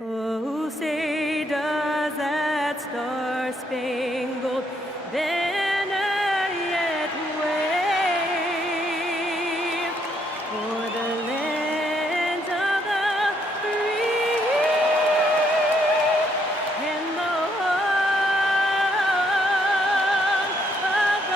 Oh, say does that star-spangled banner yet wave for the land of the free and the home of the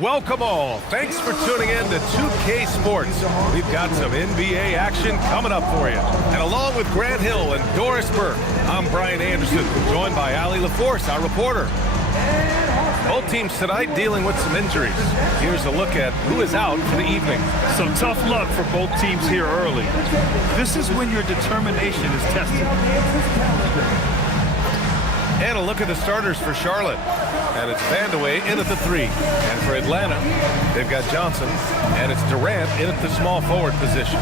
Welcome all. Thanks for tuning in to 2K Sports. We've got some NBA action coming up for you. And along with Grant Hill and Doris Burke, I'm Brian Anderson, joined by Allie LaForce, our reporter. Both teams tonight dealing with some injuries. Here's a look at who is out for the evening. Some tough luck for both teams here early. This is when your determination is tested. And a look at the starters for Charlotte. And it's Vandeweghe in at the 3. And for Atlanta, they've got Johnson. And it's Durant in at the small forward position.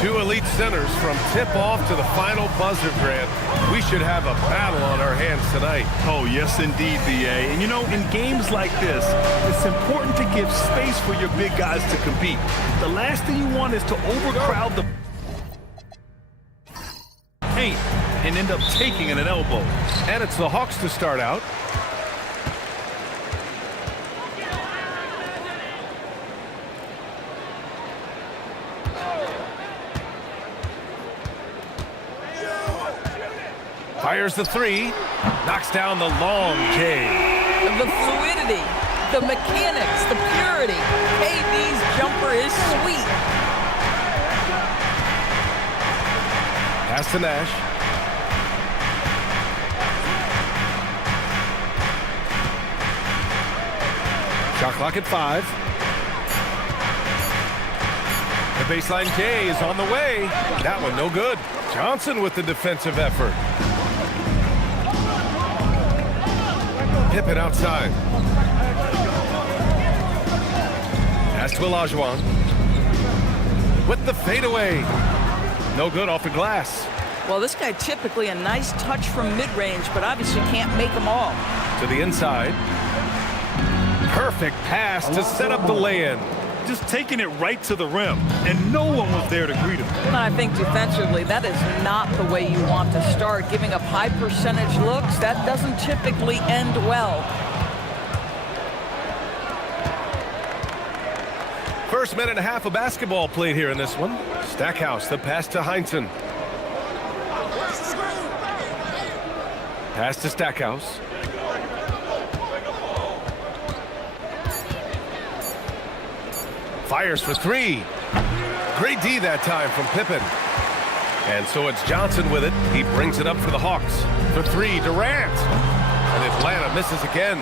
Two elite centers from tip-off to the final buzzer, Grant. We should have a battle on our hands tonight. Oh, yes, indeed, B.A. And, you know, in games like this, it's important to give space for your big guys to compete. The last thing you want is to overcrowd the paint and end up taking an elbow. And it's the Hawks to start out. Fires the 3, knocks down the long J. The fluidity, the mechanics, the purity. KD's jumper is sweet. Pass to Nash. Shot clock at 5. The baseline J is on the way. That one no good. Johnson with the defensive effort. Pippen outside. Pass to Olajuwon. With the fadeaway. No good off the glass. Well, this guy typically a nice touch from mid-range, but obviously can't make them all. To the inside. Perfect pass to set up the lay-in. Just taking it right to the rim, and no one was there to greet him. And I think defensively, that is not the way you want to start. Giving up high percentage looks, that doesn't typically end well. First minute and a half of basketball played here in this one. Stackhouse, the pass to Heinsohn. Pass to Stackhouse. Fires for 3. Great D that time from Pippen. And so it's Johnson with it. He brings it up for the Hawks. For 3, Durant. And Atlanta misses again.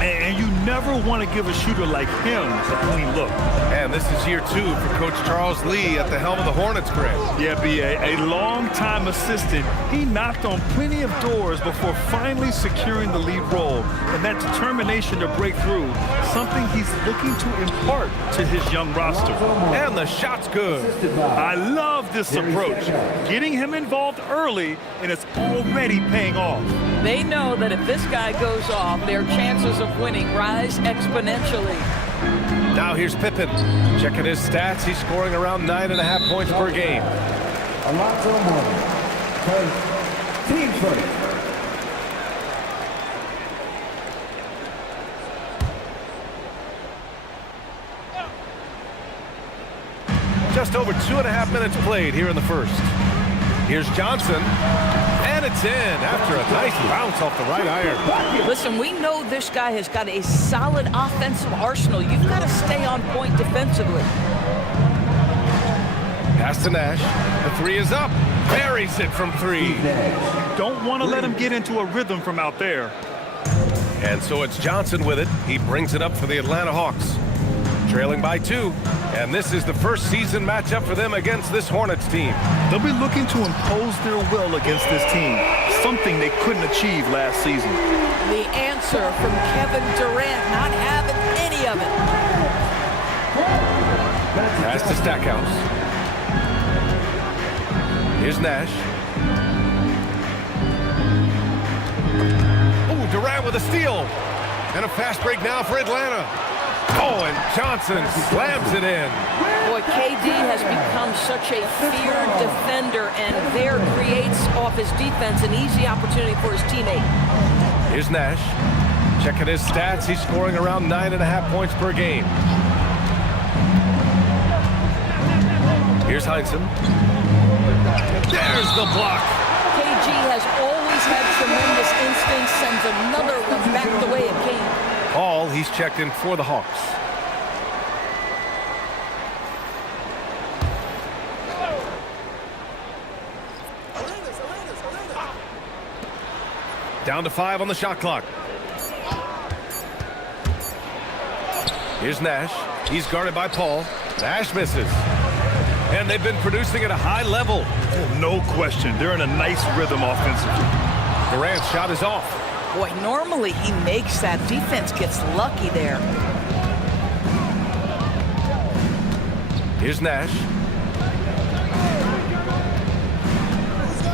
And you never want to give a shooter like him a clean look. And this is year 2 for Coach Charles Lee at the helm of the Hornets, Grant. Yeah, B.A., a long-time assistant. He knocked on plenty of doors before finally securing the lead role. And that determination to break through, something he's looking to impart to his young roster. And the shot's good. I love this approach. Getting him involved early, and it's already paying off. They know that if this guy goes off, their chances of winning rise exponentially. Now here's Pippen. Checking his stats, he's scoring around 9.5 points per game. Alonzo Mourning, team first. Just over 2.5 minutes played here in the first. Here's Johnson, and it's in after a nice bounce off the right iron. Listen, we know this guy has got a solid offensive arsenal. You've got to stay on point defensively. Pass to Nash. The 3 is up. Buries it from 3. Don't want to let him get into a rhythm from out there. And so it's Johnson with it. He brings it up for the Atlanta Hawks. Trailing by 2. And this is the first season matchup for them against this Hornets team. They'll be looking to impose their will against this team, something they couldn't achieve last season. The answer from Kevin Durant, not having any of it. Pass to Stackhouse. Here's Nash. with a steal. And a fast break now for Atlanta. Oh, and Johnson slams it in. Boy, KD has become such a feared defender, and there creates off his defense an easy opportunity for his teammate. Here's Nash. Checking his stats, he's scoring around 9.5 points per game. Here's Heinsohn. There's the block. KG has always had tremendous instincts, sends another one back the way it came. Hall, he's checked in for the Hawks. Down to 5 on the shot clock. Here's Nash. He's guarded by Paul. Nash misses. And they've been producing at a high level. No question. They're in a nice rhythm offensively. Durant's shot is off. Boy, normally he makes that. Defense gets lucky there. Here's Nash.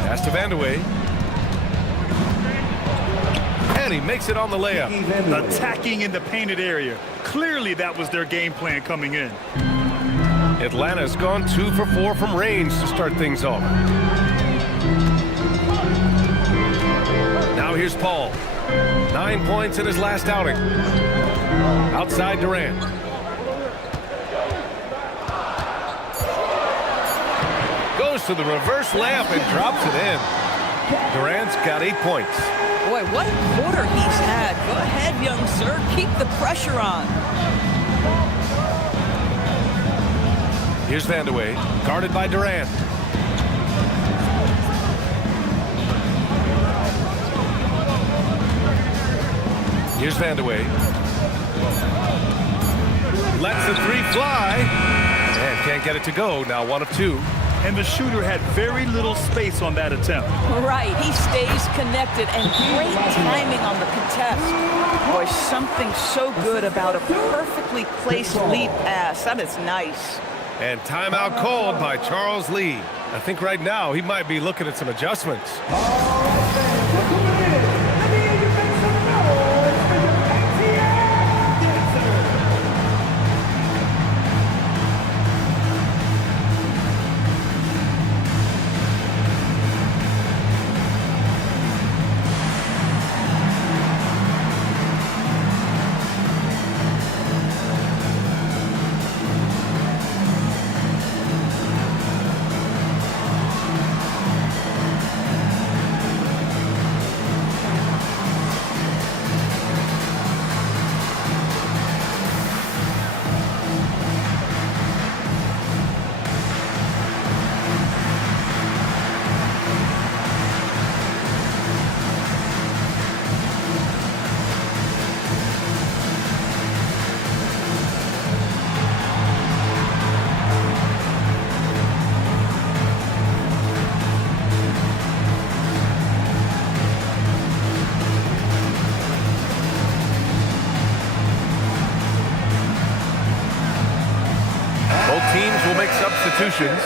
Pass to Vandeweghe. And he makes it on the layup. Attacking in the painted area. Clearly that was their game plan coming in. Atlanta's gone 2 for 4 from range to start things off. Now here's Paul. 9 points in his last outing. Outside Durant. Goes to the reverse layup and drops it in. Durant's got 8 points. Boy, what a quarter he's had. Go ahead, young sir. Keep the pressure on. Here's Vandeweghe, guarded by Durant. Here's Vandeweghe. Lets the 3 fly. And can't get it to go. Now 1 of 2. And the shooter had very little space on that attempt. Right, he stays connected, and great timing on the contest. Boy, something so good about a perfectly placed lead pass. That is nice. And timeout called by Charles Lee. I think right now he might be looking at some adjustments. Teams will make substitutions.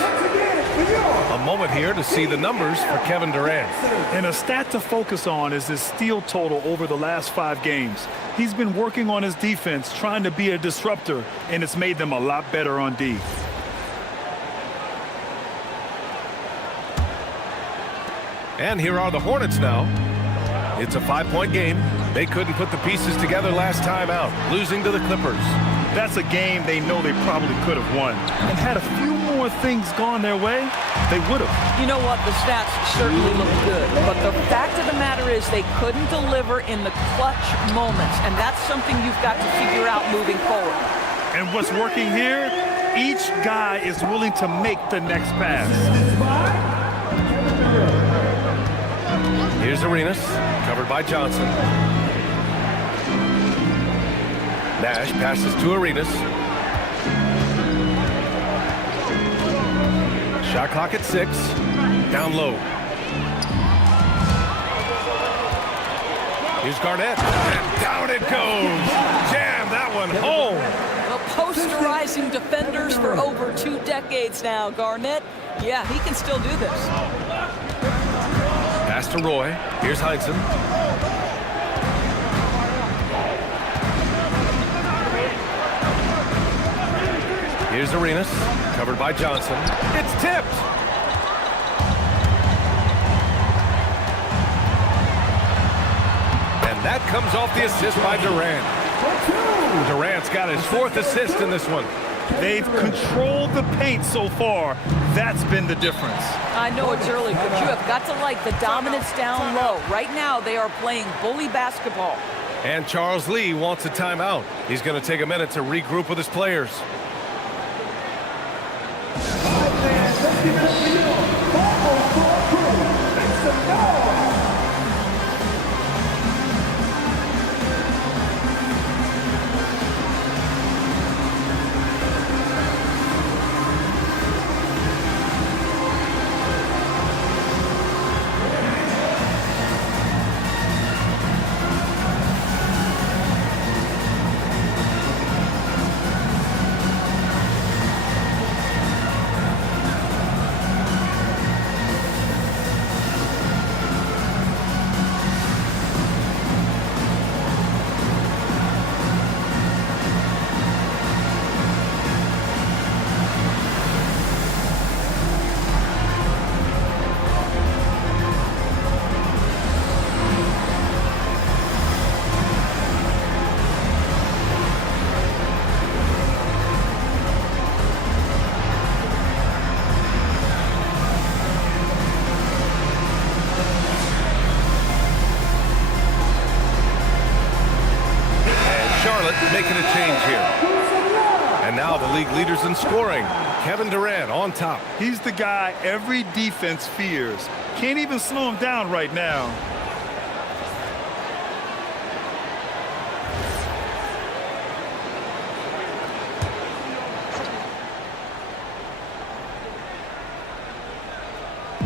A moment here to see the numbers for Kevin Durant. And a stat to focus on is his steal total over the last 5 games. He's been working on his defense, trying to be a disruptor, and it's made them a lot better on D. And here are the Hornets now. It's a 5-point game. They couldn't put the pieces together last time out, losing to the Clippers. That's a game they know they probably could have won. And had a few more things gone their way, they would have. You know what? The stats certainly look good. But the fact of the matter is they couldn't deliver in the clutch moments. And that's something you've got to figure out moving forward. And what's working here, each guy is willing to make the next pass. Here's Arenas, covered by Johnson. Nash passes to Arenas. Shot clock at 6. Down low. Here's Garnett. And down it goes. Jam that one home. Well, posterizing defenders for over 2 decades now. Garnett, yeah, he can still do this. Pass to Roy. Here's Heinsohn. Here's Arenas, covered by Johnson. It's tipped. And that comes off the assist by Durant. Durant's got his 4th assist in this one. They've controlled the paint so far. That's been the difference. I know it's early, but you have got to like the dominance down low. Right now, they are playing bully basketball. And Charles Lee wants a timeout. He's going to take a minute to regroup with his players. Making a change here. And now the league leaders in scoring. Kevin Durant on top. He's the guy every defense fears. Can't even slow him down right now.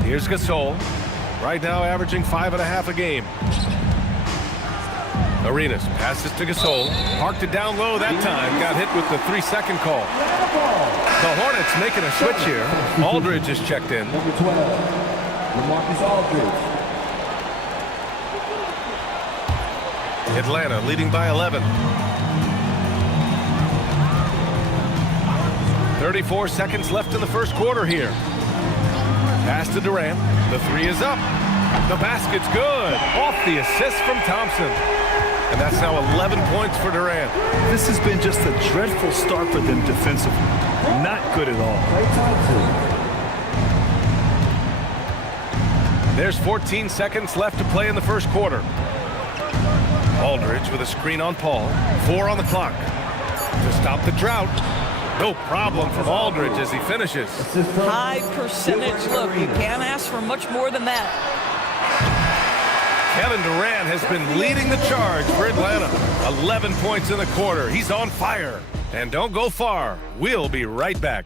Here's Gasol. Right now averaging 5.5 a game. Arenas passes to Gasol. Parked it down low that time. Got hit with the 3-second call. The Hornets making a switch here. Aldridge is checked in. Number 12, LaMarcus Aldridge. Atlanta leading by 11. 34 seconds left in the first quarter here. Pass to Durant. The 3 is up. The basket's good. Off the assist from Thompson. And that's now 11 points for Durant. This has been just a dreadful start for them defensively. Not good at all. There's 14 seconds left to play in the first quarter. Aldridge with a screen on Paul. 4 on the clock. To stop the drought. No problem from Aldridge as he finishes. High percentage look. You can't ask for much more than that. Kevin Durant has been leading the charge for Atlanta. 11 points in the quarter. He's on fire. And don't go far. We'll be right back.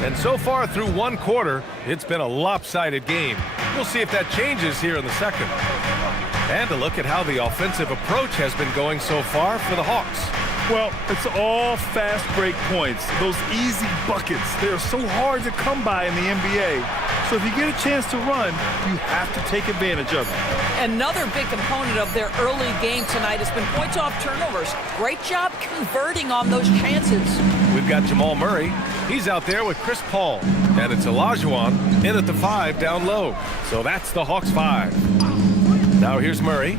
And so far through one quarter, it's been a lopsided game. We'll see if that changes here in the second. And a look at how the offensive approach has been going so far for the Hawks. Well, it's all fast break points. Those easy buckets, they're so hard to come by in the NBA. So if you get a chance to run, you have to take advantage of it. Another big component of their early game tonight has been points off turnovers. Great job converting on those chances. We've got Jamal Murray. He's out there with Chris Paul. And it's Olajuwon in at the 5 down low. So that's the Hawks 5. Now here's Murray.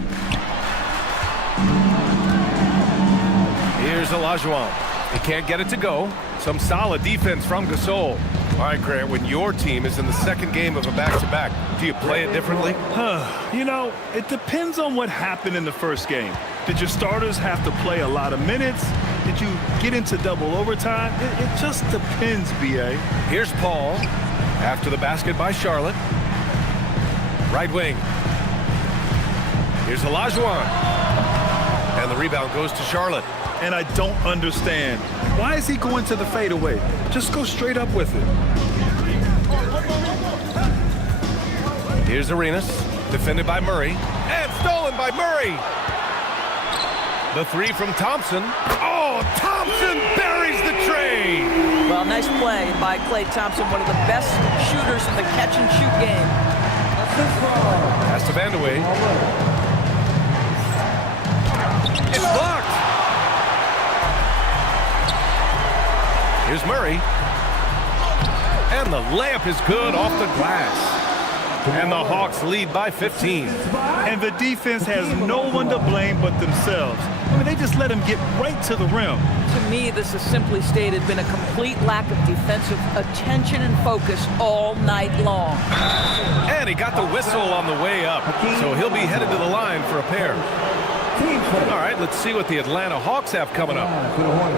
Here's Olajuwon. He can't get it to go. Some solid defense from Gasol. All right, Grant, when your team is in the second game of a back-to-back, do you play it differently? You know, it depends on what happened in the first game. Did your starters have to play a lot of minutes? Did you get into double overtime? It just depends, B.A. Here's Paul after the basket by Charlotte. Right wing. Here's Olajuwon. And the rebound goes to Charlotte. And I don't understand. Why is he going to the fadeaway? Just go straight up with it. Here's Arenas, defended by Murray, and stolen by Murray. The three from Thompson. Oh, Thompson buries the tray. Well, nice play by Klay Thompson, one of the best shooters in the catch-and-shoot game. Pass to Vandeweghe. It's blocked. Here's Murray. And the layup is good off the glass. And the Hawks lead by 15. And the defense has no one to blame but themselves. I mean, they just let him get right to the rim. To me, this has simply stated been a complete lack of defensive attention and focus all night long. And he got the whistle on the way up, so he'll be headed to the line for a pair. All right, let's see what the Atlanta Hawks have coming up.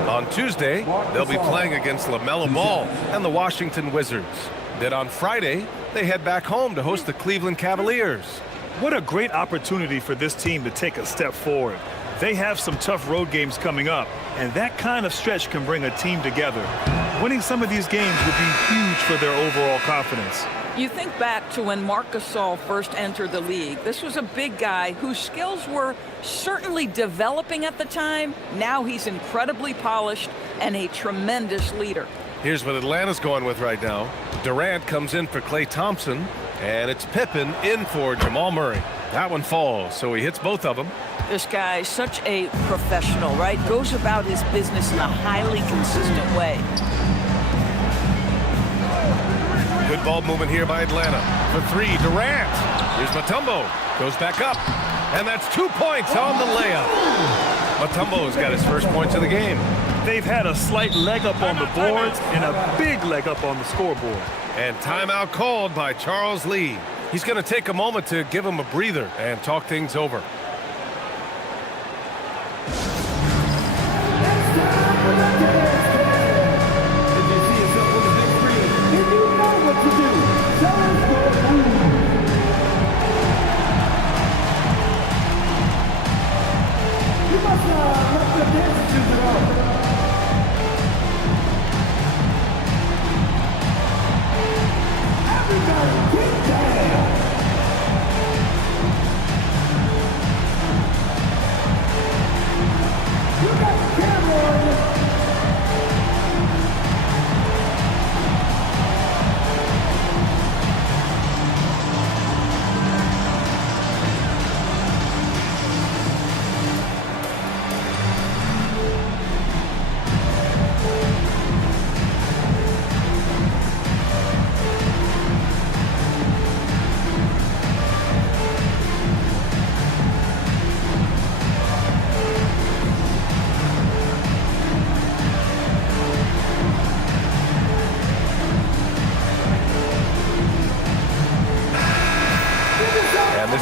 On Tuesday, they'll be playing against LaMelo Ball and the Washington Wizards. Then on Friday, they head back home to host the Cleveland Cavaliers. What a great opportunity for this team to take a step forward. They have some tough road games coming up, and that kind of stretch can bring a team together. Winning some of these games would be huge for their overall confidence. You think back to when Marc Gasol first entered the league. This was a big guy whose skills were certainly developing at the time. Now he's incredibly polished and a tremendous leader. Here's what Atlanta's going with right now. Durant comes in for Klay Thompson, and it's Pippen in for Jamal Murray. That one falls, so he hits both of them. This guy's such a professional, right? Goes about his business in a highly consistent way. Good ball movement here by Atlanta. For three, Durant. Here's Mutombo. Goes back up. And that's 2 points on the layup. Mutombo's got his first points of the game. They've had a slight leg up on the boards and a big leg up on the scoreboard. And timeout called by Charles Lee. He's going to take a moment to give him a breather and talk things over.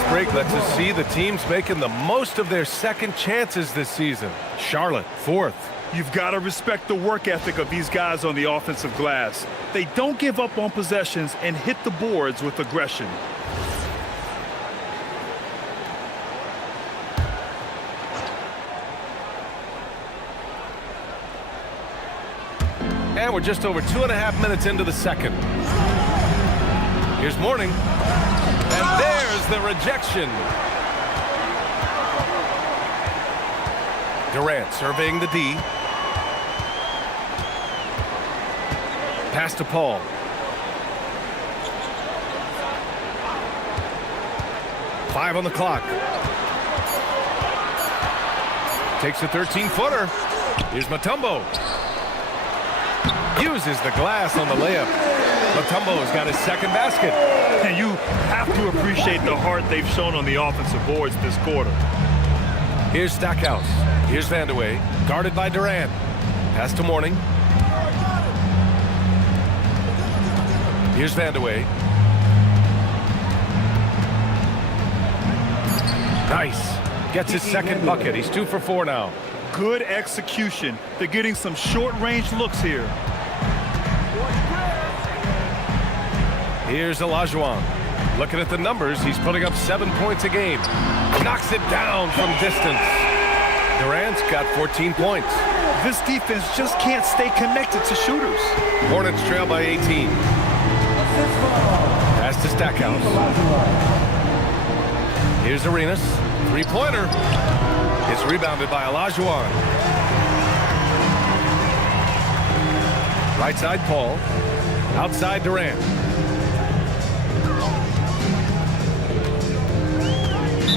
Break lets us see the teams making the most of their second chances this season. Charlotte, fourth. You've got to respect the work ethic of these guys on the offensive glass. They don't give up on possessions and hit the boards with aggression. And we're just over 2.5 minutes into the second. Here's Mourning. And there's the rejection. Durant surveying the D. Pass to Paul. Five on the clock. Takes a 13-footer. Here's Mutombo. Uses the glass on the layup. Mutombo's got his second basket. And you have to appreciate the heart they've shown on the offensive boards this quarter. Here's Stackhouse. Here's Vandeweghe, guarded by Durant. Pass to Mourning. Here's Vandeweghe. Nice. Gets his second bucket. He's 2 for 4 now. Good execution. They're getting some short-range looks here. Here's Olajuwon. Looking at the numbers, he's putting up 7 points a game. Knocks it down from distance. Durant's got 14 points. This defense just can't stay connected to shooters. Hornets trail by 18. Pass to Stackhouse. Here's Arenas. Three-pointer is rebounded by Olajuwon. Right side, Paul. Outside, Durant.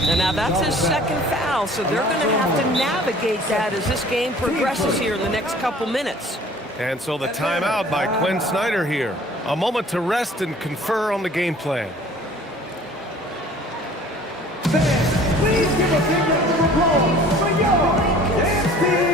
And now that's his second foul, so they're going to have to navigate that as this game progresses here in the next couple minutes. And so the timeout by Quinn Snyder here. A moment to rest and confer on the game plan. Fans, please give a big round of applause for your dance team.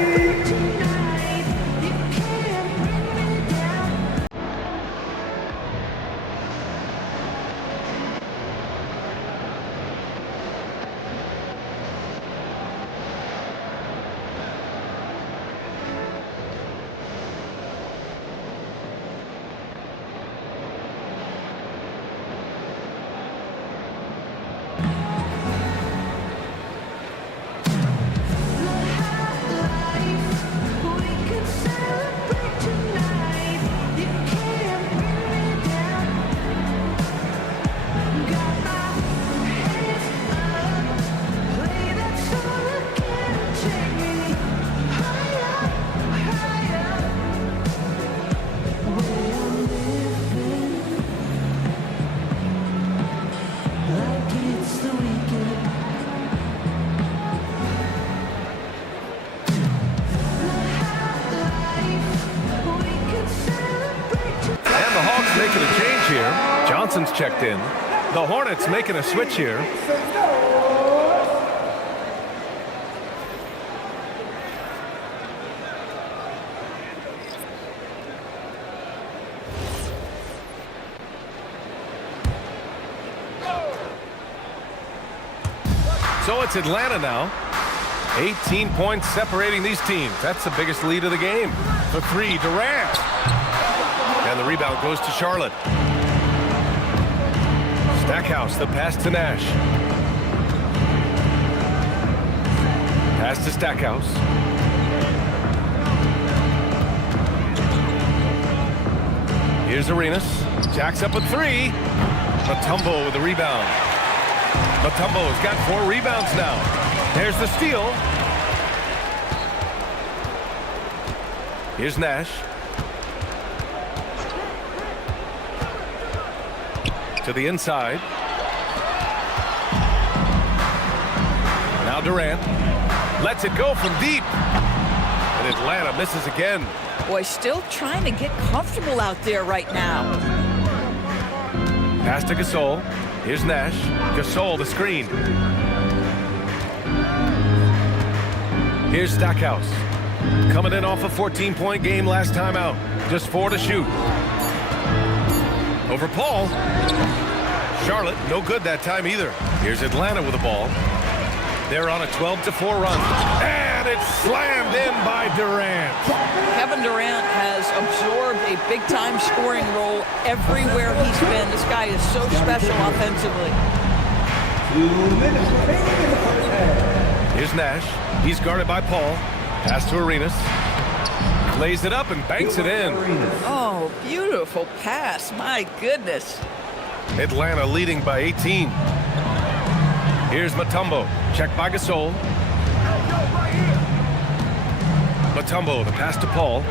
Making a change here. Johnson's checked in. The Hornets making a switch here. So it's Atlanta now. 18 points separating these teams. That's the biggest lead of the game. For three, Durant. And the rebound goes to Charlotte. Stackhouse, the pass to Nash. Pass to Stackhouse. Here's Arenas. Jacks up a three. Mutombo with the rebound. Mutombo's got 4 rebounds now. There's the steal. Here's Nash. To the inside. Now Durant lets it go from deep. And Atlanta misses again. Boy, still trying to get comfortable out there right now. Pass to Gasol. Here's Nash. Gasol, the screen. Here's Stackhouse. Coming in off a 14-point game last time out. Just 4 to shoot. Over Paul. Charlotte, no good that time either. Here's Atlanta with the ball. They're on a 12-4 run. And it's slammed in by Durant. Kevin Durant has absorbed a big-time scoring role everywhere he's been. This guy is so special offensively. 2 minutes remaining in the first half. Here's Nash. He's guarded by Paul. Pass to Arenas. Lays it up and banks it in. Oh, beautiful pass. My goodness. Atlanta leading by 18. Here's Mutombo. Checked by Gasol. Mutombo, the pass to Paul.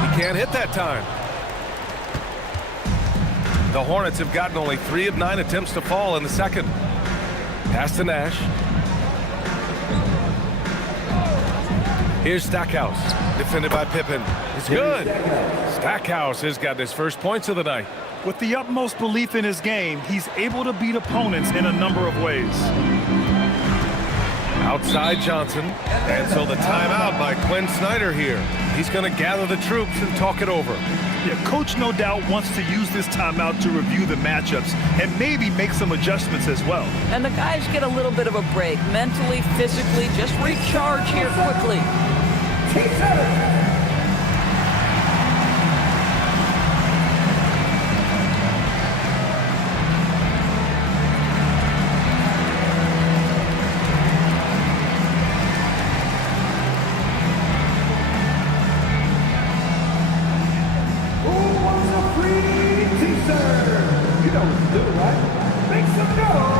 He can't hit that time. The Hornets have gotten only 3 of 9 attempts to fall in the second. Pass to Nash. Here's Stackhouse, defended by Pippen. It's good. Stackhouse has got his first points of the night. With the utmost belief in his game, he's able to beat opponents in a number of ways. Outside Johnson. And so the timeout by Quinn Snyder here. He's going to gather the troops and talk it over. Yeah, coach no doubt wants to use this timeout to review the matchups and maybe make some adjustments as well. And the guys get a little bit of a break, mentally, physically, just recharge here quickly. make some noise!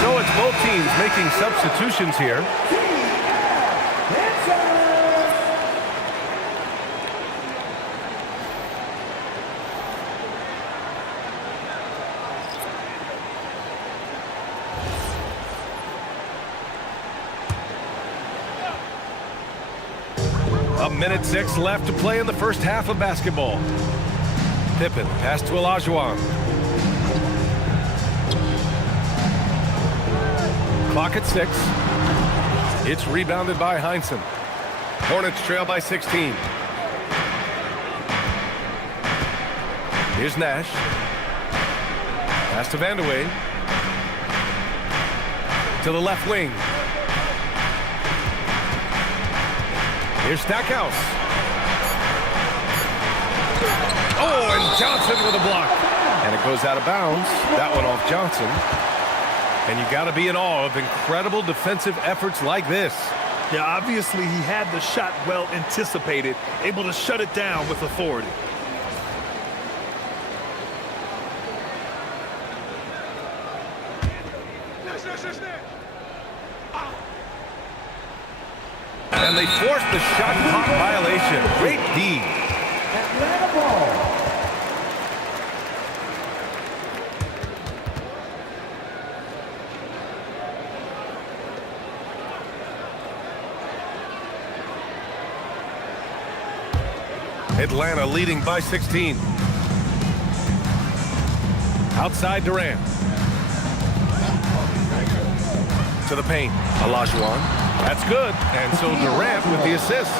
So it's both teams making substitutions here. A minute 6 left to play in the first half of basketball. Pippen, pass to Olajuwon. Clock at 6. It's rebounded by Heinsohn. Hornets trail by 16. Here's Nash. Pass to Vandeweghe. To the left wing. Here's Stackhouse. Oh, and Johnson with a block. And it goes out of bounds. That one off Johnson. And you got to be in awe of incredible defensive efforts like this. Yeah, obviously he had the shot well anticipated, able to shut it down with authority. And they forced the shot clock violation. Great D. Atlanta ball. Atlanta leading by 16. Outside Durant. To the paint. Olajuwon. That's good. And so Durant with the assist.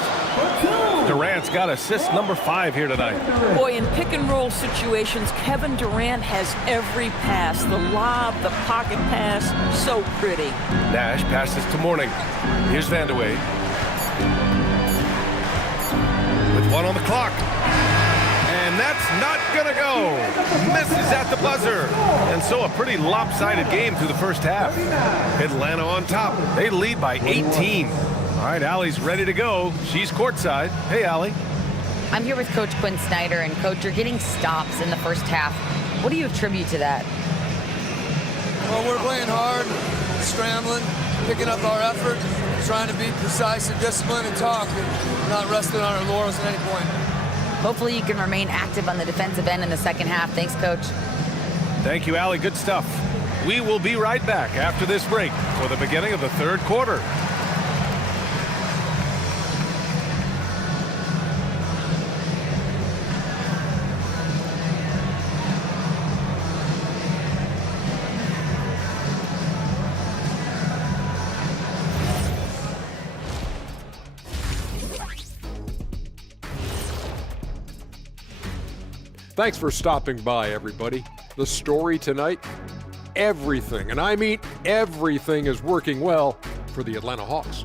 Durant's got assist number 5 here tonight. Boy, in pick and roll situations, Kevin Durant has every pass. The lob, the pocket pass, so pretty. Nash passes to Mourning. Here's Vandeweghe. With 1 on the clock. And that's not gonna go. Misses at the buzzer. And so a pretty lopsided game through the first half. Atlanta on top. They lead by 18. All right, Allie's ready to go. She's courtside. Hey, Allie. I'm here with Coach Quinn Snyder, and Coach, you're getting stops in the first half. What do you attribute to that? Well, we're playing hard, scrambling, picking up our effort, trying to be precise and disciplined and talk, and not resting on our laurels at any point. Hopefully you can remain active on the defensive end in the second half. Thanks, Coach. Thank you, Allie. Good stuff. We will be right back after this break for the beginning of the third quarter. Thanks for stopping by, everybody. The story tonight, everything, and I mean everything, is working well for the Atlanta Hawks.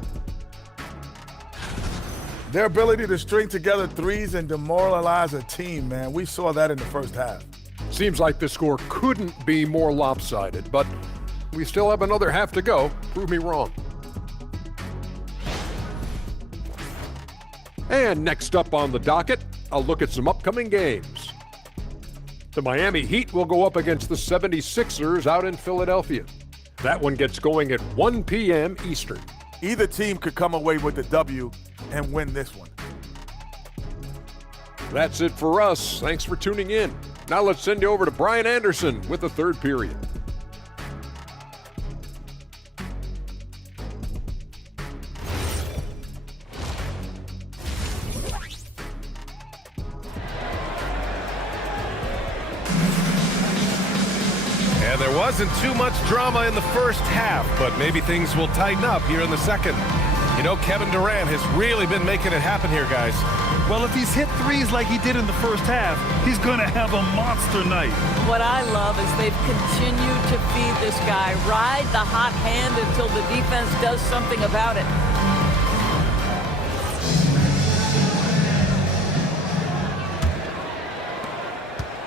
Their ability to string together threes and demoralize a team, man. We saw that in the first half. Seems like the score couldn't be more lopsided, but we still have another half to go. Prove me wrong. And next up on the docket, a look at some upcoming games. The Miami Heat will go up against the 76ers out in Philadelphia. That one gets going at 1 p.m. Eastern. Either team could come away with the W and win this one. That's it for us. Thanks for tuning in. Now let's send you over to Brian Anderson with the third period. And And there wasn't too much drama in the first half, but maybe things will tighten up here in the second. You know, Kevin Durant has really been making it happen here, guys. Well, if he's hit threes like he did in the first half, he's going to have a monster night. What I love is they've continued to feed this guy, ride the hot hand until the defense does something about it.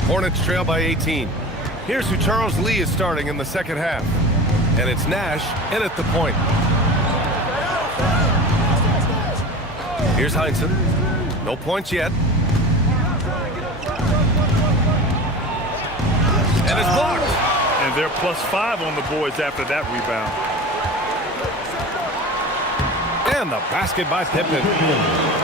Hornets trail by 18. Here's who Charles Lee is starting in the second half. And it's Nash in at the point. Here's Heinsohn. No points yet. And it's blocked. And they're +5 on the boards after that rebound. And the basket by Pippen.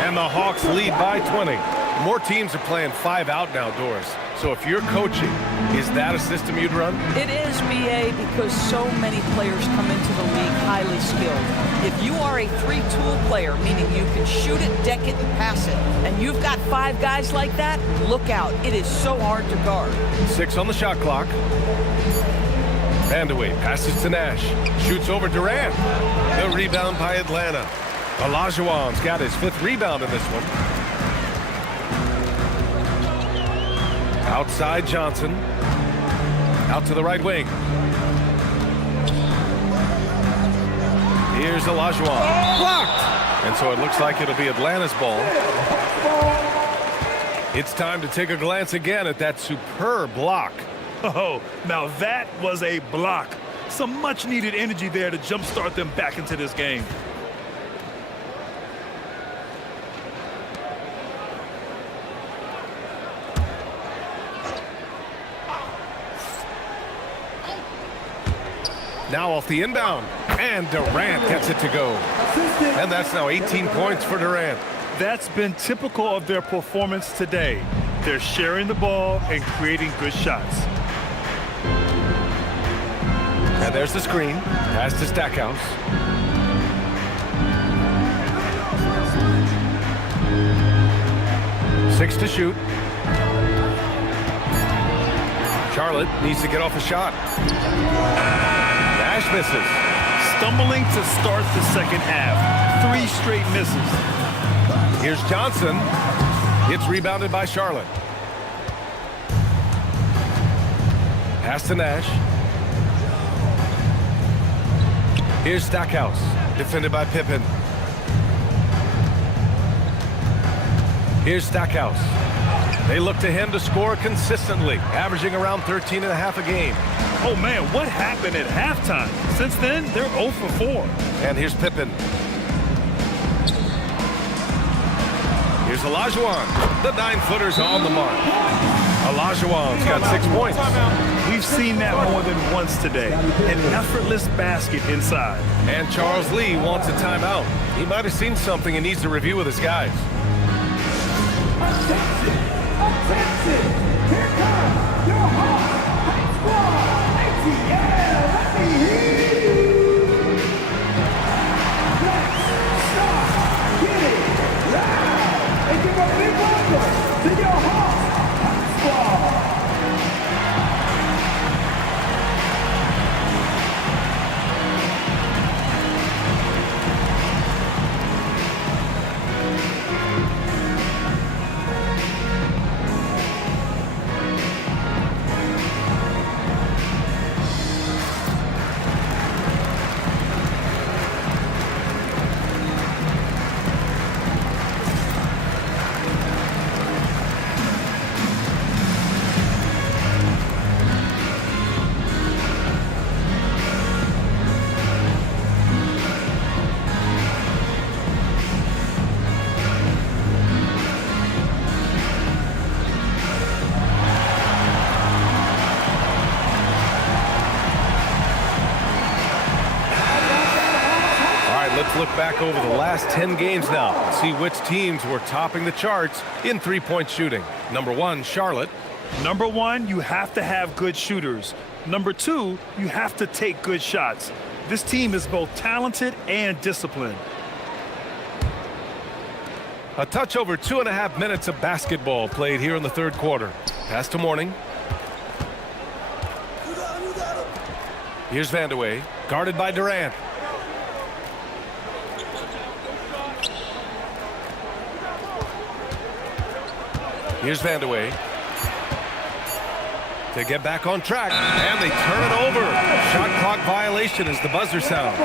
And the Hawks lead by 20. More teams are playing 5 out now, Doris. So if you're coaching, is that a system you'd run? It is, BA, because so many players come into the league highly skilled. If you are a three-tool player, meaning you can shoot it, deck it, and pass it, and you've got 5 guys like that, look out. It is so hard to guard. 6 on the shot clock. Vandeweghe passes to Nash. Shoots over Durant. The rebound by Atlanta. Olajuwon's got his 5th rebound in this one. Outside Johnson. Out to the right wing. Here's Olajuwon. Blocked! And so it looks like it'll be Atlanta's ball. It's time to take a glance again at that superb block. Oh, now that was a block. Some much-needed energy there to jumpstart them back into this game. Now off the inbound, and Durant gets it to go. And that's now 18 points for Durant. That's been typical of their performance today. They're sharing the ball and creating good shots. And there's the screen. Pass to Stackhouse. Six to shoot. Charlotte needs to get off a shot. Nash misses. Stumbling to start the second half. 3 straight misses. Here's Johnson. It's rebounded by Charlotte. Pass to Nash. Here's Stackhouse. Defended by Pippen. Here's Stackhouse. They look to him to score consistently, averaging around 13.5 a game. Oh, man, what happened at halftime? Since then, they're 0 for 4. And here's Pippen. Here's Olajuwon. The 9-footer's on the mark. Olajuwon's got 6 points. We've seen that more than once today. An effortless basket inside. And Charles Lee wants a timeout. He might have seen something and needs to review with his guys. Attention! Here comes your Hawks High Squad! ATL, let me hear you! Let's start getting loud! And give a big welcome to your Hawks High Squad! Let's look back over the last 10 games now and see which teams were topping the charts in three-point shooting. Number 1, Charlotte. Number 1, you have to have good shooters. Number 2, you have to take good shots. This team is both talented and disciplined. A touch over 2.5 minutes of basketball played here in the third quarter. Pass to Mourning. Here's Vandeweghe, guarded by Durant. Here's Vandeweghe. To get back on track, and they turn it over. Shot clock violation as the buzzer sounds.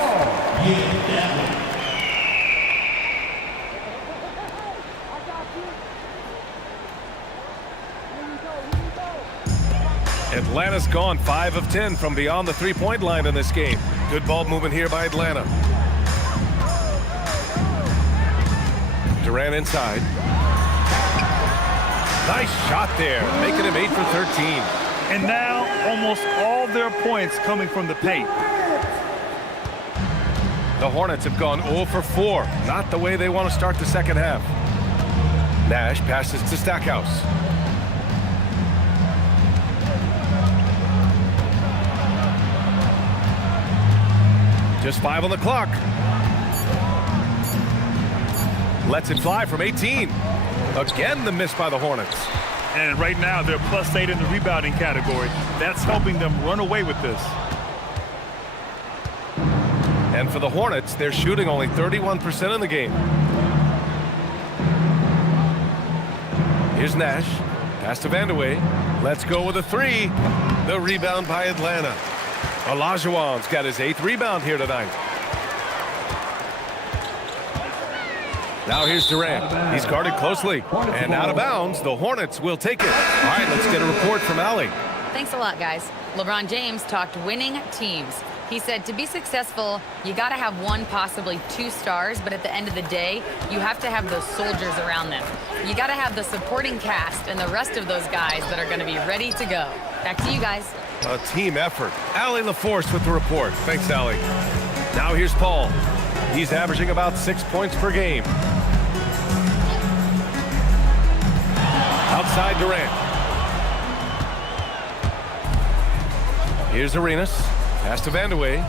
Atlanta's gone 5 of 10 from beyond the three-point line in this game. Good ball movement here by Atlanta. Durant inside. Nice shot there, making him 8 for 13. And now almost all their points coming from the paint. The Hornets have gone 0 for 4. Not the way they want to start the second half. Nash passes to Stackhouse. Just 5 on the clock. Lets it fly from 18. Again, the miss by the Hornets. And right now, they're +8 in the rebounding category. That's helping them run away with this. And for the Hornets, they're shooting only 31% in the game. Here's Nash. Pass to Vandeweghe. Let's go with a 3. The rebound by Atlanta. Olajuwon's got his 8th rebound here tonight. Now here's Durant. He's guarded closely. And out of bounds, the Hornets will take it. All right, let's get a report from Allie. Thanks a lot, guys. LeBron James talked winning teams. He said to be successful, you got to have 1, possibly 2 stars, but at the end of the day, you have to have those soldiers around them. You got to have the supporting cast and the rest of those guys that are going to be ready to go. Back to you guys. A team effort. Allie LaForce with the report. Thanks, Allie. Now here's Paul. He's averaging about 6 points per game. Outside Durant. Here's Arenas. Pass to Vandeweghe.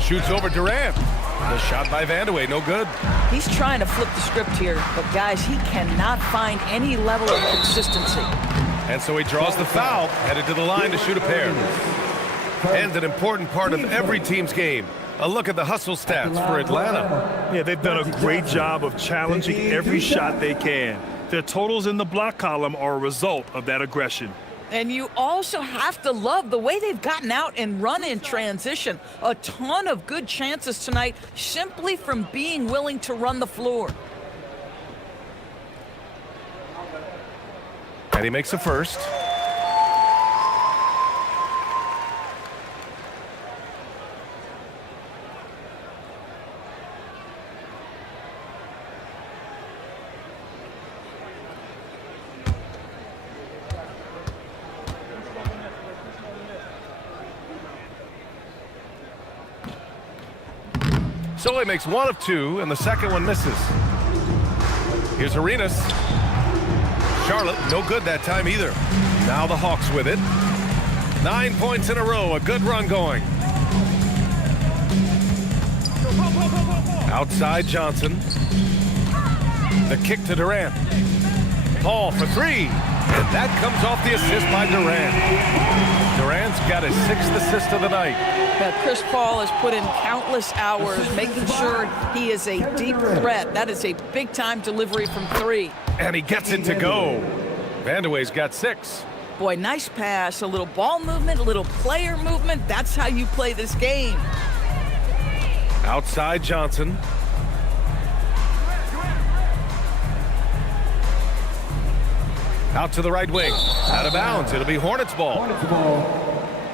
Shoots over Durant. The shot by Vandeweghe, no good. He's trying to flip the script here, but guys, he cannot find any level of consistency. And so he draws the foul, headed to the line to shoot a pair. And an important part of every team's game. A look at the hustle stats for Atlanta. Yeah, they've done a great job of challenging every shot they can. Their totals in the block column are a result of that aggression. And you also have to love the way they've gotten out and run in transition. A ton of good chances tonight simply from being willing to run the floor. And he makes the first. So he makes 1 of 2, and the second one misses. Here's Arenas. Charlotte, no good that time either. Now the Hawks with it. 9 points in a row, a good run going. Outside Johnson. The kick to Durant. Paul for 3. And that comes off the assist by Durant. Durant's got his 6th assist of the night. Chris Paul has put in countless hours making sure he is a deep threat. That is a big-time delivery from 3. And he gets it to go. Vandeweghe's got 6. Boy, nice pass, a little ball movement, a little player movement. That's how you play this game. Outside Johnson. Out to the right wing. Out of bounds. It'll be Hornets ball.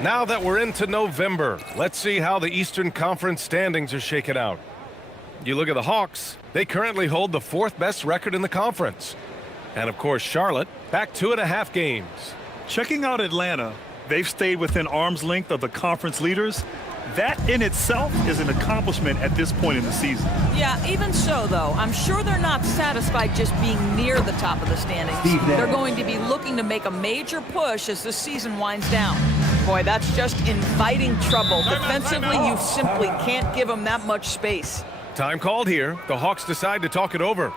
Now that we're into November, let's see how the Eastern Conference standings are shaken out. You look at the Hawks, they currently hold the 4th best record in the conference. And of course, Charlotte, back 2.5 games. Checking out Atlanta, they've stayed within arm's length of the conference leaders. That in itself is an accomplishment at this point in the season. Yeah, even so, though, I'm sure they're not satisfied just being near the top of the standings. They're going to be looking to make a major push as the season winds down. Boy, that's just inviting trouble. Defensively, you simply can't give them that much space. Time called here. The Hawks decide to talk it over.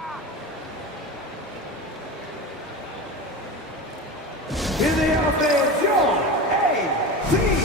In the offense, your A.T.L.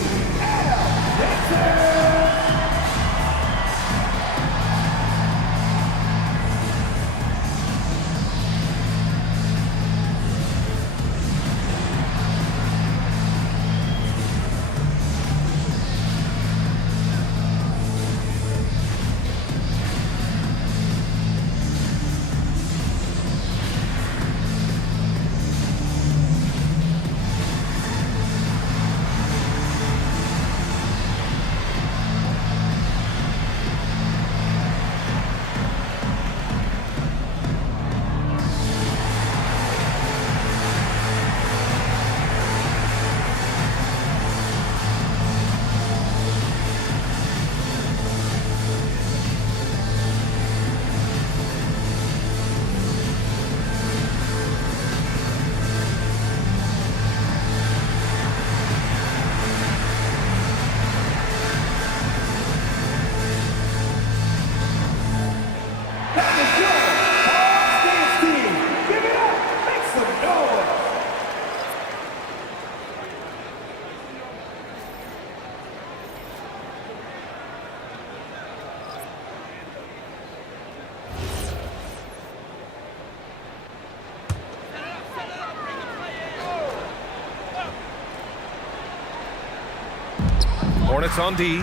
Hornets on D.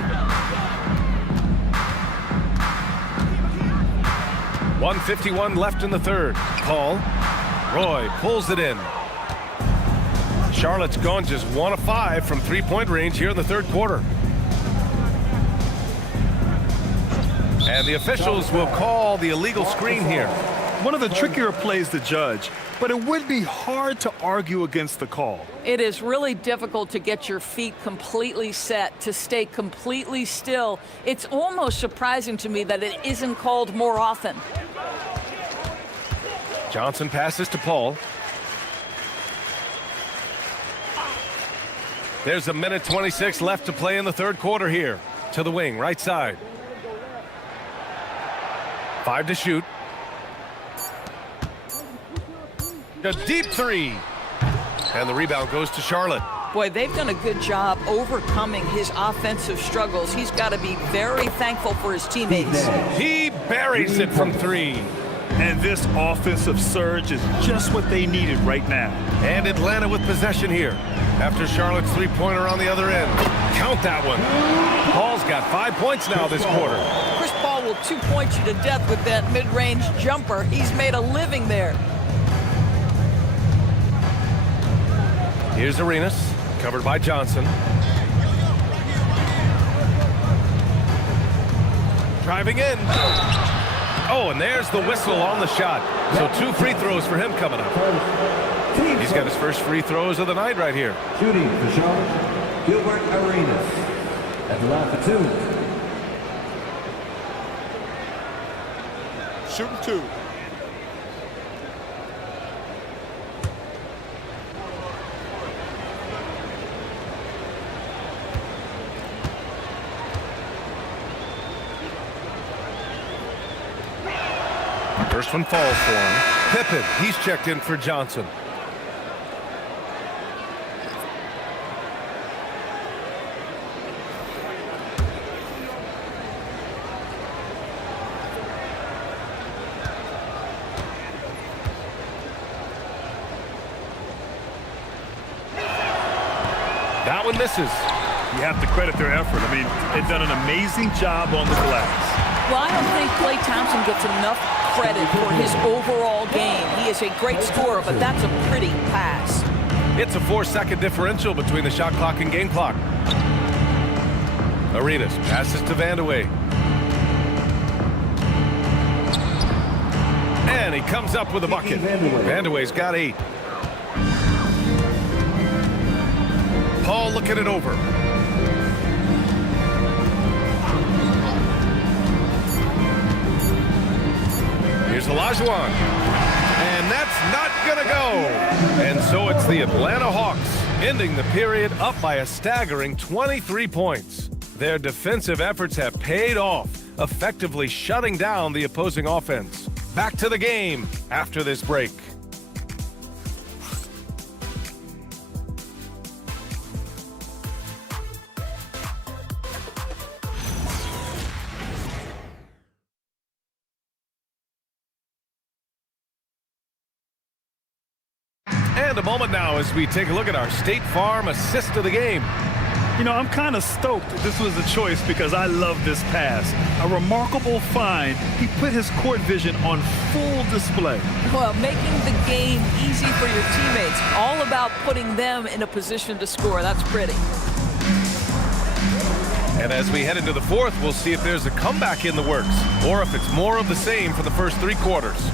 1:51 left in the third. Paul. Roy pulls it in. Charlotte's gone just 1 of 5 from three-point range here in the third quarter. And the officials will call the illegal screen here. One of the trickier plays to judge, but it would be hard to argue against the call. It is really difficult to get your feet completely set, to stay completely still. It's almost surprising to me that it isn't called more often. Johnson passes to Paul. There's 1:26 left to play in the third quarter here. To the wing, right side. 5 to shoot. A deep three. And the rebound goes to Charlotte. Boy, they've done a good job overcoming his offensive struggles. He's got to be very thankful for his teammates. He buries it from 3. And this offensive surge is just what they needed right now. And Atlanta with possession here. After Charlotte's three-pointer on the other end. Count that one. Paul's got 5 points now this quarter. Chris Paul will 2-point you to death with that mid-range jumper. He's made a living there. Here's Arenas, covered by Johnson. Driving in. Oh, and there's the whistle on the shot. So 2 free throws for him coming up. He's got his first free throws of the night right here. Shooting for Charlotte, Gilbert Arenas. At the line for 2. Shooting 2. First one falls for him. Pippen, he's checked in for Johnson. That one misses. You have to credit their effort. I mean, they've done an amazing job on the glass. Well, I don't think Klay Thompson gets enough credit for his overall game. He is a great scorer, but that's a pretty pass. It's a 4-second differential between the shot clock and game clock. Arenas passes to Vandeweghe. And he comes up with a bucket. Vandeweghe's got 8. Paul looking it over. Here's Olajuwon. And that's not gonna go. And so it's the Atlanta Hawks ending the period up by a staggering 23 points. Their defensive efforts have paid off, effectively shutting down the opposing offense. Back to the game after this break. And a moment now as we take a look at our State Farm assist of the game. You know, I'm kind of stoked that this was a choice because I love this pass. A remarkable find. He put his court vision on full display. Well, making the game easy for your teammates. All about putting them in a position to score. That's pretty. And as we head into the fourth, we'll see if there's a comeback in the works or if it's more of the same for the first 3 quarters.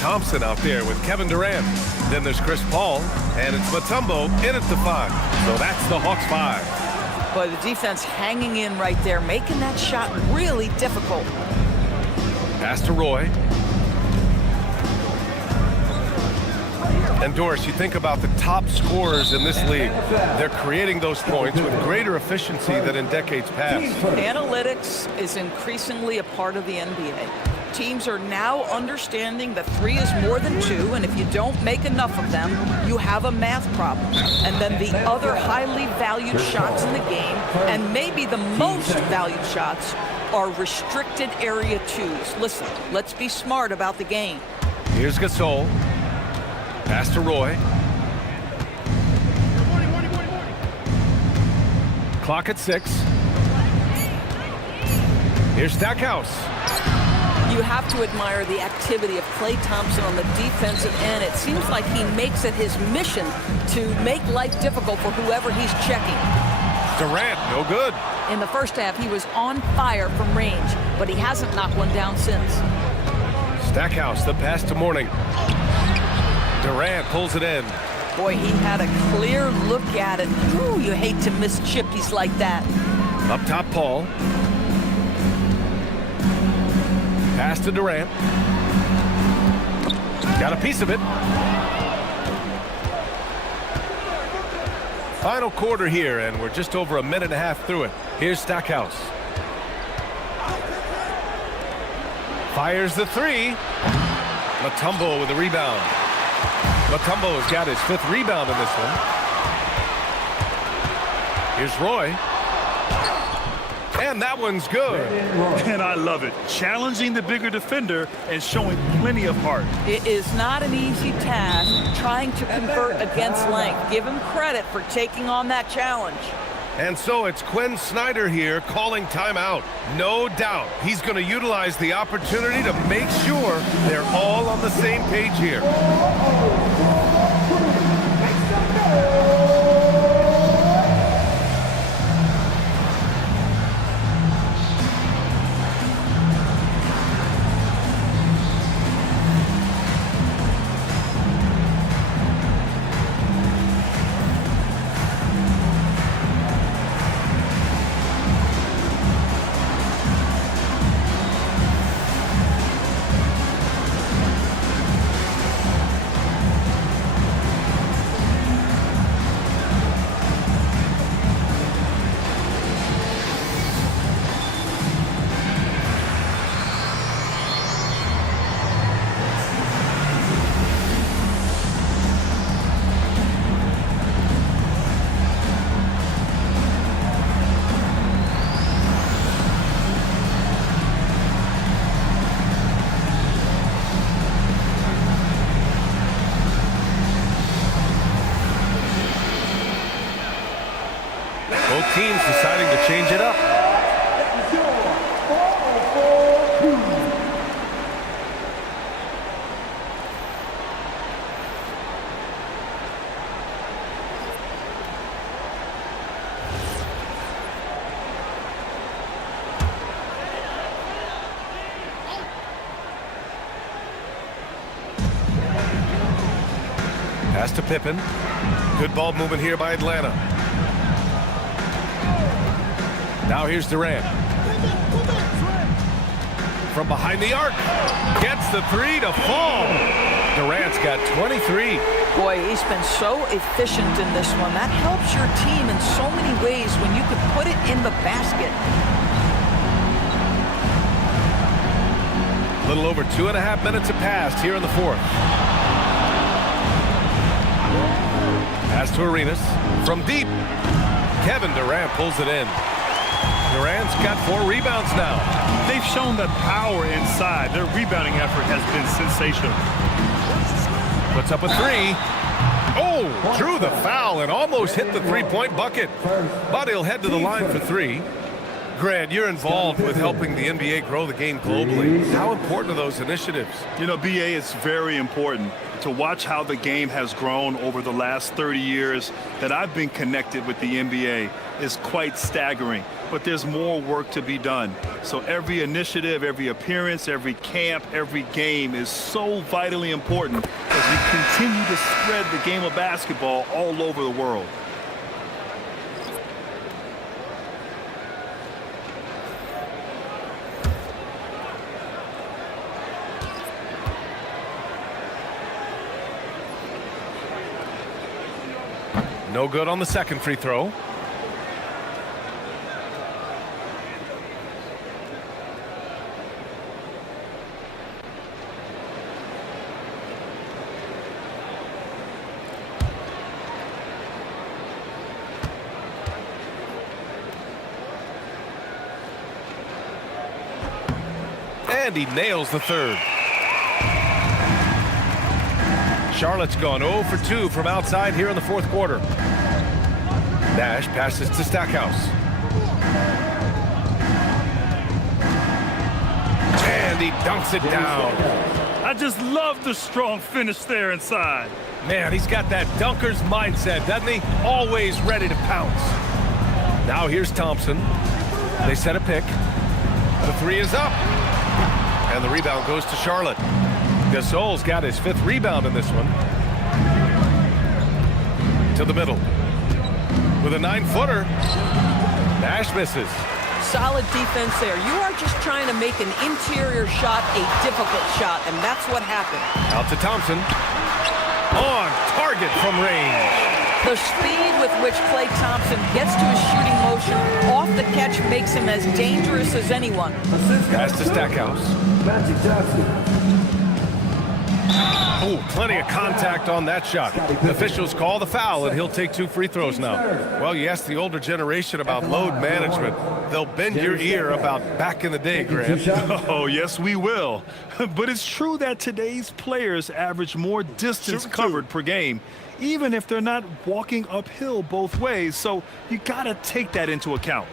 Thompson out there with Kevin Durant. Then there's Chris Paul, and it's Mutombo in at the 5. So that's the Hawks 5. Boy, the defense hanging in right there, making that shot really difficult. Pass to Roy. And Doris, you think about the top scorers in this league. They're creating those points with greater efficiency than in decades past. Analytics is increasingly a part of the NBA. Teams are now understanding that 3 is more than 2, and if you don't make enough of them, you have a math problem. And then the other highly valued shots in the game, and maybe the most valued shots, are restricted area 2s. Listen, let's be smart about the game. Here's Gasol. Pass to Roy. Clock at 6. Here's Stackhouse. You have to admire the activity of Klay Thompson on the defensive end. It seems like he makes it his mission to make life difficult for whoever he's checking. Durant, no good. In the first half, he was on fire from range, but he hasn't knocked one down since. Stackhouse, the pass to Mourning. Durant pulls it in. Boy, he had a clear look at it. Ooh, you hate to miss chippies like that. Up top, Paul. Pass to Durant. Got a piece of it. Final quarter here, and we're just over a minute and a half through it. Here's Stackhouse. Fires the three. Mutombo with the rebound. Mutombo has got his 5th rebound in this one. Here's Roy. And that one's good. And I love it. Challenging the bigger defender and showing plenty of heart. It is not an easy task trying to convert against length. Give him credit for taking on that challenge. And so it's Quinn Snyder here calling timeout. No doubt he's going to utilize the opportunity to make sure they're all on the same page here. Both teams deciding to change it up. Pass to Pippen. Good ball movement here by Atlanta. Now here's Durant. From behind the arc. Gets the three to fall. Durant's got 23. Boy, he's been so efficient in this one. That helps your team in so many ways when you can put it in the basket. A little over 2.5 minutes have passed here in the 4th. Pass to Arenas. From deep. Kevin Durant pulls it in. Durant's got 4 rebounds now. They've shown that power inside. Their rebounding effort has been sensational. Puts up a 3. Oh, drew the foul and almost hit the three-point bucket. But he'll head to the line for 3. Grant, you're involved with helping the NBA grow the game globally. How important are those initiatives? You know, BA, it's very important to watch how the game has grown over the last 30 years that I've been connected with the NBA is quite staggering. But there's more work to be done. So every initiative, every appearance, every camp, every game is so vitally important as we continue to spread the game of basketball all over the world. No good on the second free throw. And he nails the third. Charlotte's gone 0 for 2 from outside here in the 4th quarter. Nash passes to Stackhouse. And he dunks it down. I just love the strong finish there inside. Man, he's got that dunker's mindset, doesn't he? Always ready to pounce. Now here's Thompson. They set a pick. The three is up. And the rebound goes to Charlotte. Gasol's got his 5th rebound in this one. To the middle. With a 9-footer. Nash misses. Solid defense there. You are just trying to make an interior shot a difficult shot, and that's what happened. Out to Thompson. On target from range. The speed with which Klay Thompson gets to his shooting motion off the catch makes him as dangerous as anyone. Pass to Stackhouse. Magic Johnson. Oh, plenty of contact on that shot. Officials call the foul, and he'll take 2 free throws now. Well, you ask the older generation about load management. They'll bend your ear about back in the day, Grant. Oh, yes, we will. But it's true that today's players average more distance covered per game, even if they're not walking uphill both ways. So you got to take that into account.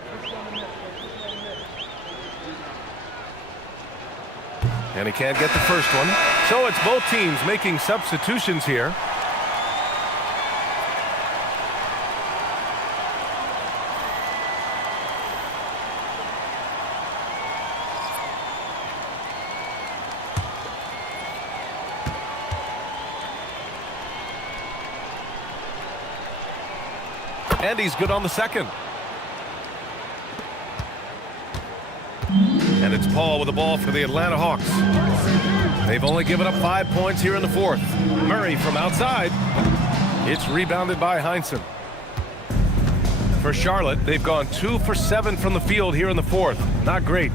And he can't get the first one. So it's both teams making substitutions here. And he's good on the second. And it's Paul with the ball for the Atlanta Hawks. They've only given up 5 points here in the 4th. Murray from outside. It's rebounded by Heinsohn. For Charlotte, they've gone 2 for 7 from the field here in the 4th. Not great.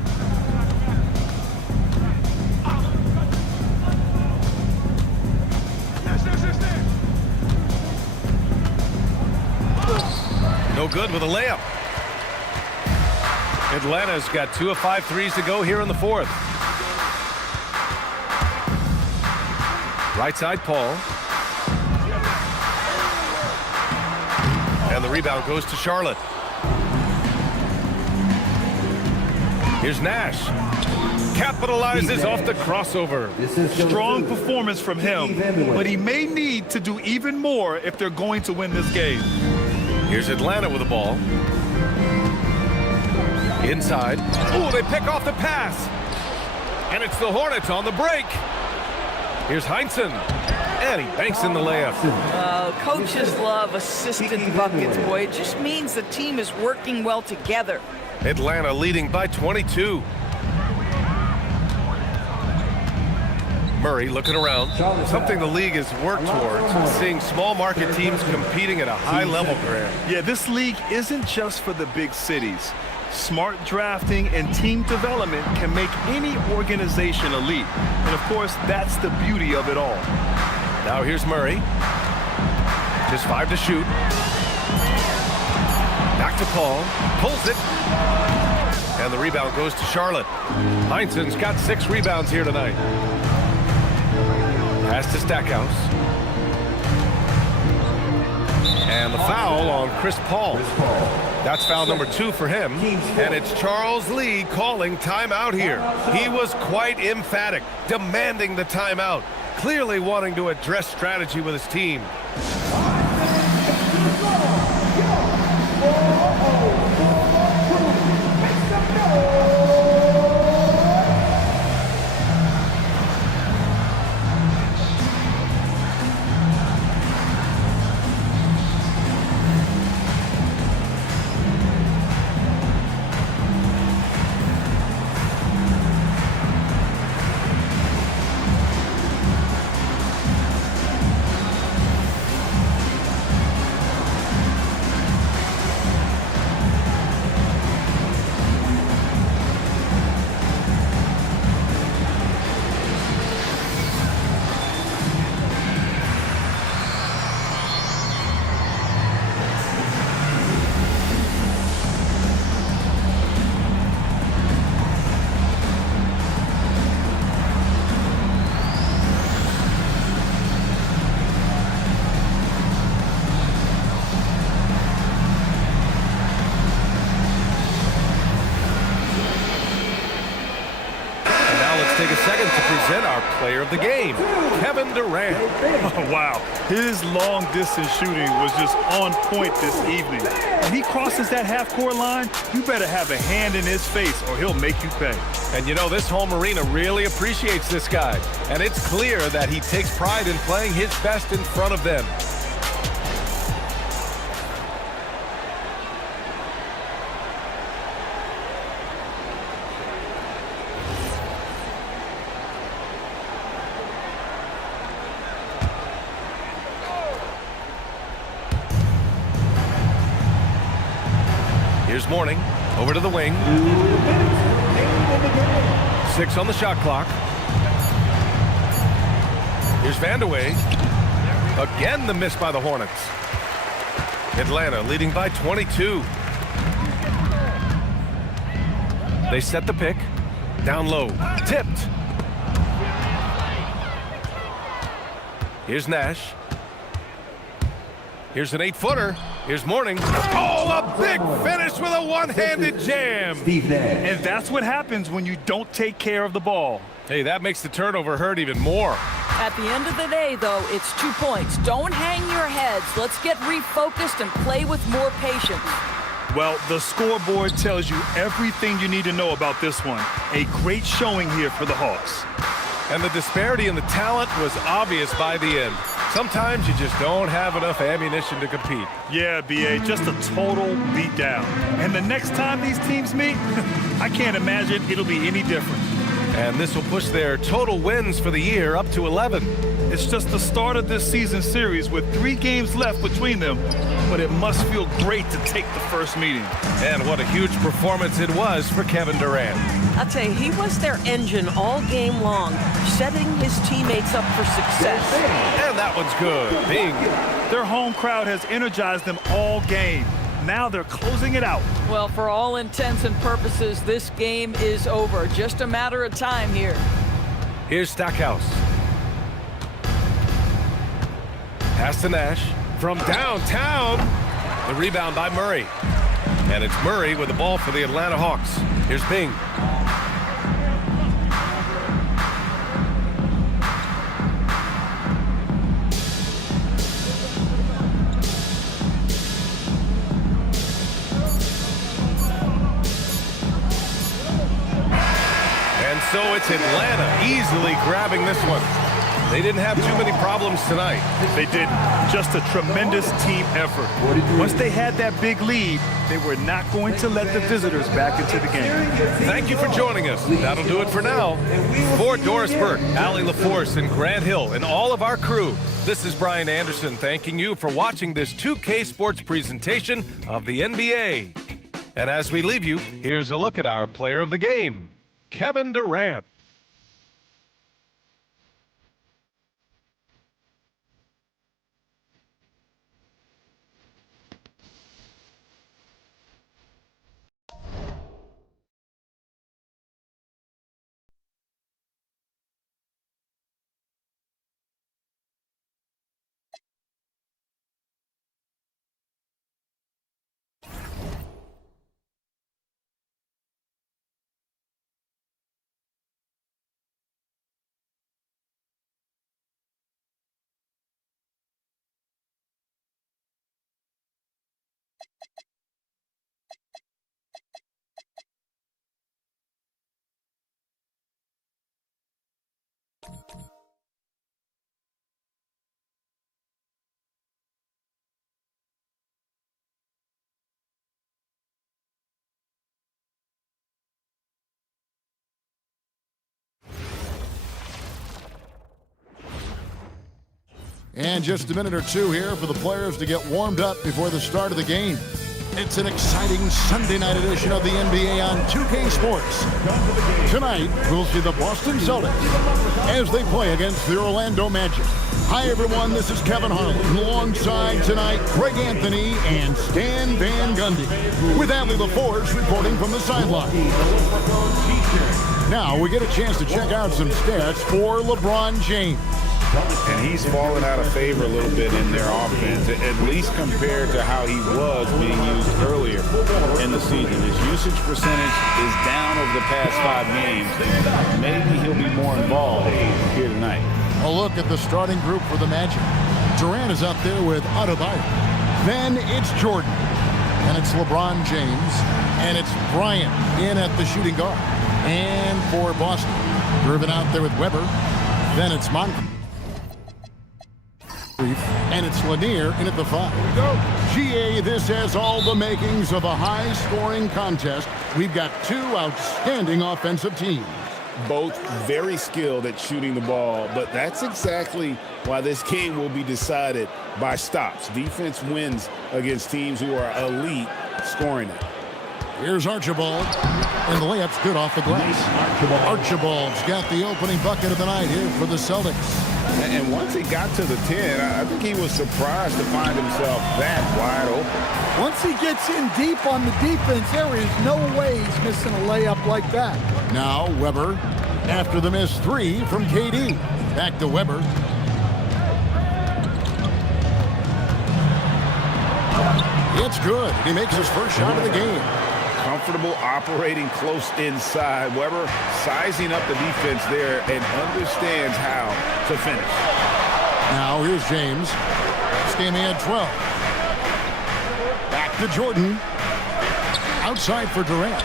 No good with a layup. Atlanta's got 2 of 5 threes to go here in the 4th. Right side, Paul. And the rebound goes to Charlotte. Here's Nash. Capitalizes off the crossover. Strong performance from him, but he may need to do even more if they're going to win this game. Here's Atlanta with the ball. Inside. Oh, they pick off the pass. And it's the Hornets on the break. Here's Heinsohn. And he banks in the layup. Coaches love assisted buckets, boy. It just means the team is working well together. Atlanta leading by 22. Murray looking around. Something the league has worked towards, seeing small market teams competing at a high level, Grant. Yeah, this league isn't just for the big cities. Smart drafting and team development can make any organization elite. And of course, that's the beauty of it all. Now here's Murray. Just 5 to shoot. Back to Paul. Pulls it. And the rebound goes to Charlotte. Heinsohn's got 6 rebounds here tonight. Pass to Stackhouse. And the foul on Chris Paul. That's foul number 2 for him. And it's Charles Lee calling timeout here. He was quite emphatic, demanding the timeout, clearly wanting to address strategy with his team. present our player of the game, Kevin Durant. Oh, wow. His long-distance shooting was just on point this evening. When he crosses that half-court line, you better have a hand in his face or he'll make you pay. And you know, this home arena really appreciates this guy. And it's clear that he takes pride in playing his best in front of them. Here's Mourning, over to the wing. 6 on the shot clock. Here's Vandeweghe. Again, the miss by the Hornets. Atlanta leading by 22. They set the pick. Down low. Tipped. Here's Nash. Here's an 8-footer. Here's Mourning. Oh, a big finish with a one-handed jam. And that's what happens when you don't take care of the ball. Hey, that makes the turnover hurt even more. At the end of the day, though, it's 2 points. Don't hang your heads. Let's get refocused and play with more patience. Well, the scoreboard tells you everything you need to know about this one. A great showing here for the Hawks. And the disparity in the talent was obvious by the end. Sometimes you just don't have enough ammunition to compete. Yeah, B.A., just a total beatdown. And the next time these teams meet, I can't imagine it'll be any different. And this will push their total wins for the year up to 11. It's just the start of this season series with 3 games left between them, but it must feel great to take the first meeting. And what a huge performance it was for Kevin Durant. I'll tell you, he was their engine all game long, setting his teammates up for success. And that one's good. Bing. Their home crowd has energized them all game. Now they're closing it out. Well, for all intents and purposes, this game is over. Just a matter of time here. Here's Stackhouse. Pass to Nash from downtown. The rebound by Murray. And it's Murray with the ball for the Atlanta Hawks. Here's Bing. And so it's Atlanta easily grabbing this one. They didn't have too many problems tonight. They didn't. Just a tremendous team effort. Once they had that big lead, they were not going to let the visitors back into the game. Thank you for joining us. That'll do it for now. For Doris Burke, Allie LaForce, and Grant Hill, and all of our crew, this is Brian Anderson thanking you for watching this 2K Sports presentation of the NBA. And as we leave you, here's a look at our player of the game, Kevin Durant. And just a minute or two here for the players to get warmed up before the start of the game. It's an exciting Sunday night edition of the NBA on 2K Sports. Tonight, we'll see the Boston Celtics as they play against the Orlando Magic. Hi, everyone. This is Kevin Harlan. Alongside tonight, Greg Anthony and Stan Van Gundy, with Allie LaForce reporting from the sideline. Now, we get a chance to check out some stats for LeBron James. And he's fallen out of favor a little bit in their offense, at least compared to how he was being used earlier in the season. His usage percentage is down over the past 5 games. Maybe he'll be more involved here tonight. A look at the starting group for the Magic. Durant is out there with Adebayo. Then it's Jordan. And it's LeBron James. And it's Bryant in at the shooting guard. And for Boston, driven out there with Weber. Then it's Moncrief. And it's Lanier in at the 5. Here we go. GA, this has all the makings of a high-scoring contest. We've got 2 outstanding offensive teams. Both very skilled at shooting the ball, but that's exactly why this game will be decided by stops. Defense wins against teams who are elite scoring it. Here's Archibald, and the layup's good off the glass. Archibald's got the opening bucket of the night here for the Celtics. And once he got to the 10, I think he was surprised to find himself that wide open. Once he gets in deep on the defense, there is no way he's missing a layup like that. Now Weber, after the missed 3 from KD. Back to Weber. It's good. He makes his first shot of the game. Comfortable operating close inside. Weber sizing up the defense there and understands how to finish. Now here's James. This game he had 12. Back to Jordan. Outside for Durant.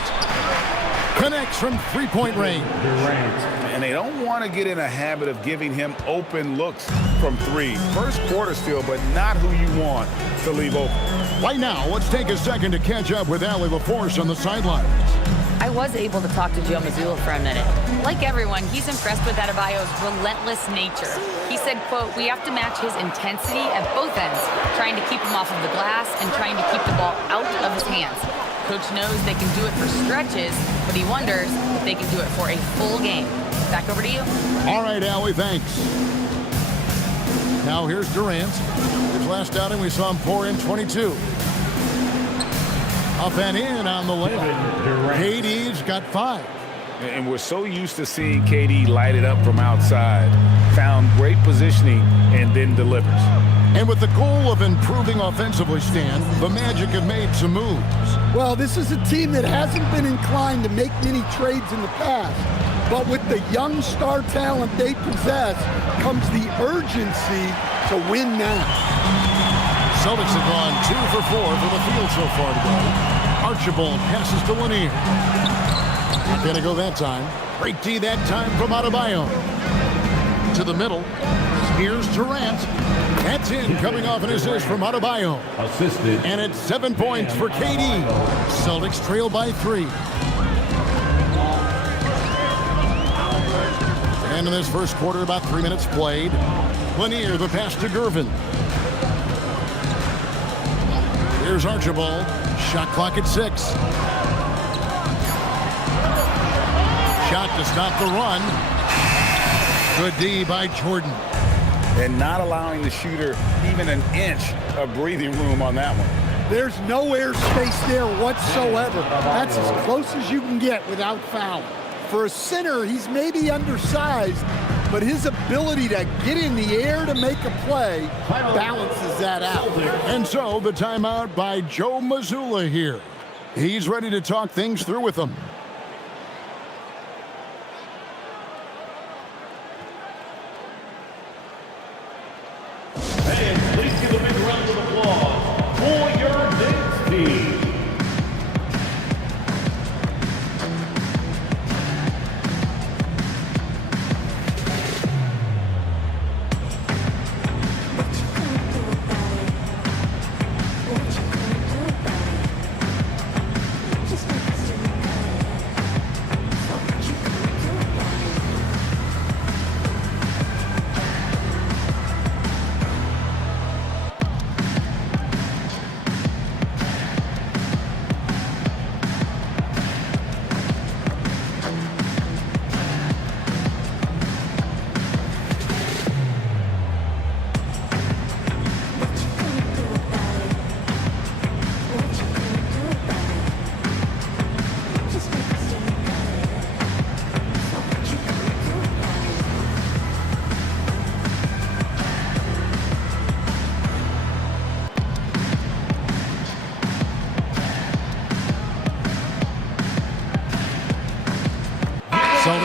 Connects from three-point range. And they don't want to get in a habit of giving him open looks from 3. First quarter still, but not who you want to leave open. Right now, let's take a second to catch up with Allie LaForce on the sidelines. I was able to talk to Joe Mazzulla for a minute. Like everyone, he's impressed with Adebayo's relentless nature. He said, quote, "We have to match his intensity at both ends, trying to keep him off of the glass and trying to keep the ball out of his hands. Coach knows they can do it for stretches, but he wonders if they can do it for a full game." Back over to you. All right, Allie, thanks. Now here's Durant. His last outing, we saw him pour in 22. Up and in on the layup. KD's got 5. And we're so used to seeing KD light it up from outside. Found great positioning and then delivers. And with the goal of improving offensively, Stan, the Magic have made some moves. Well, this is a team that hasn't been inclined to make many trades in the past. But with the young star talent they possess comes the urgency to win now. Celtics have gone 2 for 4 from the field so far today. Archibald passes to Lanier. Not going to go that time. Great D that time from Adebayo. To the middle. Here's Durant. That's in, coming off an assist from Adebayo. Assisted. And it's 7 points for KD. Celtics trail by 3. And in this first quarter, about 3 minutes played. Lanier, the pass to Gervin. Here's Archibald. Shot clock at 6. Shot to stop the run. Good D by Jordan. And not allowing the shooter even an inch of breathing room on that one. There's no airspace there whatsoever. That's as close as you can get without foul. For a center, he's maybe undersized, but his ability to get in the air to make a play balances that out. And so the timeout by Joe Mazzulla here. He's ready to talk things through with them. And please give a big round of applause for your Knicks team.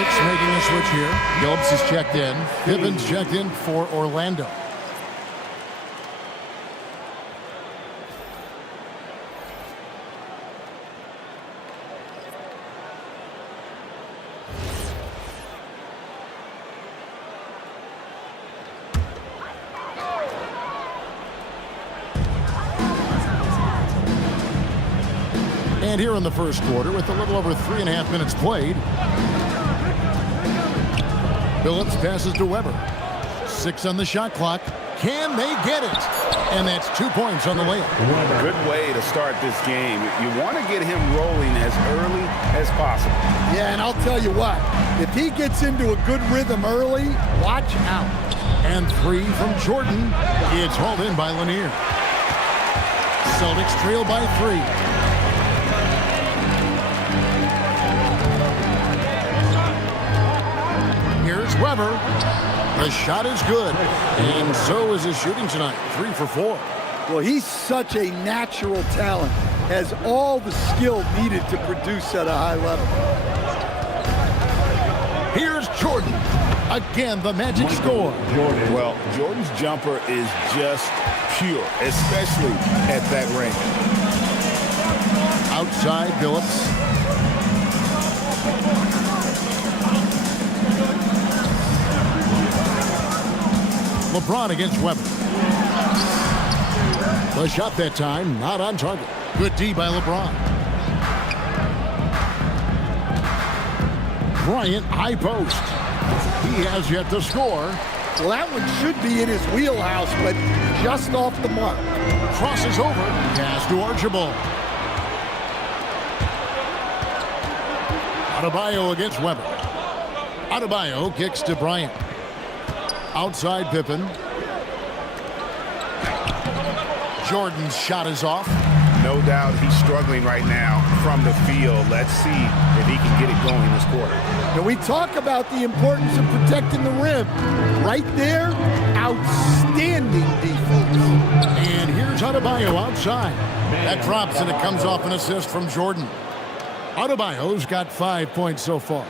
Celtics making a switch here. Phillips is checked in. Pippen's checked in for Orlando. And here in the first quarter, with a little over 3.5 minutes played, Phillips passes to Weber. 6 on the shot clock. Can they get it? And that's 2 points on the layup. Good way to start this game. You want to get him rolling as early as possible. Yeah, and I'll tell you what, if he gets into a good rhythm early, watch out. And 3 from Jordan. It's hauled in by Lanier. Celtics trail by 3. Here's Weber. The shot is good. And so is his shooting tonight. 3 for 4. Well, he's such a natural talent. Has all the skill needed to produce at a high level. Here's Jordan. Again, the Magic score. Well, Jordan's jumper is just pure, especially at that range. Outside, Phillips. LeBron against Weber. The shot that time, not on target. Good D by LeBron. Bryant, high post. He has yet to score. Well, that one should be in his wheelhouse, but just off the mark. Crosses over. Pass to Archibald. Adebayo against Weber. Adebayo kicks to Bryant. Outside Pippen. Jordan's shot is off. No doubt he's struggling right now from the field. Let's see if he can get it going this quarter. And we talk about the importance of protecting the rim. Right there, outstanding defense. And here's Adebayo outside. That drops and it comes off an assist from Jordan. Adebayo's got 5 points so far.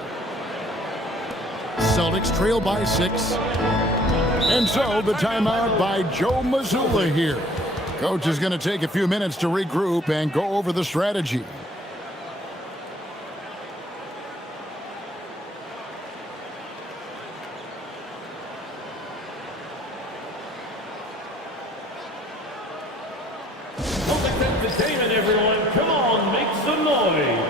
Celtics trail by 6. And so the timeout by Joe Mazzulla here. Coach is going to take a few minutes to regroup and go over the strategy. Celtics entertainment, everyone. Come on, make some noise.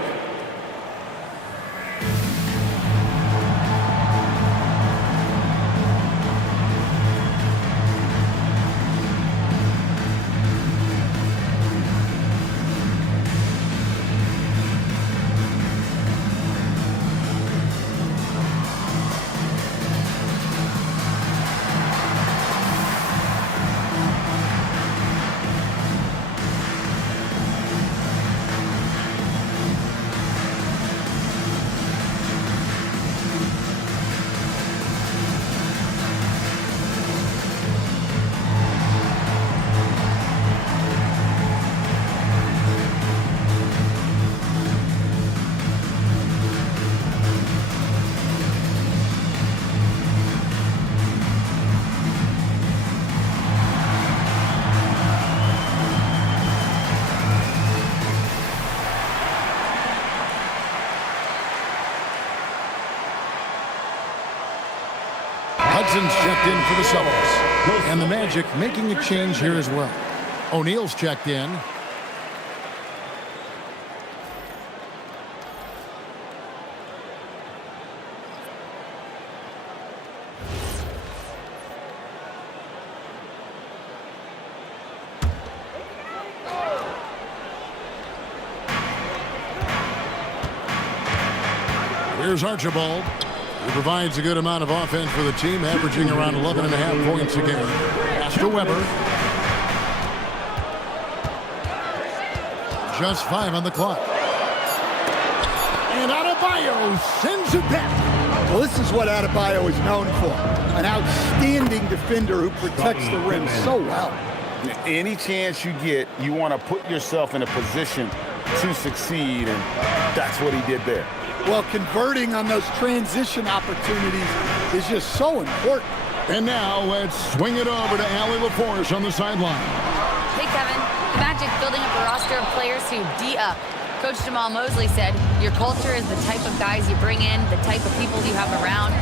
Hudson's checked in for the Celtics. And the Magic making a change here as well. O'Neal's checked in. Here's Archibald. He provides a good amount of offense for the team, averaging around 11.5 points a game. Pass to Weber. Just 5 on the clock. And Adebayo sends it back. Well, this is what Adebayo is known for. An outstanding defender who protects the rim so well. Any chance you get, you want to put yourself in a position to succeed, and that's what he did there. Well, converting on those transition opportunities is just so important. And now let's swing it over to Allie LaForce on the sideline. Hey, Kevin. The Magic building up a roster of players who D up. Coach Jamal Mosley said, your culture is the type of guys you bring in, the type of people you have around.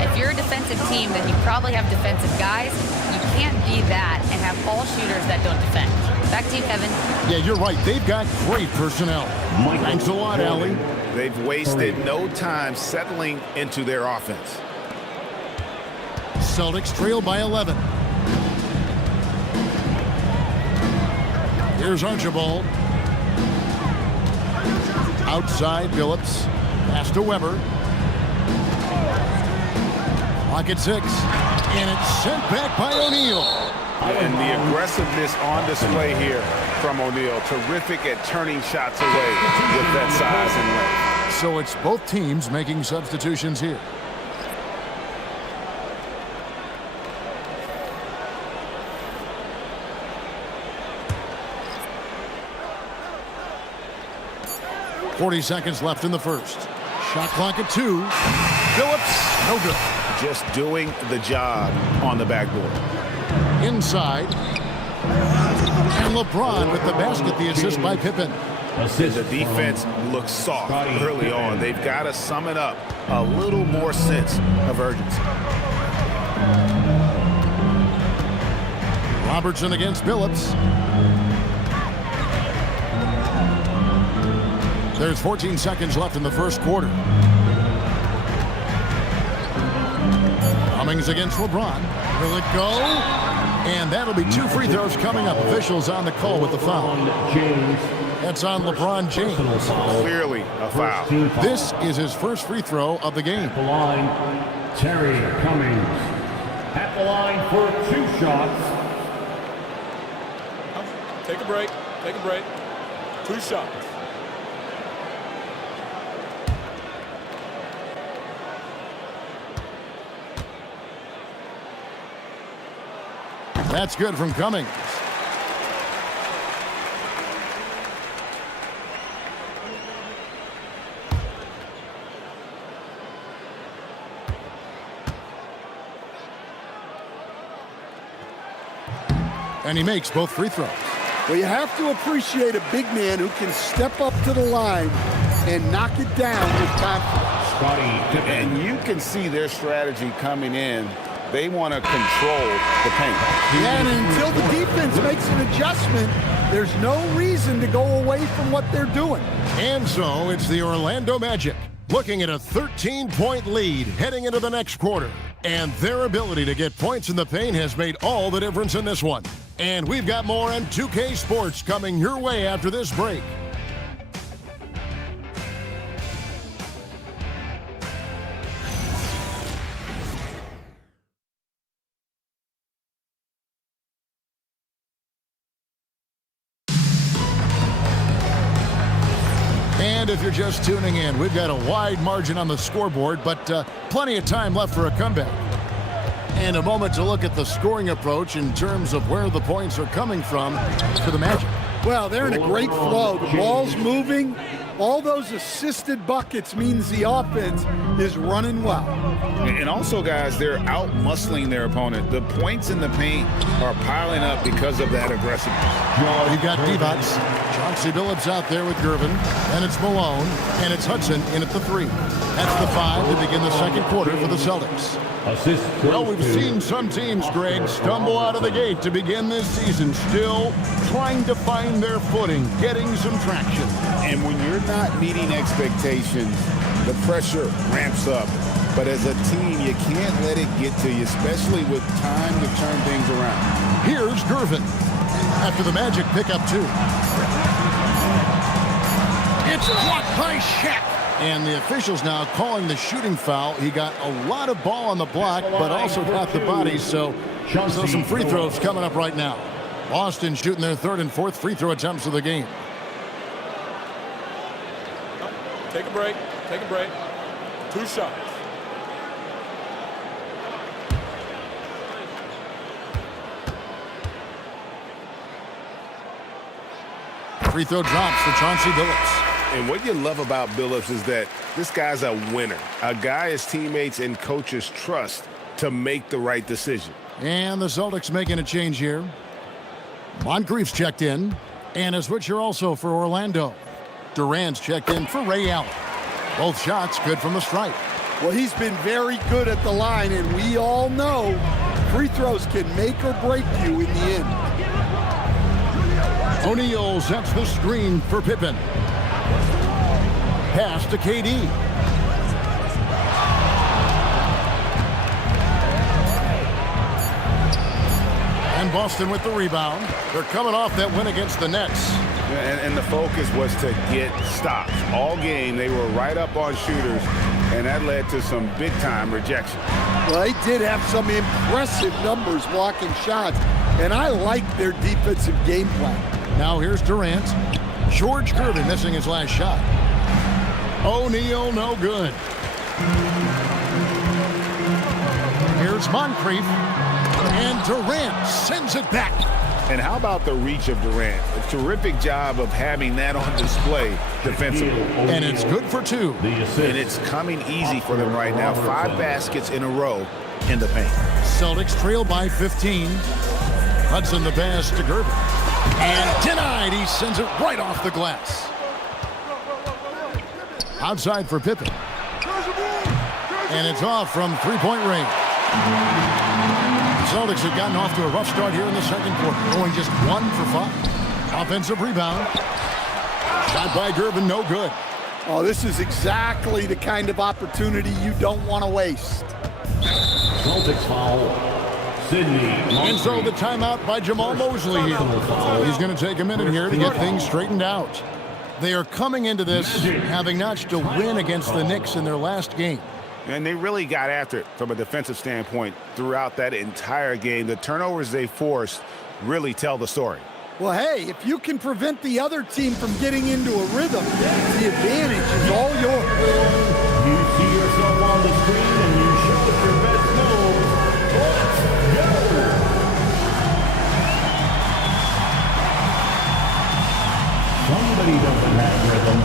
If you're a defensive team, then you probably have defensive guys. You can't be that and have all shooters that don't defend. Back to you, Kevin. Yeah, you're right. They've got great personnel. Thanks a lot, Allie. They've wasted no time settling into their offense. Celtics trail by 11. Here's Archibald. Outside, Phillips. Pass to Weber. Clock at 6. And it's sent back by O'Neal. And the aggressiveness on display here from O'Neal. Terrific at turning shots away with that size and length. So it's both teams making substitutions here. .40 seconds left in the first. Shot clock at 2. Phillips, no good. Just doing the job on the backboard. Inside. And LeBron with the basket, the assist by Pippen. The defense looks soft early on. They've got to sum it up. A little more sense of urgency. Robertson against Phillips. There's 14 seconds left in the first quarter. Cummings against LeBron. Will it go? And that'll be 2 free throws coming up. Officials on the call with the foul. That's on LeBron James. Clearly a foul. This is his first free throw of the game. At the line, Terry Cummings. At the line for 2 shots. Take a break. Take a break. 2 shots. That's good from Cummings. And he makes both free throws. Well, you have to appreciate a big man who can step up to the line and knock it down with confidence. And you can see their strategy coming in. They want to control the paint. And until the defense makes an adjustment, there's no reason to go away from what they're doing. And so it's the Orlando Magic looking at a 13-point lead heading into the next quarter. And their ability to get points in the paint has made all the difference in this one. And we've got more on 2K Sports coming your way after this break. And if you're just tuning in, we've got a wide margin on the scoreboard, but plenty of time left for a comeback. And a moment to look at the scoring approach in terms of where the points are coming from for the Magic. Well, they're in a great flow. The ball's moving. All those assisted buckets means the offense is running well. And also, guys, they're out-muscling their opponent. The points in the paint are piling up because of that aggressiveness. You've got Divac. Chauncey Billups out there with Gervin. And it's Malone. And it's Hudson in at the 3. That's the 5 to begin the second quarter for the Celtics. Well, we've seen some teams, Greg, stumble out of the gate to begin this season, still trying to find their footing, getting some traction. And when you're not meeting expectations, the pressure ramps up. But as a team, you can't let it get to you, especially with time to turn things around. Here's Gervin after the Magic pick up 2. It's blocked by Shaq. And the officials now calling the shooting foul. He got a lot of ball on the block, but also got the body. So some free throws coming up right now. Boston shooting their 3rd and 4th free throw attempts of the game. Take a break. Take a break. 2 shots. Free throw drops for Chauncey Billups. And what you love about Billups is that this guy's a winner, a guy his teammates and coaches trust to make the right decision. And the Celtics making a change here. Moncrief's checked in, and a switcher also for Orlando. Durant's checked in for Ray Allen. Both shots good from the stripe. Well, he's been very good at the line, and we all know free throws can make or break you in the end. O'Neal sets the screen for Pippen. Pass to KD. And Boston with the rebound. They're coming off that win against the Nets. And the focus was to get stops. All game, they were right up on shooters, and that led to some big-time rejection. Well, they did have some impressive numbers blocking shots, and I like their defensive game plan. Now here's Durant. George Gervin missing his last shot. O'Neal, no good. Here's Moncrief. And Durant sends it back. And how about the reach of Durant? A terrific job of having that on display defensively. And it's good for two. And it's coming easy for them right now. 5 baskets in a row in the paint. Celtics trail by 15. Hudson the pass to Gervin. And denied. He sends it right off the glass. Outside for Pippen. And it's off from three-point range. The Celtics have gotten off to a rough start here in the second quarter, going just 1 for 5. Offensive rebound. Shot by Gervin, no good. Oh, this is exactly the kind of opportunity you don't want to waste. Celtics foul. Sydney. And so the timeout by Jamal Mosley here. He's going to take a minute here to get things straightened out. They are coming into this having notched a win against the Knicks in their last game. And they really got after it from a defensive standpoint throughout that entire game. The turnovers they forced really tell the story. Well, hey, if you can prevent the other team from getting into a rhythm, the advantage is all yours. You see yourself on the screen and you show us your best moves. Let's go! Somebody doesn't have rhythm.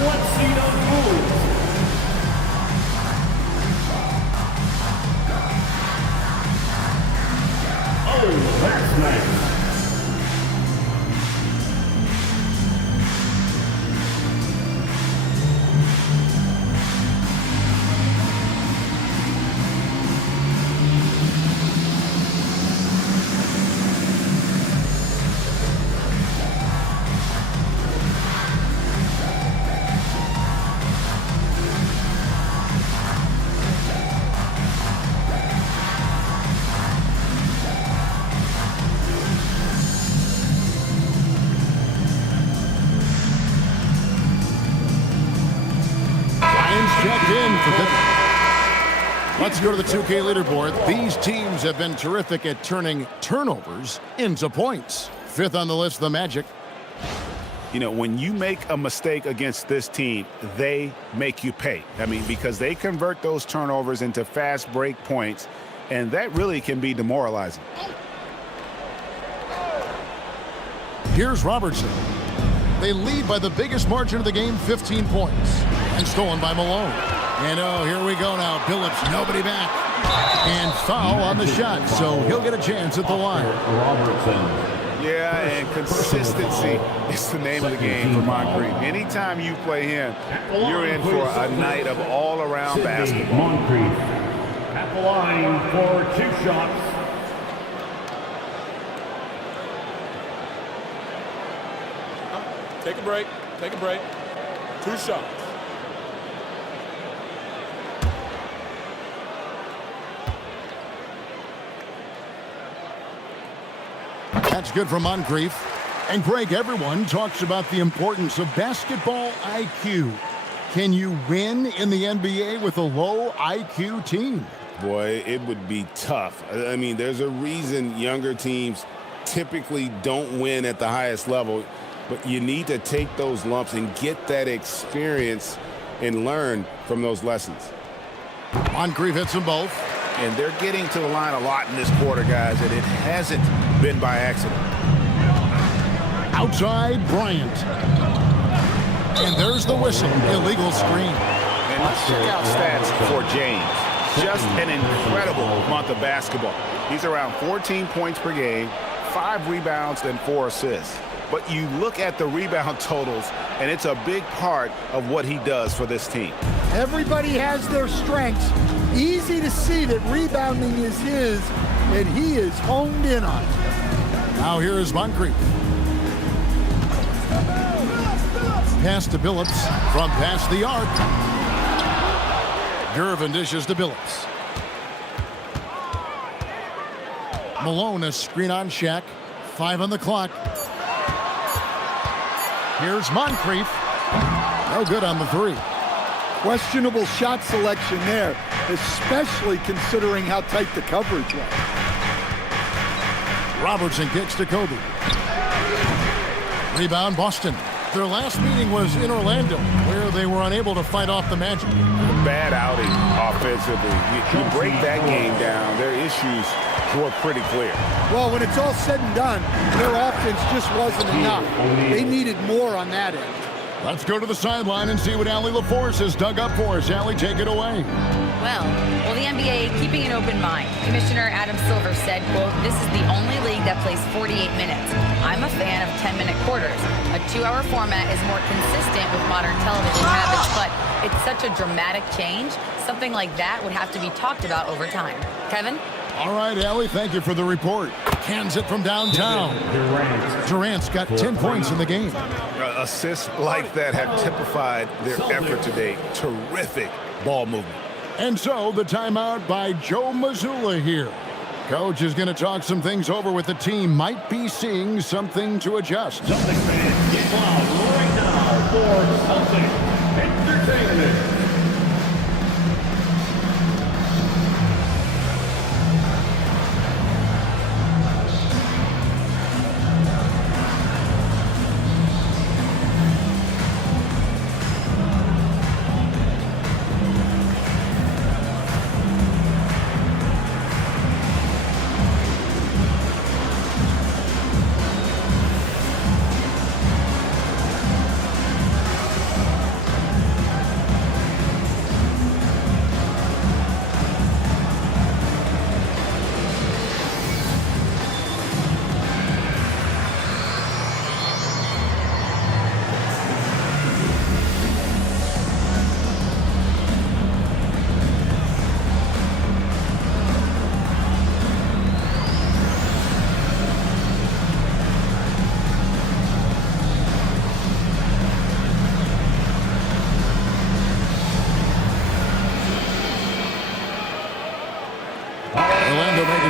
Let's see those moves. Oh, that's nice. Let's go to the 2K leaderboard. These teams have been terrific at turning turnovers into points. 5th on the list, the Magic. You know, when you make a mistake against this team, they make you pay. I mean, because they convert those turnovers into fast break points, and that really can be demoralizing. Here's Robertson. They lead by the biggest margin of the game, 15 points. And stolen by Malone. And oh, here we go now. Billups, nobody back. And foul on the shot, so he'll get a chance at the line. Robertson. Yeah, and consistency is the name of the game for Moncrief. Anytime you play him, you're in for a night of all-around basketball. Moncrief at the line for 2 shots. Take a break. Take a break. 2 shots. That's good for Moncrief. And Greg, everyone talks about the importance of basketball IQ. Can you win in the NBA with a low IQ team? Boy, it would be tough. I mean, there's a reason younger teams typically don't win at the highest level, but you need to take those lumps and get that experience and learn from those lessons. Moncrief hits them both. And they're getting to the line a lot in this quarter, guys, and it hasn't been by accident. Outside, Bryant. And there's the whistle. Illegal screen. And let's check out stats for James. Just an incredible month of basketball. He's around 14 points per game, 5 rebounds, and 4 assists. But you look at the rebound totals, and it's a big part of what he does for this team. Everybody has their strengths. Easy to see that rebounding is his, and he is honed in on it. Now here is Moncrief. Pass to Billups from past the arc. Gervin dishes to Billups. Malone, a screen on Shaq. 5 on the clock. Here's Moncrief. No good on the 3. Questionable shot selection there, especially considering how tight the coverage was. Robertson kicks to Kobe. Rebound, Boston. Their last meeting was in Orlando, where they were unable to fight off the Magic. Bad outing offensively. You break that game down, their issues were pretty clear. Well, when it's all said and done, their offense just wasn't enough. They needed more on that end. Let's go to the sideline and see what Allie LaForce has dug up for us. Allie, take it away. Well, the NBA keeping an open mind. Commissioner Adam Silver said, quote, "This is the only league that plays 48 minutes. I'm a fan of 10-minute quarters. A 2-hour format is more consistent with modern television habits, but it's such a dramatic change. Something like that would have to be talked about over time." Kevin? All right, Allie, thank you for the report. Cans it from downtown. Durant's got 10 points in the game. Assists like that have typified their effort today. Terrific ball movement. And so the timeout by Joe Mazzulla here. Coach is going to talk some things over with the team. Might be seeing something to adjust. Celtics fans, get loud right now for Celtics Entertainment.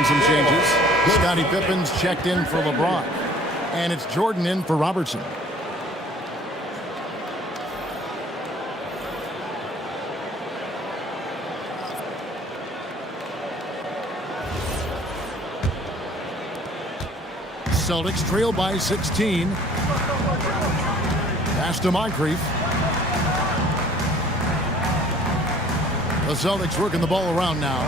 Some changes. Scottie Pippen's checked in for LeBron. And it's Jordan in for Robertson. Celtics trail by 16. Pass to Moncrief. The Celtics working the ball around now.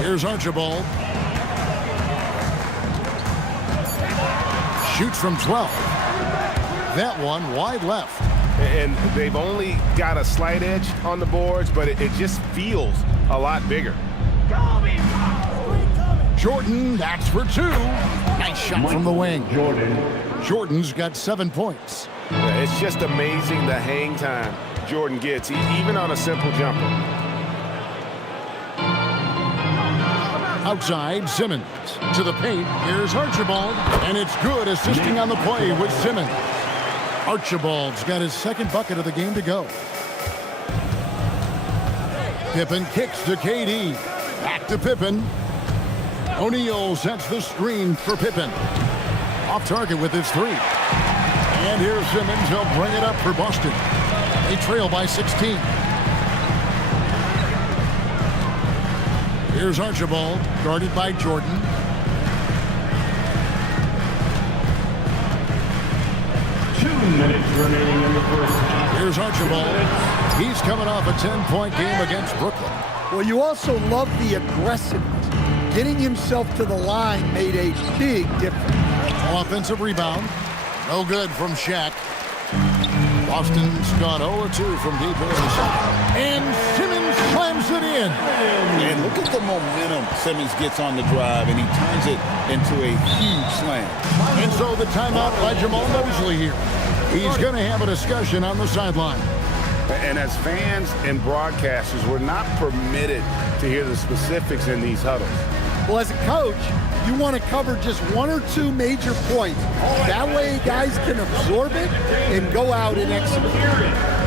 Here's Archibald. Shoots from 12. That one wide left. And they've only got a slight edge on the boards, but it just feels a lot bigger. Jordan, that's for 2. Nice shot from the wing. Jordan's got 7 points. Yeah, it's just amazing the hang time Jordan gets, even on a simple jumper. Outside, Simmons to the paint. Here's Archibald, and it's good, assisting on the play with Simmons. Archibald's got his second bucket of the game to go. Pippen kicks to KD. Back to Pippen. O'Neal sets the screen for Pippen. Off target with his 3. And here's Simmons. He'll bring it up for Boston. They trail by 16. Here's Archibald, guarded by Jordan. Two minutes remaining in the first half. Here's Archibald. He's coming off a 10-point game against Brooklyn. Well, you also love the aggressiveness. Getting himself to the line made a big difference. Offensive rebound. No good from Shaq. Boston's gone 0-2 from deep in the second. And Simmons slams it in. And look at the momentum Simmons gets on the drive, and he turns it into a huge slam. And so the timeout by Jamal Mosley here. He's going to have a discussion on the sideline. And as fans and broadcasters, we're not permitted to hear the specifics in these huddles. Well, as a coach, you want to cover just one or two major points. That way guys can absorb it and go out and execute.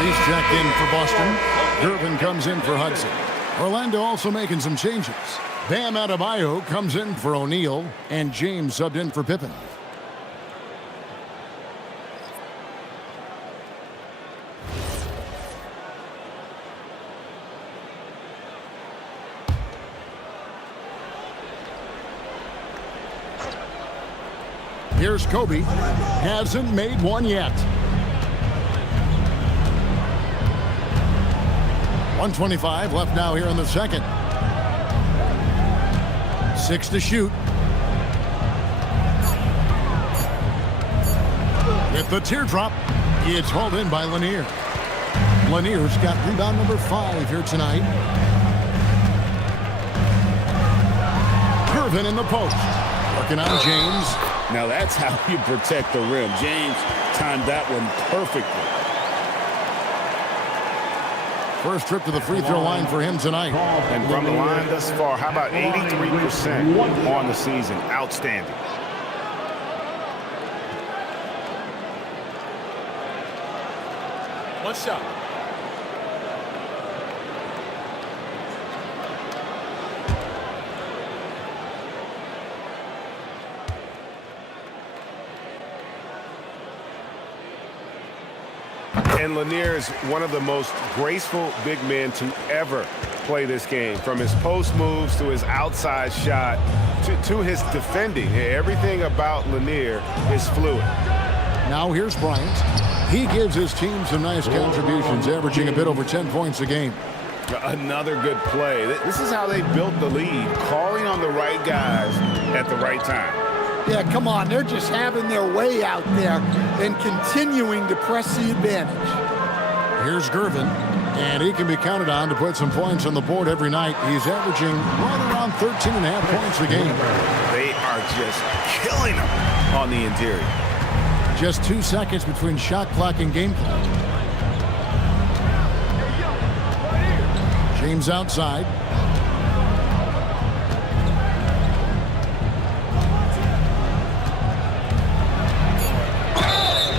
He's checked in for Boston. Gervin comes in for Hudson. Orlando also making some changes. Bam Adebayo comes in for O'Neal, and James subbed in for Pippen. Here's Kobe. Hasn't made one yet. 1:25 left now here in the second. 6 to shoot. With the teardrop, it's hauled in by Lanier. Lanier's got rebound number 5 here tonight. Gervin in the post. Working on James. Now that's how you protect the rim. James timed that one perfectly. First trip to the free throw line for him tonight. And from the line thus far, how about 83% on the season? Outstanding. One shot. And Lanier is one of the most graceful big men to ever play this game. From his post moves to his outside shot to his defending. Everything about Lanier is fluid. Now here's Bryant. He gives his team some nice contributions, averaging a bit over 10 points a game. Another good play. This is how they built the lead, calling on the right guys at the right time. Yeah, come on. They're just having their way out there and continuing to press the advantage. Here's Gervin, and he can be counted on to put some points on the board every night. He's averaging right around 13.5 points a game. They are just killing them on the interior. Just 2 seconds between shot clock and game clock. James outside.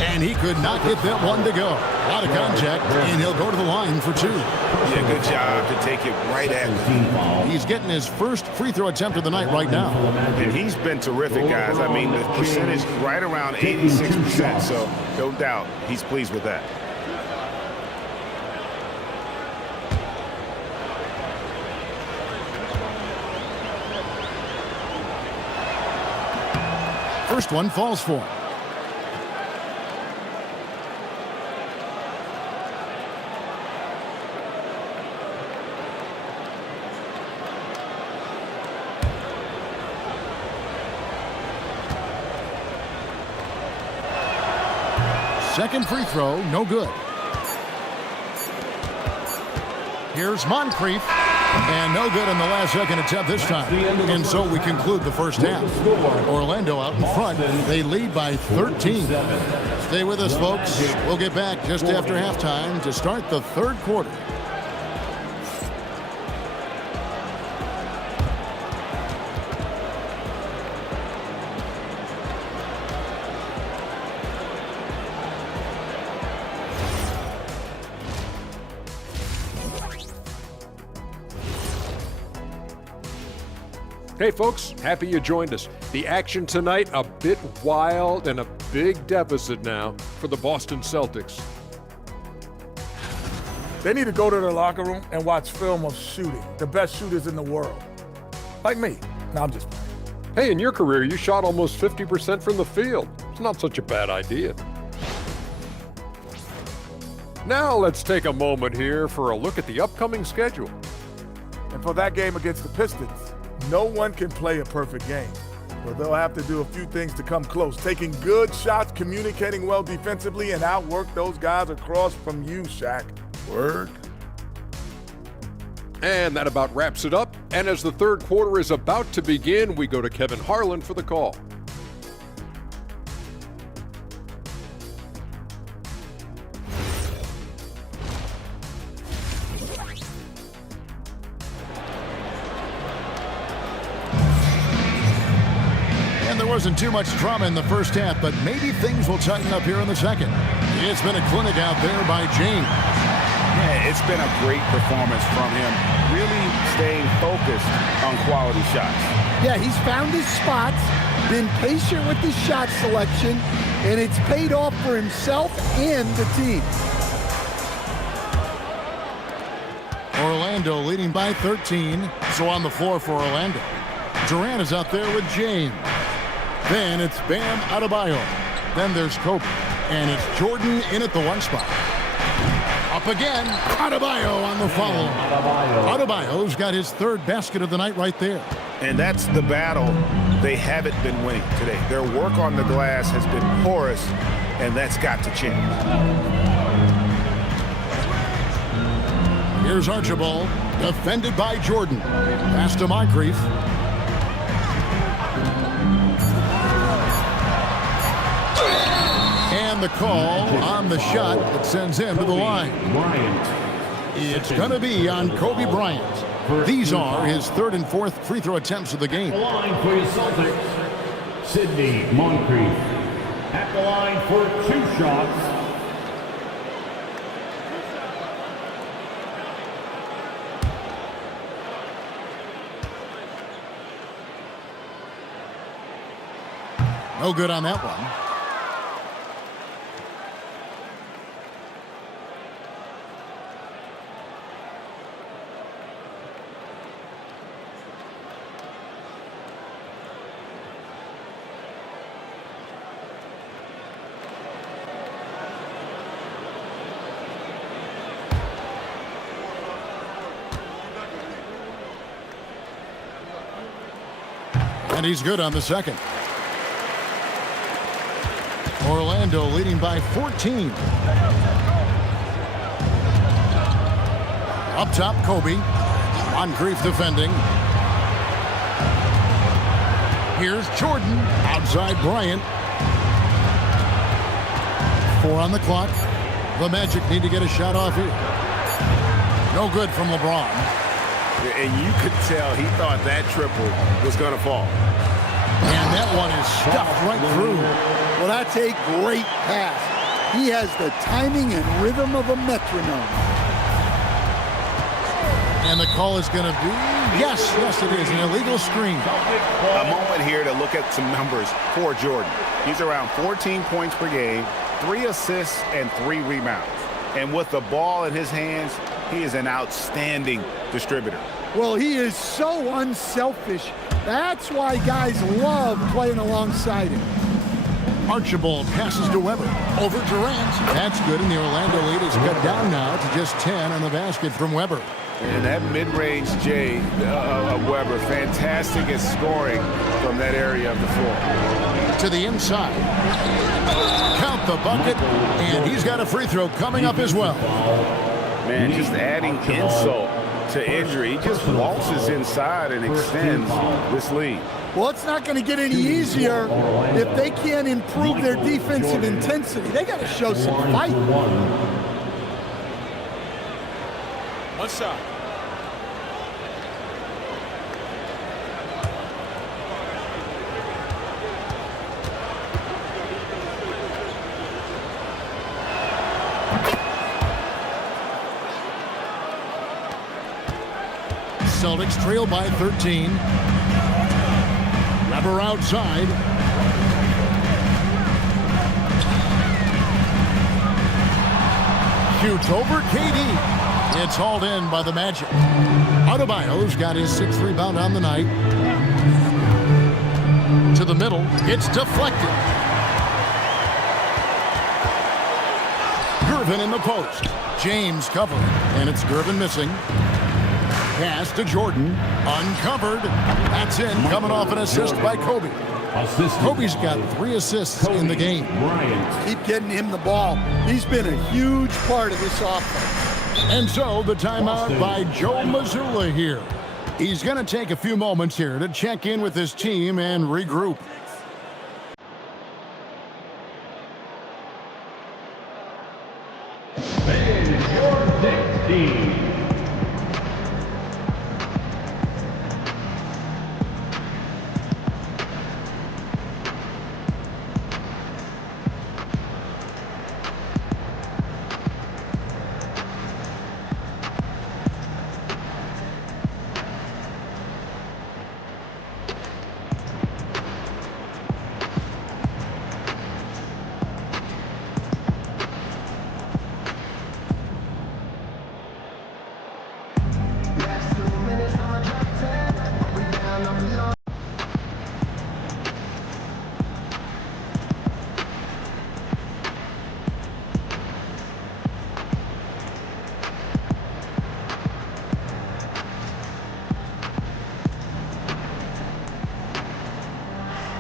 And he could not get that one to go. A lot of contact, and he'll go to the line for 2. Yeah, good job to take it right at him. He's getting his first free throw attempt of the night right now. And he's been terrific, guys. I mean, the percentage right around 86%, so no doubt he's pleased with that. First one falls for him. Second free throw, no good. Here's Moncrief, and no good in the last second attempt this time. And so we conclude the first half. Orlando out in front. They lead by 13. Stay with us, folks. We'll get back just after halftime to start the third quarter. Hey folks, happy you joined us. The action tonight a bit wild and a big deficit now for the Boston Celtics. They need to go to their locker room and watch film of shooting, the best shooters in the world. Like me. No, I'm just playing. Hey, in your career, you shot almost 50% from the field. It's not such a bad idea. Now let's take a moment here for a look at the upcoming schedule. And for that game against the Pistons, no one can play a perfect game, but they'll have to do a few things to come close. Taking good shots, communicating well defensively, and outwork those guys across from you, Shaq. Word. And that about wraps it up. And as the third quarter is about to begin, we go to Kevin Harlan for the call. Wasn't too much drama in the first half, but maybe things will tighten up here in the second. It's been a clinic out there by James. Yeah, it's been a great performance from him, really staying focused on quality shots. Yeah, he's found his spots, been patient with his shot selection, and it's paid off for himself and the team. Orlando leading by 13, so on the floor for Orlando. Durant is out there with James. Then it's Bam Adebayo. Then there's Kobe. And it's Jordan in at the one spot. Up again. Adebayo on the follow. Adebayo's got his third basket of the night right there. And that's the battle they haven't been winning today. Their work on the glass has been porous, and that's got to change. Here's Archibald, defended by Jordan. Pass to Moncrief. And the call on the shot that sends him to the line. It's going to be on Kobe Bryant. These are his third and fourth free throw attempts of the game. The line for your Celtics, Sidney Moncrief. At the line for 2 shots. No good on that one. And he's good on the second. Orlando leading by 14. Up top, Kobe. Moncrief defending. Here's Jordan. Outside Bryant. 4 on the clock. The Magic need to get a shot off here. No good from LeBron. And you could tell he thought that triple was going to fall. And that one is stuffed right through. Well, that's a great pass. He has the timing and rhythm of a metronome. And the call is going to be, yes, it is, an illegal screen. A moment here to look at some numbers for Jordan. He's around 14 points per game, 3 assists, and 3 rebounds. And with the ball in his hands, he is an outstanding distributor. Well, he is so unselfish. That's why guys love playing alongside him. Archibald passes to Weber. Over Durant. That's good, and the Orlando lead is cut down now to just 10 on the basket from Weber. And that mid-range J of Weber, fantastic at scoring from that area of the floor. To the inside. Count the bucket, and he's got a free throw coming up as well. Man, just adding insult to injury. He just waltzes inside and extends this lead. Well, it's not going to get any easier if they can't improve their defensive intensity. They got to show some fight. One shot. Celtics trail by 13. Weber outside. Shoots over KD. It's hauled in by the Magic. Adebayo's got his 6th rebound on the night. To the middle. It's deflected. Gervin in the post. James covering. And it's Gervin missing. Pass to Jordan. Uncovered. That's in. Coming off an assist by Kobe. Kobe's got 3 assists in the game. Keep getting him the ball. He's been a huge part of this offense. And so the timeout by Joe Mazzulla here. He's going to take a few moments here to check in with his team and regroup. Your Knicks team.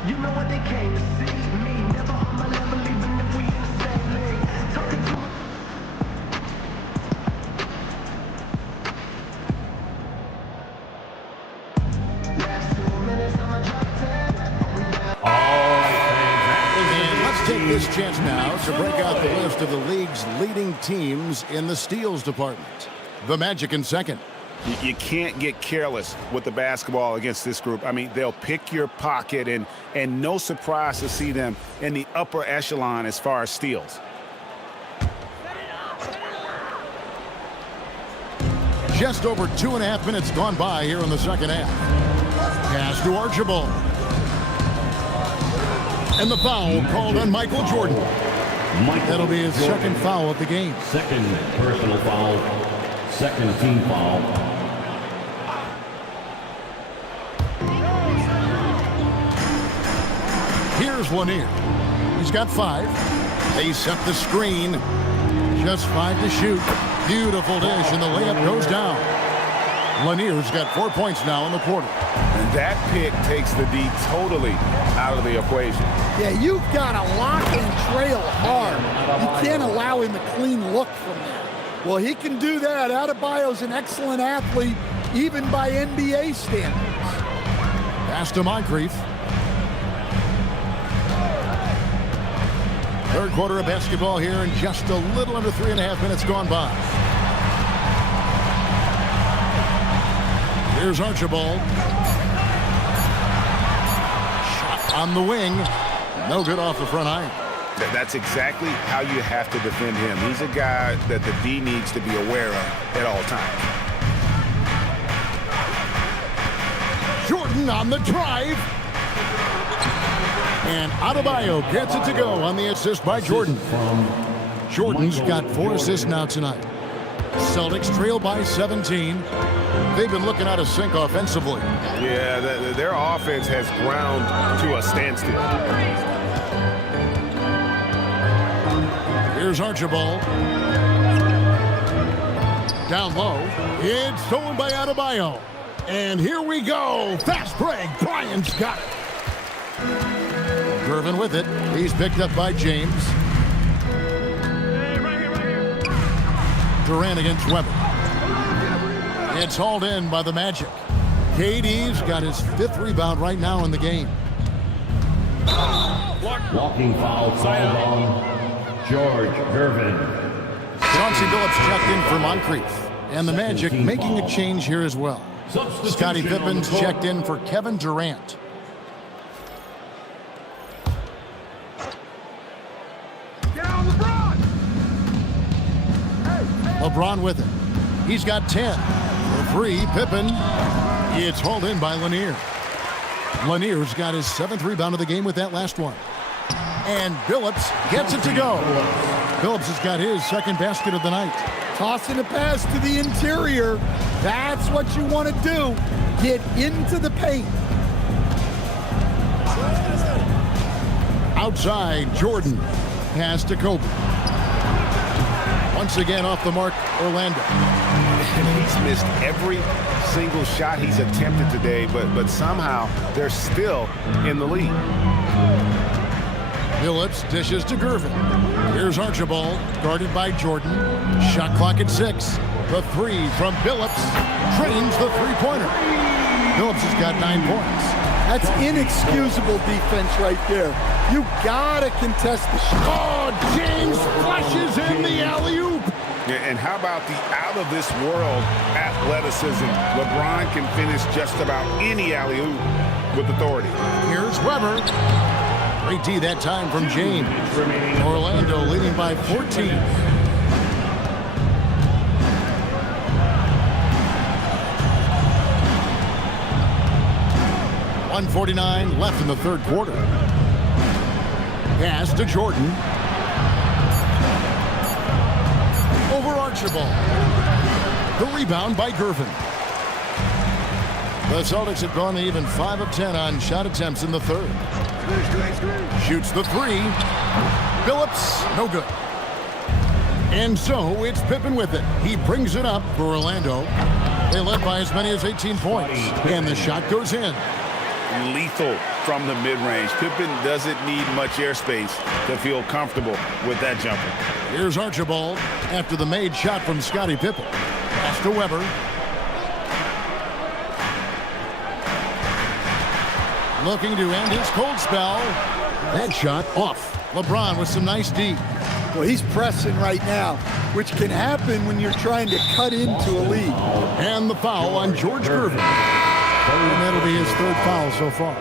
You know what they came to see me. Never on my level, even if we in the same league. Talking to last 2 minutes, I'ma drop 10. And let's take this chance now to break out the list of the league's leading teams in the steals department. The Magic in second. You can't get careless with the basketball against this group. I mean, they'll pick your pocket, and no surprise to see them in the upper echelon as far as steals. Just over 2.5 minutes gone by here in the second half. Pass to Archibald. And the foul called on Michael Jordan. That'll be his second foul of the game. Second personal foul. Second team foul. Here's Lanier. He's got 5. They set the screen. Just 5 to shoot. Beautiful dish, and the layup goes down. Lanier's got 4 points now in the quarter. And that pick takes the D totally out of the equation. Yeah, you've got to lock and trail hard. You can't allow him a clean look from there. Well, he can do that. Adebayo's an excellent athlete, even by NBA standards. Pass to Moncrief. Third quarter of basketball here, and just a little under 3.5 minutes gone by. Here's Archibald. Shot on the wing. No good off the front iron. That's exactly how you have to defend him. He's a guy that the D needs to be aware of at all times. Jordan on the drive. And Adebayo gets it to go on the assist by Jordan. Jordan's got 4 assists now tonight. Celtics trail by 17. They've been looking out of sync offensively. Yeah, their offense has ground to a standstill. Here's Archibald. Down low. It's stolen by Adebayo. And here we go. Fast break. Bryant's got it. Gervin with it. He's picked up by James. Durant against Weber. It's hauled in by the Magic. KD's got his 5th rebound right now in the game. Walking foul called on George Gervin. Chauncey Billups checked in for Moncrief. And the Magic making a change here as well. Scottie Pippen's checked in for Kevin Durant. LeBron with it. He's got 10. For 3, Pippen. It's hauled in by Lanier. Lanier's got his 7th rebound of the game with that last one. And Billups gets it to go. Billups has got his 2nd basket of the night. Tossing a pass to the interior. That's what you want to do. Get into the paint. Outside, Jordan. Pass to Kobe. Once again off the mark, Orlando. He's missed every single shot he's attempted today, but somehow they're still in the lead. Billups dishes to Gervin. Here's Archibald, guarded by Jordan. Shot clock at 6. The 3 from Billups drains the three-pointer. Billups has got 9 points. That's inexcusable defense right there. You gotta contest the shot. Oh, James flashes in the alley-oop. Yeah, and how about the out-of-this-world athleticism? LeBron can finish just about any alley-oop with authority. Here's Weber. Great D that time from James. Orlando leading by 14. .149 left in the 3rd quarter. Pass to Jordan. Over Archibald. The rebound by Gervin. The Celtics have gone even 5 of 10 on shot attempts in the 3rd. Shoots the 3. Billups, no good. And so it's Pippen with it. He brings it up for Orlando. They led by as many as 18 points. And the shot goes in. Lethal from the mid-range. Pippen doesn't need much airspace to feel comfortable with that jumper. Here's Archibald after the made shot from Scottie Pippen. Pass to Weber. Looking to end his cold spell. That shot off. LeBron with some nice D. Well, he's pressing right now, which can happen when you're trying to cut into a lead. And the foul on George Gervin. And that'll be his 3rd foul so far.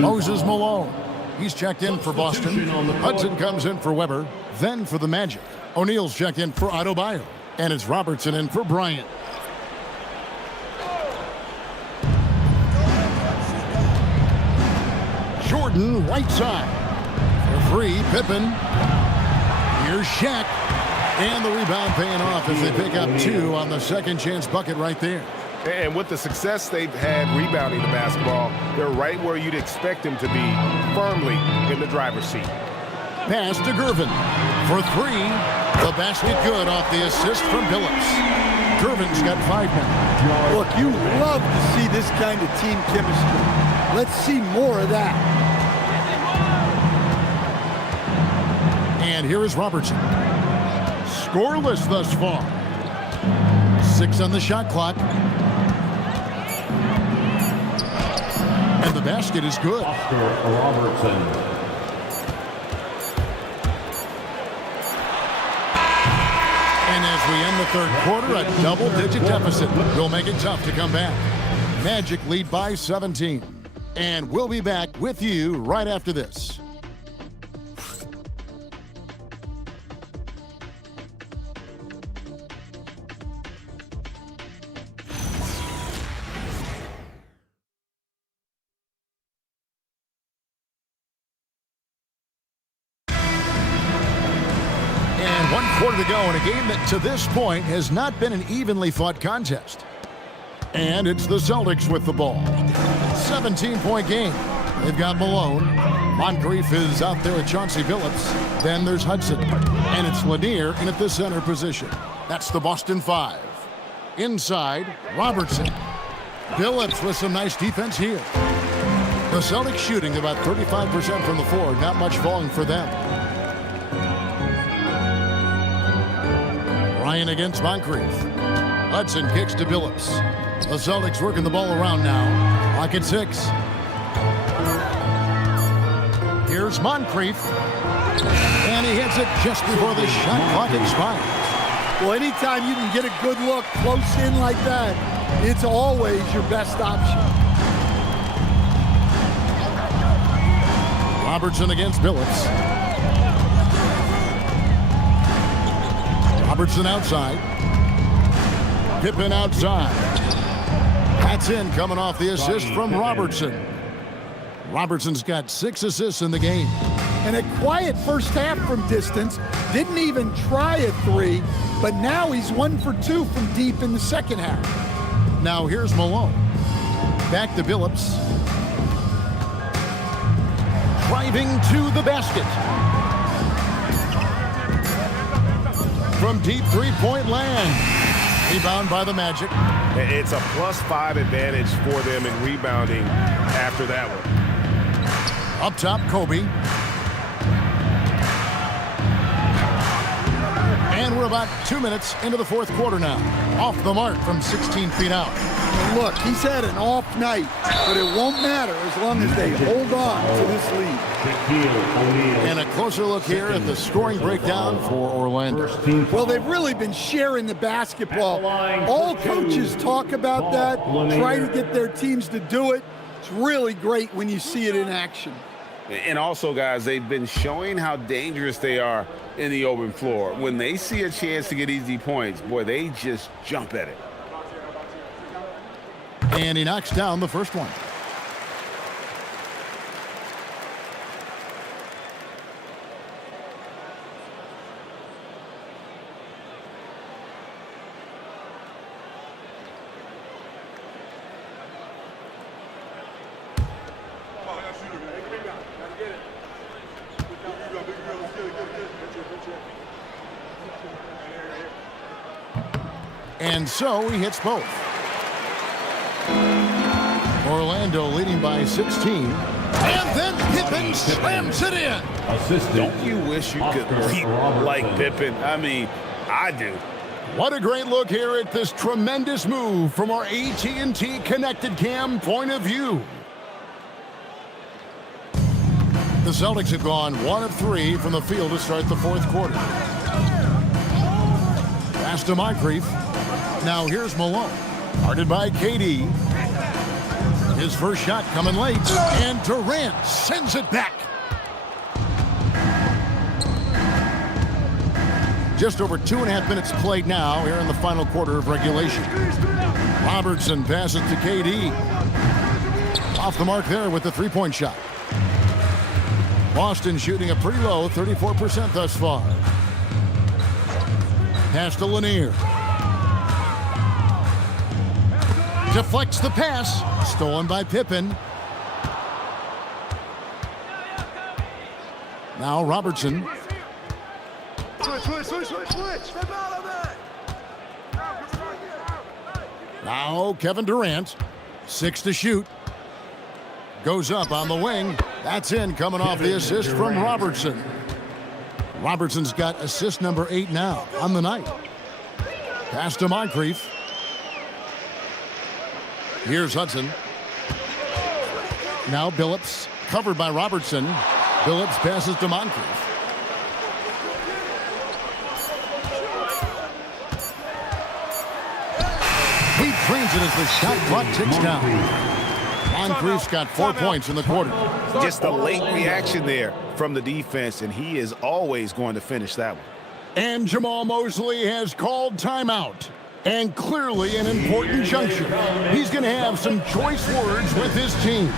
Moses Malone. He's checked in for Boston. Hudson comes in for Weber. Then for the Magic. O'Neal's checked in for Adebayo. And it's Robertson in for Bryant. Jordan, right side. For 3, Pippen. Here's Shaq. And the rebound paying off as they pick up 2 on the 2nd chance bucket right there. And with the success they've had rebounding the basketball, they're right where you'd expect them to be, firmly in the driver's seat. Pass to Gervin. For 3, the basket good off the assist from Billups. Gervin's got 5 now. Look, you love to see this kind of team chemistry. Let's see more of that. And here is Robertson. Scoreless thus far. 6 on the shot clock. And the basket is good. Oscar Robertson. And as we end the 3rd quarter, a double-digit deficit will make it tough to come back. Magic lead by 17. And we'll be back with you right after this. And 1 quarter to go in a game that to this point has not been an evenly fought contest. And it's the Celtics with the ball. 17-point game. They've got Malone. Moncrief is out there with Chauncey Billups. Then there's Hudson. And it's Lanier in at the center position. That's the Boston 5. Inside, Robertson. Billups with some nice defense here. The Celtics shooting about 35% from the floor. Not much falling for them. Ryan against Moncrief. Hudson kicks to Billups. The Celtics working the ball around now. Clock at 6. Here's Moncrief. And he hits it just before the shot clock expires. Well, anytime you can get a good look close in like that, it's always your best option. Robertson against Billups. Robertson outside. Pippen outside. That's in, coming off the assist from Robertson. Robertson's got 6 assists in the game. And a quiet first half from distance. Didn't even try a 3, but now he's 1 for 2 from deep in the second half. Now here's Malone. Back to Billups. Driving to the basket. From deep three-point land. Rebound by the Magic. It's a +5 advantage for them in rebounding after that one. Up top, Kobe. And we're about 2 minutes into the fourth quarter now. Off the mark from 16 feet out. And look, he's had an off night, but it won't matter as long as they hold on to this lead. And a closer look here at the scoring breakdown for Orlando. Well, they've really been sharing the basketball. All coaches talk about that, try to get their teams to do it. It's really great when you see it in action. And also, guys, they've been showing how dangerous they are in the open floor. When they see a chance to get easy points, boy, they just jump at it. And he knocks down the first one. And so he hits both. Orlando leading by 16. And then Pippen slams it in. Don't you wish you could leap like Pippen? I mean, I do. What a great look here at this tremendous move from our AT&T Connected Cam point of view. The Celtics have gone 1 of 3 from the field to start the fourth quarter. Pass to Moncrief. Now here's Malone. Guarded by KD. His first shot coming late. And Durant sends it back. Just over 2.5 minutes played now here in the final quarter of regulation. Robertson passes to KD. Off the mark there with the three-point shot. Boston shooting a pretty low 34% thus far. Pass to Lanier. Deflects the pass. Stolen by Pippen. Now Robertson. Now Kevin Durant. 6 to shoot. Goes up on the wing. That's in, coming off the assist from Robertson. Robertson's got assist number 8 now on the night. Pass to Moncrief. Here's Hudson. Now Billups, covered by Robertson. Billups passes to Moncrief. He drains it as the shot clock ticks down. Moncrief's got 4 points in the quarter. Just a late reaction there from the defense, and he is always going to finish that one. And Jamal Mosley has called timeout. And clearly an important juncture. He's going to have some choice words with his team.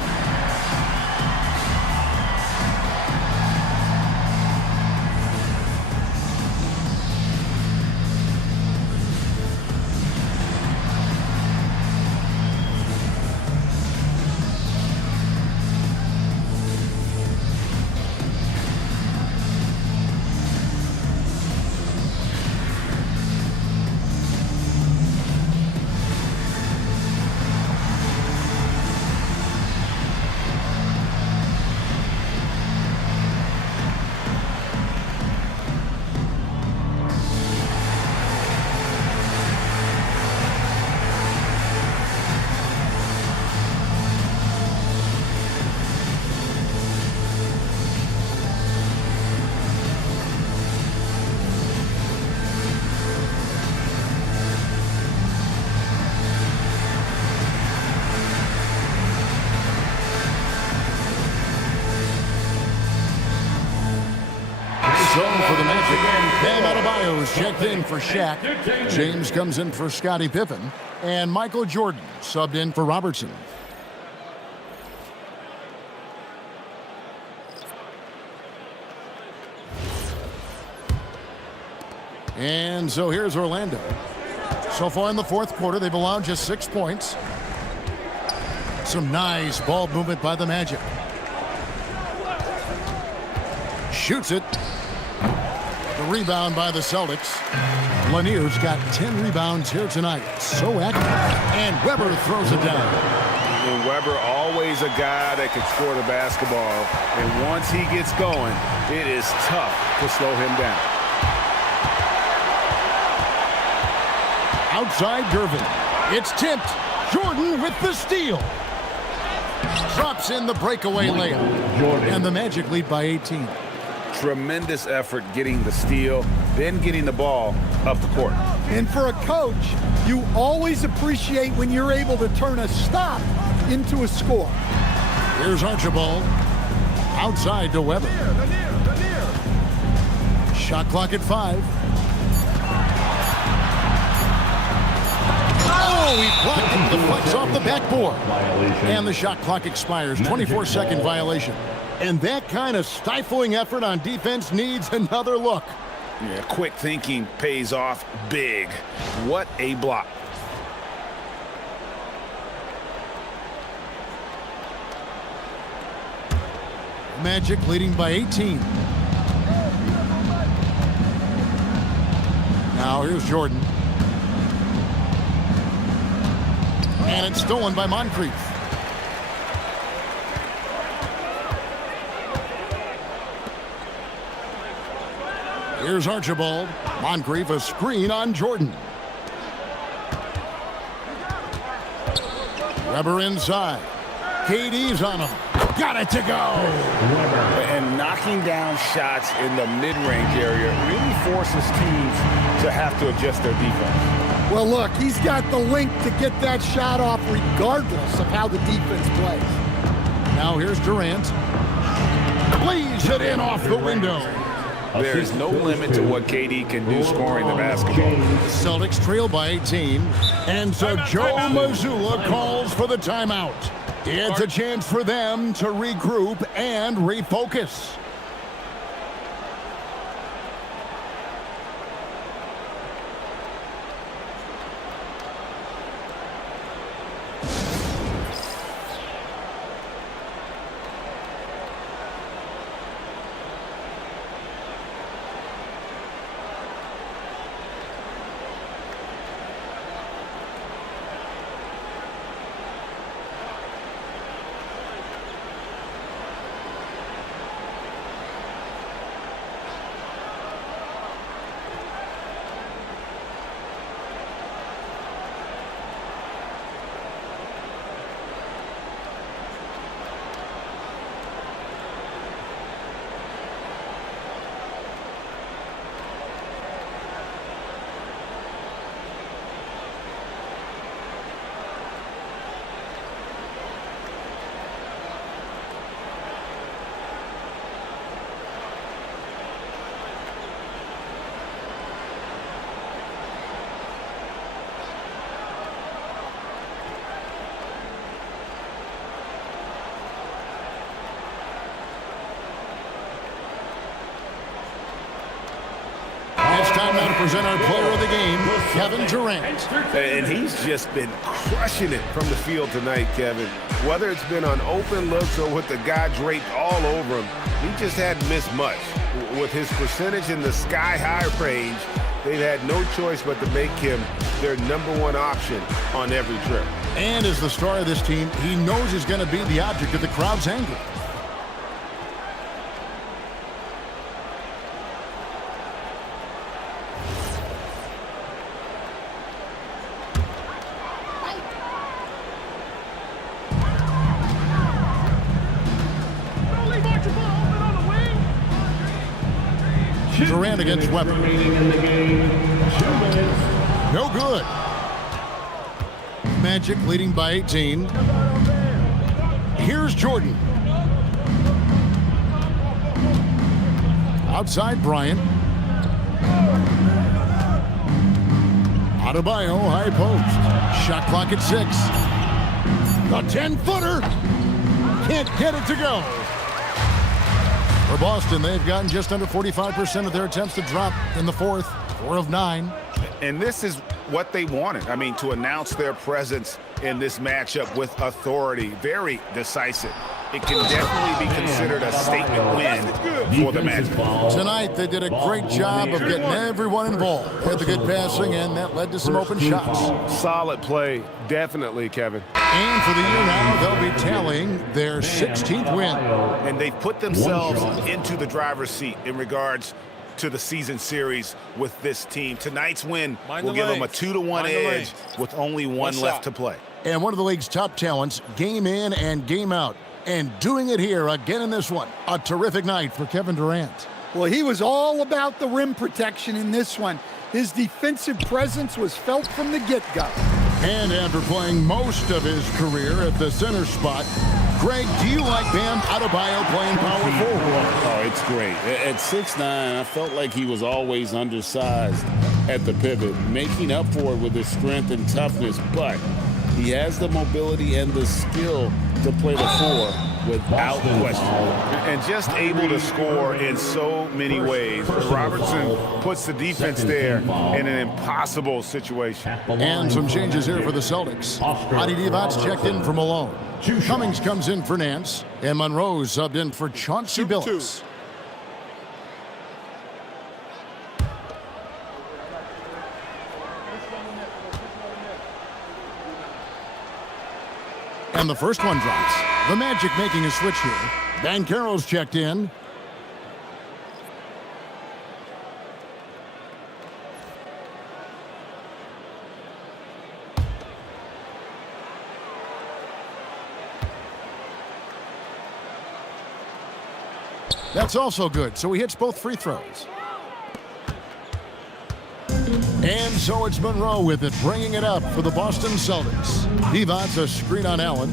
for the Magic. Bam Adebayo's checked in for Shaq. James comes in for Scottie Pippen. And Michael Jordan subbed in for Robertson. And so here's Orlando. So far in the fourth quarter, they've allowed just 6 points. Some nice ball movement by the Magic. Shoots it. The rebound by the Celtics. Lanier's got 10 rebounds here tonight. So active. And Weber throws it down. And Weber, always a guy that can score the basketball. And once he gets going, it is tough to slow him down. Outside Gervin. It's tipped. Jordan with the steal. Drops in the breakaway layup. And the Magic lead by 18. Tremendous effort getting the steal, then getting the ball up the court. And for a coach, you always appreciate when you're able to turn a stop into a score. Here's Archibald. Outside to Weber. Shot clock at 5. Oh, he blocked it. The flex off the backboard. And the shot clock expires. 24-second violation. And that kind of stifling effort on defense needs another look. Yeah, quick thinking pays off big. What a block. Magic leading by 18. Now here's Jordan. And it's stolen by Moncrief. Here's Archibald. Moncrief, a screen on Jordan. Weber inside. KD's on him. Got it to go. And knocking down shots in the mid-range area really forces teams to have to adjust their defense. Well, look, he's got the link to get that shot off regardless of how the defense plays. Now here's Durant. Plays it in off the window. There is no limit to what KD can do scoring the basketball. The Celtics trail by 18. And so Joe Mazzulla calls for the timeout. It's a chance for them to regroup and refocus. Time now to present our player of the game, Kevin Durant. And he's just been crushing it from the field tonight, Kevin. Whether it's been on open looks or with the guy draped all over him, he just hadn't missed much. With his percentage in the sky-high range, they've had no choice but to make him their #1 option on every trip. And as the star of this team, he knows he's going to be the object of the crowd's anger. Durant against Weber. No good. Magic leading by 18. Here's Jordan. Outside Bryant. Adebayo, high post. Shot clock at 6. The 10-footer. Can't get it to go. For Boston, they've gotten just under 45% of their attempts to drop in the fourth. 4 of 9. And this is what they wanted. I mean, to announce their presence in this matchup with authority. Very decisive. It can definitely be considered a statement win for the match. Tonight, they did a great job of getting everyone involved. They had the good passing, and that led to some open shots. Solid play, definitely, Kevin. And for the year now, they'll be tallying their 16th win. And they've put themselves into the driver's seat in regards to the season series with this team. Tonight's win will give them a 2-1 edge with only one left to play. And one of the league's top talents, game in and game out. And doing it here again in this one. A terrific night for Kevin Durant. Well, he was all about the rim protection in this one. His defensive presence was felt from the get-go. And after playing most of his career at the center spot, Greg, do you like Bam Adebayo playing power forward? Oh, it's great. At 6'9", I felt like he was always undersized at the pivot, making up for it with his strength and toughness, but he has the mobility and the skill to play the 4 without question. And just able to score in so many ways. Robertson puts the defense there in an impossible situation. And some changes here for the Celtics. Adi Divac checked in for Malone. Cummings comes in for Nance. And Monroe subbed in for Chauncey Billups. And the first one drops. The Magic making a switch here. Banchero's checked in. That's also good, so he hits both free throws. And so it's Monroe with it, bringing it up for the Boston Celtics. Divac a screen on Allen.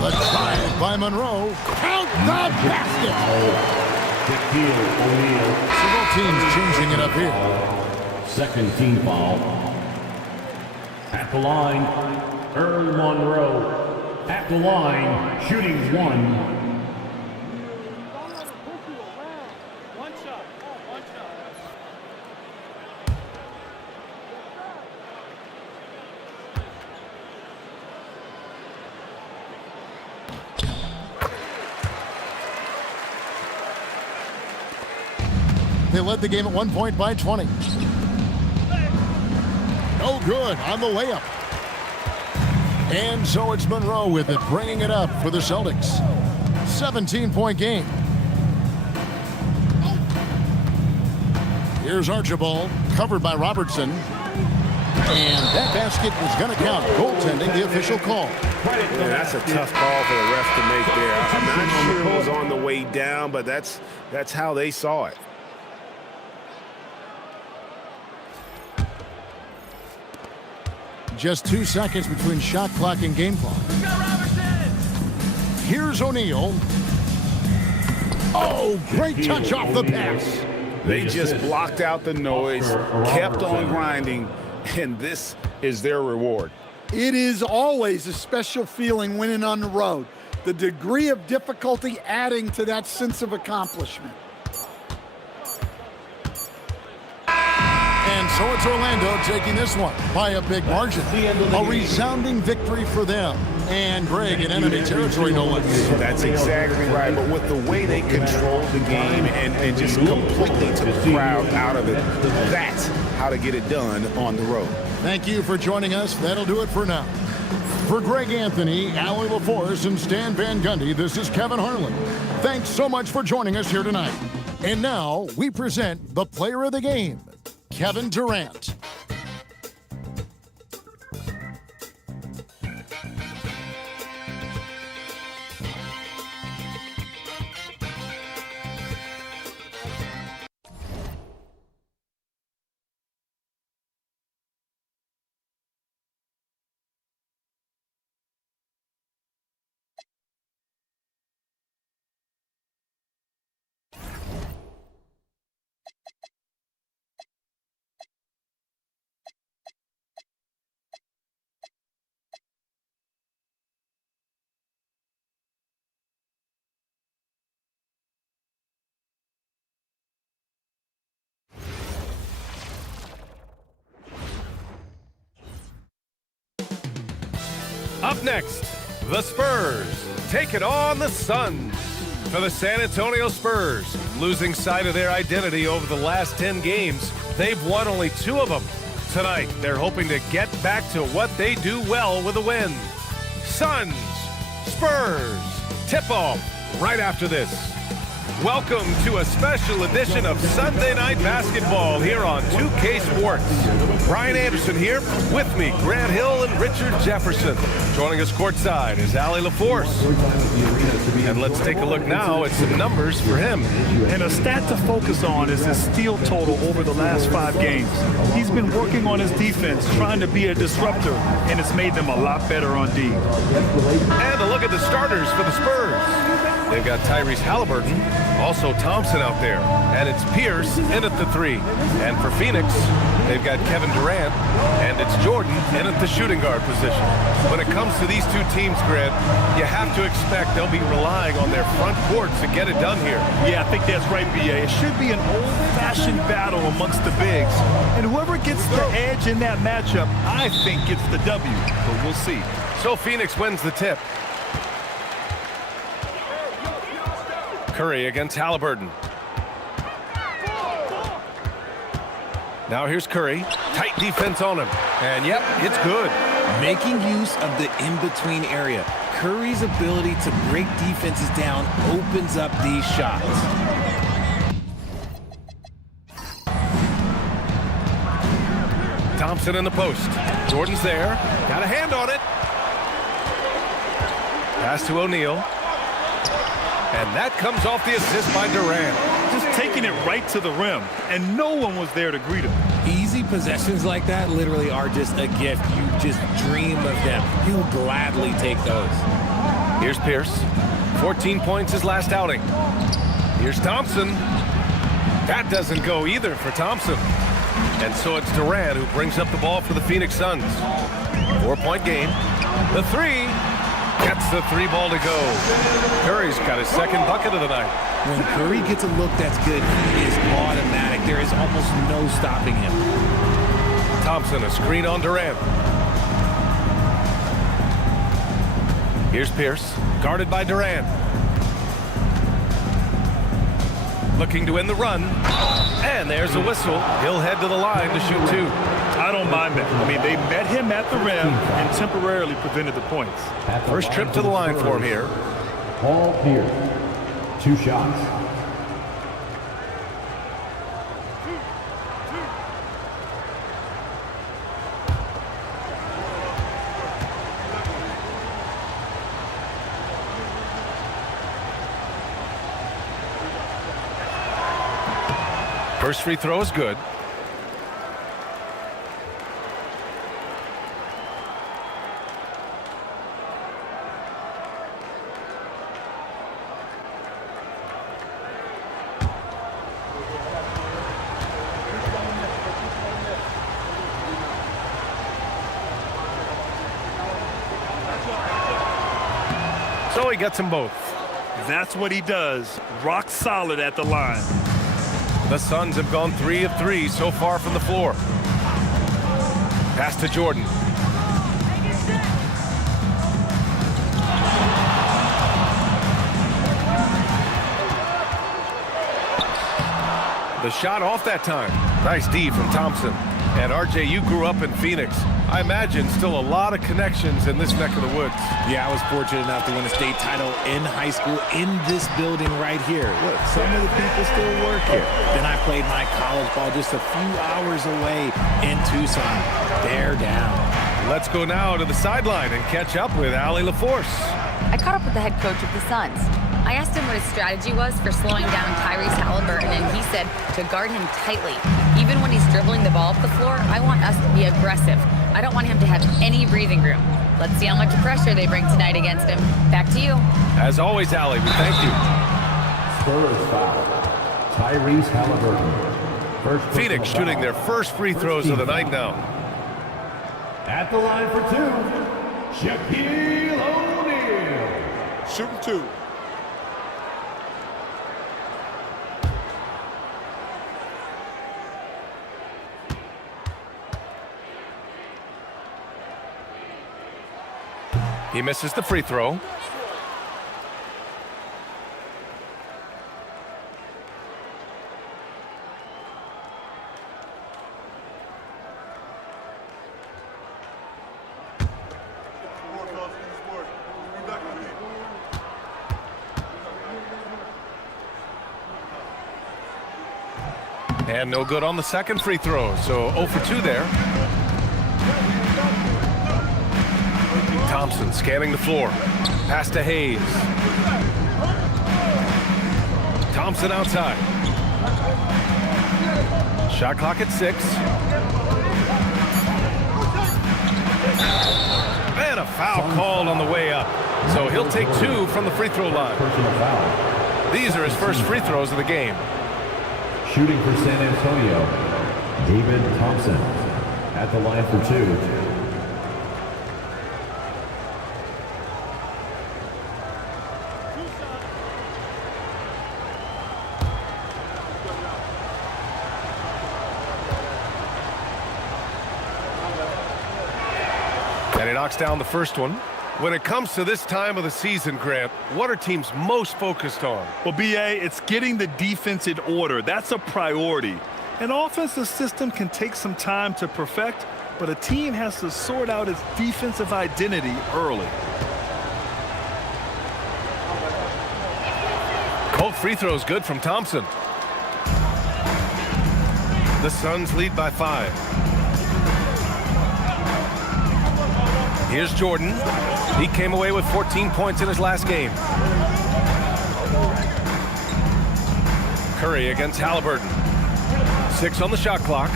The drive by Monroe. Count the basket! Several teams changing it up here. Second team foul. At the line, Earl Monroe. At the line, shooting 1. They led the game at 1 point by 20. No good on the layup. And so it's Monroe with it, bringing it up for the Celtics. 17-point game. Here's Archibald, covered by Robertson. And that basket is going to count. Goaltending, the official call. Yeah, that's a tough call for the ref to make there. I'm not sure it was on the way down, but that's how they saw it. Just 2 seconds between shot clock and game clock. Here's O'Neal. Oh, great touch off the pass. They just blocked out the noise, kept on grinding, and this is their reward. It is always a special feeling winning on the road. The degree of difficulty adding to that sense of accomplishment. And so it's Orlando taking this one by a big margin. A resounding victory for them. And Greg in enemy territory, no less. That's exactly right. But with the way they controlled the game and just completely took the crowd out of it, that's how to get it done on the road. Thank you for joining us. That'll do it for now. For Greg Anthony, Allie LaForce, and Stan Van Gundy, this is Kevin Harlan. Thanks so much for joining us here tonight. And now we present the player of the game, Kevin Durant. Up next, the Spurs take it on the Suns. For the San Antonio Spurs, losing sight of their identity over the last 10 games, they've won only 2 of them. Tonight, they're hoping to get back to what they do well with a win. Suns, Spurs, tip-off right after this. Welcome to a special edition of Sunday Night Basketball here on 2K Sports. Brian Anderson here, with me, Grant Hill and Richard Jefferson. Joining us courtside is Allie LaForce. And let's take a look now at some numbers for him. And a stat to focus on is his steal total over the last 5 games. He's been working on his defense, trying to be a disruptor, and it's made them a lot better on D. And a look at the starters for the Spurs. They've got Tyrese Halliburton, also Thompson out there, and it's Pierce in at the 3. And for Phoenix, they've got Kevin Durant, and it's Jordan in at the shooting guard position. When it comes to these 2 teams, Grant, you have to expect they'll be relying on their front court to get it done here. Yeah, I think that's right, B.A. It should be an old-fashioned battle amongst the bigs. And whoever gets the edge in that matchup, I think gets the W, but we'll see. So Phoenix wins the tip. Curry against Halliburton. Now here's Curry. Tight defense on him. And yep, it's good. Making use of the in-between area. Curry's ability to break defenses down opens up these shots. Thompson in the post. Jordan's there. Got a hand on it. Pass to O'Neal. And that comes off the assist by Durant. Just taking it right to the rim, and no one was there to greet him. Easy possessions like that literally are just a gift. You just dream of them. He'll gladly take those. Here's Pierce. 14 points his last outing. Here's Thompson. That doesn't go either for Thompson. And so it's Durant who brings up the ball for the Phoenix Suns. 4-point game. The 3. Gets the 3 ball to go. Curry's got his 2nd bucket of the night. When Curry gets a look that's good, he is automatic. There is almost no stopping him. Thompson, a screen on Durant. Here's Pierce, guarded by Durant. Looking to end the run. And there's a whistle. He'll head to the line to shoot 2. I don't mind that. I mean, they met him at the rim and temporarily prevented the points. First trip to the line for him here. Paul Pierce, 2 shots. First free throw is good. So he gets them both. That's what he does. Rock solid at the line. The Suns have gone 3 of 3 so far from the floor. Pass to Jordan. The shot off that time. Nice D from Thompson. And RJ, you grew up in Phoenix. I imagine still a lot of connections in this neck of the woods. Yeah, I was fortunate enough to win a state title in high school in this building right here. Look, some of the people still work here. Then I played my college ball just a few hours away in Tucson. They're down. Let's go now to the sideline and catch up with Allie LaForce. I caught up with the head coach of the Suns. I asked him what his strategy was for slowing down Tyrese Halliburton, and he said to guard him tightly. Even when he's dribbling the ball up the floor, I want us to be aggressive. I don't want him to have any breathing room. Let's see how much pressure they bring tonight against him. Back to you. As always, Allie, we thank you. Spurs foul. Tyrese Halliburton. Phoenix shooting their first free throws of the night now. At the line for 2, Shaquille O'Neal. Shooting 2. He misses the free throw. And no good on the second free throw, so 0 for 2 there. Thompson scanning the floor. Pass to Hayes. Thompson outside. Shot clock at 6. And a foul called on the way up. So he'll take 2 from the free throw line. These are his first free throws of the game. Shooting for San Antonio, David Thompson at the line for 2. And he knocks down the first one. When it comes to this time of the season, Grant, what are teams most focused on? Well, B.A., it's getting the defense in order. That's a priority. An offensive system can take some time to perfect, but a team has to sort out its defensive identity early. Both free throws good from Thompson. The Suns lead by 5. Here's Jordan. He came away with 14 points in his last game. Curry against Halliburton. 6 on the shot clock.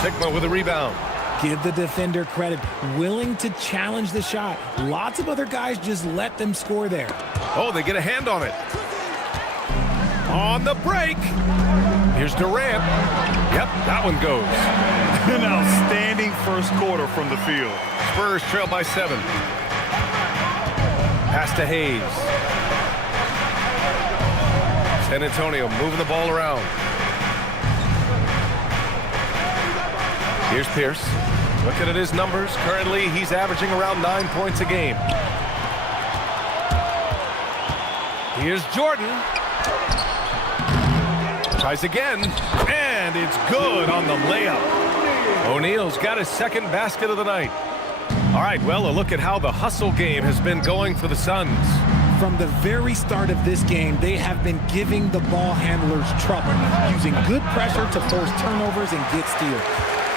Sigma with a rebound. Give the defender credit. Willing to challenge the shot. Lots of other guys just let them score there. Oh, they get a hand on it. On the break. Here's Durant. Yep, that one goes. An outstanding first quarter from the field. Spurs trail by 7. Pass to Hayes. San Antonio moving the ball around. Here's Pierce. Looking at his numbers. Currently, he's averaging around 9 points a game. Here's Jordan. Tries again. And it's good on the layup. O'Neal's got his second basket of the night. All right, well, a look at how the hustle game has been going for the Suns. From the very start of this game, they have been giving the ball handlers trouble, using good pressure to force turnovers and get steals.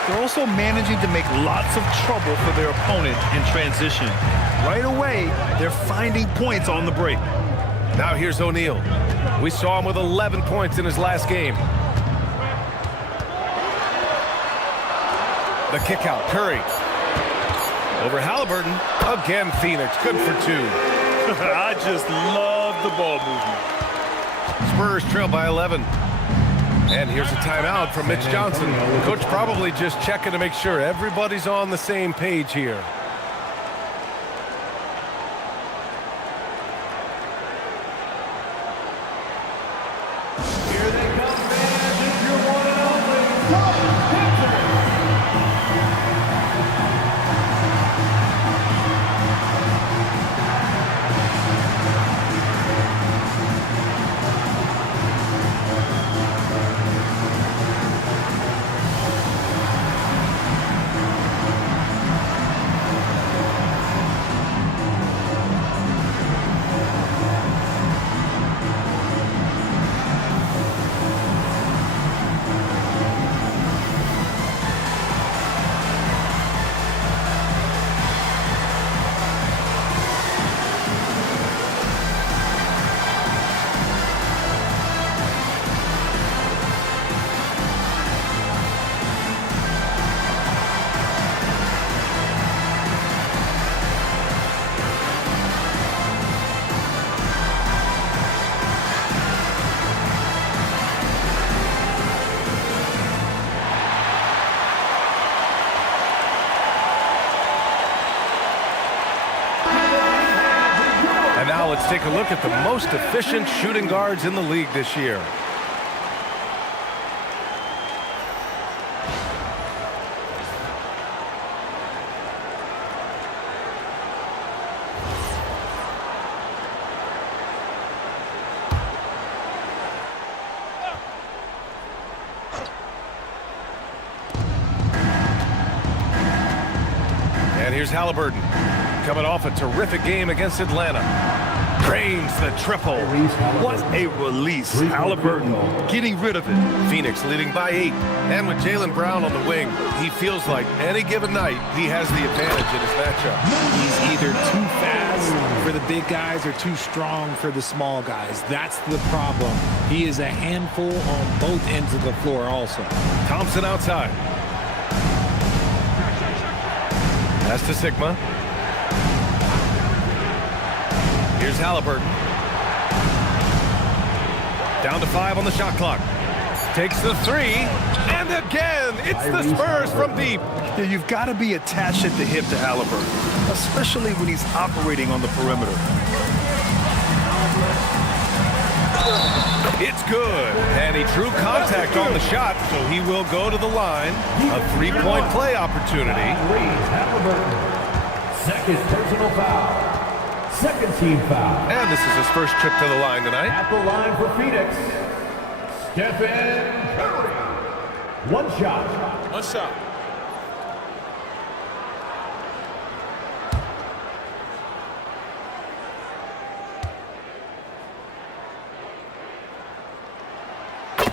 They're also managing to make lots of trouble for their opponent in transition. Right away, they're finding points on the break. Now here's O'Neal. We saw him with 11 points in his last game. The kick out, Curry. Over Halliburton. Again, Phoenix. Good for 2. I just love the ball movement. Spurs trail by 11. And here's a timeout from Mitch Johnson. Coach probably just checking to make sure everybody's on the same page here. Here they come, fans. It's your one and only Now let's take a look at the most efficient shooting guards in the league this year. And here's Halliburton, coming off a terrific game against Atlanta. Drains the triple. What a release. Halliburton getting rid of it. Phoenix leading by 8. And with Jaylen Brown on the wing, he feels like any given night he has the advantage in his matchup. He's either too fast for the big guys or too strong for the small guys. That's the problem. He is a handful on both ends of the floor also. Thompson outside. That's to Sigma. Here's Halliburton. Down to 5 on the shot clock. Takes the 3. And again, it's the Spurs from deep. Yeah, you've got to be attached at the hip to Halliburton, especially when he's operating on the perimeter. It's good. And he drew contact on the shot, so he will go to the line. A 3-point play opportunity. Second personal foul. Second team foul. And this is his first trip to the line tonight. At the line for Phoenix, Stephen Curry. One shot. One shot.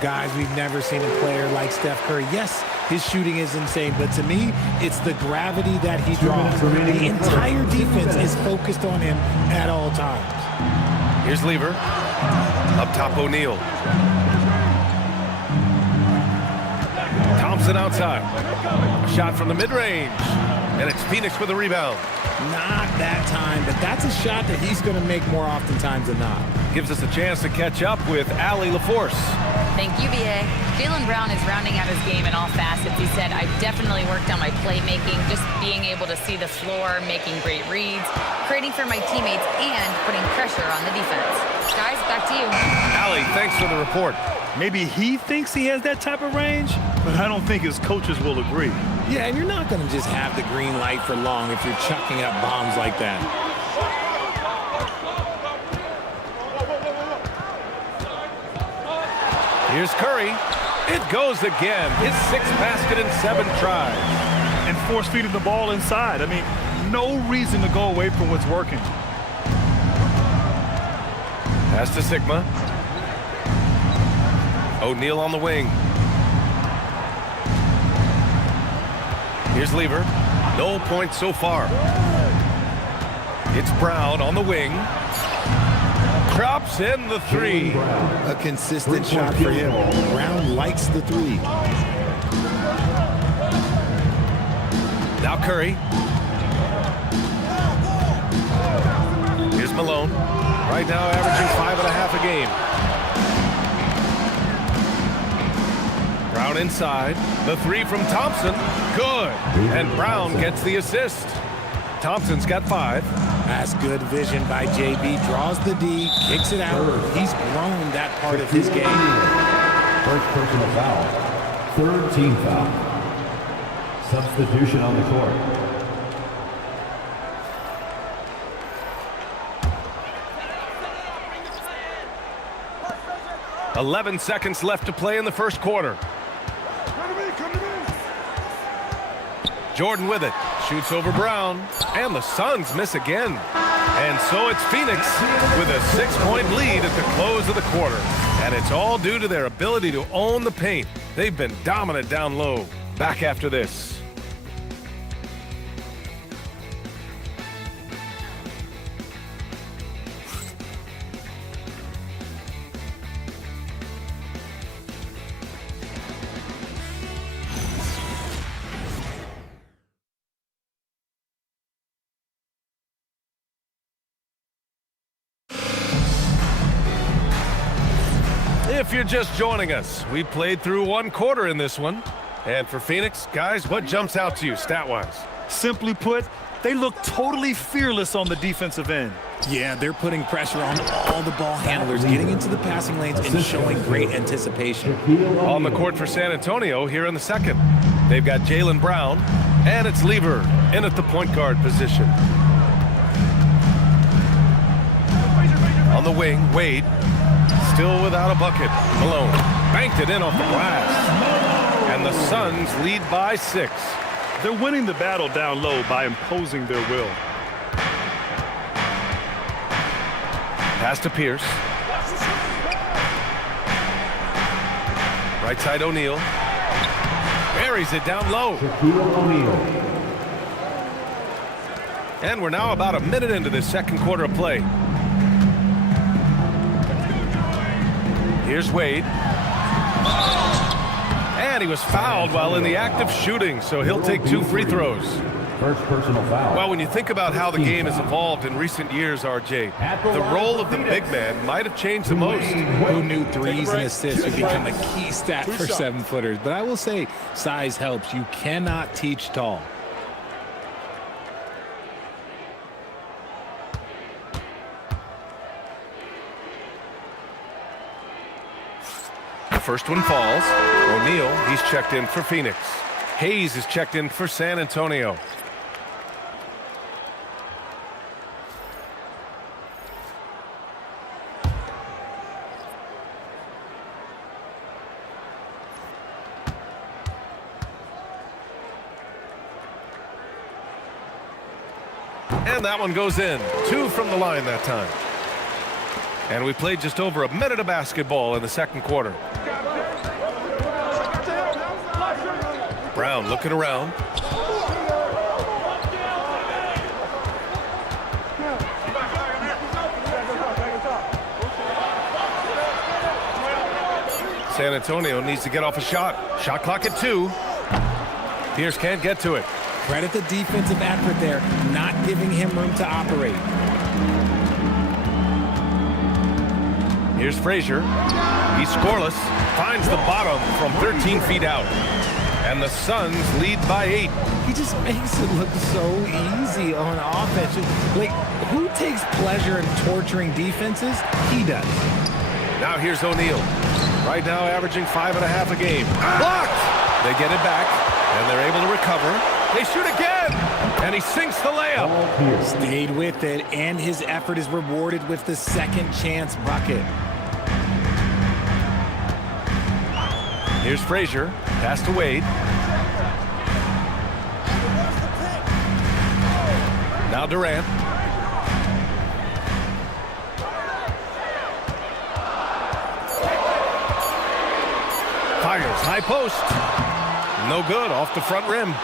Guys, we've never seen a player like Steph Curry. Yes, his shooting is insane, but to me, it's the gravity that he draws. The entire defense is focused on him at all times. Here's Lever. Up top, O'Neal. Thompson outside. A shot from the mid-range. And it's Phoenix with a rebound. Not that time, but that's a shot that he's going to make more oftentimes than not. Gives us a chance to catch up with Allie LaForce. Thank you, BA. Jaylen Brown is rounding out his game in all facets. He said, I've definitely worked on my playmaking, just being able to see the floor, making great reads, creating for my teammates, and putting pressure on the defense. Guys, back to you. Allie, thanks for the report. Maybe he thinks he has that type of range, but I don't think his coaches will agree. Yeah, and you're not going to just have the green light for long if you're chucking up bombs like that. Here's Curry. It goes again. His 6th basket in 7 tries. And force feeding the ball inside. I mean, no reason to go away from what's working. Pass to Sigma. O'Neal on the wing. Here's Lever. No points so far. It's Brown on the wing. Drops in the 3. A consistent shot for him. Brown likes the 3. Now Curry. Here's Malone. Right now averaging 5.5 a game. Brown inside. The 3 from Thompson. Good. And Brown gets the assist. Thompson's got 5. That's good vision by JB. Draws the D, kicks it out. He's grown that part of his game. First personal foul. Third team foul. Substitution on the court. 11 seconds left to play in the first quarter. Jordan with it. Shoots over Brown. And the Suns miss again. And so it's Phoenix with a 6-point lead at the close of the quarter. And it's all due to their ability to own the paint. They've been dominant down low. Back after this. If you're just joining us, we played through 1 quarter in this one. And for Phoenix, guys, what jumps out to you stat-wise? Simply put, they look totally fearless on the defensive end. Yeah, they're putting pressure on all the ball handlers, getting into the passing lanes and showing great anticipation. On the court for San Antonio here in the second. They've got Jaylen Brown, and it's Lever in at the point guard position. On the wing, Wade. Still without a bucket. Malone banked it in off the glass. And the Suns lead by 6. They're winning the battle down low by imposing their will. Pass to Pierce. Right side O'Neal. Buries it down low. And we're now about a minute into this second quarter of play. Here's Wade. And he was fouled while in the act of shooting, so he'll take 2 free throws. First personal foul. Well, when you think about how the game has evolved in recent years, RJ, the role of the big man might have changed the most. Who knew threes and assists would become a key stat for 7-footers? But I will say size helps. You cannot teach tall. The first one falls. O'Neal, he's checked in for Phoenix. Hayes is checked in for San Antonio. And that one goes in. 2 from the line that time. And we played just over a minute of basketball in the second quarter. Brown looking around. San Antonio needs to get off a shot. Shot clock at 2. Pierce can't get to it. Credit the defensive effort there, not giving him room to operate. Here's Frazier. He's scoreless. Finds the bottom from 13 feet out. And the Suns lead by 8. He just makes it look so easy on offense. Like, who takes pleasure in torturing defenses? He does. Now here's O'Neal. Right now averaging 5.5 a game. Blocked! They get it back, and they're able to recover. They shoot again! And he sinks the layup. Stayed with it, and his effort is rewarded with the second chance bucket. Here's Frazier. Pass to Wade. Now Durant. Fires high post. No good, off the front rim.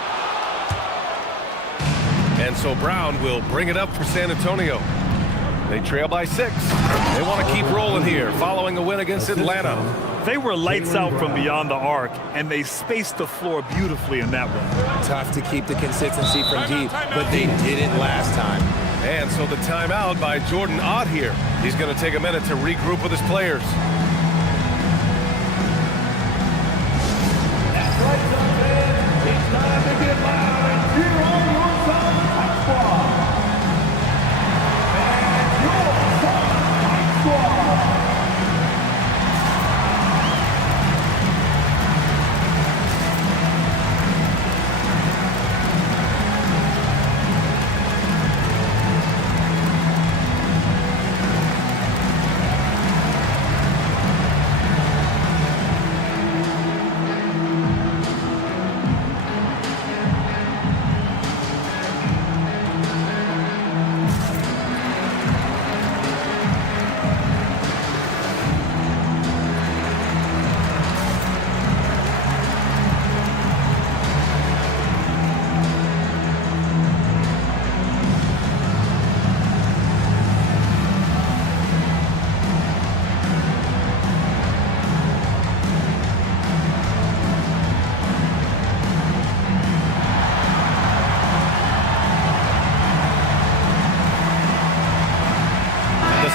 And so Brown will bring it up for San Antonio. They trail by 6. They want to keep rolling here following a win against Atlanta. They were lights out from beyond the arc, and they spaced the floor beautifully in that one. Tough to keep the consistency from deep, but they did it last time. And so the timeout by Jordan Ott here. He's going to take a minute to regroup with his players. It's time to get loud and cheer on your Solid High Squad. And your Solid High Squad.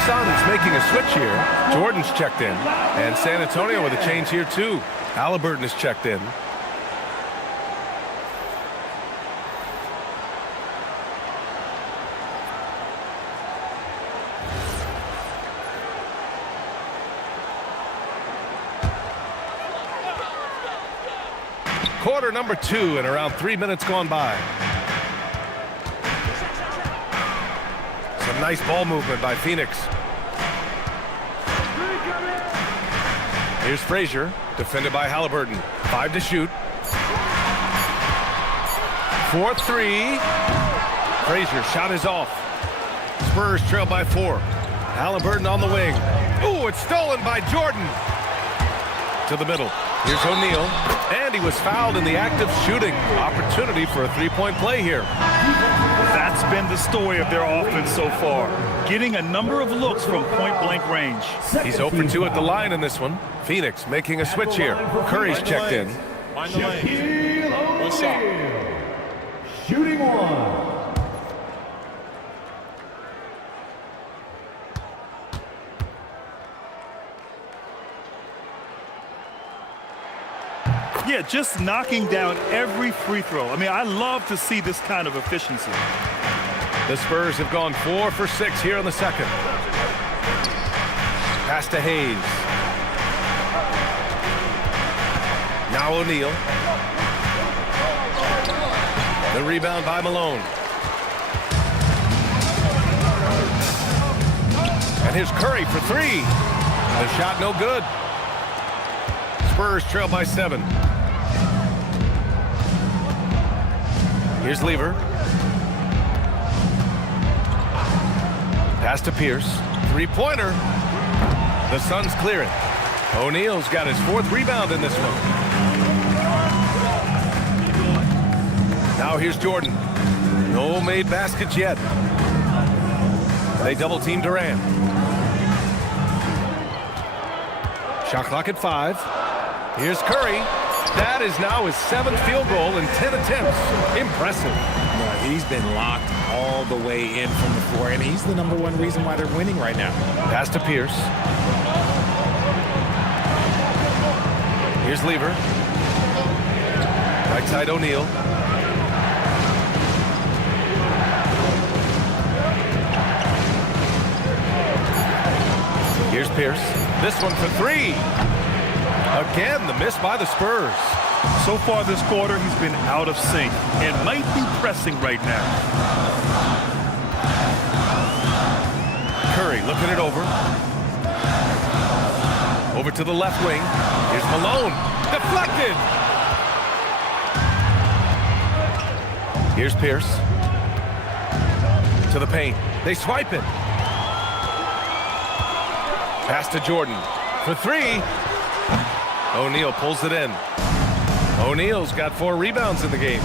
Suns making a switch here. Jordan's checked in. And San Antonio with a change here too. Halliburton is checked in. Quarter number 2 and around 3 minutes gone by. Some nice ball movement by Phoenix. Here's Frazier, defended by Halliburton. 5 to shoot. for three. Frazier shot is off. Spurs trail by 4. Halliburton on the wing. Ooh, it's stolen by Jordan. To the middle. Here's O'Neal. And he was fouled in the act of shooting. Opportunity for a three-point play here. That's been the story of their offense so far. Getting a number of looks from point-blank range. He's 0 for 2 at the line in this one. Phoenix making a switch here. Curry's checked in. Mind the lane. One shot. Shooting one. Yeah, just knocking down every free throw. I mean, I love to see this kind of efficiency. The Spurs have gone 4 for 6 here in the second. Pass to Hayes. Now O'Neal. The rebound by Malone. And here's Curry for 3. The shot no good. Spurs trail by 7. Here's Lever. Pass to Pierce. Three-pointer. The Suns clear it. O'Neal's got his 4th rebound in this one. Now here's Jordan. No made baskets yet. They double-team Durant. Shot clock at 5. Here's Curry. That is now his 7th field goal in 10 attempts. Impressive. Yeah, he's been locked all the way in from the floor, and he's the #1 reason why they're winning right now. Pass to Pierce. Here's Lever. Right side O'Neal. Here's Pierce. This one for 3. Again, the miss by the Spurs. So far this quarter, he's been out of sync and might be pressing right now. Curry looking it over. Over to the left wing. Here's Malone. Deflected. Here's Pierce. To the paint. They swipe it. Pass to Jordan. For 3. O'Neal pulls it in. O'Neal's got 4 rebounds in the game.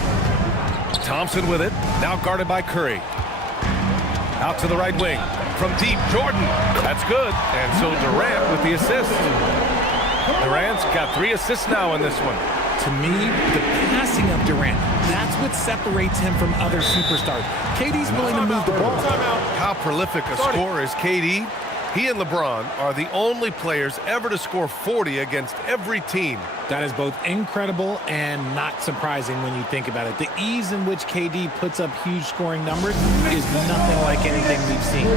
Thompson with it. Now guarded by Curry. Out to the right wing. From deep, Jordan. That's good. And so Durant with the assist. Durant's got 3 assists now in this one. To me, the passing of Durant, that's what separates him from other superstars. KD's willing to move the ball. How prolific a scorer is KD? He and LeBron are the only players ever to score 40 against every team. That is both incredible and not surprising when you think about it. The ease in which KD puts up huge scoring numbers is nothing like anything we've seen.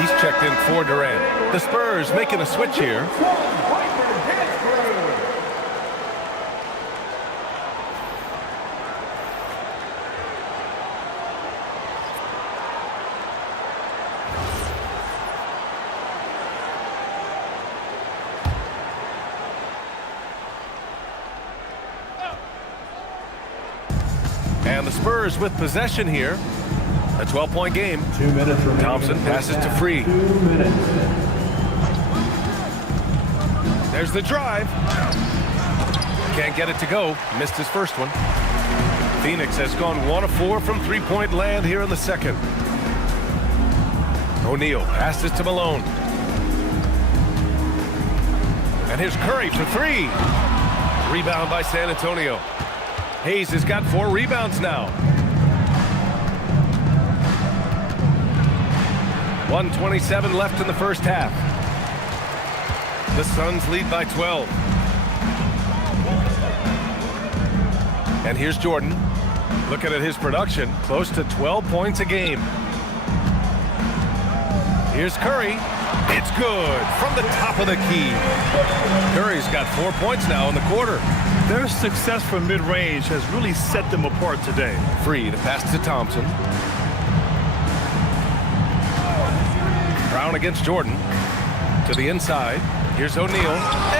He's checked in for Durant. The Spurs making a switch here. And the Spurs with possession here. A 12-point game. 2 minutes remaining. Thompson passes to Free. 2 minutes. There's the drive. Can't get it to go. Missed his first one. Phoenix has gone 1 of 4 from three-point land here in the second. O'Neal passes to Malone. And here's Curry for 3. Rebound by San Antonio. Hayes has got 4 rebounds now. 1:27 left in the first half. The Suns lead by 12. And here's Jordan. Looking at his production, close to 12 points a game. Here's Curry. It's good from the top of the key. Curry's got 4 points now in the quarter. Their success from mid-range has really set them apart today. Free to pass to Thompson. Brown against Jordan. To the inside. Here's O'Neal.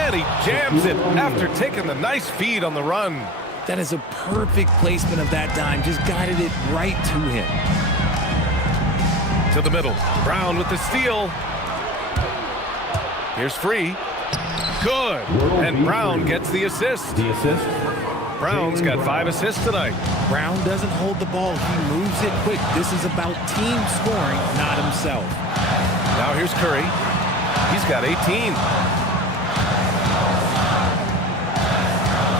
And he jams it after taking the nice feed on the run. That is a perfect placement of that dime. Just guided it right to him. To the middle. Brown with the steal. Here's Free. Good. And Brown gets the assist. Brown's got 5 assists tonight. Brown doesn't hold the ball. He moves it quick. This is about team scoring, not himself. Now here's Curry. He's got 18.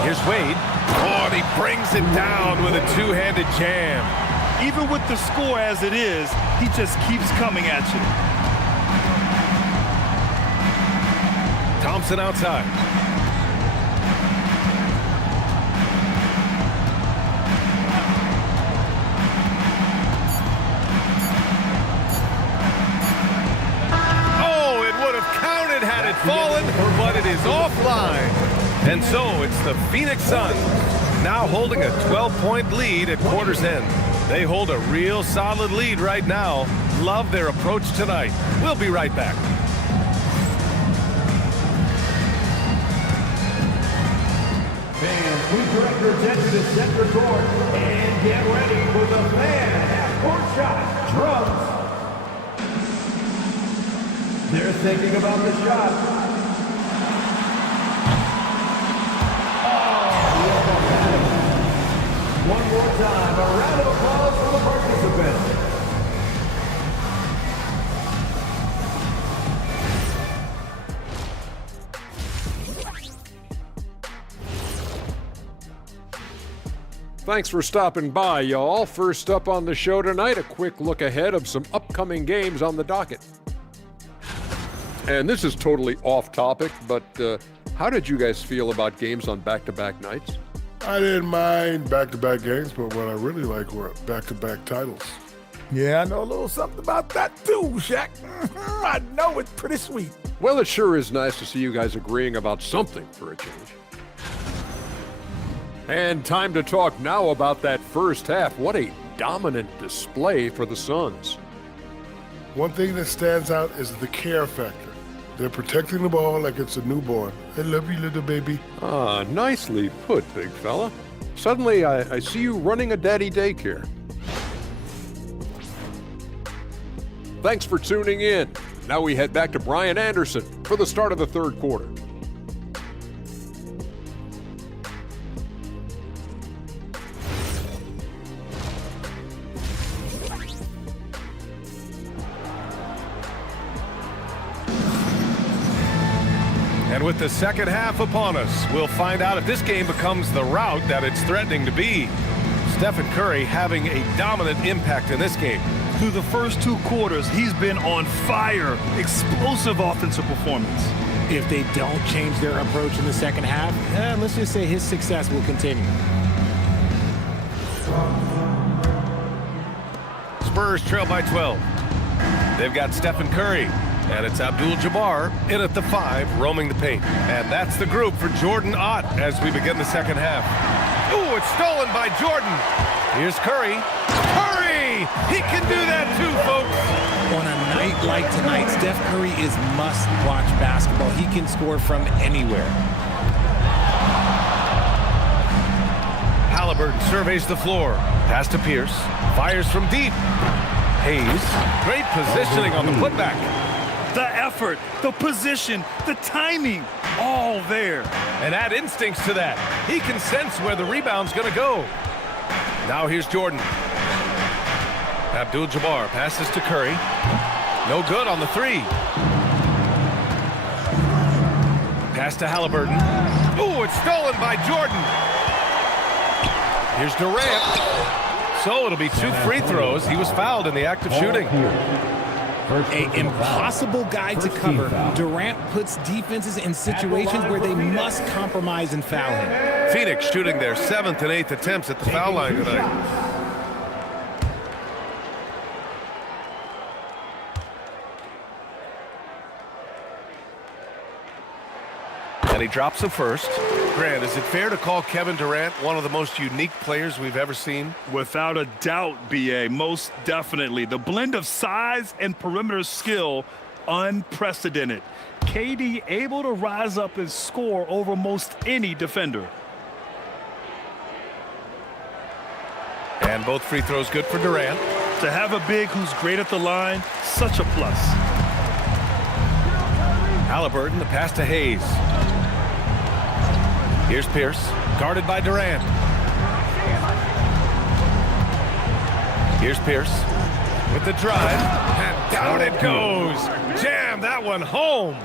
Here's Wade. Oh, and he brings it down with a two-handed jam. Even with the score as it is, he just keeps coming at you. Thompson outside. Oh, it would have counted had it fallen, but it is offline. And so it's the Phoenix Suns now holding a 12-point lead at quarter's end. They hold a real solid lead right now. Love their approach tonight. We'll be right back. Fans, we direct your attention to center court and get ready for the fan half-court shot. Drums. They're thinking about the shot. One more time, a round of applause for the participants. Thanks for stopping by, y'all. First up on the show tonight, a quick look ahead of some upcoming games on the docket. And this is totally off topic, but how did you guys feel about games on back-to-back nights? I didn't mind back-to-back games, but what I really like were back-to-back titles. Yeah, I know a little something about that too, Shaq. I know it's pretty sweet. Well, it sure is nice to see you guys agreeing about something for a change. And time to talk now about that first half. What a dominant display for the Suns. One thing that stands out is the care factor. They're protecting the ball like it's a newborn. I love you, little baby. Ah, nicely put, big fella. Suddenly, I see you running a daddy daycare. Thanks for tuning in. Now we head back to Brian Anderson for the start of the third quarter. And with the second half upon us, we'll find out if this game becomes the rout that it's threatening to be. Stephen Curry having a dominant impact in this game. Through the first 2 quarters, he's been on fire. Explosive offensive performance. If they don't change their approach in the second half, let's just say his success will continue. Spurs trail by 12. They've got Stephen Curry. And it's Abdul-Jabbar in at the 5, roaming the paint. And that's the group for Jordan Ott as we begin the second half. Ooh, it's stolen by Jordan. Here's Curry. Curry! He can do that too, folks. On a night like tonight, Steph Curry is must-watch basketball. He can score from anywhere. Halliburton surveys the floor. Pass to Pierce. Fires from deep. Hayes. Great positioning on the putback. The effort, the position, the timing. all there. And add instincts to that. He can sense where the rebound's going to go. Now here's Jordan. Abdul-Jabbar passes to Curry. No good on the three. Pass to Halliburton. Ooh, it's stolen by Jordan. Here's Durant. So it'll be 2 free throws. He was fouled in the act of shooting. An impossible guy to cover. Durant puts defenses in situations where they must compromise and foul him. Phoenix shooting their 7th and 8th attempts at the foul line tonight. And he drops the first. Grant, is it fair to call Kevin Durant one of the most unique players we've ever seen? Without a doubt, B.A., most definitely. The blend of size and perimeter skill, unprecedented. KD able to rise up and score over most any defender. And both free throws good for Durant. To have a big who's great at the line, such a plus. Halliburton, the pass to Hayes. Here's Pierce, guarded by Durant. Here's Pierce with the drive, and down it goes. Jam that one home.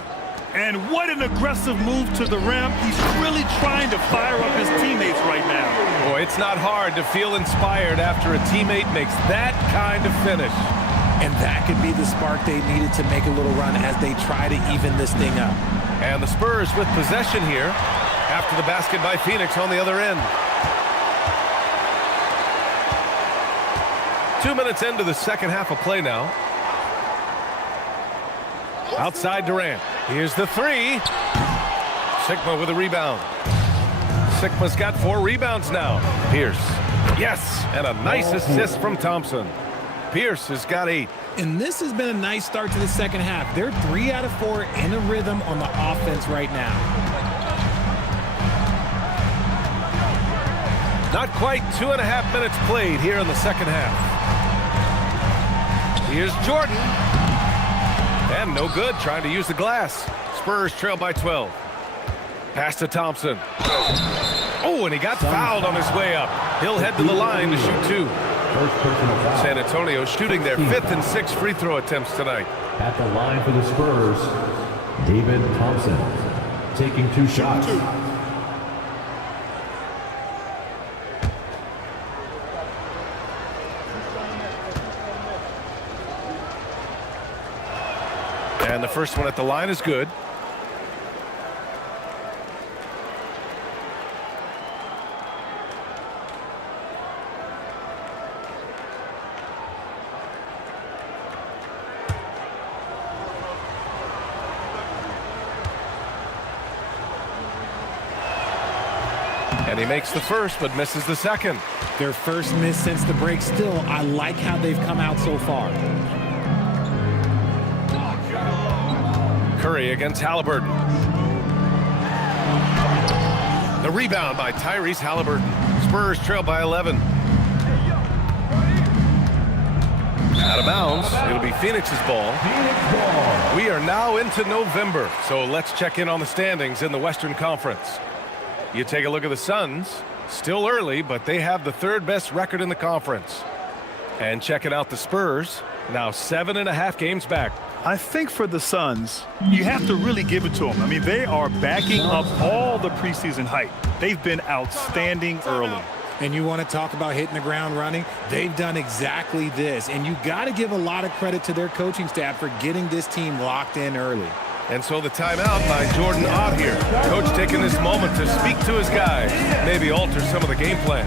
And what an aggressive move to the rim. He's really trying to fire up his teammates right now. Boy, it's not hard to feel inspired after a teammate makes that kind of finish. And that could be the spark they needed to make a little run as they try to even this thing up. And the Spurs with possession here after the basket by Phoenix on the other end. 2 minutes into the second half of play now. Outside Durant. Here's the three. Sigma with a rebound. Sigma's got 4 rebounds now. Pierce. Yes, and a nice assist from Thompson. Pierce has got 8. And this has been a nice start to the second half. They're 3 out of 4 in a rhythm on the offense right now. Not quite 2.5 minutes played here in the second half. Here's Jordan. And no good, trying to use the glass. Spurs trail by 12. Pass to Thompson. Oh, and he got fouled on his way up. He'll head to the line to shoot 2. San Antonio shooting their 5th and 6th free throw attempts tonight. At the line for the Spurs, David Thompson taking 2 shots. And the first one at the line is good. And he makes the first, but misses the second. Their first miss since the break. Still, I like how they've come out so far. Curry against Halliburton. The rebound by Tyrese Halliburton. Spurs trail by 11. Out of bounds. It'll be Phoenix's ball. We are now into November, so let's check in on the standings in the Western Conference. You take a look at the Suns. Still early, but they have the 3rd best record in the conference. And checking out the Spurs, now 7.5 games back. I think for the Suns, you have to really give it to them. I mean, they are backing up all the preseason hype. They've been outstanding early. And you want to talk about hitting the ground running? They've done exactly this. And you got to give a lot of credit to their coaching staff for getting this team locked in early. And so the timeout by Jordan Ott here. Coach taking this moment to speak to his guys, maybe alter some of the game plan.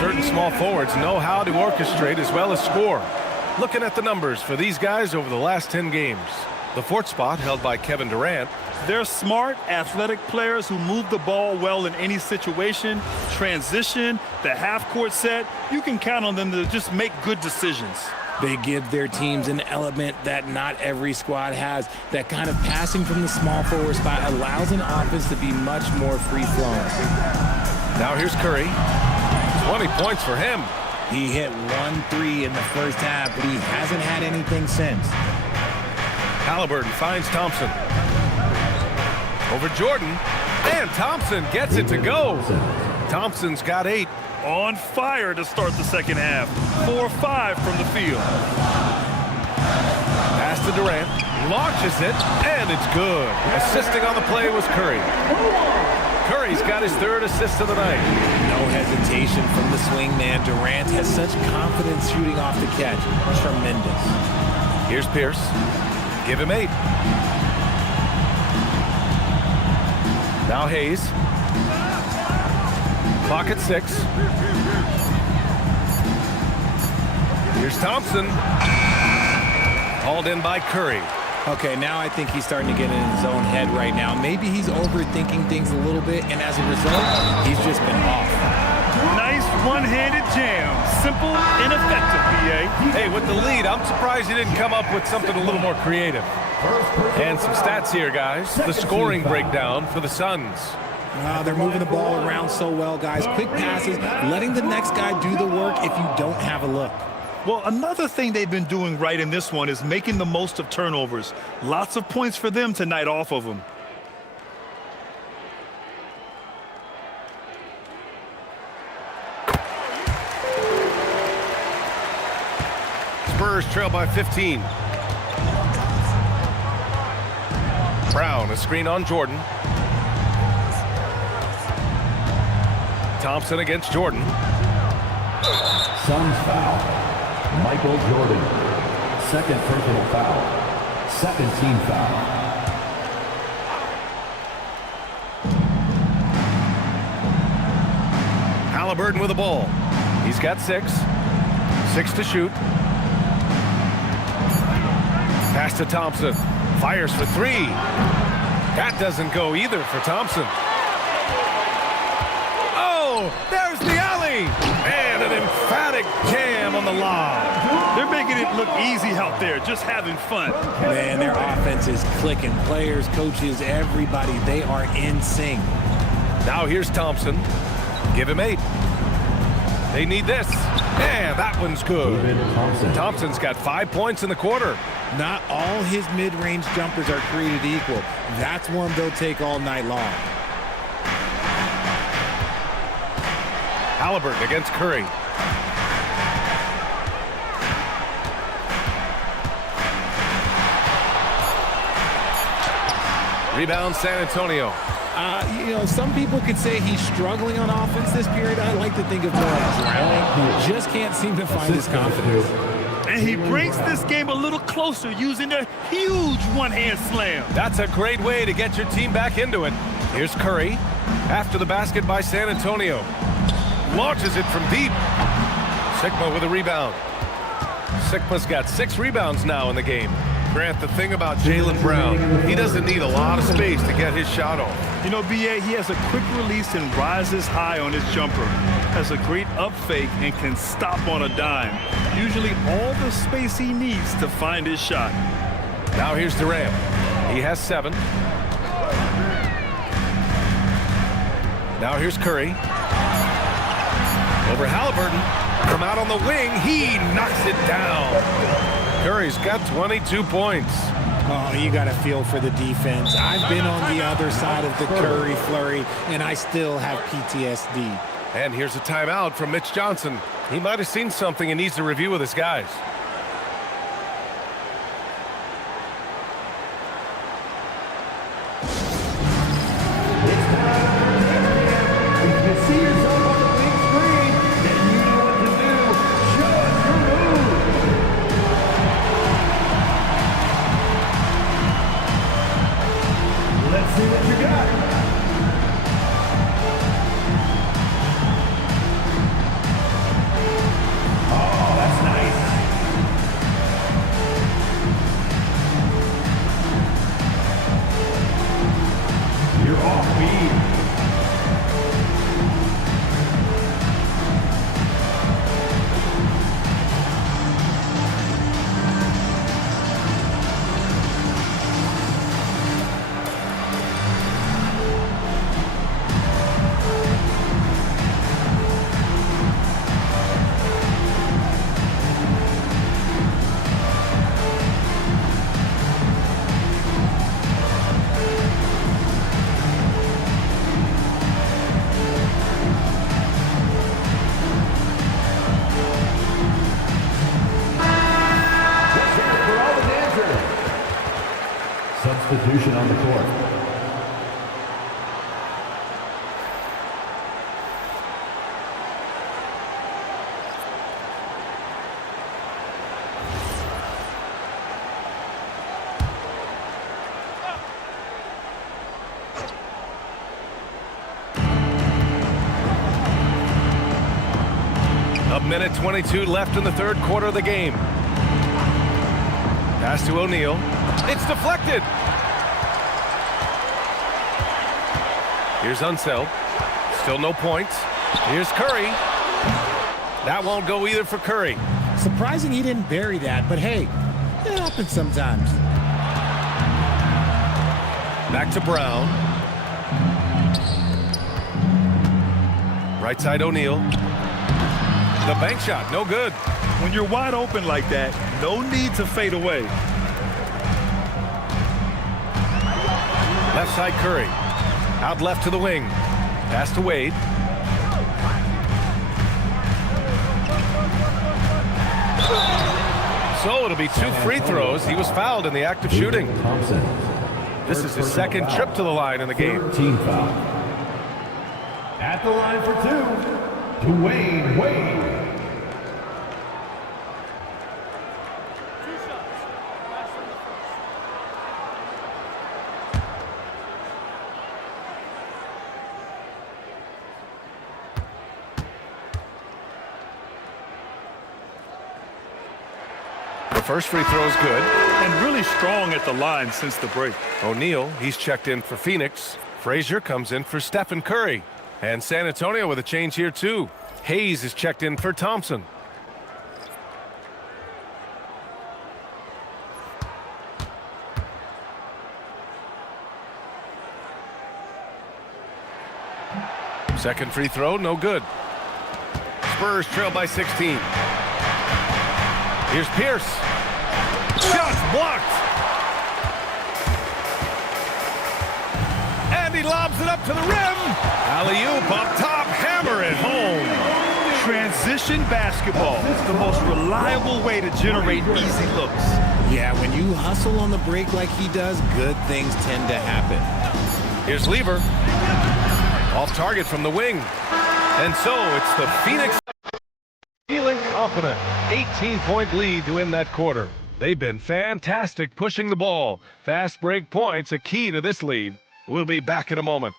certain small forwards know how to orchestrate as well as score. Looking at the numbers for these guys over the last 10 games. The fourth spot held by Kevin Durant. They're smart, athletic players who move the ball well in any situation. Transition, the half-court set, you can count on them to just make good decisions. They give their teams an element that not every squad has. That kind of passing from the small forward spot allows an offense to be much more free-flowing. Now here's Curry. 20 points for him. He hit 1 3 in the first half, but he hasn't had anything since. Halliburton finds Thompson. Over Jordan. And Thompson gets it to go. Thompson's got 8. On fire to start the second half. 4-5 from the field. Pass to Durant. Launches it, and it's good. Assisting on the play was Curry. Curry's got his 3rd assist of the night. No hesitation from the swing man. Durant has such confidence shooting off the catch. Tremendous. Here's Pierce. Give him 8. Now Hayes. Clock at 6. Here's Thompson. Hauled in by Curry. Okay, now I think he's starting to get in his own head right now. Maybe he's overthinking things a little bit, and as a result, he's just been off. Nice one-handed jam. Simple and effective, BA. Hey, with the lead, I'm surprised he didn't come up with something a little more creative. And some stats here, guys. The scoring breakdown for the Suns. They're moving the ball around so well, guys. Quick passes, letting the next guy do the work if you don't have a look. Well, another thing they've been doing right in this one is making the most of turnovers. Lots of points for them tonight off of them. Spurs trail by 15. Brown, a screen on Jordan. Thompson against Jordan. Suns foul. Michael Jordan. 2nd personal foul. 2nd team foul. Halliburton with the ball. He's got 6. 6 to shoot. Pass to Thompson. Fires for 3. That doesn't go either for Thompson. Oh, there's the alley. And an emphatic jam on the lob. They're making it look easy out there, just having fun. Man, their offense is clicking. Players, coaches, everybody, they are in sync. Now here's Thompson. Give him 8. They need this. And that one's good. Thompson's got 5 points in the quarter. Not all his mid-range jumpers are created equal. That's one they'll take all night long. Halliburton against Curry. Rebound San Antonio. Some people could say he's struggling on offense this period. I like to think of more as drowning. Just can't seem to find his confidence. And he brings this game a little closer using a huge one-hand slam. That's a great way to get your team back into it. Here's Curry. After the basket by San Antonio. Launches it from deep. Sigma with a rebound. Sigma's got 6 rebounds now in the game. Grant, the thing about Jaylen Brown, he doesn't need a lot of space to get his shot off. You know, BA, he has a quick release and rises high on his jumper. Has a great up fake and can stop on a dime. Usually all the space he needs to find his shot. Now here's Durant. He has 7. Now here's Curry. Over Halliburton. From out on the wing, he knocks it down. Curry's got 22 points. Oh, you got to feel for the defense. I've been on the other side of the Curry flurry, and I still have PTSD. And here's a timeout from Mitch Johnson. He might have seen something and needs to review with his guys. Substitution on the court. A minute 22 left in the third quarter of the game. Pass to O'Neal. It's deflected. Here's Unseld. Still no points. Here's Curry. That won't go either for Curry. Surprising he didn't bury that, but hey, it happens sometimes. Back to Brown. Right side O'Neal. The bank shot, no good. When you're wide open like that, no need to fade away. Left side Curry. Out left to the wing. Pass to Wade. So it'll be 2 free throws. He was fouled in the act of shooting. This is his second trip to the line in the game. Team foul. At the line for 2, to Wade. First free throw is good. And really strong at the line since the break. O'Neal, he's checked in for Phoenix. Frazier comes in for Stephen Curry. And San Antonio with a change here too. Hayes is checked in for Thompson. Second free throw, no good. Spurs trail by 16. Here's Pierce. Shots blocked. And he lobs it up to the rim. Alley-oop up top, hammer it home. Transition basketball, the most reliable way to generate easy looks. Yeah, when you hustle on the break like he does, good things tend to happen. Here's Lever. Off target from the wing. And so it's the Phoenix feeling confident. 18-point lead to win that quarter. They've been fantastic pushing the ball. Fast break points a key to this lead. We'll be back in a moment.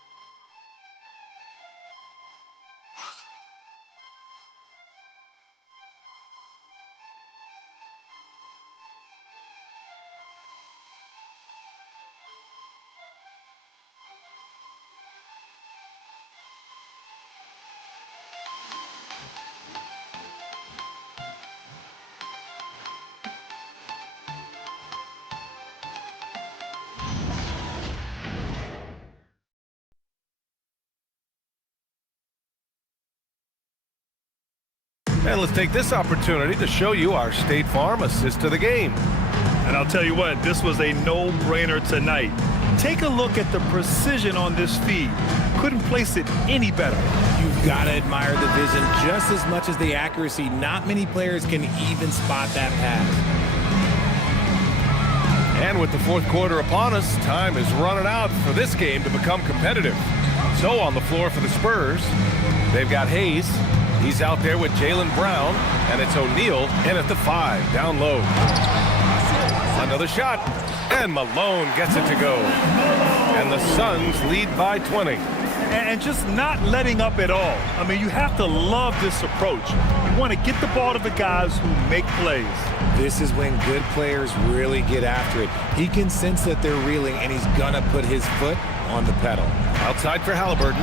And let's take this opportunity to show you our State Farm assist to the game. And I'll tell you what, this was a no-brainer tonight. Take a look at the precision on this feed. Couldn't place it any better. You've got to admire the vision just as much as the accuracy. Not many players can even spot that pass. And with the fourth quarter upon us, time is running out for this game to become competitive. So on the floor for the Spurs, they've got Hayes. He's out there with Jaylen Brown, and it's O'Neal in at the 5, down low. Another shot, and Malone gets it to go. And the Suns lead by 20. And just not letting up at all. I mean, you have to love this approach. You want to get the ball to the guys who make plays. This is when good players really get after it. He can sense that they're reeling, and he's going to put his foot on the pedal. Outside for Halliburton.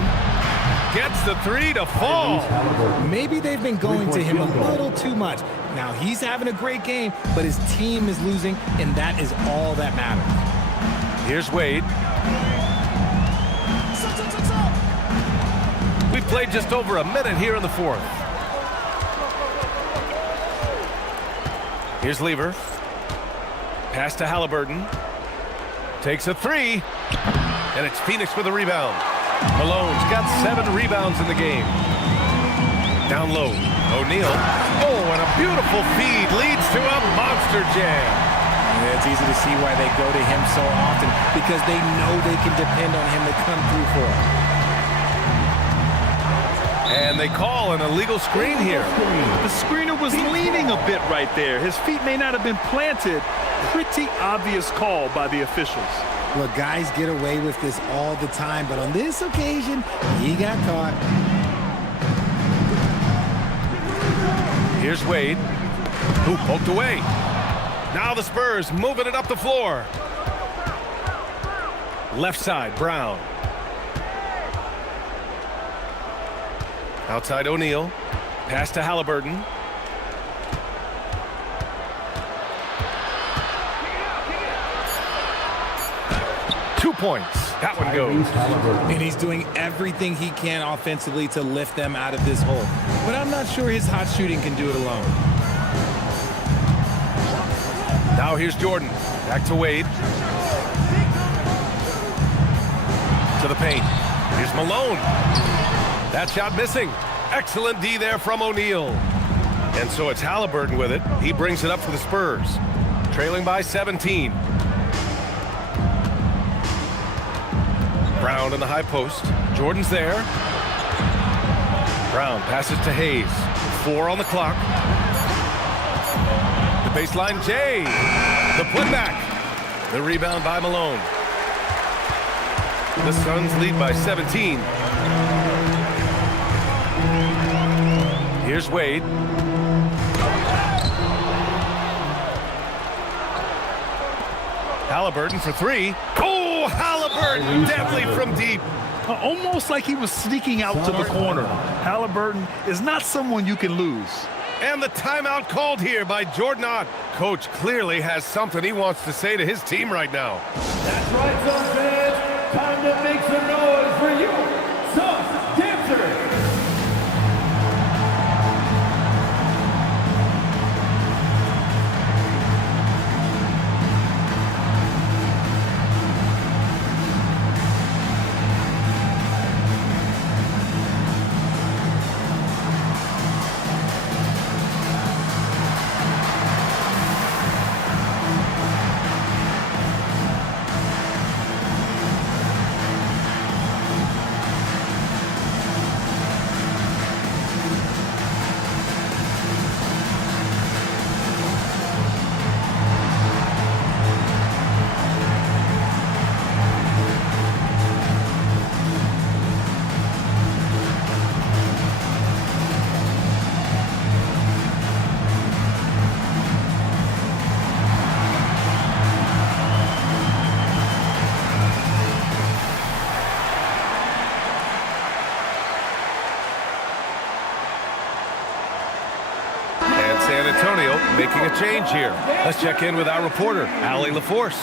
Gets the 3 to fall. Maybe they've been going to him a little too much. Now he's having a great game, but his team is losing, and that is all that matters. Here's Wade. We've played just over a minute here in the fourth. Here's Lever. Pass to Halliburton. Takes a 3. And it's Phoenix with a rebound. Malone's got 7 rebounds in the game. Down low, O'Neal. Oh, and a beautiful feed leads to a monster jam. it's easy to see why they go to him so often, because they know they can depend on him to come through for them. And they call an illegal screen here. The screener was leaning a bit right there. His feet may not have been planted. Pretty obvious call by the officials. Look, guys get away with this all the time, but on this occasion, he got caught. Here's Wade, who poked away. Now the Spurs moving it up the floor. Left side, Brown. Outside O'Neal. Pass to Halliburton. Points. That one goes. And he's doing everything he can offensively to lift them out of this hole. But I'm not sure his hot shooting can do it alone. Now here's Jordan. Back to Wade. To the paint. Here's Malone. That shot missing. Excellent D there from O'Neal. And so it's Halliburton with it. He brings it up for the Spurs. Trailing by 17. Brown in the high post. Jordan's there. Brown passes to Hayes. 4 on the clock. The baseline, Jay. The putback. The rebound by Malone. The Suns lead by 17. Here's Wade. Halliburton for 3. Oh, Halliburton, deadly from deep. Almost like he was sneaking out to the corner. Halliburton is not someone you can lose. And the timeout called here by Jordan Ott. Coach clearly has something he wants to say to his team right now. That's right, Suns fans. Time to make some noise for you, Suns dancers. Making a change here. Let's check in with our reporter, Allie LaForce.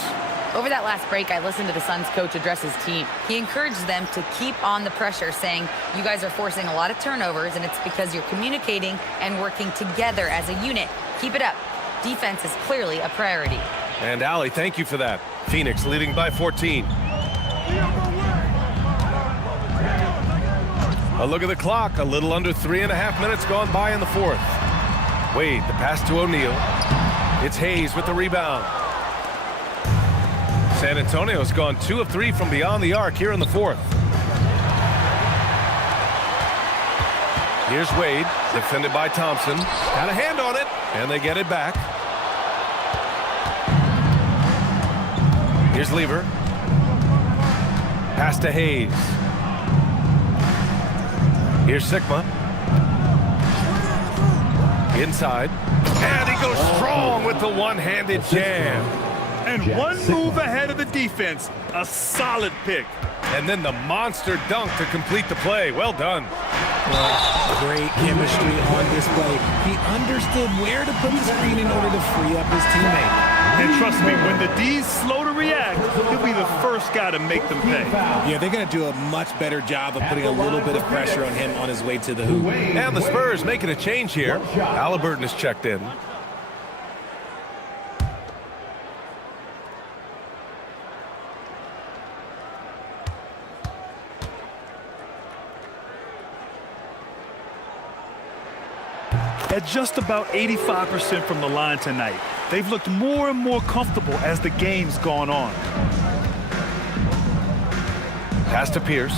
Over that last break, I listened to the Suns coach address his team. He encouraged them to keep on the pressure, saying, you guys are forcing a lot of turnovers, and it's because you're communicating and working together as a unit. Keep it up. Defense is clearly a priority. And Allie, thank you for that. Phoenix leading by 14. A look at the clock. A little under 3.5 minutes gone by in the fourth. Wade, the pass to O'Neal. It's Hayes with the rebound. San Antonio's gone 2 of 3 from beyond the arc here in the fourth. Here's Wade, defended by Thompson. Got a hand on it, and they get it back. Here's Lever. Pass to Hayes. Here's Sigma. Inside. And he goes strong with the one-handed jam. And one move ahead of the defense. A solid pick. And then the monster dunk to complete the play. Well done. Well, great chemistry on display. He understood where to put the screen in order to free up his teammate. And trust me, when the D's slow to react, he'll be the first guy to make them pay. Yeah, they're going to do a much better job of putting a little bit of pressure on him on his way to the hoop. And the Spurs making a change here. Halliburton is checked in. At just about 85% from the line tonight, They've looked more and more comfortable as the game's gone on. Pass to Pierce.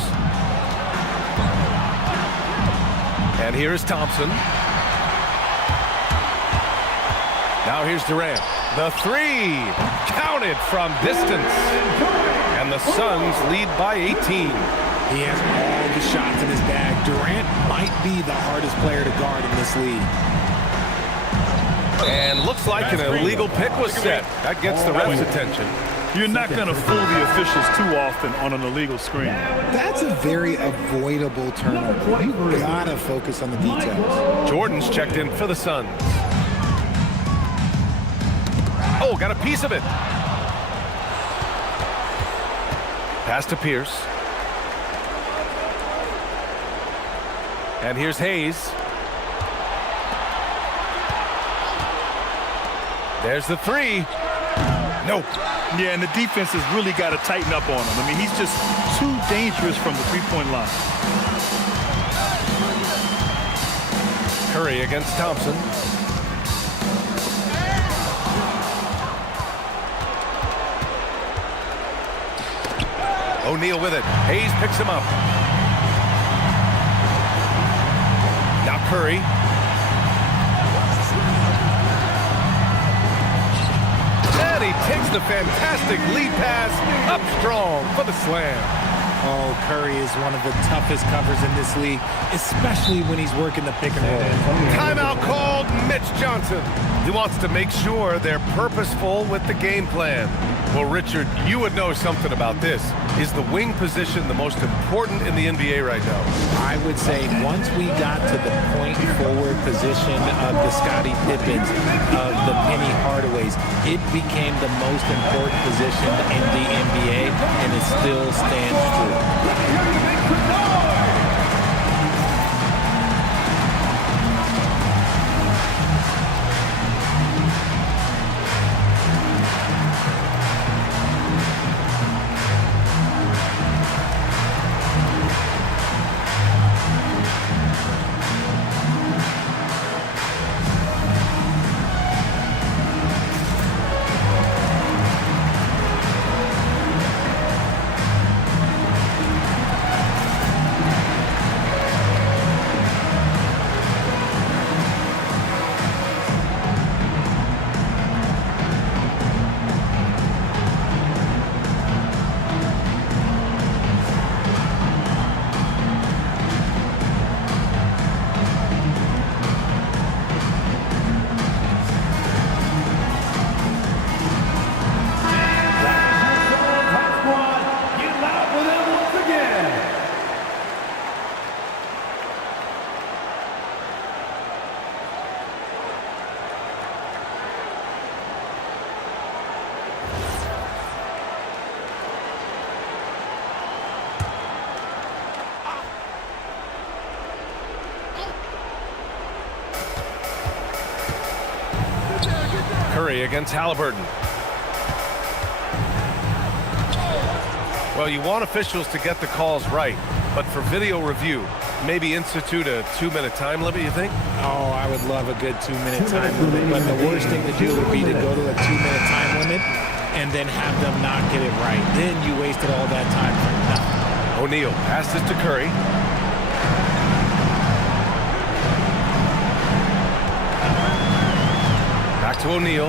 And here is Thompson. Now here's Durant. The three, counted from distance. And the Suns lead by 18. He has all the shots in his bag. Durant might be the hardest player to guard in this league. And looks like an illegal pick was set. That gets the ref's attention. You're not going to fool the officials too often on an illegal screen. That's a very avoidable turnover. You've got to focus on the details. Jordan's checked in for the Suns. Oh, got a piece of it. Pass to Pierce. And here's Hayes. There's the three. Nope. Yeah, and the defense has really got to tighten up on him. I mean, he's just too dangerous from the three-point line. Curry against Thompson. O'Neal with it. Hayes picks him up. Now Curry. And he takes the fantastic lead pass up strong for the slam. Oh, Curry is one of the toughest covers in this league, especially when he's working the pick and roll. Timeout called. Mitch Johnson. He wants to make sure they're purposeful with the game plan. Well, Richard, you would know something about this. Is the wing position the most important in the NBA right now? I would say once we got to the point forward position of the Scottie Pippens, of the Penny Hardaways, it became the most important position in the NBA, and it still stands true. Curry against Halliburton. Well, you want officials to get the calls right, but for video review, maybe institute a 2-minute time limit, you think? Oh, I would love a good 2-minute time limit, but the worst thing to do would be to go to a 2-minute time limit and then have them not get it right. Then you wasted all that time for nothing. O'Neal passes to Curry. Back to O'Neal.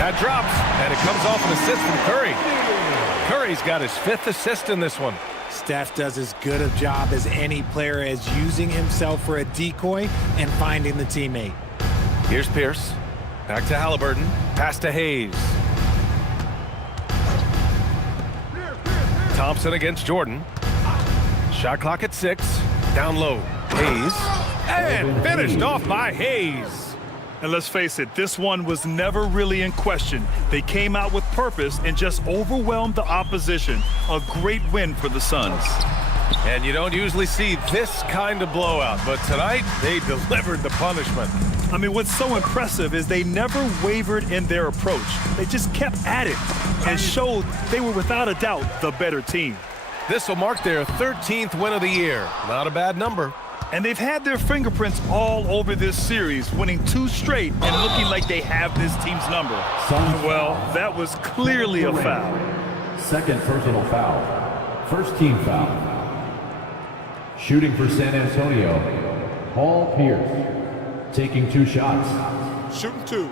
That drops, and it comes off an assist from Curry. Curry's got his 5th assist in this one. Steph does as good a job as any player as using himself for a decoy and finding the teammate. Here's Pierce. Back to Halliburton. Pass to Hayes. Thompson against Jordan. Shot clock at 6. Down low. Hayes. And finished off by Hayes. And let's face it, this one was never really in question. They came out with purpose and just overwhelmed the opposition. A great win for the Suns. And you don't usually see this kind of blowout, but tonight they delivered the punishment. I mean, what's so impressive is they never wavered in their approach. They just kept at it and showed they were without a doubt the better team. This will mark their 13th win of the year. Not a bad number. And they've had their fingerprints all over this series, winning 2 straight and looking like they have this team's number. Well, that was clearly a foul. Second personal foul. First team foul. Shooting for San Antonio, Paul Pierce. Taking 2 shots. Shooting 2.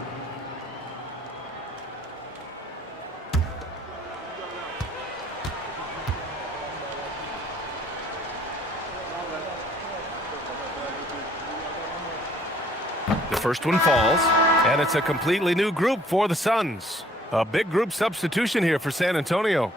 The first one falls, and it's a completely new group for the Suns. A big group substitution here for San Antonio.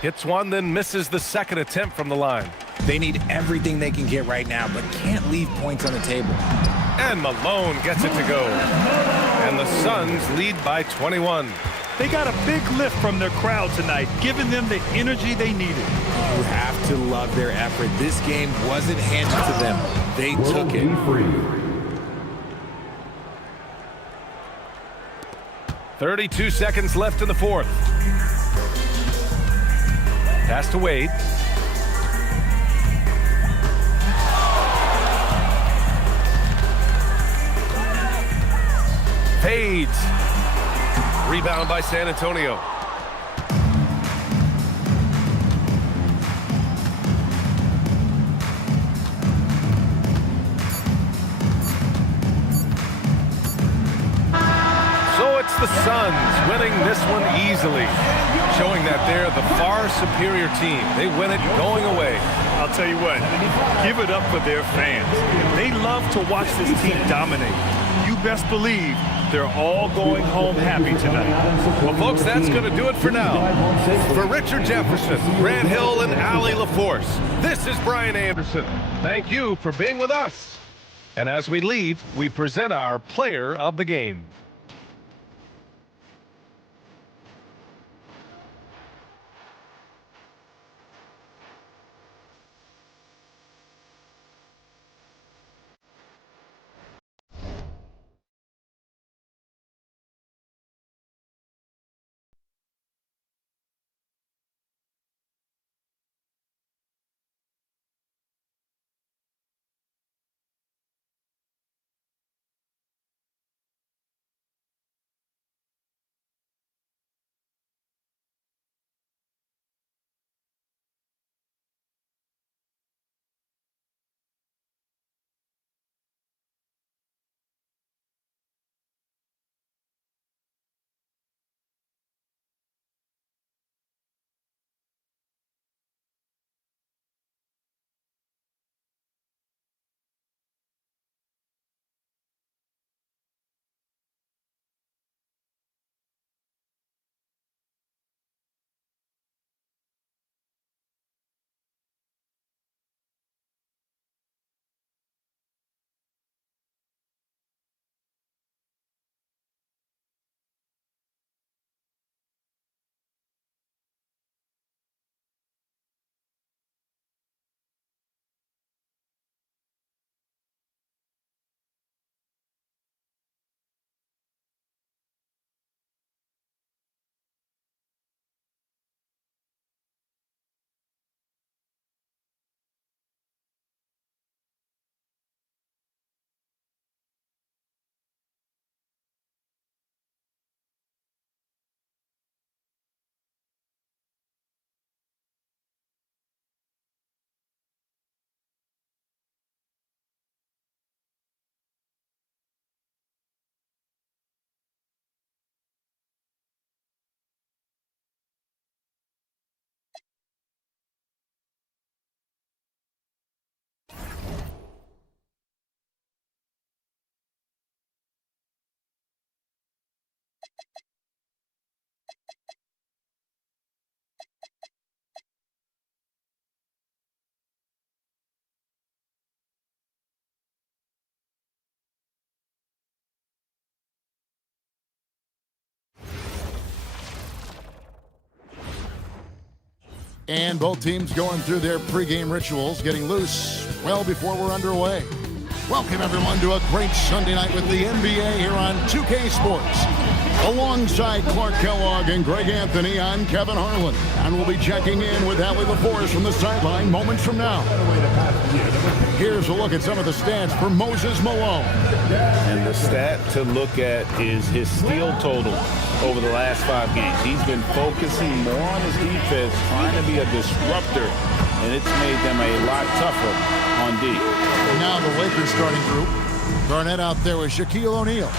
Hits one, then misses the second attempt from the line. They need everything they can get right now, but can't leave points on the table. And Malone gets it to go. And the Suns lead by 21. They got a big lift from their crowd tonight, giving them the energy they needed. You have to love their effort. This game wasn't handed to them. They took it. Free. 32 seconds left in the fourth. Pass to Wade. Fades. Rebound by San Antonio. So it's the Suns winning this one easily, showing that they're the far superior team. They win it going away. I'll tell you what, give it up for their fans. They love to watch this team dominate. You best believe they're all going home happy tonight. Well, folks, that's going to do it for now. For Richard Jefferson, Grant Hill, and Allie LaForce, this is Brian Anderson. Thank you for being with us. And as we leave, we present our player of the game. And both teams going through their pregame rituals, getting loose well before we're underway. Welcome, everyone, to a great Sunday night with the NBA here on 2K Sports. Alongside Clark Kellogg and Greg Anthony, I'm Kevin Harlan. And we'll be checking in with Allie LaForce from the sideline moments from now. Here's a look at some of the stats for Moses Malone. And the stat to look at is his steal total over the last 5 games. He's been focusing more on his defense, trying to be a disruptor, and it's made them a lot tougher on D. And now the Lakers starting group. Garnett out there with Shaquille O'Neal.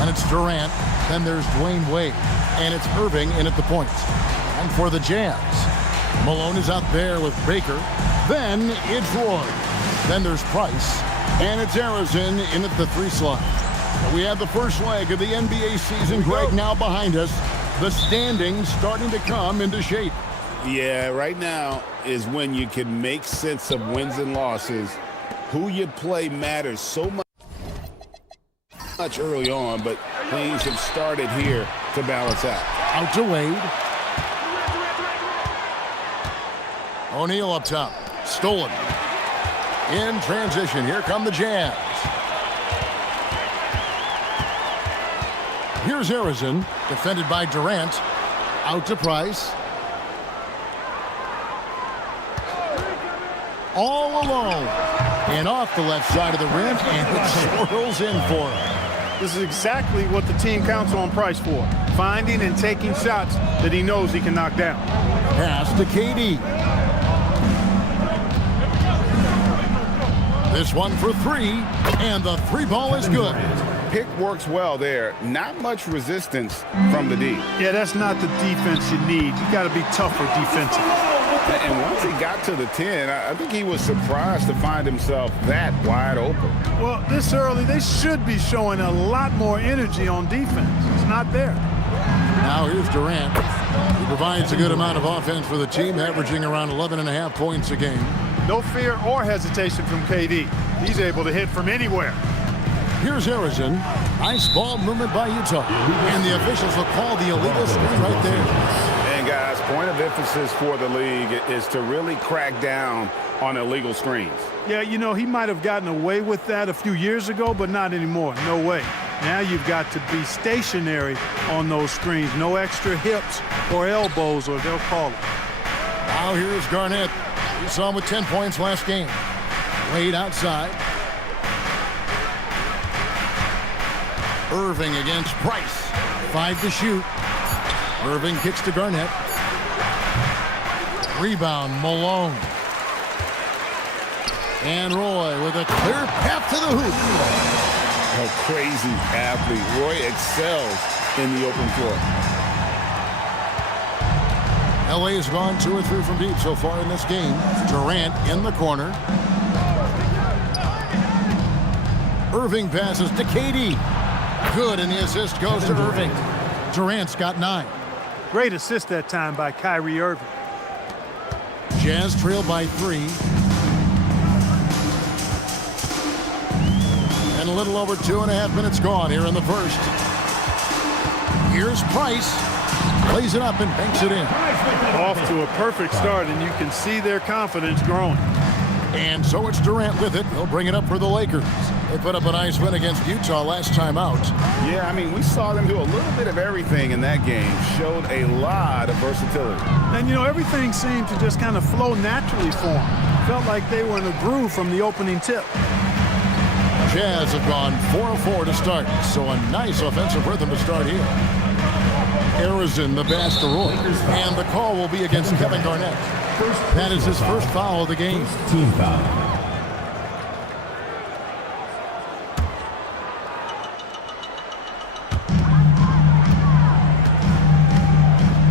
And it's Durant. Then there's Dwayne Wade. And it's Irving in at the point. And for the Jazz, Malone is out there with Baker. Then it's Roy. Then there's Price. And it's Harrison in at the 3 slot. We have the first leg of the NBA season, Greg, now behind us. The standings starting to come into shape. Yeah, right now is when you can make sense of wins and losses. Who you play matters so much early on, but things have started here to balance out. Out to Wade. O'Neal up top. Stolen. In transition, here come the Jazz. Here's Harrison, defended by Durant. Out to Price. All alone. And off the left side of the rim, and it swirls in for him. This is exactly what the team counts on Price for. Finding and taking shots that he knows he can knock down. Pass to KD. This one for 3, and the 3 ball is good. Pick works well there. Not much resistance from the D. Yeah, that's not the defense you need. You got to be tougher defensively. And once he got to the 10, I think he was surprised to find himself that wide open. Well, this early, they should be showing a lot more energy on defense. It's not there. Now here's Durant. He provides a good amount of offense for the team, averaging around 11.5 points a game. No fear or hesitation from KD. He's able to hit from anywhere. Here's Harrison. Nice ball movement by Utah. And the officials will call the illegal screen right there. And guys, point of emphasis for the league is to really crack down on illegal screens. Yeah, you know, he might have gotten away with that a few years ago, but not anymore. No way. Now you've got to be stationary on those screens. No extra hips or elbows, or they'll call it. Now here's Garnett. We saw him with 10 points last game. Wade outside. Irving against Price. 5 to shoot. Irving kicks to Garnett. Rebound, Malone. And Roy with a clear path to the hoop. A crazy athlete. Roy excels in the open floor. LA has gone 2 or 3 from deep so far in this game. Durant in the corner. Irving passes to KD. Good, and the assist goes to Irving. Durant's got 9. Great assist that time by Kyrie Irving. Jazz trail by 3. And a little over 2.5 minutes gone here in the first. Here's Price. Plays it up and banks it in. Off to a perfect start, and you can see their confidence growing. And so it's Durant with it. He'll bring it up for the Lakers. They put up a nice win against Utah last time out. Yeah, I mean, we saw them do a little bit of everything in that game. Showed a lot of versatility. And, you know, everything seemed to just kind of flow naturally for them. Felt like they were in a groove from the opening tip. Jazz have gone 4-4 to start, so a nice offensive rhythm to start here. Harrison, the pass to Roy, and the call will be against Kevin Garnett. That is his first foul of the game. Team foul.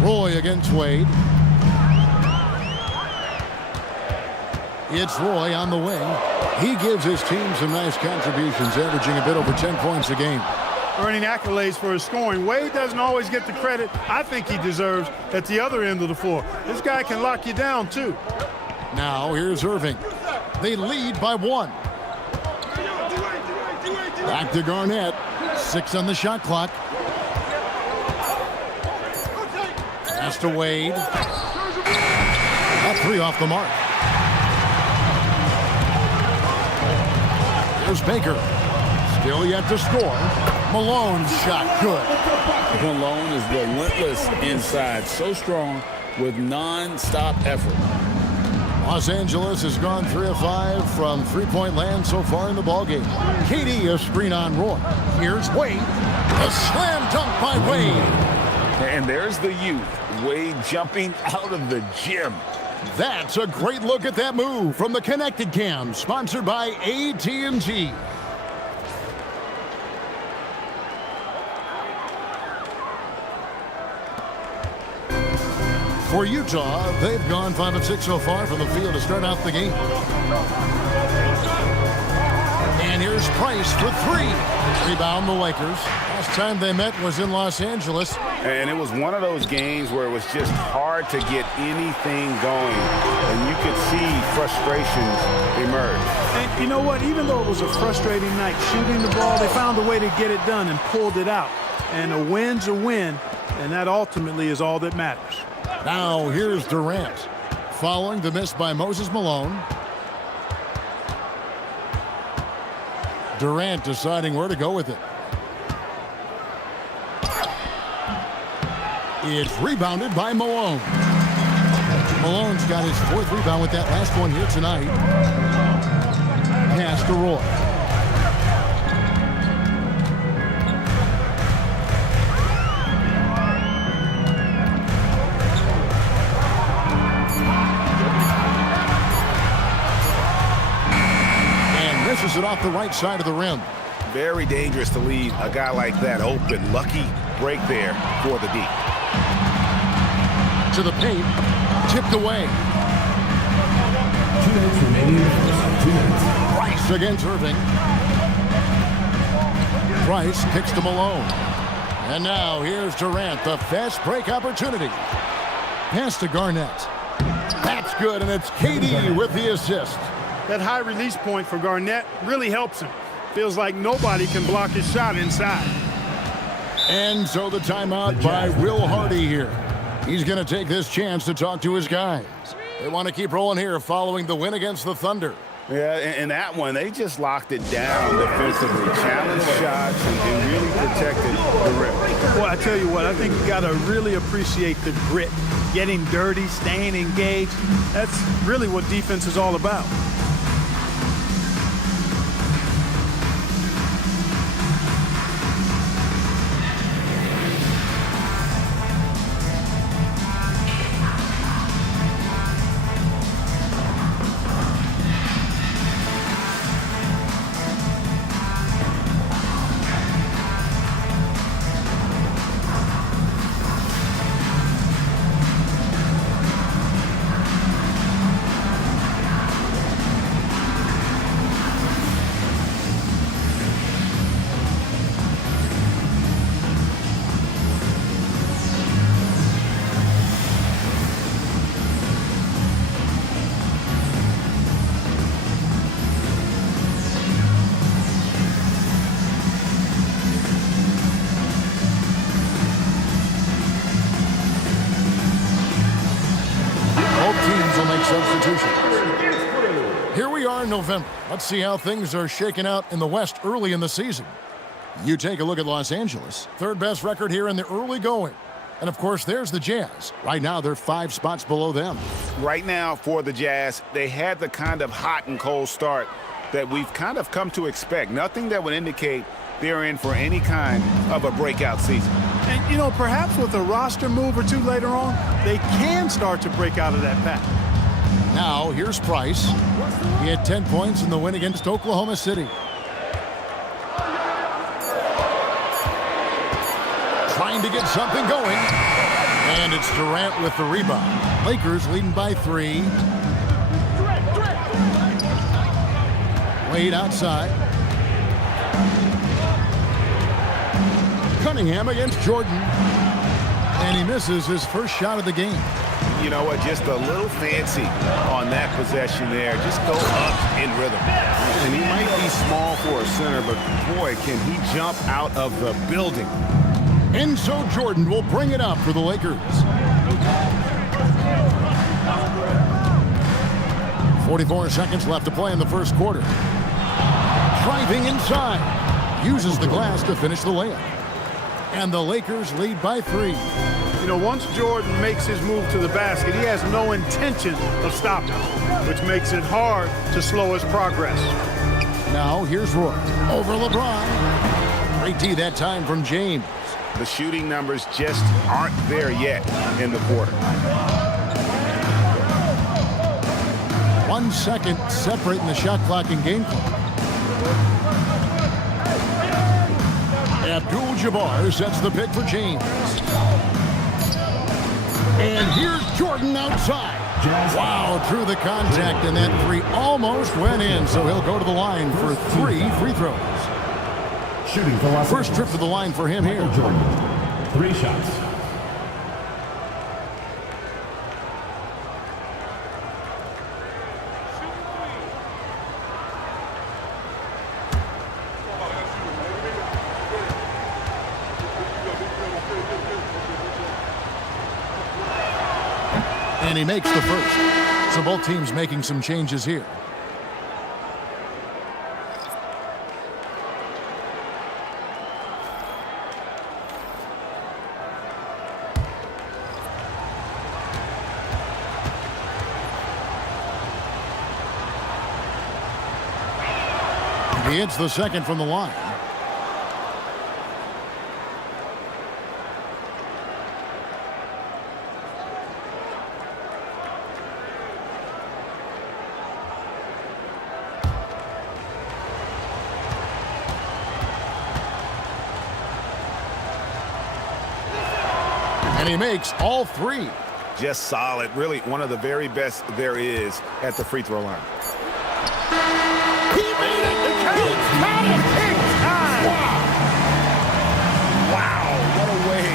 Roy against Wade. It's Roy on the wing. He gives his team some nice contributions, averaging a bit over 10 points a game. Earning accolades for his scoring. Wade doesn't always get the credit I think he deserves at the other end of the floor. This guy can lock you down, too. Now here's Irving. They lead by 1. Back to Garnett. 6 on the shot clock. Pass to Wade. That three off the mark. Here's Baker. Still yet to score. Malone's shot good. Malone is relentless inside. So strong with non-stop effort. Los Angeles has gone 3 of 5 from three-point land so far in the ballgame. KD a screen on Roy. Here's Wade. A slam dunk by Wade. And there's the youth. Wade jumping out of the gym. That's a great look at that move from the Connected Cam, sponsored by AT&T. For Utah, they've gone 5 of 6 so far from the field to start out the game. And here's Price for 3. Rebound the Lakers. Last time they met was in Los Angeles. And it was one of those games where it was just hard to get anything going. And you could see frustrations emerge. And you know what? Even though it was a frustrating night shooting the ball, they found a way to get it done and pulled it out. And a win's a win, and that ultimately is all that matters. Now here's Durant. Following the miss by Moses Malone. Durant deciding where to go with it. It's rebounded by Malone. Malone's got his 4th rebound with that last one here tonight. Pass to Roy. And misses it off the right side of the rim. Very dangerous to leave a guy like that open. Lucky break there for the D. To the paint, tipped away. 2 minutes remaining. 2 minutes. Price against Irving. Price kicks to Malone. And now here's Durant, the fast break opportunity. Pass to Garnett. That's good, and it's KD with the assist. That high release point for Garnett really helps him. Feels like nobody can block his shot inside. And so the timeout by Will Hardy here. He's going to take this chance to talk to his guys. They want to keep rolling here following the win against the Thunder. Yeah, and that one, they just locked it down defensively. Challenged shots and really protected the rim. Well, I tell you what, I think you got to really appreciate the grit. Getting dirty, staying engaged. That's really what defense is all about. Here we are in November. Let's see how things are shaking out in the West early in the season. You take a look at Los Angeles. 3rd best record here in the early going. And of course, there's the Jazz. Right now, they're 5 spots below them. Right now, for the Jazz, they had the kind of hot and cold start that we've kind of come to expect. Nothing that would indicate they're in for any kind of a breakout season. And, you know, perhaps with a roster move or two later on, they can start to break out of that pattern. Now, here's Price. He had 10 points in the win against Oklahoma City. Trying to get something going. And it's Durant with the rebound. Lakers leading by 3. Wade outside. Cunningham against Jordan. And he misses his first shot of the game. You know what, just a little fancy on that possession there. Just go up in rhythm. And he might be small for a center, but boy, can he jump out of the building. And so Jordan will bring it up for the Lakers. 44 seconds left to play in the first quarter. Driving inside. Uses the glass to finish the layup. And the Lakers lead by 3. You know, once Jordan makes his move to the basket, he has no intention of stopping, which makes it hard to slow his progress. Now here's Roy over LeBron. Great D that time from James. The shooting numbers just aren't there yet in the quarter. 1 second separating the shot clock and game clock. Abdul-Jabbar sets the pick for James. And here's Jordan outside. Wow, through the contact, and that 3 almost went in, so he'll go to the line for 3 free throws. Shooting velocity. First trip to the line for him here. Jordan, 3 shots. And he makes the first. So both teams making some changes here. He hits the second from the line. And he makes all 3. Just solid. Really one of the very best there is at the free throw line. He made it! It's time! Wow, what a way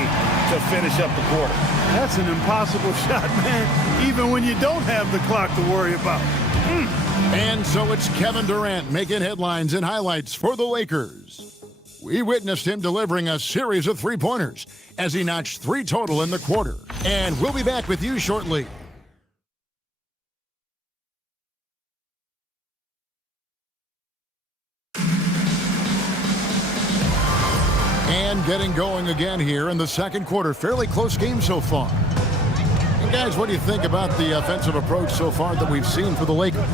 to finish up the quarter. That's an impossible shot, man, even when you don't have the clock to worry about. And so it's Kevin Durant making headlines and highlights for the Lakers. We witnessed him delivering a series of three-pointers as he notched 3 total in the quarter. And we'll be back with you shortly. And getting going again here in the second quarter. Fairly close game so far. And guys, what do you think about the offensive approach so far that we've seen for the Lakers?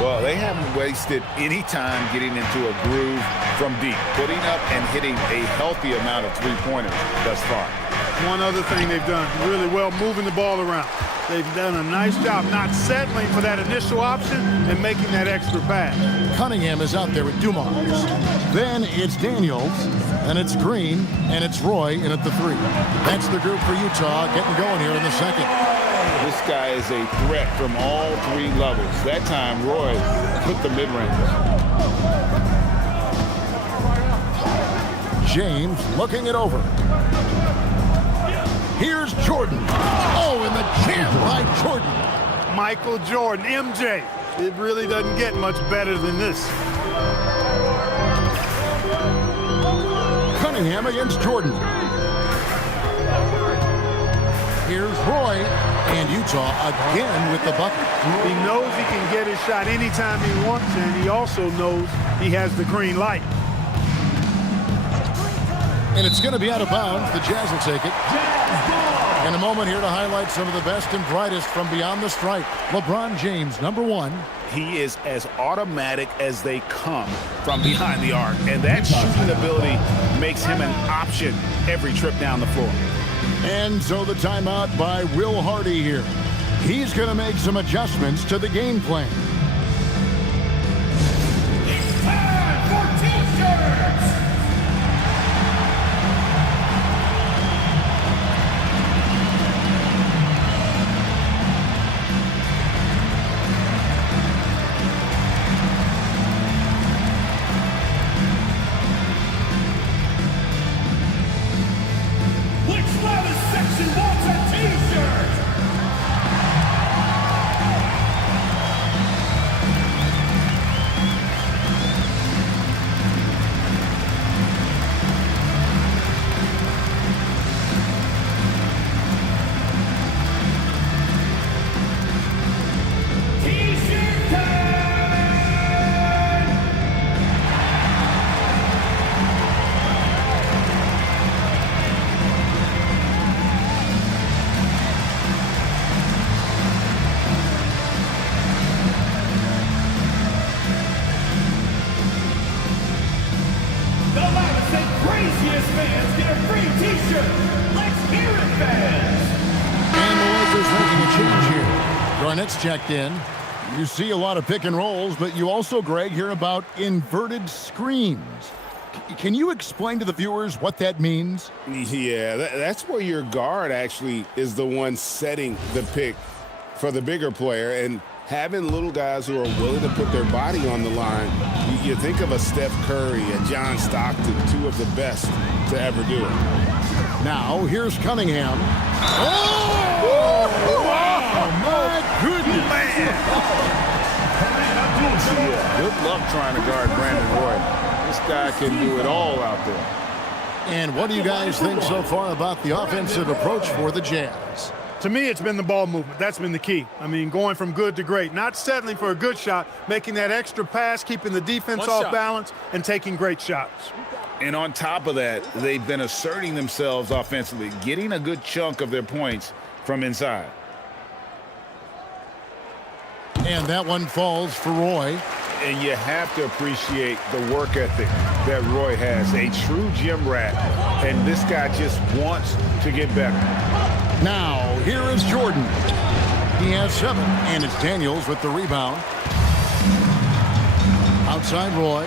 Well, they haven't wasted any time getting into a groove from deep, putting up and hitting a healthy amount of three-pointers thus far. One other thing they've done really well, moving the ball around. They've done a nice job not settling for that initial option and making that extra pass. Cunningham is out there with Dumars. Then it's Daniels, and it's Green, and it's Roy in at the 3. That's the group for Utah getting going here in the second. This guy is a threat from all 3 levels. That time, Roy put the mid-range. James looking it over. Here's Jordan. Oh, and the champ by Jordan. Michael Jordan, MJ. It really doesn't get much better than this. Cunningham against Jordan. Here's Roy, and Utah again with the bucket. He knows he can get his shot anytime he wants, and he also knows he has the green light. And it's going to be out of bounds. The Jazz will take it. In a moment here to highlight some of the best and brightest from beyond the stripe. LeBron James, number 1. He is as automatic as they come from behind the arc, and that shooting ability makes him an option every trip down the floor. And so the timeout by Will Hardy here. He's going to make some adjustments to the game plan. It's time for T-shirts! Garnett's checked in. You see a lot of pick and rolls, but you also, Greg, hear about inverted screens. Can you explain to the viewers what that means? Yeah, that's where your guard actually is the one setting the pick for the bigger player, and having little guys who are willing to put their body on the line. You think of a Steph Curry, a John Stockton, two of the best to ever do it. Now, here's Cunningham. Oh, my goodness. Yeah, good luck trying to guard Brandon Roy. This guy can do it all out there. And what do you guys think so far about the offensive approach for the Jazz? To me, it's been the ball movement. That's been the key. I mean, going from good to great. Not settling for a good shot, making that extra pass, keeping the defense off balance, and taking great shots. And on top of that, they've been asserting themselves offensively, getting a good chunk of their points from inside. And that one falls for Roy. And you have to appreciate the work ethic that Roy has. A true gym rat. And this guy just wants to get better. Now, here is Jordan. He has 7, and it's Daniels with the rebound. Outside Roy.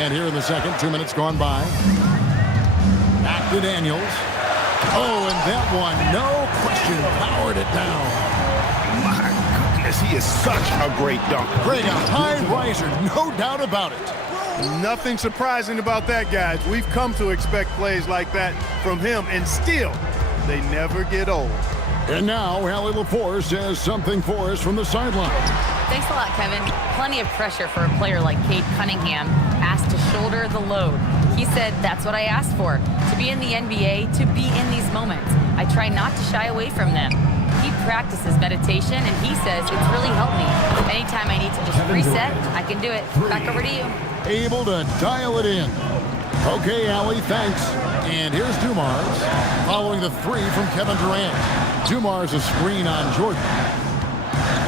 And here in the second, 2 minutes gone by. Back to Daniels. Oh, and that one, no question, powered it down. My goodness, he is such a great dunker. Greg, a high riser, no doubt about it. Nothing surprising about that, guys. We've come to expect plays like that from him, and still, they never get old. And now, Allie Lepore says something for us from the sideline. Thanks a lot, Kevin. Plenty of pressure for a player like Cade Cunningham, asked to shoulder the load. He said, that's what I asked for, to be in the NBA, to be in these moments. I try not to shy away from them. He practices meditation, and he says it's really helped me. Anytime I need to just reset, I can do it. Back over to you. Able to dial it in. Okay, Allie, thanks. And here's Dumars, following the 3 from Kevin Durant. Dumars a screen on Jordan.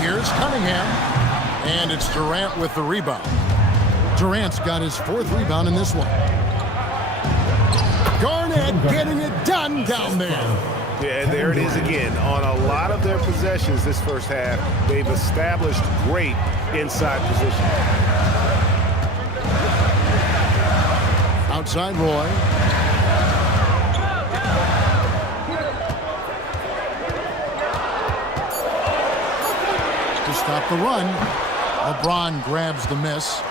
Here's Cunningham, and it's Durant with the rebound. Durant's got his 4th rebound in this one. Garnett getting it done down there. Yeah, there it is again. On a lot of their possessions this first half, they've established great inside position. Outside Roy. To stop the run, LeBron grabs the miss.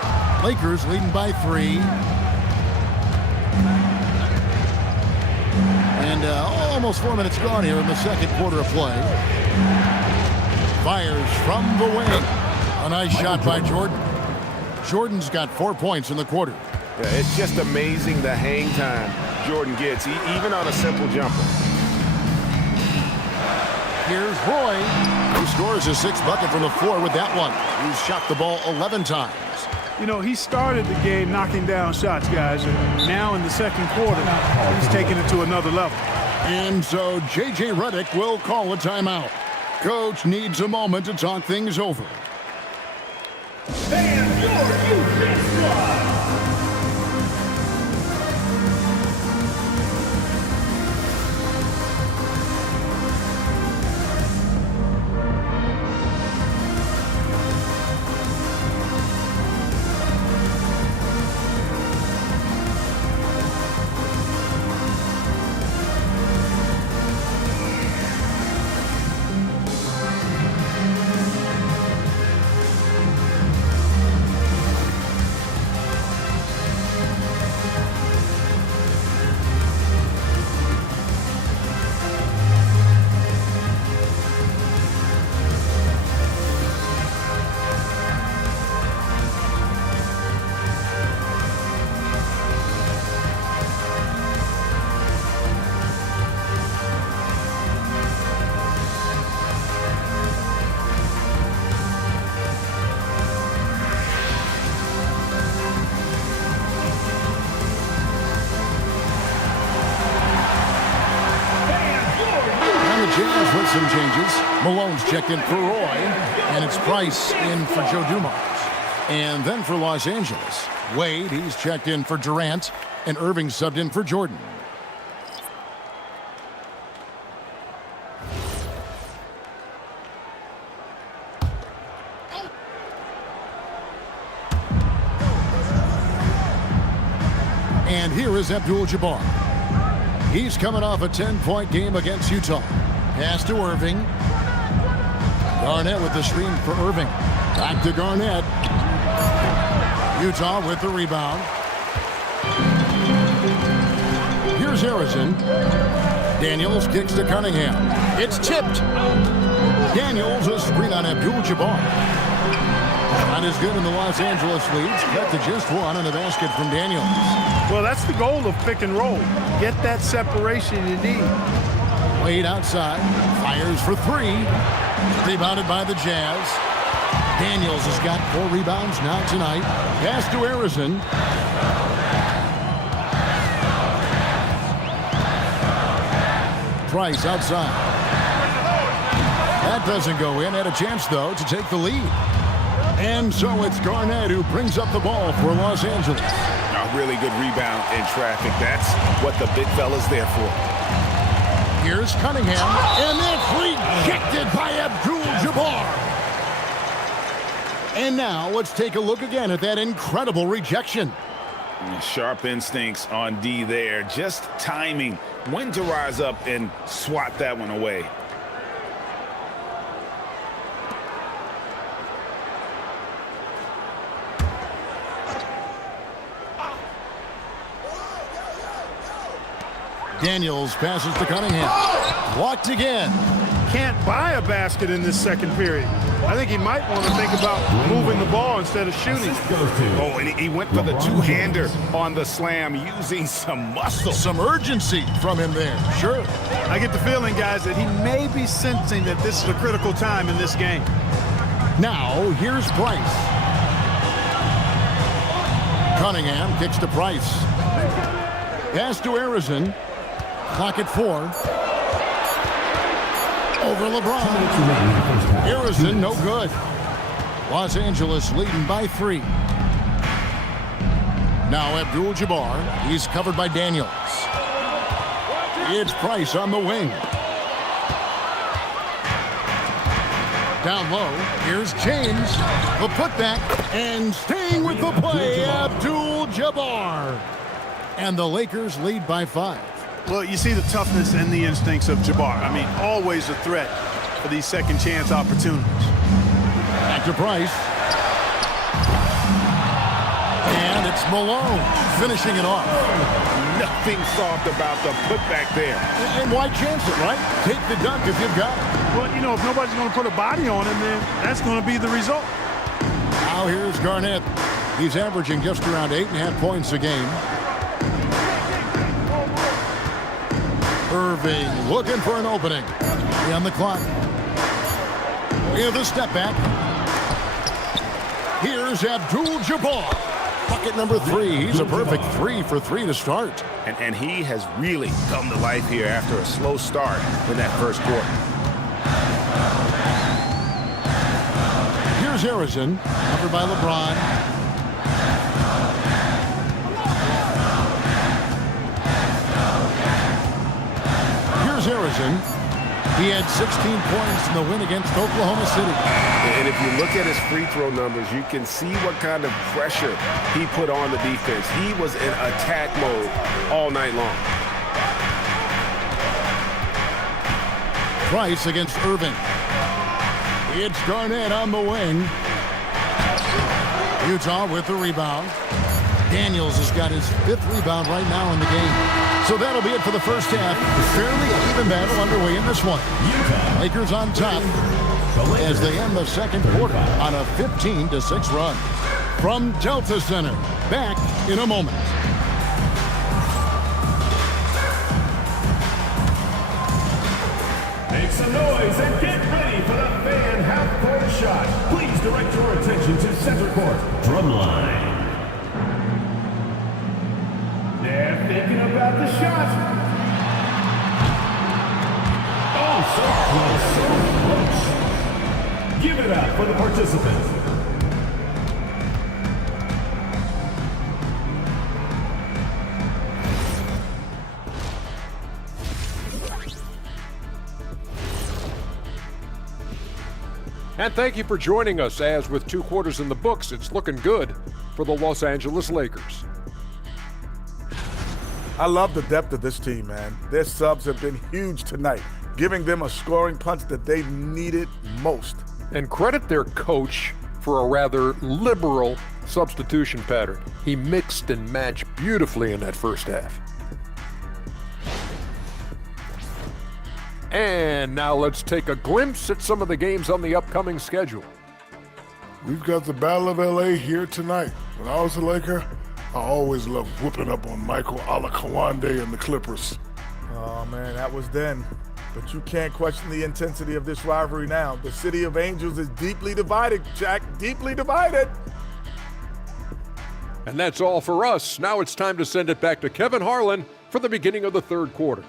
Lakers leading by 3. And almost 4 minutes gone here in the second quarter of play. Fires from the wing. A nice shot by Jordan. Jordan's got 4 points in the quarter. Yeah, it's just amazing the hang time Jordan gets, even on a simple jumper. Here's Roy, who scores his 6th bucket from the floor with that one. He's shot the ball 11 times. You know, he started the game knocking down shots, guys, and now in the second quarter, he's taking it to another level. And so J.J. Redick will call a timeout. Coach needs a moment to talk things over. And your UC squad. Jazz with some changes. Malone's checked in for Roy, and it's Price in for Joe Dumars. And then for Los Angeles, Wade, he's checked in for Durant, and Irving subbed in for Jordan. And here is Abdul-Jabbar. He's coming off a 10-point game against Utah. Pass to Irving. Garnett with the screen for Irving. Back to Garnett. Utah with the rebound. Here's Harrison. Daniels kicks to Cunningham. It's tipped. Daniels a screen on Abdul-Jabbar. Not as good in the Los Angeles leads. Cut to just one and a basket from Daniels. Well, that's the goal of pick and roll. Get that separation you need. Wade outside. Fires for three. Rebounded by the Jazz. Daniels has got 4 rebounds now tonight. Pass to Harrison. Price outside. That doesn't go in. Had a chance, though, to take the lead. And so it's Garnett who brings up the ball for Los Angeles. A really good rebound in traffic. That's what the big fella's there for. Here's Cunningham, and that's rejected by Abdul-Jabbar. And now let's take a look again at that incredible rejection. Sharp instincts on D there. Just timing when to rise up and swat that one away. Daniels passes to Cunningham. Blocked again. Can't buy a basket in this second period. I think he might want to think about moving the ball instead of shooting. Oh, and he went for the two-hander on the slam, using some muscle. Some urgency from him there. Sure. I get the feeling, guys, that he may be sensing that this is a critical time in this game. Now, here's Price. Cunningham kicks to Price. Pass to Harrison. Clock at 4. Over LeBron. Harrison, no good. Los Angeles leading by 3. Now Abdul-Jabbar. He's covered by Daniels. It's Price on the wing. Down low. Here's James. The putback. And staying with the play, Abdul-Jabbar. And the Lakers lead by 5. Well, you see the toughness and the instincts of Jabbar. I mean, always a threat for these second chance opportunities. Back to Price. And it's Malone finishing it off. Nothing soft about the putback there. And why chance it, right? Take the dunk if you've got it. Well, you know, if nobody's going to put a body on him, then that's going to be the result. Now here's Garnett. He's averaging just around 8.5 points a game. Irving looking for an opening. On the clock. We have the step back. Here's Abdul-Jabbar. Bucket number 3. He's a perfect 3 for 3 to start. And he has really come to life here after a slow start in that first quarter. Here's Harrison. Covered by LeBron. Harrison. He had 16 points in the win against Oklahoma City. And if you look at his free throw numbers, you can see what kind of pressure he put on the defense. He was in attack mode all night long. Price against Irving. It's Garnett on the wing. Utah with the rebound. Daniels has got his 5th rebound right now in the game. So that'll be it for the first half. Fairly even battle underway in this one. Lakers on top as they end the second quarter on a 15-6 run. From Delta Center, back in a moment. Make some noise and get ready for the fan half-court shot. Please direct your attention to center court. Drumline. They're thinking about the shot. Oh, so close, so close. Give it up for the participants. And thank you for joining us, as with 2 quarters in the books, it's looking good for the Los Angeles Lakers. I love the depth of this team, man. Their subs have been huge tonight, giving them a scoring punch that they needed most. And credit their coach for a rather liberal substitution pattern. He mixed and matched beautifully in that first half. And now let's take a glimpse at some of the games on the upcoming schedule. We've got the Battle of LA here tonight. When I was a Laker, I always loved whooping up on Michael Alakawande and the Clippers. Oh, man, that was then. But you can't question the intensity of this rivalry now. The City of Angels is deeply divided, Jack, deeply divided. And that's all for us. Now it's time to send it back to Kevin Harlan for the beginning of the third quarter.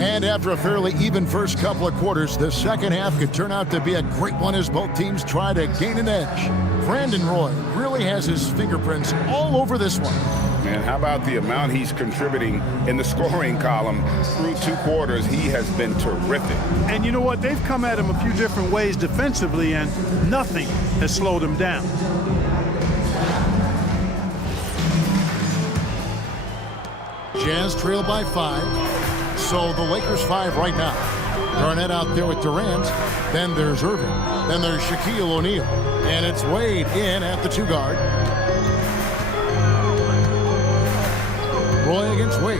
And after a fairly even first couple of quarters, the second half could turn out to be a great one as both teams try to gain an edge. Brandon Roy really has his fingerprints all over this one. Man, how about the amount he's contributing in the scoring column through 2 quarters? He has been terrific. And you know what? They've come at him a few different ways defensively, and nothing has slowed him down. Jazz trail by 5. So the Lakers 5 right now. Garnett out there with Durant. Then there's Irving. Then there's Shaquille O'Neal. And it's Wade in at the 2 guard. Roy against Wade.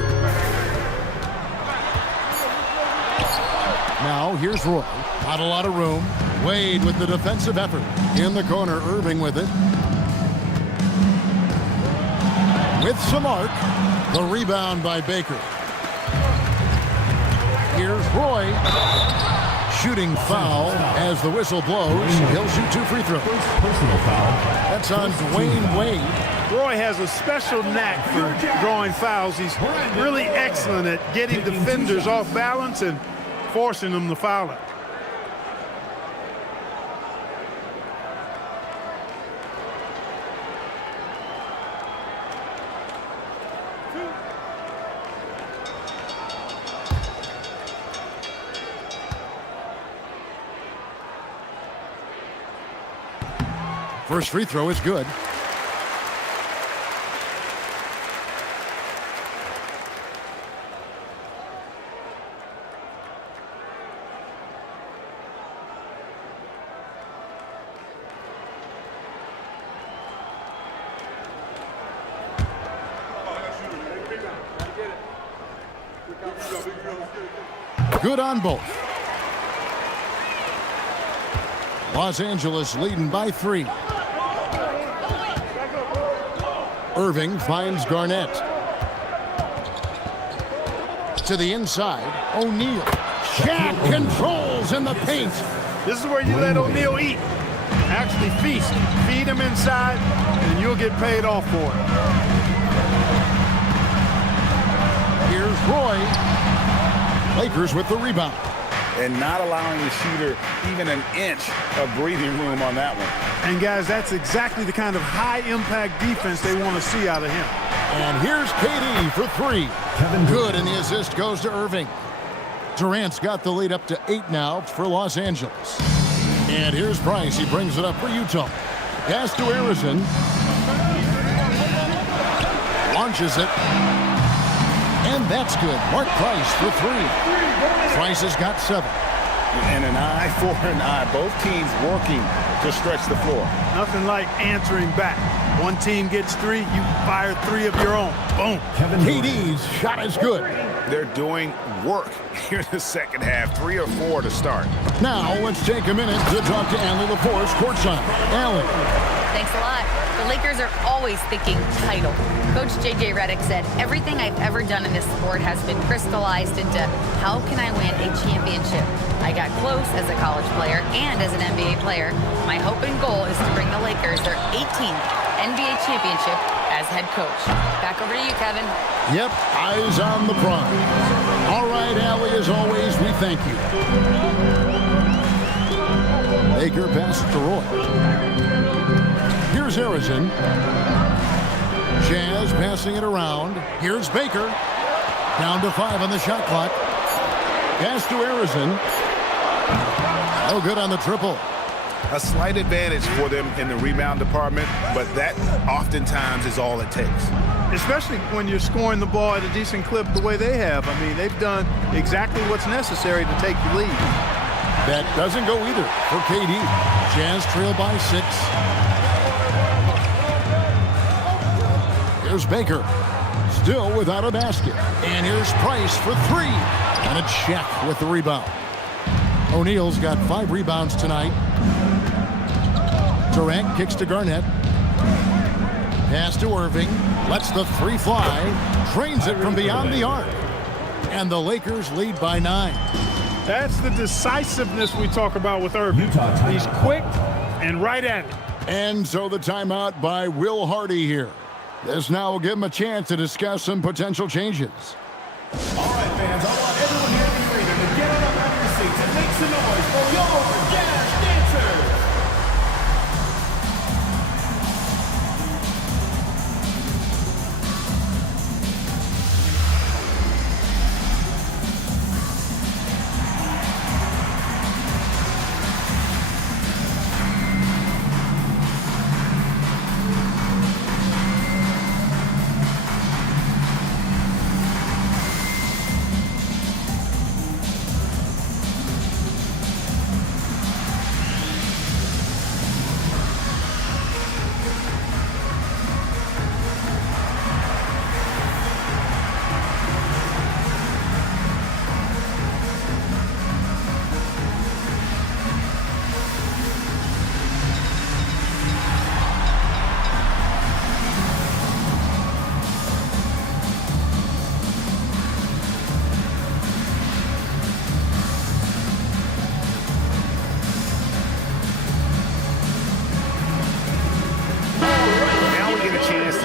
Now here's Roy. Not a lot of room. Wade with the defensive effort. In the corner, Irving with it. With some arc. The rebound by Baker. Here's Roy. Shooting foul as the whistle blows. He'll shoot 2 free throws. Personal foul. That's on Dwayne Wade. Roy has a special knack for drawing fouls. He's really excellent at getting defenders off balance and forcing them to foul it. First free throw is good. Good on both. Los Angeles leading by 3. Irving finds Garnett. To the inside, O'Neal. Shaq controls in the paint. This is where you let O'Neal eat. Actually feast. Feed him inside, and you'll get paid off for it. Here's Roy. Lakers with the rebound. And not allowing the shooter even an inch of breathing room on that one. And guys, that's exactly the kind of high-impact defense they want to see out of him. And here's KD for 3. Good, and the assist goes to Irving. Durant's got the lead up to 8 now for Los Angeles. And here's Price. He brings it up for Utah. Pass to Harrison. Launches it. And that's good. Mark Price for 3. Price has got 7. And an eye for an eye. Both teams working to stretch the floor. Nothing like answering back. One team gets 3, you fire 3 of your own. Boom. KD's shot is good. They're doing work here in the second half. 3 or 4 to start. Now let's take a minute to talk to Allie LaForce courtside. Allie. Thanks a lot. The Lakers are always thinking title. Coach J.J. Redick said, everything I've ever done in this sport has been crystallized into how can I win a championship? I got close as a college player and as an NBA player. My hope and goal is to bring the Lakers their 18th NBA championship as head coach. Back over to you, Kevin. Yep, eyes on the prize. All right, Allie, as always, we thank you. Baker passes to Roy. Here's Harrison. Jazz passing it around. Here's Baker. Down to 5 on the shot clock. Pass to Harrison. No good on the triple. A slight advantage for them in the rebound department, but that oftentimes is all it takes. Especially when you're scoring the ball at a decent clip the way they have. I mean, they've done exactly what's necessary to take the lead. That doesn't go either for KD. Jazz trail by 6. Here's Baker. Still without a basket. And here's Price for 3. And it's Shaq with the rebound. O'Neal's got 5 rebounds tonight. Durant kicks to Garnett. Pass to Irving. Lets the 3 fly. Trains it from beyond the arc. And the Lakers lead by 9. That's the decisiveness we talk about with Irving. He's quick and right at it. And so the timeout by Will Hardy here. This now will give him a chance to discuss some potential changes. All right, fans, I want everyone here to be ready to get up out of your seats and make some noise for your Jazz dancers.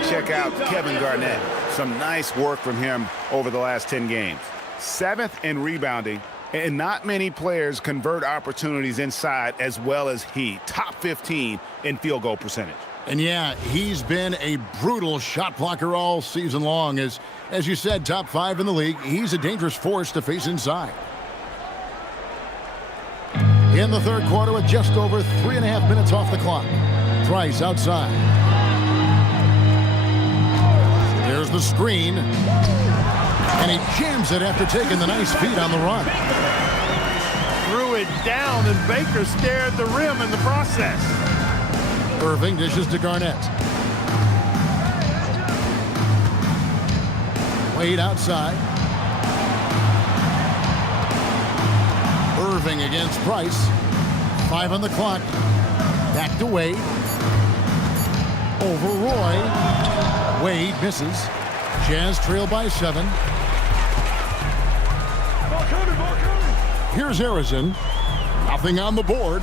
Check out Kevin Garnett. Some nice work from him over the last 10 games. 7th in rebounding, and not many players convert opportunities inside as well as he. Top 15 in field goal percentage. And yeah, he's been a brutal shot blocker all season long. As you said, top 5 in the league. He's a dangerous force to face inside. In the third quarter with just over 3.5 minutes off the clock. Price outside. There's the screen. And he jams it after taking the nice feed on the run. Threw it down, and Baker scared the rim in the process. Irving dishes to Garnett. Wade outside. Irving against Price. 5 on the clock. Back to Wade. Over Roy. Wade misses. Jazz trail by 7. Here's Harrison. Nothing on the board.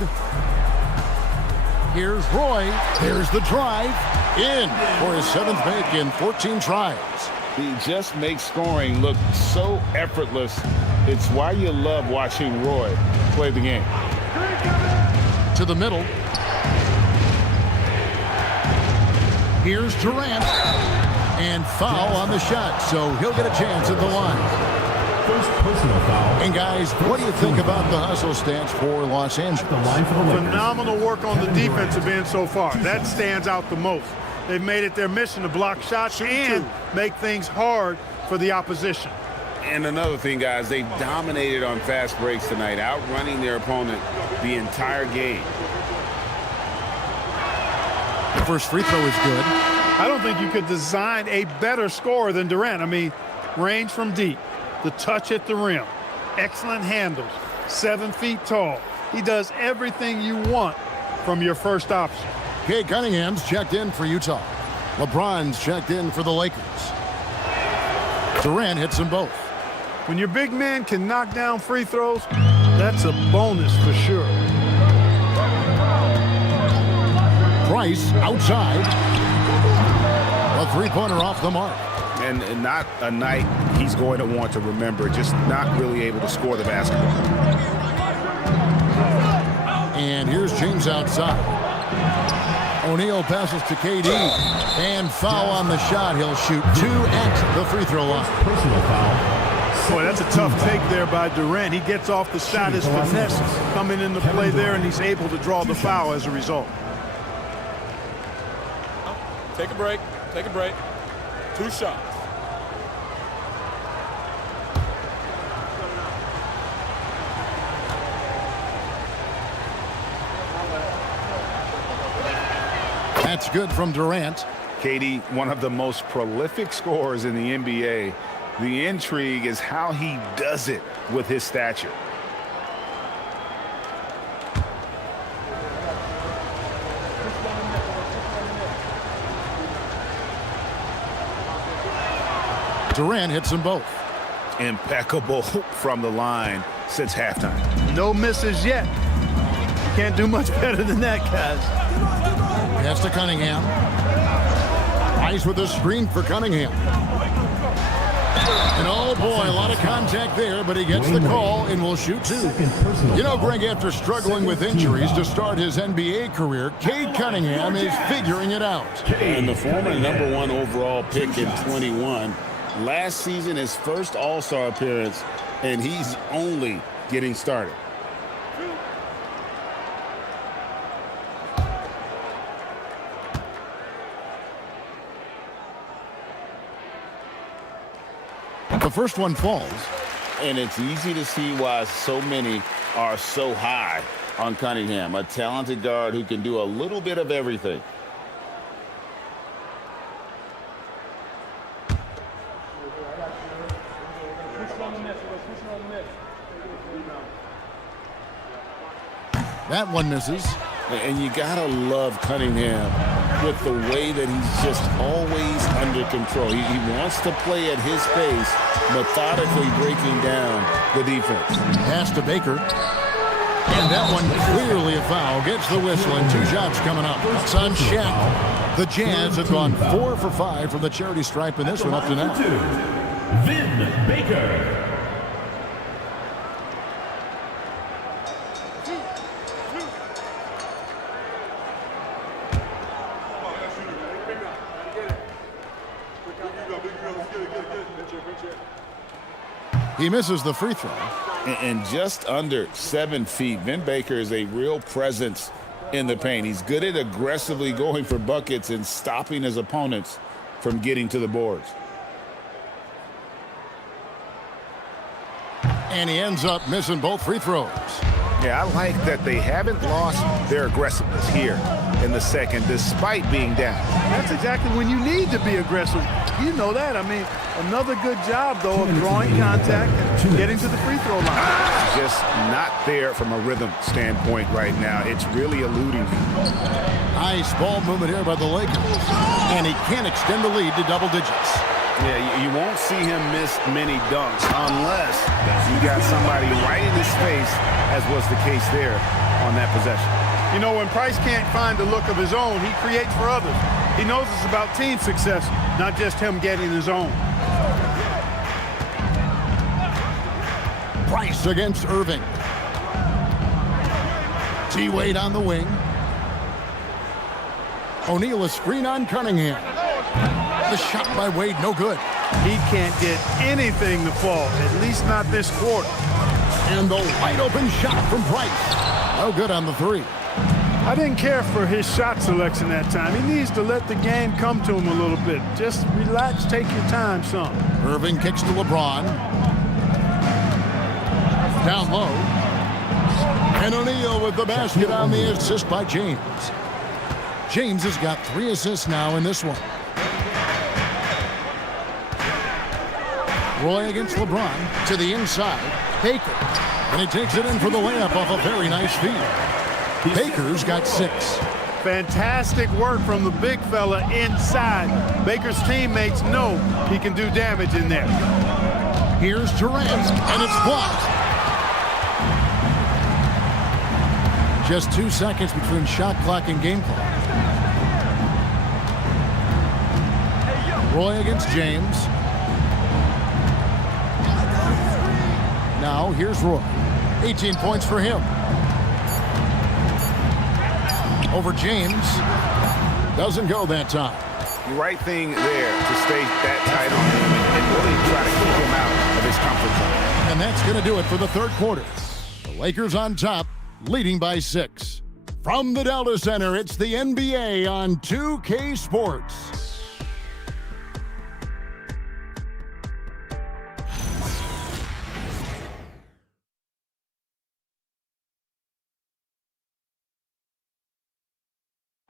Here's Roy. There's the drive. In for his 7th make in 14 tries. He just makes scoring look so effortless. It's why you love watching Roy play the game. To the middle. Here's Durant. And foul on the shot, so he'll get a chance at the line. First personal foul. And guys, what do you think about the hustle stats for Los Angeles? Phenomenal work on the defensive end so far. That stands out the most. They've made it their mission to block shots and make things hard for the opposition. And another thing, guys, they've dominated on fast breaks tonight, outrunning their opponent the entire game. The first free throw is good. I don't think you could design a better scorer than Durant. I mean, range from deep, the touch at the rim, excellent handles, 7 feet tall. He does everything you want from your first option. Kay Cunningham's checked in for Utah. LeBron's checked in for the Lakers. Durant hits them both. When your big man can knock down free throws, that's a bonus for sure. Price outside. A 3-pointer off the mark. And not a night he's going to want to remember, just not really able to score the basketball. And here's James outside. O'Neal passes to KD. And foul on the shot. He'll shoot 2 at the free throw line. Personal foul. Boy, that's a tough take there by Durant. He gets off the shot. His finesse coming into play there, and he's able to draw the foul as a result. Take a break. Take a break. 2 shots. That's good from Durant. KD, one of the most prolific scorers in the NBA. The intrigue is how he does it with his stature. Durant hits them both. Impeccable from the line since halftime. No misses yet. You can't do much better than that, guys. Pass to Cunningham. Nice with the screen for Cunningham. And oh boy, a lot of contact there, but he gets the call and will shoot 2. You know, Greg, after struggling with injuries to start his NBA career, Cade Cunningham is figuring it out. And the former #1 overall pick in 21. Last season, his first All-Star appearance, and he's only getting started. The first one falls. And it's easy to see why so many are so high on Cunningham, a talented guard who can do a little bit of everything. That one misses. And you gotta love Cunningham with the way that he's just always under control. He wants to play at his pace, methodically breaking down the defense. Pass to Baker. And that one clearly a foul. Gets the whistle and 2 shots coming up. It's on Shaq. The Jazz have gone 4 for 5 from the charity stripe in this one up to now. Vin Baker. He misses the free throw. And just under 7 feet, Vin Baker is a real presence in the paint. He's good at aggressively going for buckets and stopping his opponents from getting to the boards. And he ends up missing both free throws. Yeah, I like that they haven't lost their aggressiveness here in the second, despite being down. That's exactly when you need to be aggressive. You know that. I mean, another good job, though, of drawing contact and getting to the free throw line. Just not there from a rhythm standpoint right now. It's really eluding him. Nice ball movement here by the Lakers. And he can't extend the lead to double digits. Yeah, you won't see him miss many dunks unless you got somebody right in his face, as was the case there on that possession. You know, when Price can't find the look of his own, he creates for others. He knows it's about team success, not just him getting his own. Price against Irving. T-Wade on the wing. O'Neal a screen on Cunningham. The shot by Wade, no good. He can't get anything to fall, at least not this quarter. And the wide open shot from Price. No good on the 3. I didn't care for his shot selection that time. He needs to let the game come to him a little bit. Just relax, take your time, son. Irving kicks to LeBron. Down low. And O'Neal with the basket on the assist by James. James has got 3 assists now in this one. Roy against LeBron to the inside. Baker. And he takes it in for the layup off a very nice feed. Baker's got 6. Fantastic work from the big fella inside. Baker's teammates know he can do damage in there. Here's Durant, and it's blocked. Just 2 seconds between shot clock and game clock. Roy against James. Now here's Roy. 18 points for him. Over James. Doesn't go that time. The right thing there to stay that tight on him and really try to keep him out of his comfort zone. And that's going to do it for the third quarter. The Lakers on top, leading by 6. From the Delta Center, it's the NBA on 2K Sports.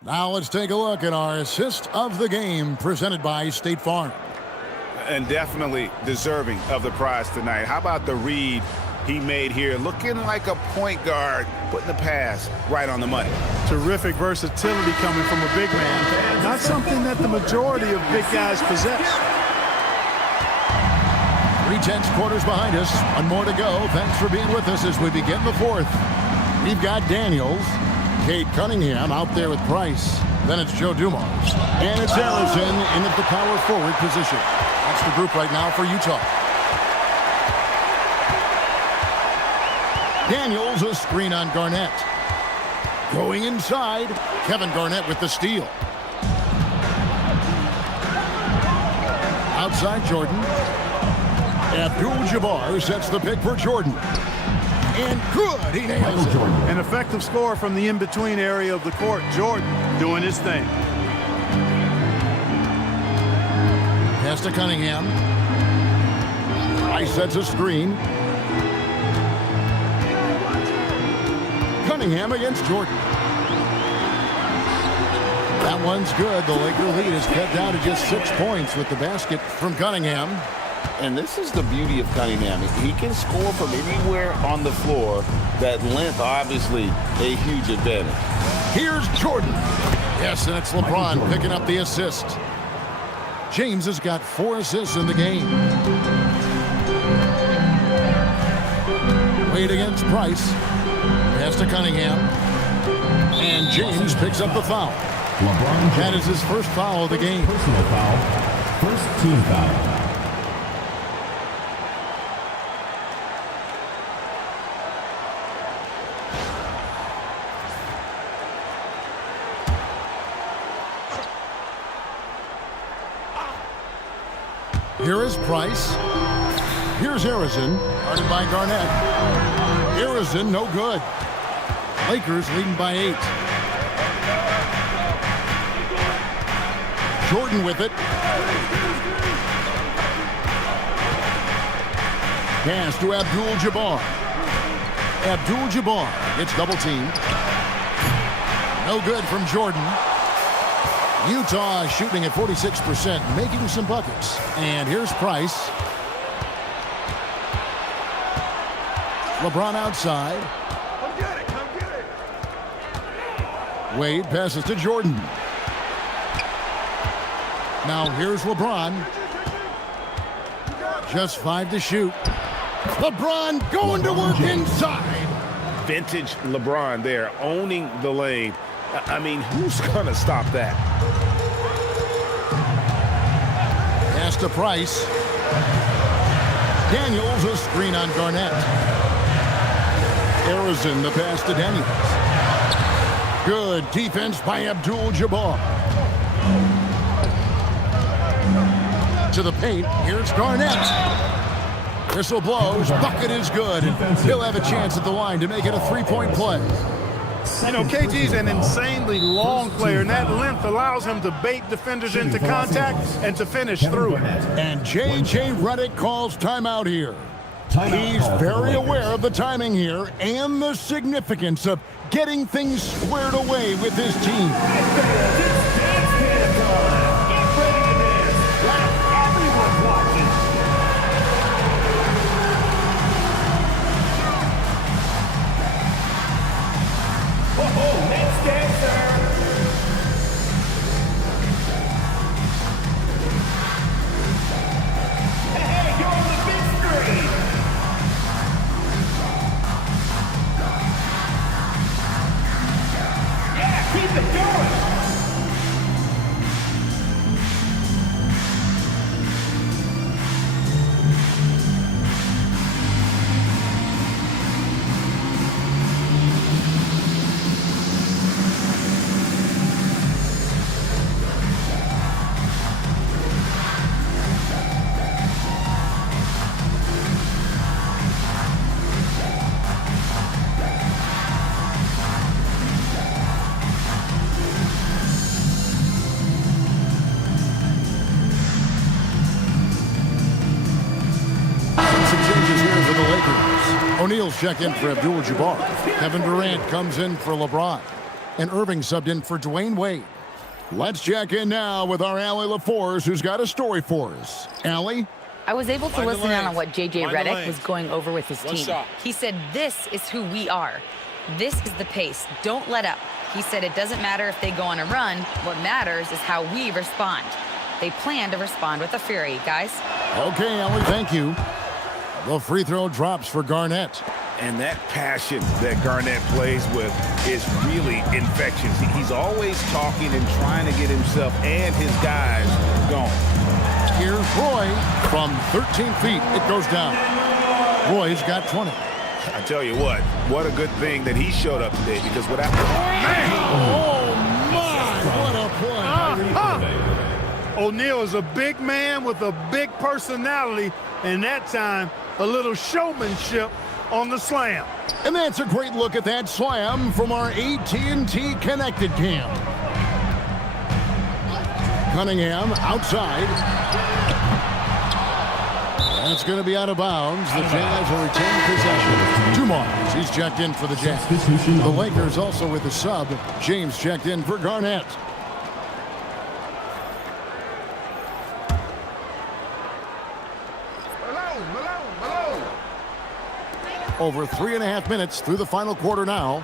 Now let's take a look at our assist of the game presented by State Farm. And definitely deserving of the prize tonight. How about the read he made here? Looking like a point guard, putting the pass right on the money. Terrific versatility coming from a big man. Not something that the majority of big guys possess. 3/10 quarters behind us. One more to go. Thanks for being with us as we begin the fourth. We've got Daniels, Cade Cunningham out there with Price. Then it's Joe Dumars. And it's Harrison in at the power forward position. That's the group right now for Utah. Daniels, a screen on Garnett. Going inside, Kevin Garnett with the steal. Outside Jordan. Abdul-Jabbar sets the pick for Jordan. And good, he nails it. An effective score from the in-between area of the court. Jordan doing his thing. Pass to Cunningham. Price sets a screen. Cunningham against Jordan. That one's good. The Laker lead is cut down to just 6 points with the basket from Cunningham. And this is the beauty of Cunningham. He can score from anywhere on the floor. That length, obviously, a huge advantage. Here's Jordan. Yes, and it's LeBron picking up the assist. James has got 4 assists in the game. Wade against Price. Pass to Cunningham. And James picks up the foul. LeBron that is his first foul of the game. Personal foul. First team foul. Here is Price. Here's Harrison, guarded by Garnett. Harrison, no good. Lakers leading by 8. Jordan with it. Pass to Abdul-Jabbar. Abdul-Jabbar gets double teamed. No good from Jordan. Utah shooting at 46%, making some buckets. And here's Price. LeBron outside. Come get it, come get it. Wade passes to Jordan. Now here's LeBron. Just 5 to shoot. LeBron going to work inside. Vintage LeBron there, owning the lane. I mean, who's going to stop that? Pass to Price. Daniels, a screen on Garnett. Harrison, the pass to Daniels. Good defense by Abdul-Jabbar. To the paint, here's Garnett. Whistle blows, bucket is good. He'll have a chance at the line to make it a 3-point play. You know, KG's an insanely long player, and that length allows him to bait defenders into contact and to finish through it. And J.J. Redick calls timeout here. He's very aware of the timing here and the significance of getting things squared away with his team. O'Neal's checked in for Abdul-Jabbar. Kevin Durant comes in for LeBron. And Irving subbed in for Dwayne Wade. Let's check in now with our Allie LaForce, who's got a story for us. Allie? I was able to listen in on what J.J. Redick was going over with his team. He said, this is who we are. This is the pace. Don't let up. He said it doesn't matter if they go on a run. What matters is how we respond. They plan to respond with a fury, guys. Okay, Allie, thank you. The free throw drops for Garnett. And that passion that Garnett plays with is really infectious. He's always talking and trying to get himself and his guys going. Here's Roy from 13 feet. It goes down. Roy's got 20. I tell you what a good thing that he showed up today, because without... Oh, my! What a play. O'Neal is a big man with a big personality, and that time, a little showmanship on the slam. And that's a great look at that slam from our AT&T Connected Cam. Cunningham outside. That's going to be out of bounds. The Jazz will retain possession. Dumars, he's checked in for the Jazz. The Lakers also with the sub. James checked in for Garnett. Over 3.5 minutes through the final quarter now.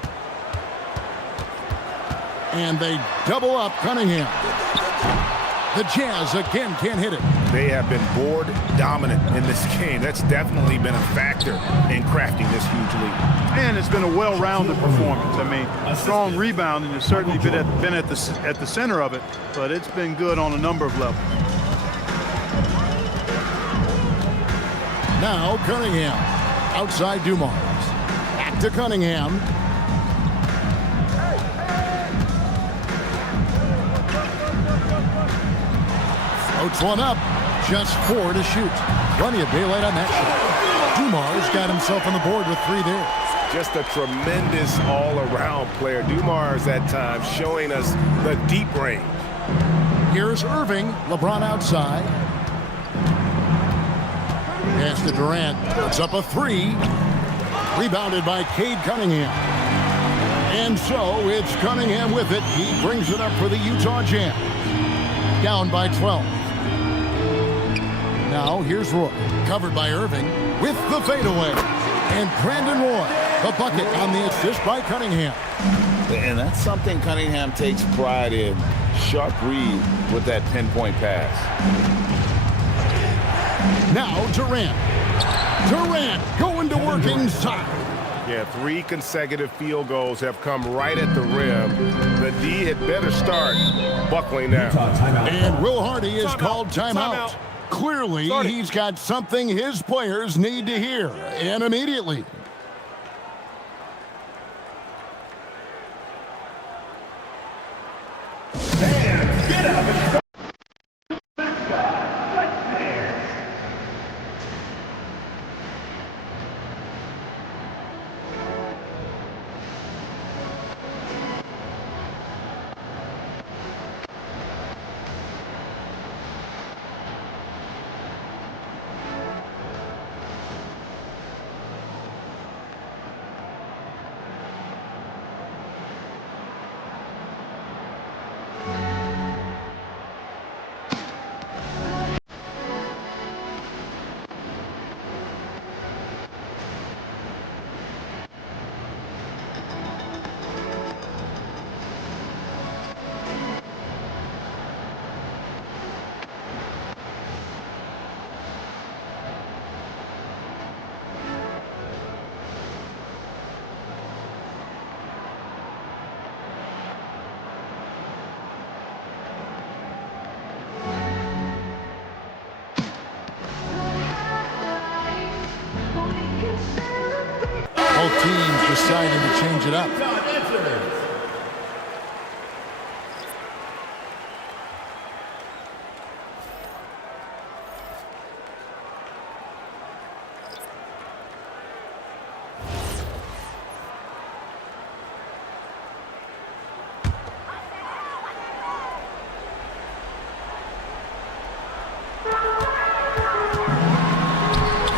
And they double up Cunningham. The Jazz again can't hit it. They have been board dominant in this game. That's definitely been a factor in crafting this huge lead. And it's been a well-rounded performance. I mean, strong rebounding has certainly been at the center of it, but it's been good on a number of levels. Now Cunningham. Outside Dumars. Back to Cunningham. Floats one up. Just 4 to shoot. Plenty of daylight on that shot. Dumars got himself on the board with 3 there. Just a tremendous all-around player. Dumars at times showing us the deep range. Here's Irving. LeBron outside. Pass to Durant. Puts up a 3. Rebounded by Cade Cunningham. And so it's Cunningham with it. He brings it up for the Utah Jazz. Down by 12. Now here's Roy. Covered by Irving with the fadeaway. And Brandon Roy, the bucket on the assist by Cunningham. And that's something Cunningham takes pride in. Sharp read with that pinpoint pass. Now Durant. Durant going to work inside. Yeah, 3 consecutive field goals have come right at the rim. The D had better start buckling down. And Will Hardy is called timeout. Clearly, he's got something his players need to hear, and immediately. Get up. Both teams deciding to change it up.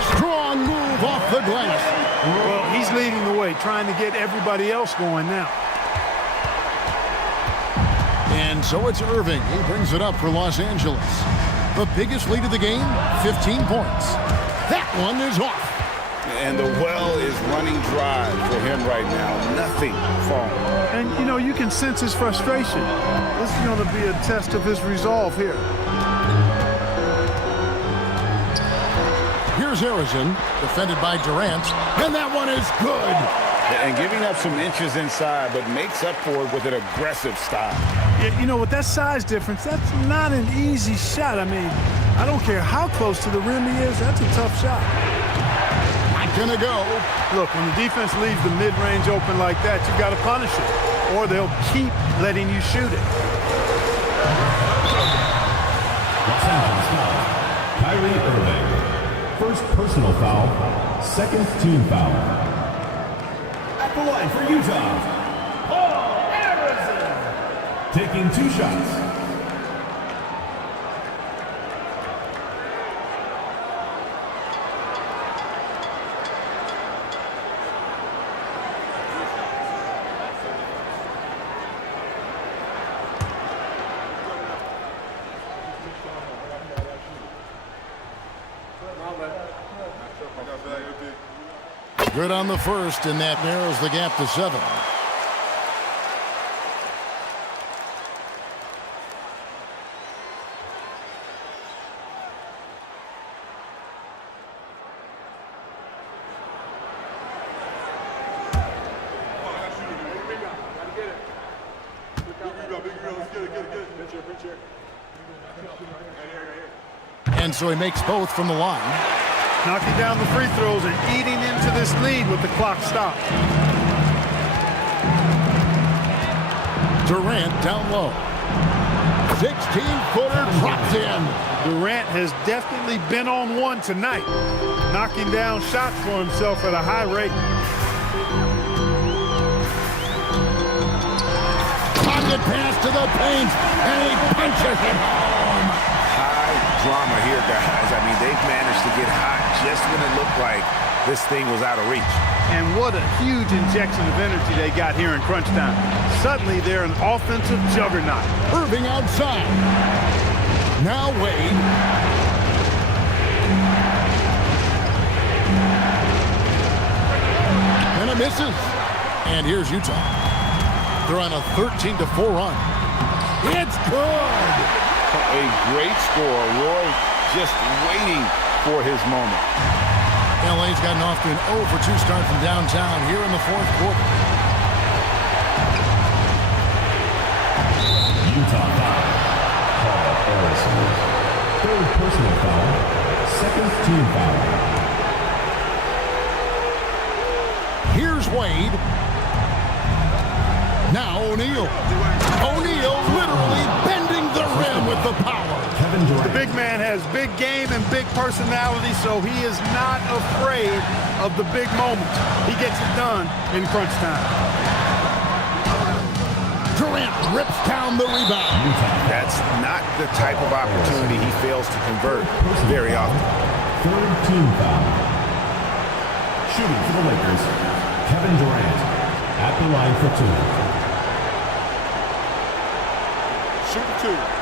Strong move off the glass. Well, he's leading the way, trying to get everybody else going now. And so it's Irving. He brings it up for Los Angeles. The biggest lead of the game, 15 points. That one is off. And the well is running dry for him right now. Nothing falling. And, you know, you can sense his frustration. This is going to be a test of his resolve here. Here's Harrison, defended by Durant, and that one is good. And giving up some inches inside, but makes up for it with an aggressive style. You know, with that size difference, that's not an easy shot. I mean, I don't care how close to the rim he is, that's a tough shot. Not gonna go. Look, when the defense leaves the mid-range open like that, you got to punish it, or they'll keep letting you shoot it. Los Angeles foul. Kyrie Irving. First personal foul, second team foul. At the line for Utah, Paul Harrison. Taking 2 shots. Good on the first, and that narrows the gap to 7. And so he makes both from the line. Knocking down the free throws and eating into this lead with the clock stopped. Durant down low. 16-footer drops in. Durant has definitely been on one tonight, knocking down shots for himself at a high rate. Pocket pass to the paint, and he punches it home. High drama here, guys. I mean, they've managed to get hot just when it looked like this thing was out of reach. And what a huge injection of energy they got here in crunch time. Suddenly, they're an offensive juggernaut. Irving outside. Now Wade. And it misses. And here's Utah. They're on a 13-4 run. It's good. A great score. Roy just waiting for his moment. LA's gotten off to an 0-for-2 start from downtown here in the 4th quarter. Utah foul. Paul Harrison. Third personal foul, second team foul. Here's Wade. Now O'Neal. O'Neal literally bending the rim with the power. The big man has big game and big personality, so he is not afraid of the big moments. He gets it done in crunch time. Durant rips down the rebound. That's not the type of opportunity he fails to convert very often. Third team foul. Shooting for the Lakers, Kevin Durant at the line for 2. Shoot 2.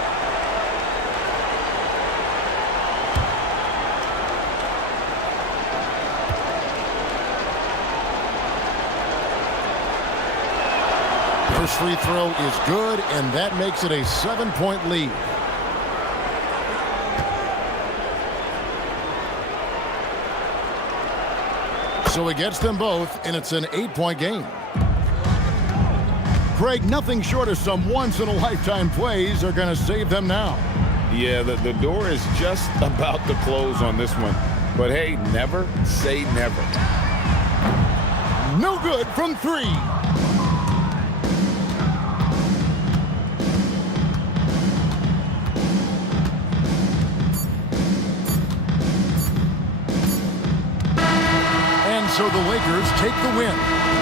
First free throw is good, and that makes it a 7-point lead. So he gets them both, and it's an 8-point game. Craig, nothing short of some once-in-a-lifetime plays are going to save them now. Yeah, the door is just about to close on this one. But hey, never say never. No good from 3. So the Lakers take the win.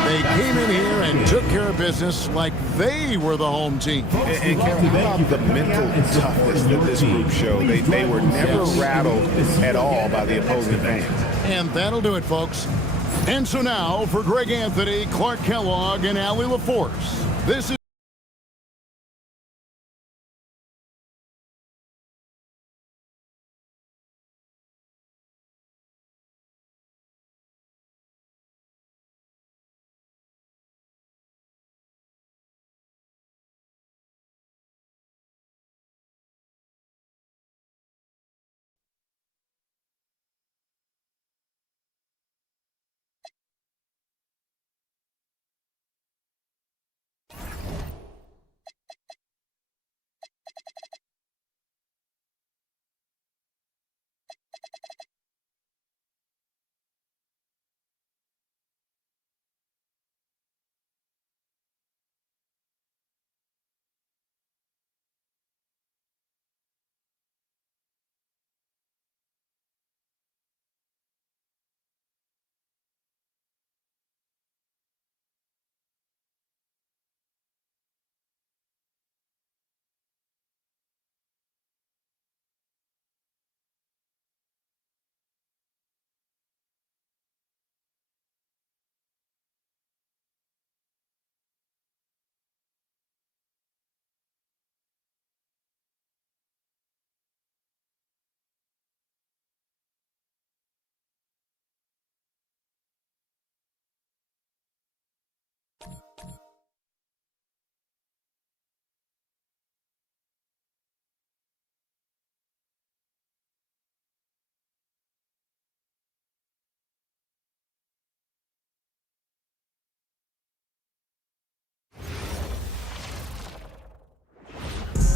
They came in here and took care of business like they were the home team. And Kevin, how about the mental toughness that this group showed? They were never rattled at all by the opposing fans. And that'll do it, folks. And so now for Greg Anthony, Clark Kellogg, and Allie LaForce. This is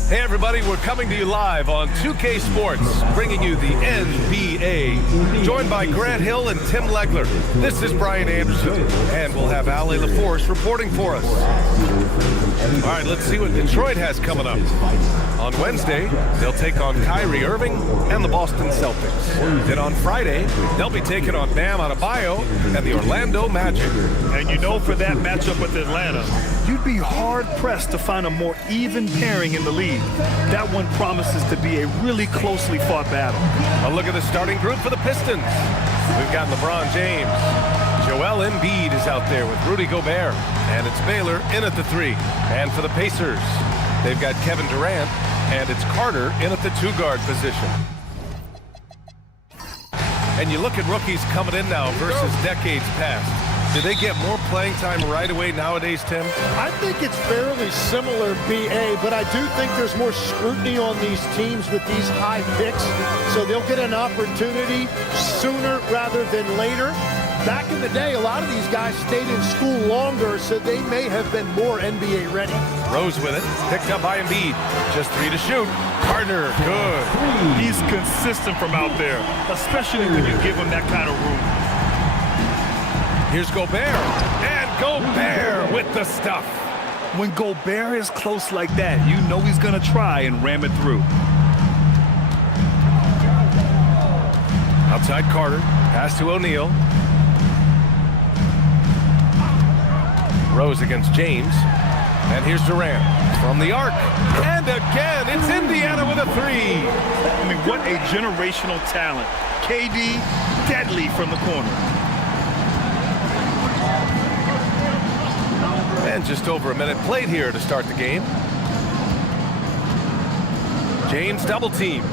Hey everybody, we're coming to you live on 2K Sports, bringing you the NBA. Joined by Grant Hill and Tim Legler. This is Brian Anderson, and we'll have Allie LaForce reporting for us. All right, let's see what Detroit has coming up. On Wednesday, they'll take on Kyrie Irving and the Boston Celtics. Then on Friday, they'll be taking on Bam Adebayo and the Orlando Magic. And you know, for that matchup with Atlanta, you'd be hard-pressed to find a more even pairing in the league. That one promises to be a really closely fought battle. A look at the starting group for the Pistons. We've got LeBron James. Joel Embiid is out there with Rudy Gobert. And it's Baylor in at the 3. And for the Pacers, they've got Kevin Durant. And it's Carter in at the 2-guard position. And you look at rookies coming in now versus decades past. Do they get more playing time right away nowadays, Tim? I think it's fairly similar, BA, but I do think there's more scrutiny on these teams with these high picks, so they'll get an opportunity sooner rather than later. Back in the day, a lot of these guys stayed in school longer, so they may have been more NBA ready. Rose with it, picked up by Embiid. Just 3 to shoot. Carter, good. He's consistent from out there, especially when you give him that kind of room. Here's Gobert, and Gobert with the stuff. When Gobert is close like that, you know he's going to try and ram it through. Outside Carter, pass to O'Neal. Rose against James, and here's Durant from the arc, and again, it's Indiana with a 3. I mean, what a generational talent. KD, deadly from the corner. And just over a minute played here to start the game. James double teamed.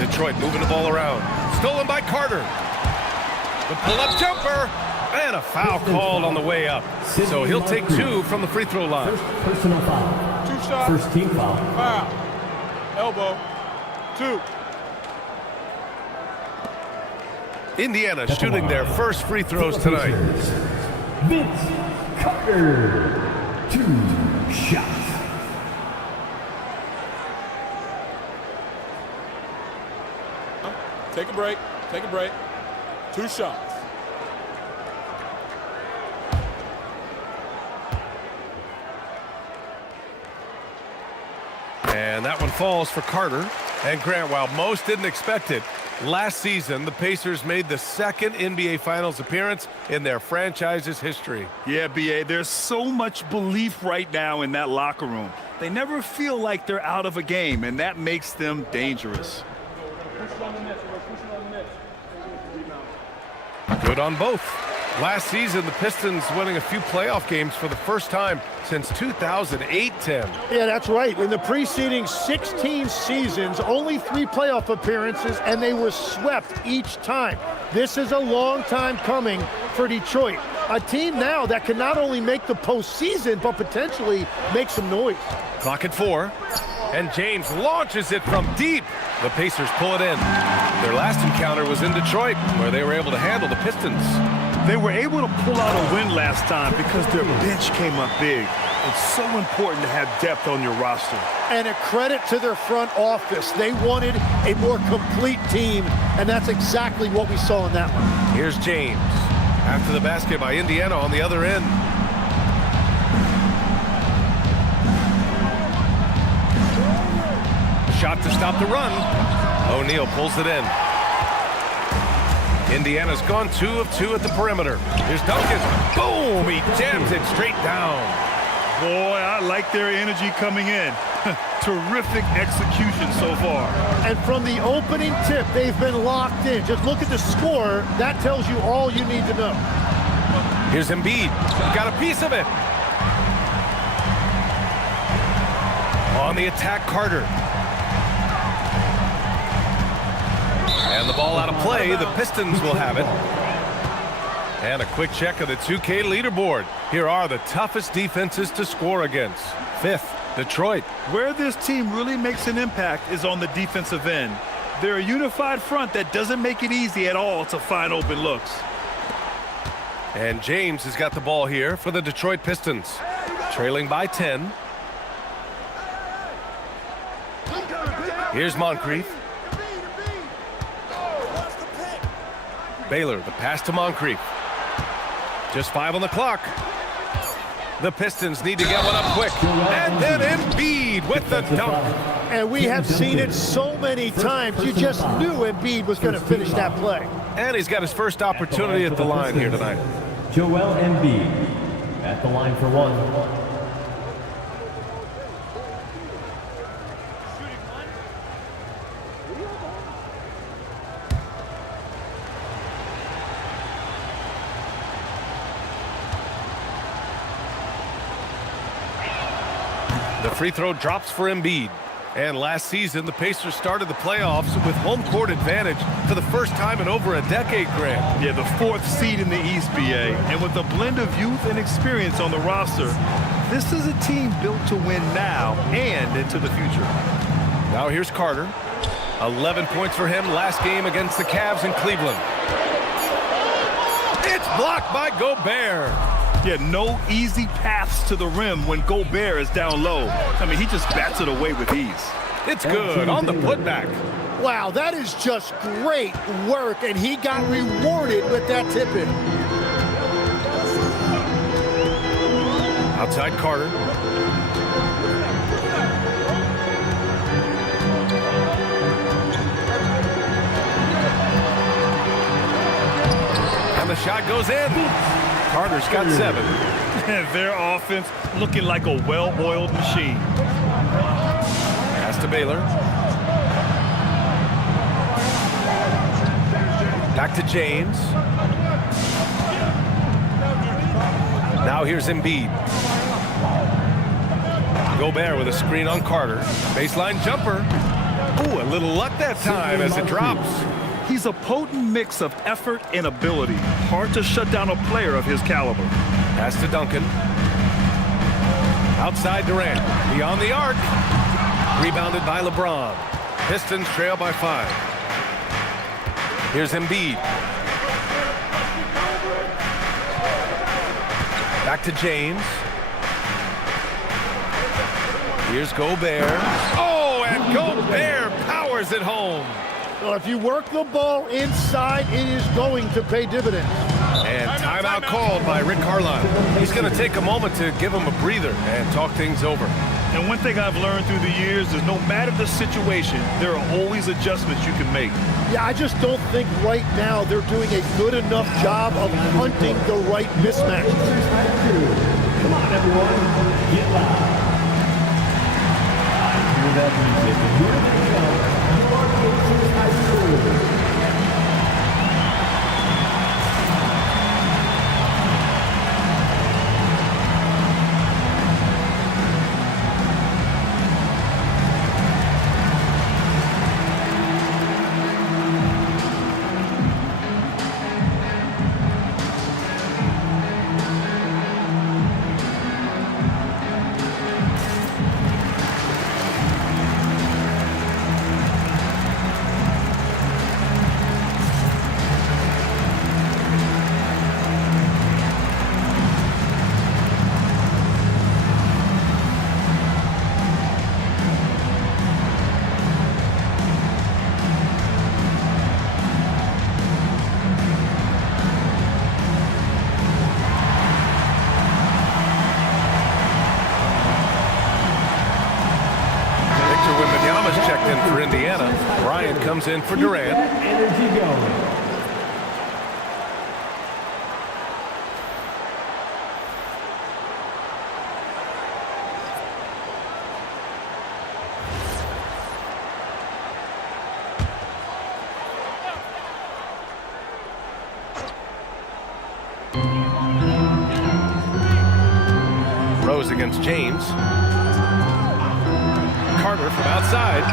Detroit moving the ball around. Stolen by Carter. The pull-up jumper. And a foul called on the way up. So he'll take 2 from the free throw line. First personal foul. 2 shots. First team foul. Foul. Elbow. 2. Indiana shooting their first free throws tonight. Vince Carter, 2 shots. Take a break. Take a break. 2 shots. And that one falls for Carter. And Grant, while most didn't expect it, last season the Pacers made the 2nd NBA Finals appearance in their franchise's history. Yeah, BA, there's so much belief right now in that locker room. They never feel like they're out of a game, and that makes them dangerous. Good on both. Last season, the Pistons winning a few playoff games for the first time since 2008, Tim. Yeah, that's right. In the preceding 16 seasons, only 3 playoff appearances, and they were swept each time. This is a long time coming for Detroit. A team now that can not only make the postseason, but potentially make some noise. Clock at 4. And James launches it from deep. The Pacers pull it in. Their last encounter was in Detroit, where they were able to handle the Pistons. They were able to pull out a win last time because their bench came up big. It's so important to have depth on your roster. And a credit to their front office. They wanted a more complete team, and that's exactly what we saw in that one. Here's James. After the basket by Indiana on the other end. Shot to stop the run. O'Neal pulls it in. Indiana's gone 2 of 2 at the perimeter. Here's Duncan. Boom! He jams it straight down. Boy, I like their energy coming in. Terrific execution so far. And from the opening tip, they've been locked in. Just look at the score. That tells you all you need to know. Here's Embiid. Got a piece of it. On the attack, Carter. And the ball out of play. The Pistons will have it. And a quick check of the 2K leaderboard. Here are the toughest defenses to score against. 5th, Detroit. Where this team really makes an impact is on the defensive end. They're a unified front that doesn't make it easy at all to find open looks. And James has got the ball here for the Detroit Pistons. Trailing by 10. Here's Moncrief. Baylor, the pass to Moncrief. Just 5 on the clock. The Pistons need to get one up quick. And then Embiid with the dunk. And we have seen it so many times. You just knew Embiid was going to finish that play. And he's got his first opportunity at the line here tonight. Joel Embiid at the line for 1. The free throw drops for Embiid. And last season, the Pacers started the playoffs with home court advantage for the first time in over a decade, Grant. Yeah, the 4th seed in the East, BA. And with a blend of youth and experience on the roster, this is a team built to win now and into the future. Now here's Carter. 11 points for him last game against the Cavs in Cleveland. It's blocked by Gobert. Yeah, no easy paths to the rim when Gobert is down low. I mean, he just bats it away with ease. It's good on the putback. Wow, that is just great work, and he got rewarded with that tip-in. Outside Carter. And the shot goes in. Carter's got 7. Their offense looking like a well-oiled machine. Pass to Baylor. Back to James. Now here's Embiid. Gobert with a screen on Carter. Baseline jumper. Ooh, a little luck that time as it drops. He's a potent mix of effort and ability. Hard to shut down a player of his caliber. Pass to Duncan. Outside Durant. Beyond the arc. Rebounded by LeBron. Pistons trail by 5. Here's Embiid. Back to James. Here's Gobert. Oh, and Gobert powers it home. Well, if you work the ball inside, it is going to pay dividends. And timeout called by Rick Carlisle. He's going to take a moment to give him a breather and talk things over. And one thing I've learned through the years is no matter the situation, there are always adjustments you can make. Yeah, I just don't think right now they're doing a good enough job of hunting the right mismatch. Come on, everyone. Get loud. I hear that music. Here they come. Your Pacers High School. comes in for Durant. Energy going. Rose against James. Carter from outside.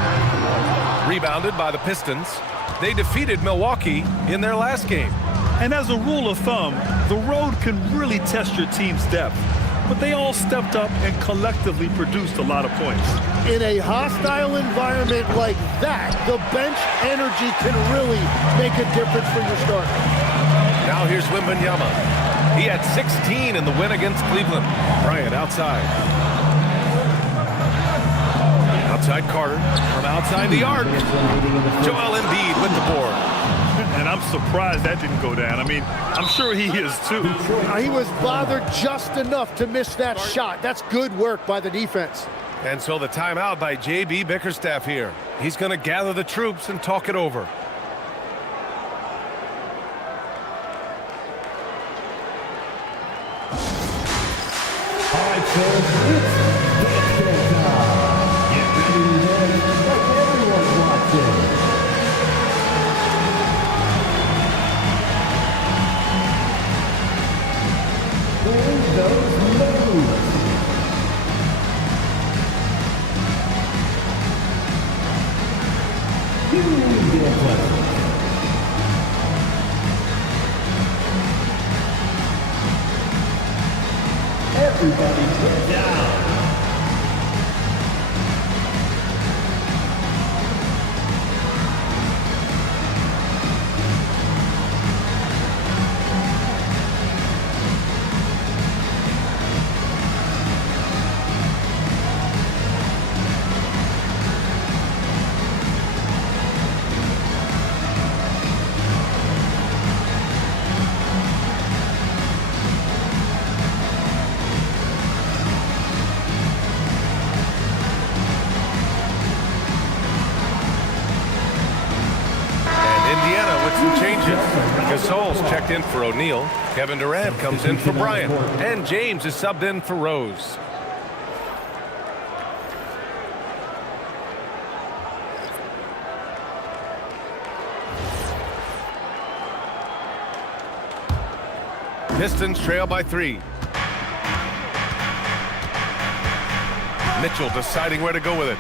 Rebounded by the Pistons. They defeated Milwaukee in their last game. And as a rule of thumb, the road can really test your team's depth. But they all stepped up and collectively produced a lot of points. In a hostile environment like that, the bench energy can really make a difference for your starter. Now here's Wembanyama. He had 16 in the win against Cleveland. Bryant outside. Outside Carter. From outside the arc. Joel Embiid with the board. And I'm surprised that didn't go down. I mean, I'm sure he is too. He was bothered just enough to miss that shot. That's good work by the defense. And so the timeout by J.B. Bickerstaff here. He's going to gather the troops and talk it over. All right, so it's basket time. Get ready to win like everyone's watching. Bring those moves. You get it. Everybody get down. Gasol's checked in for O'Neal. Kevin Durant comes in for Bryant. And James is subbed in for Rose. Pistons trail by 3. Mitchell deciding where to go with it.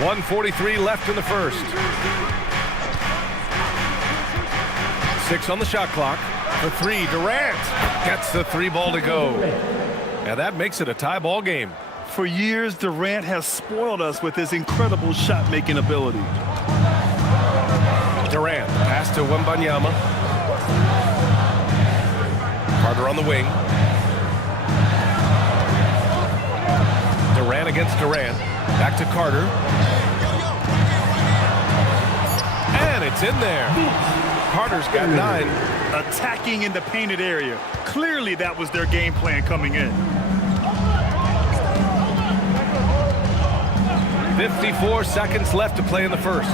1:43 left in the first. 6 on the shot clock. For 3, Durant gets the 3-ball to go. And that makes it a tie ball game. For years, Durant has spoiled us with his incredible shot-making ability. Durant, pass to Wembanyama. Carter on the wing. Durant against Durant. Back to Carter. And it's in there. Carter's got 9. Attacking in the painted area. Clearly that was their game plan coming in. 54 seconds left to play in the first.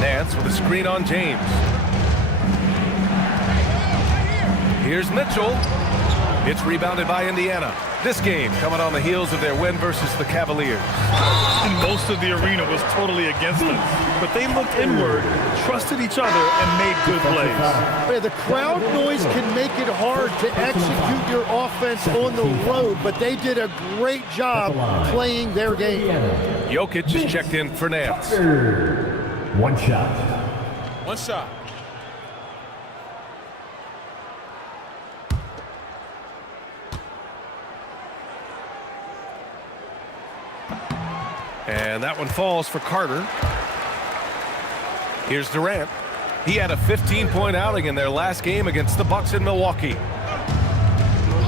Nance with a screen on James. Here's Mitchell. It's rebounded by Indiana. This game coming on the heels of their win versus the Cavaliers. And most of the arena was totally against them. But they looked inward, trusted each other, and made good plays. The crowd noise can make it hard to execute your offense on the road, but they did a great job playing their game. Jokic is checked in for Nance. One shot. One shot. And that one falls for Carter. Here's Durant. He had a 15-point outing in their last game against the Bucks in Milwaukee.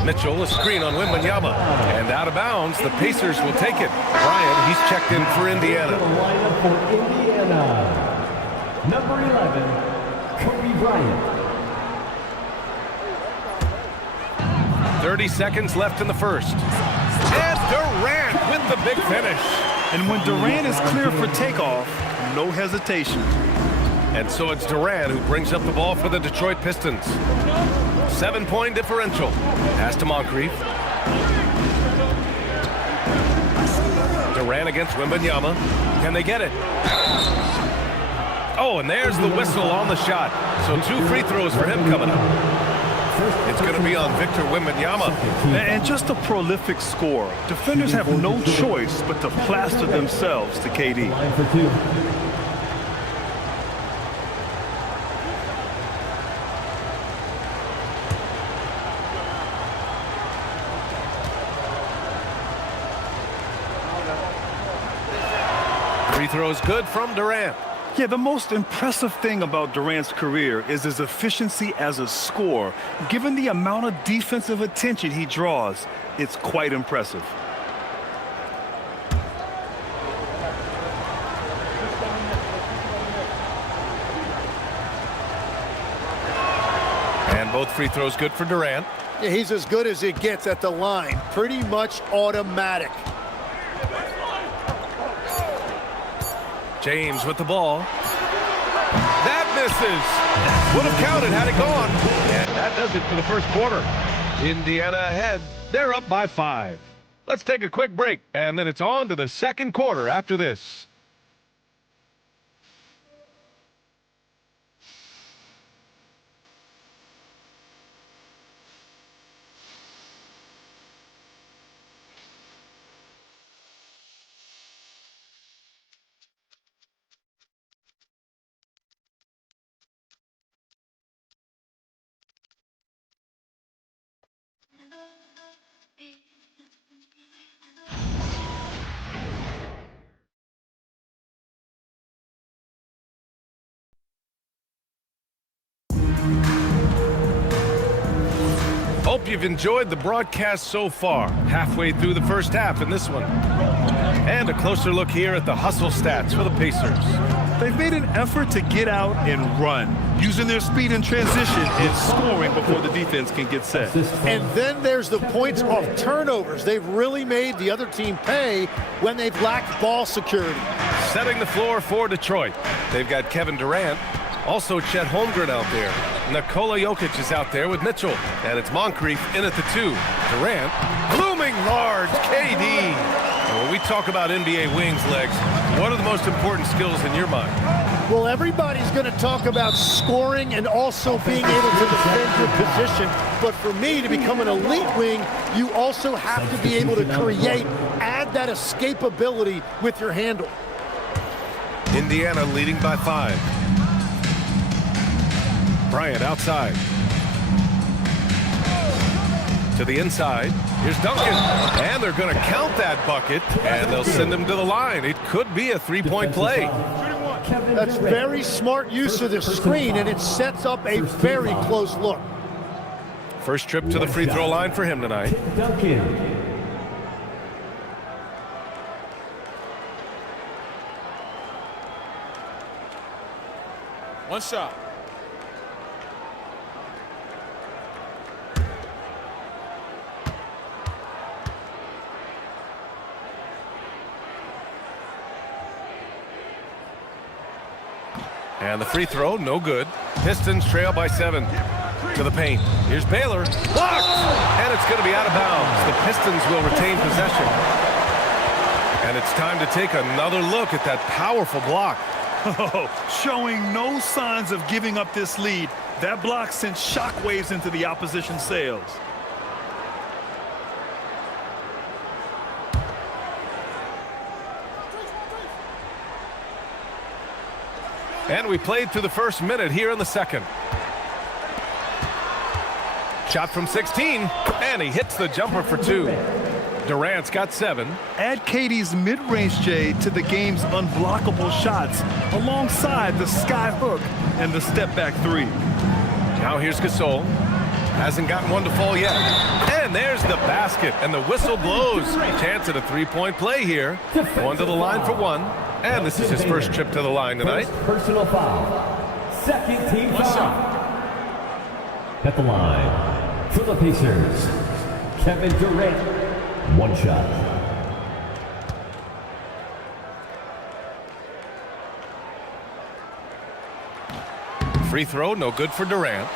Mitchell, a screen on Wembanyama. And out of bounds, the Pacers will take it. Bryant, he's checked in for Indiana. The lineup for Indiana. Number 11, Kobe Bryant. 30 seconds left in the first. And Durant with the big finish. And when Durant is clear for takeoff, no hesitation. And so it's Durant who brings up the ball for the Detroit Pistons. 7-point differential. Pass to Moncrief. Durant against Wembanyama. Can they get it? Oh, and there's the whistle on the shot. So 2 free throws for him coming up. It's going to be on Victor Wembanyama. And just a prolific scorer. Defenders have no choice but to plaster themselves to KD. Free throws good from Durant. Yeah, the most impressive thing about Durant's career is his efficiency as a scorer. Given the amount of defensive attention he draws, it's quite impressive. And both free throws good for Durant. Yeah, he's as good as it gets at the line. Pretty much automatic. James with the ball. That misses. Would have counted had it gone. And that does it for the first quarter. Indiana ahead. They're up by 5. Let's take a quick break, and then it's on to the second quarter after this. Hope you've enjoyed the broadcast so far. Halfway through the first half in this one. And a closer look here at the hustle stats for the Pacers. They've made an effort to get out and run, using their speed in transition and scoring before the defense can get set. And then there's the points off turnovers. They've really made the other team pay when they've lacked ball security. Setting the floor for Detroit. They've got Kevin Durant. Also Chet Holmgren out there. Nikola Jokic is out there with Mitchell. And it's Moncrief in at the 2. Durant, looming large, KD. And when we talk about NBA wings, Legs, what are the most important skills in your mind? Well, everybody's going to talk about scoring and also being able to defend your position. But for me, to become an elite wing, you also have to be able to create, add that escapability with your handle. Indiana leading by 5. Bryant outside. To the inside. Here's Duncan. And they're going to count that bucket. And they'll send him to the line. It could be a 3-point play. That's very smart use of the screen, and it sets up a very close look. First trip to the free throw line for him tonight. One shot. And the free throw, no good. Pistons trail by 7. To the paint. Here's Baylor. Blocked! And it's going to be out of bounds. The Pistons will retain possession. And it's time to take another look at that powerful block. Showing no signs of giving up this lead. That block sent shockwaves into the opposition sails. And we played through the first minute here in the second. Shot from 16, and he hits the jumper for 2. Durant's got 7. Add KD's mid-range J to the game's unblockable shots alongside the sky hook and the step-back 3. Now here's Gasol. Hasn't gotten one to fall yet. And there's the basket, and the whistle blows. Chance at a 3-point play here. One to the line for 1. And this is his first trip to the line tonight. Personal foul. Second team foul. At the line for the Pacers, Kevin Durant. One shot. Free throw, no good for Durant.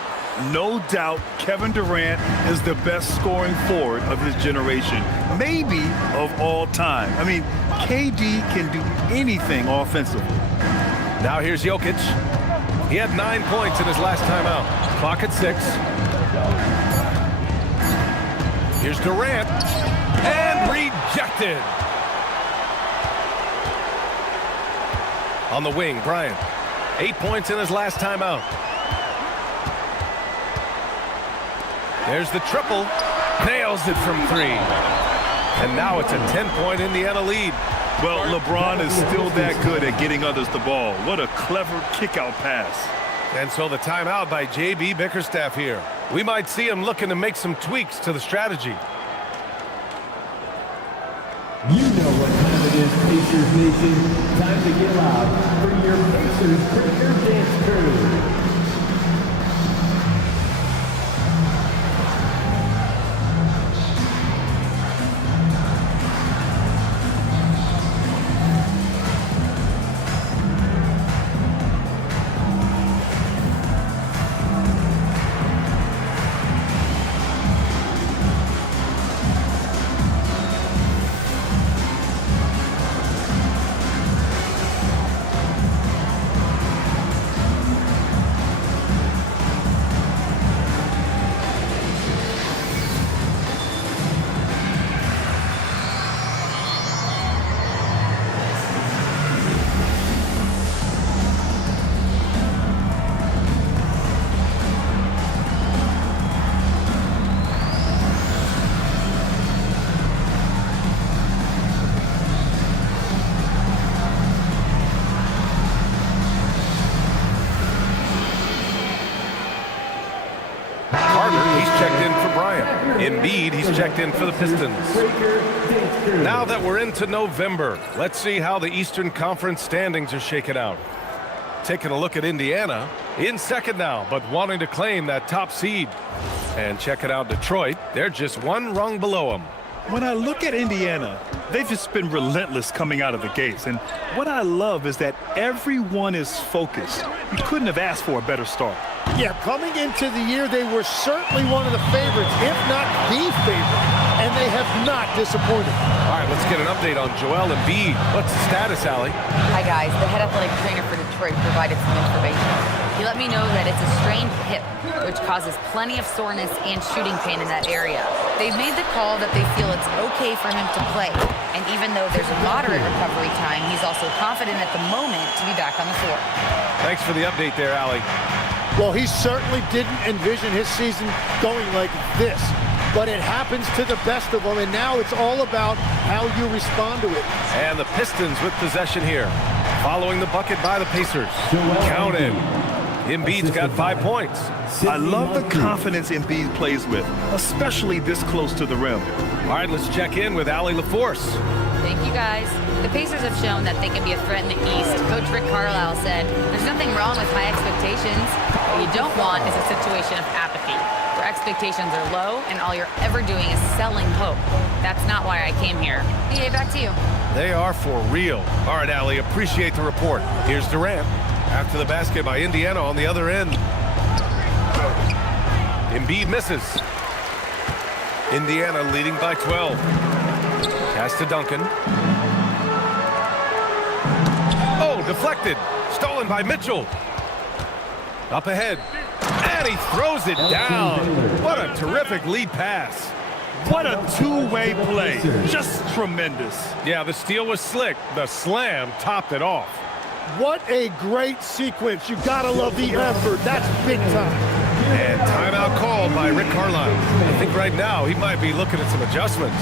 No doubt Kevin Durant is the best scoring forward of his generation, maybe of all time. I mean, KD can do anything offensively. Now here's Jokic. He had 9 points in his last timeout. Clock at 6. Here's Durant. And rejected. On the wing, Bryant. 8 points in his last timeout. There's the triple. Nails it from 3. And now it's a 10-point Indiana lead. Well, LeBron is still that good at getting others the ball. What a clever kick-out pass. And so the timeout by J.B. Bickerstaff here. We might see him looking to make some tweaks to the strategy. You know what time it is, Pacers Nation. Time to get loud for your Pacers Breaker Dance Crew. Embiid, he's checked in for the Pistons. Now that we're into November, let's see how the Eastern Conference standings are shaken out. Taking a look at Indiana, in second now, but wanting to claim that top seed. And checking out Detroit, they're just one rung below them. When I look at Indiana, they've just been relentless coming out of the gates. And what I love is that everyone is focused. You couldn't have asked for a better start. Yeah, coming into the year, they were certainly one of the favorites, if not the favorite, and they have not disappointed. All right, let's get an update on Joel Embiid. What's the status, Allie? Hi, guys. The head athletic trainer for Detroit provided some information. He let me know that it's a strained hip, which causes plenty of soreness and shooting pain in that area. They've made the call that they feel it's okay for him to play, and even though there's a moderate recovery time, he's also confident at the moment to be back on the floor. Thanks for the update there, Allie. Well, he certainly didn't envision his season going like this, but it happens to the best of them, and now it's all about how you respond to it. And the Pistons with possession here, following the bucket by the Pacers. Counted. Embiid's got 5 points. I love the confidence Embiid plays with, especially this close to the rim. All right, let's check in with Allie LaForce. Thank you, guys. The Pacers have shown that they can be a threat in the East. Coach Rick Carlisle said, "There's nothing wrong with high expectations. What you don't want is a situation of apathy, where expectations are low and all you're ever doing is selling hope. That's not why I came here." EA, back to you. They are for real. All right, Allie, appreciate the report. Here's Durant. After the basket by Indiana on the other end. Embiid misses. Indiana leading by 12. Pass to Duncan. Oh, deflected. Stolen by Mitchell. Up ahead. And he throws it down. What a terrific lead pass. What a two-way play. Just tremendous. Yeah, the steal was slick. The slam topped it off. What a great sequence. You gotta love the effort. That's big time. And timeout called by Rick Carlisle. I think right now he might be looking at some adjustments.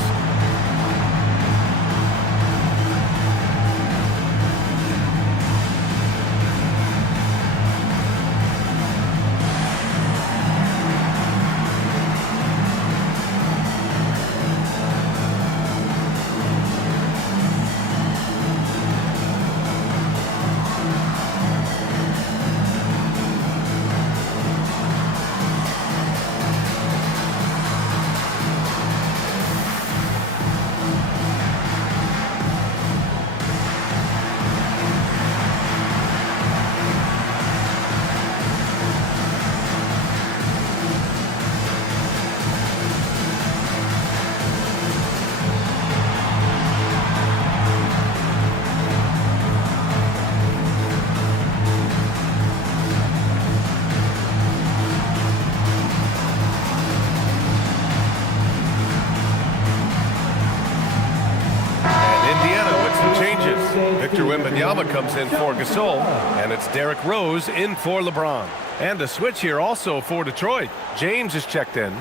Wembanyama comes in for Gasol, and it's Derrick Rose in for LeBron. And a switch here also for Detroit. James is checked in.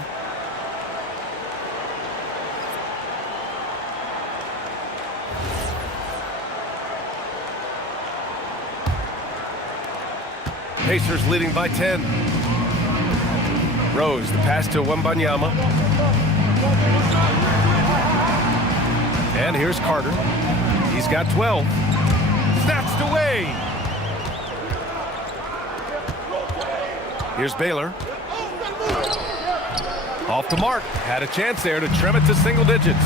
Pacers leading by 10. Rose, the pass to Wembanyama. And here's Carter. He's got 12. Snatched away. Here's Baylor. Off the mark. Had a chance there to trim it to single digits.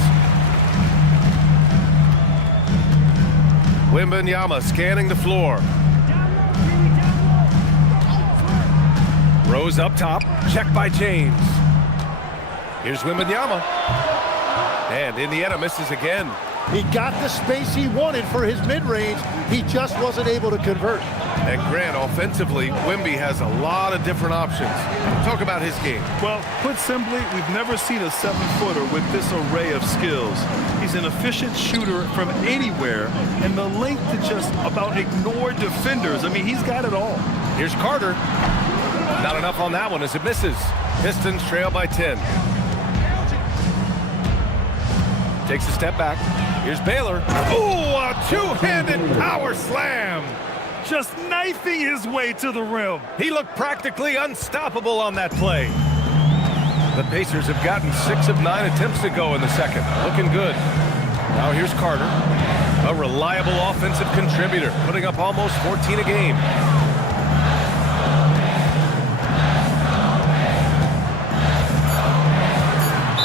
Wembanyama scanning the floor. Rose up top. Checked by James. Here's Wembanyama. And Indiana misses again. He got the space he wanted for his mid-range. He just wasn't able to convert. And Grant, offensively, Wemby has a lot of different options. Talk about his game. Well, put simply, we've never seen a 7-footer with this array of skills. He's an efficient shooter from anywhere, and the length to just about ignore defenders. I mean, he's got it all. Here's Carter. Not enough on that one as it misses. Pistons trail by 10. Takes a step back. Here's Baylor. Ooh, a two-handed power slam. Just knifing his way to the rim. He looked practically unstoppable on that play. The Pacers have gotten 6 of 9 attempts to go in the second. Looking good. Now here's Carter. A reliable offensive contributor, putting up almost 14 a game.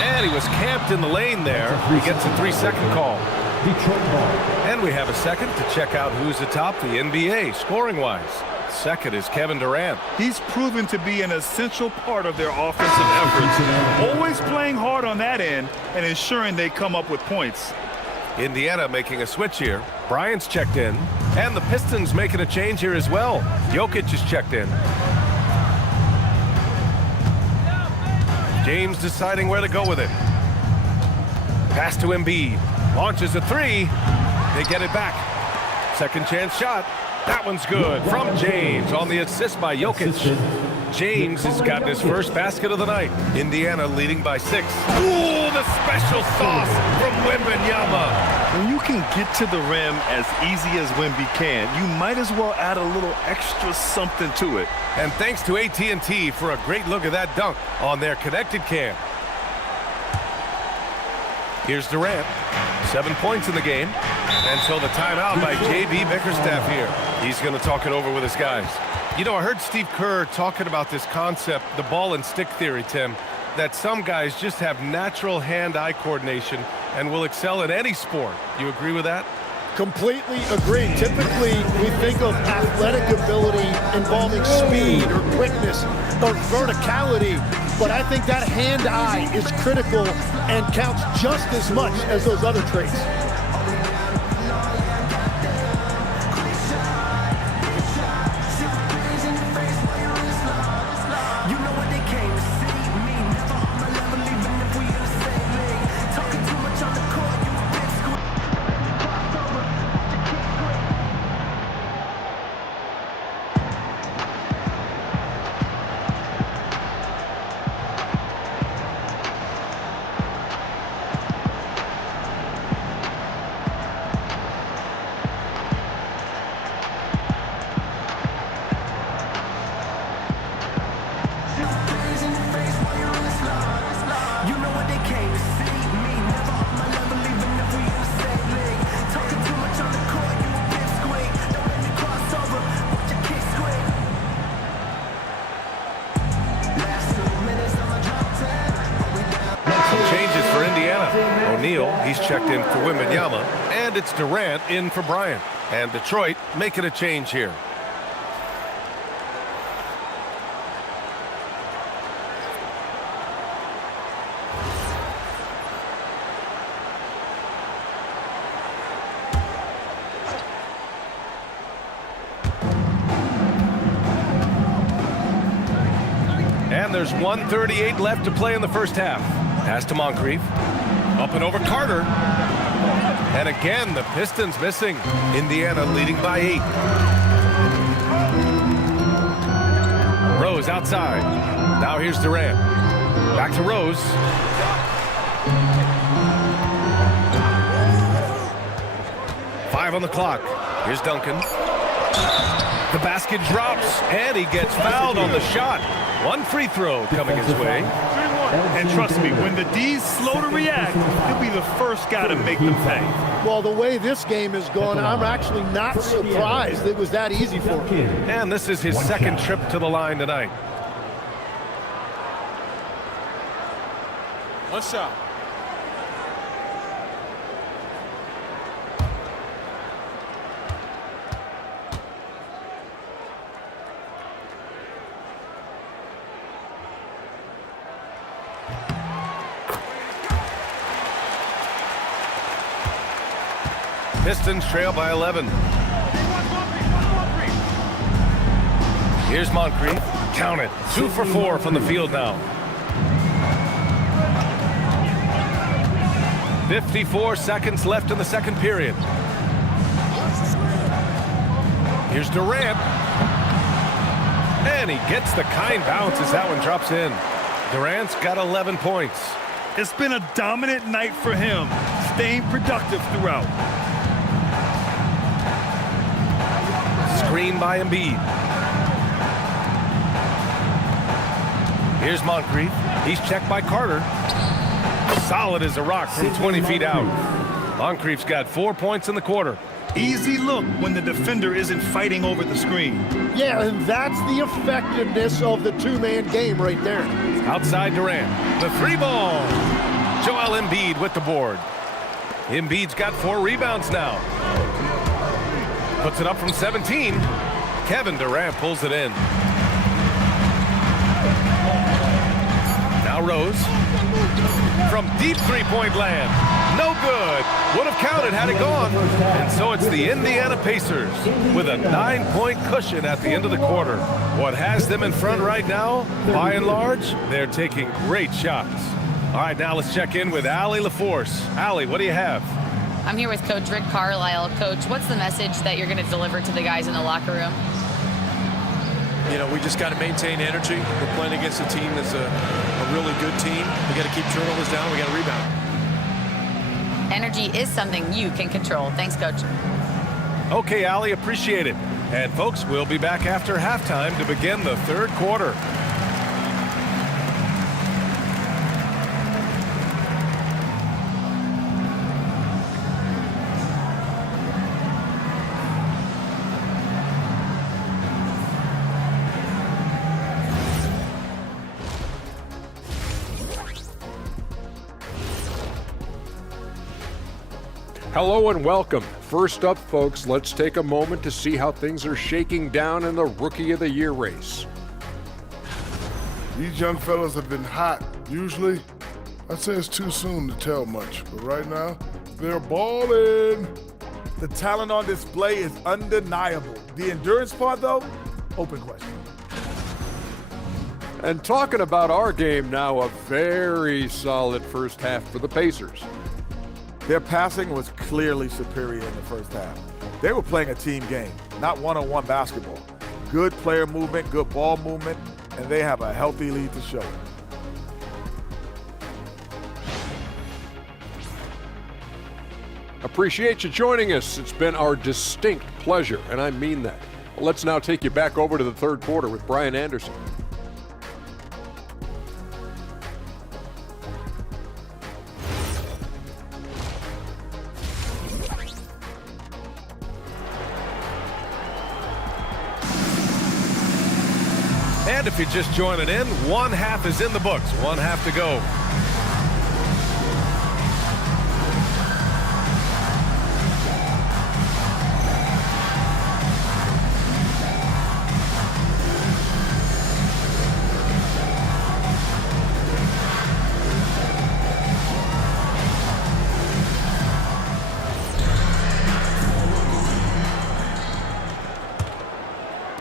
And he was camped in the lane there. He gets a 3-second call. And we have a second to check out who's atop the NBA scoring-wise. Second is Kevin Durant. He's proven to be an essential part of their offensive efforts, always playing hard on that end and ensuring they come up with points. Indiana making a switch here. Bryant's checked in, and the Pistons making a change here as well. Jokic is checked in. James deciding where to go with it. Pass to Embiid. Launches a 3. They get it back. Second chance shot. That one's good from James on the assist by Jokic. James has gotten his first basket of the night. Indiana leading by 6. Ooh, the special sauce from Wembanyama. When you can get to the rim as easy as Wemby can, you might as well add a little extra something to it. And thanks to AT&T for a great look at that dunk on their connected cam. Here's Durant. 7 points in the game. And so the timeout by J.B. Bickerstaff here. He's going to talk it over with his guys. You know, I heard Steve Kerr talking about this concept, the ball and stick theory, Tim, that some guys just have natural hand-eye coordination and will excel in any sport. You agree with that? Completely agree. Typically, we think of athletic ability involving speed or quickness or verticality, but I think that hand-eye is critical and counts just as much as those other traits. He's checked in for Wembanyama, and it's Durant in for Bryant. And Detroit making a change here. And there's 1:38 left to play in the first half. Pass to Moncrief. Up and over Carter. And again, the Pistons missing. Indiana leading by 8. Rose outside. Now here's Durant. Back to Rose. Five on the clock. Here's Duncan. The basket drops, and he gets fouled on the shot. One free throw coming his way. And trust me, when the D's slow to react, he'll be the first guy to make them pay. Well, the way this game is going, I'm actually not surprised it was that easy for him. And this is his second trip to the line tonight. One shot. Pistons trail by 11. Here's Moncrief. Count it. 2 for 4 from the field now. 54 seconds left in the second period. Here's Durant. And he gets the kind bounce as that one drops in. Durant's got 11 points. It's been a dominant night for him, staying productive throughout. Screen by Embiid. Here's Moncrief. He's checked by Carter. Solid as a rock from 20 feet out. Moncrief's got 4 points in the quarter. Easy look when the defender isn't fighting over the screen. Yeah, and that's the effectiveness of the two-man game right there. Outside Durant. The 3 ball. Joel Embiid with the board. Embiid's got 4 rebounds now. Puts it up from 17. Kevin Durant pulls it in. Now Rose. From deep three-point land. No good. Would have counted had it gone. And so it's the Indiana Pacers with a 9-point cushion at the end of the quarter. What has them in front right now, by and large, they're taking great shots. All right, now let's check in with Allie LaForce. Allie, what do you have? I'm here with Coach Rick Carlisle. Coach, what's the message that you're going to deliver to the guys in the locker room? You know, we just got to maintain energy. We're playing against a team that's a really good team. We got to keep turnovers down. We got to rebound. Energy is something you can control. Thanks, Coach. Okay, Allie, appreciate it. And folks, we'll be back after halftime to begin the third quarter. Hello and welcome. First up, folks, let's take a moment to see how things are shaking down in the Rookie of the Year race. These young fellas have been hot. Usually, I'd say it's too soon to tell much, but right now, they're balling. The talent on display is undeniable. The endurance part, though, open question. And talking about our game now, a very solid first half for the Pacers. Their passing was clearly superior in the first half. They were playing a team game, not one-on-one basketball. Good player movement, good ball movement, and they have a healthy lead to show. Appreciate you joining us. It's been our distinct pleasure, and I mean that. Let's now take you back over to the third quarter with Brian Anderson. And if you're just joining in, one half is in the books. One half to go.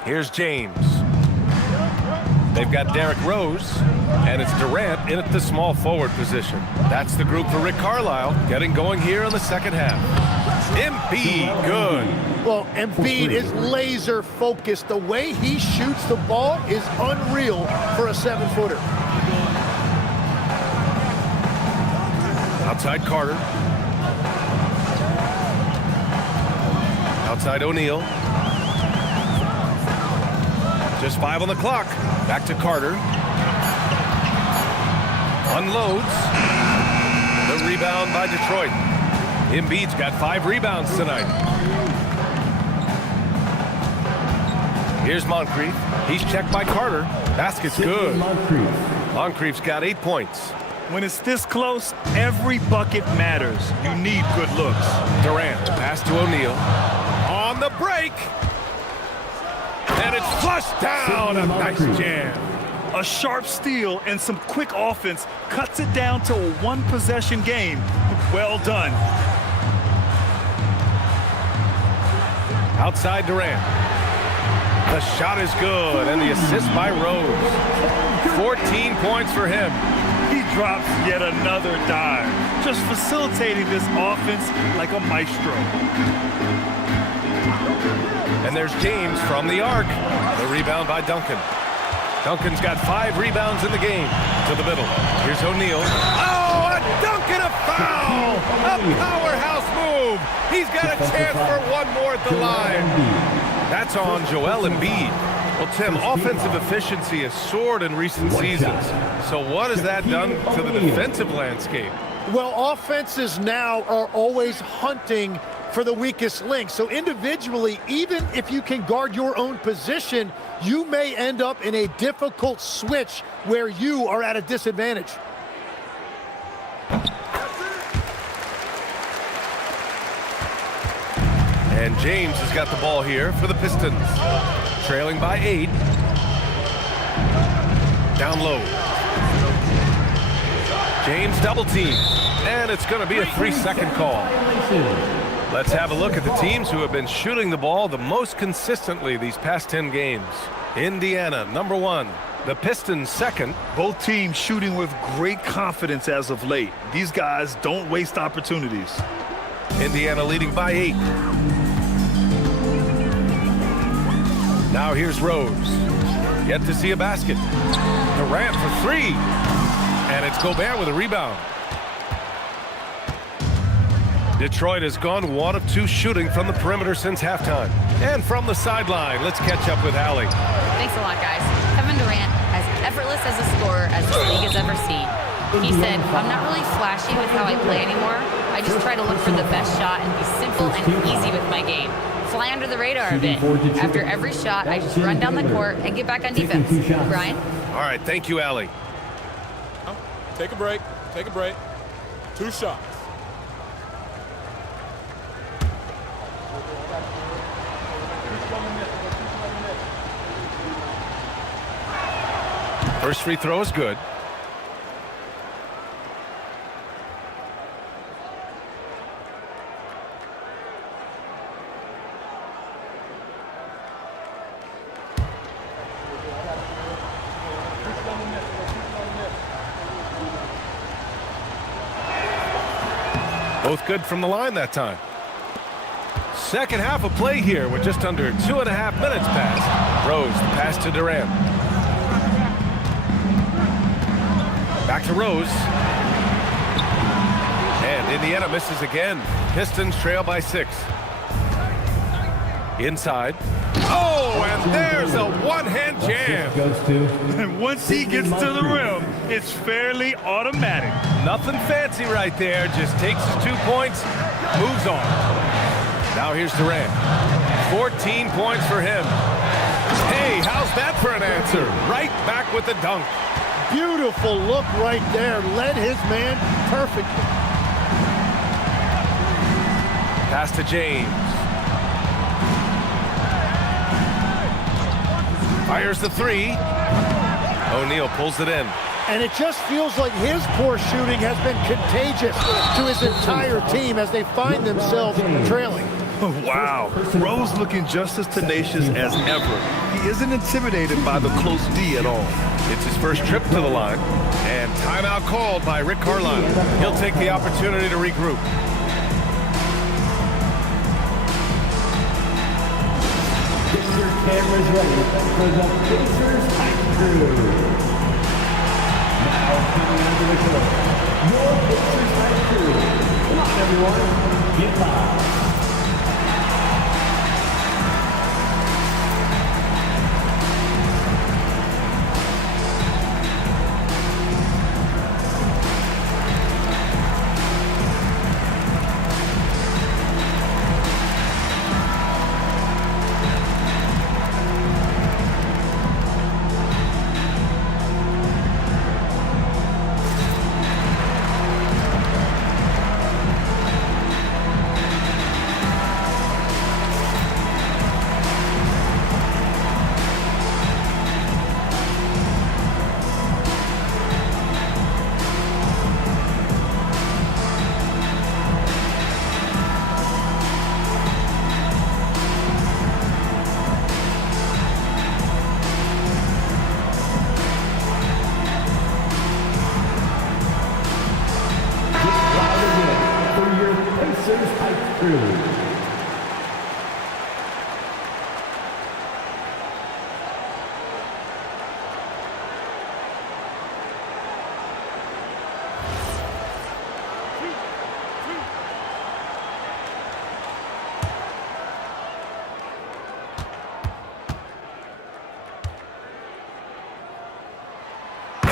Here's James. They've got Derrick Rose, and it's Durant in at the small forward position. That's the group for Rick Carlisle, getting going here in the second half. Embiid, good. Well, Embiid is laser focused. The way he shoots the ball is unreal for a 7-footer. Outside Carter. Outside O'Neal. Just 5 on the clock. Back to Carter. Unloads. The rebound by Detroit. Embiid's got 5 rebounds tonight. Here's Moncrief. He's checked by Carter. Basket's good. Moncrief's got 8 points. When it's this close, every bucket matters. You need good looks. Durant, pass to O'Neal. On the break. And it's flushed down. A nice jam. A sharp steal and some quick offense cuts it down to a one-possession game. Well done. Outside Durant. The shot is good, and the assist by Rose. 14 points for him. He drops yet another dime, just facilitating this offense like a maestro. And there's James from the arc. The rebound by Duncan. Duncan's got 5 rebounds in the game. To the middle. Here's O'Neal. Oh, a dunk and a foul! A powerhouse move. He's got a chance for one more at the line. That's on Joel Embiid. Well, Tim, offensive efficiency has soared in recent seasons. So what has that done to the defensive landscape? Well, offenses now are always hunting for the weakest link. So individually, even if you can guard your own position, you may end up in a difficult switch where you are at a disadvantage. And James has got the ball here for the Pistons. Trailing by 8. Down low. James double team. And it's going to be a 3-second call. Let's have a look at the teams who have been shooting the ball the most consistently these past 10 games. Indiana, number 1. The Pistons, 2nd. Both teams shooting with great confidence as of late. These guys don't waste opportunities. Indiana leading by 8. Now here's Rose. Yet to see a basket. Durant for 3. And it's Gobert with a rebound. Detroit has gone 1 of 2 shooting from the perimeter since halftime. And from the sideline, let's catch up with Allie. Thanks a lot, guys. Kevin Durant, as effortless as a scorer as this league has ever seen. He said, I'm not really flashy with how I play anymore. I just try to look for the best shot and be simple and easy with my game. Fly under the radar a bit. After every shot, I just run down the court and get back on defense. Brian? All right, thank you, Allie. Take a break. Take a break. 2 shots. First free throw is good. Both good from the line that time. Second half of play here with just under 2.5 minutes passed. Rose, the pass to Durant. Back to Rose. And Indiana misses again. Pistons trail by 6. Inside. Oh, and there's a one-hand jam. And once he gets to the rim, it's fairly automatic. Nothing fancy right there. Just takes his 2 points, moves on. Now here's Durant. 14 points for him. Hey, how's that for an answer? Right back with the dunk. Beautiful look right there. Led his man perfectly. Pass to James. Fires the 3. O'Neal pulls it in. And it just feels like his poor shooting has been contagious to his entire team as they find themselves trailing. Wow. Rose looking just as tenacious as ever. He isn't intimidated by the close D at all. It's his first trip to the line. And timeout called by Rick Carlisle. He'll take the opportunity to regroup. Get your cameras ready for the Pacers Hype Crew. Now, coming into the court, your Pacers Hype Crew. Come on, everyone. Get live.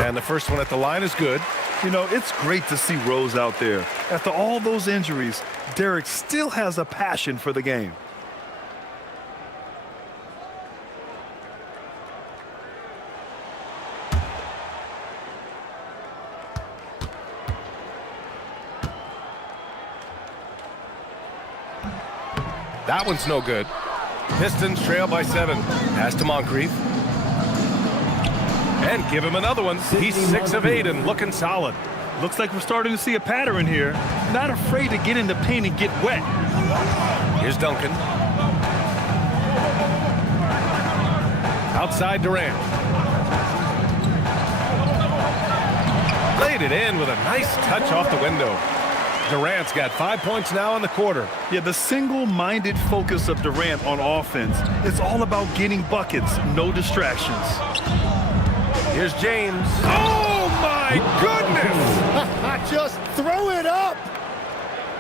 And the first one at the line is good. You know, it's great to see Rose out there. After all those injuries, Derek still has a passion for the game. That one's no good. Pistons trail by 7. Pass to Moncrief. And give him another one. He's 6 of 8 and looking solid. Looks like we're starting to see a pattern here. Not afraid to get in the paint and get wet. Here's Duncan. Outside Durant. Laid it in with a nice touch off the window. Durant's got 5 points now in the quarter. Yeah, the single-minded focus of Durant on offense is all about getting buckets, no distractions. Here's James. Oh, my goodness! Just throw it up!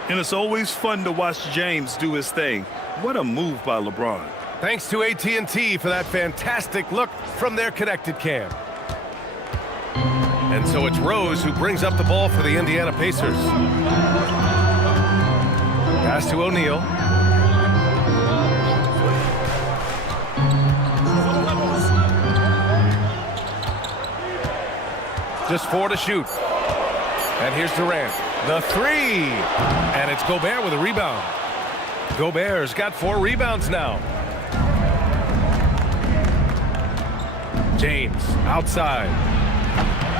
And it's always fun to watch James do his thing. What a move by LeBron. Thanks to AT&T for that fantastic look from their connected cam. And so it's Rose who brings up the ball for the Indiana Pacers. Pass to O'Neal. Just 4 to shoot. And here's Durant. The 3. And it's Gobert with a rebound. Gobert's got 4 rebounds now. James outside.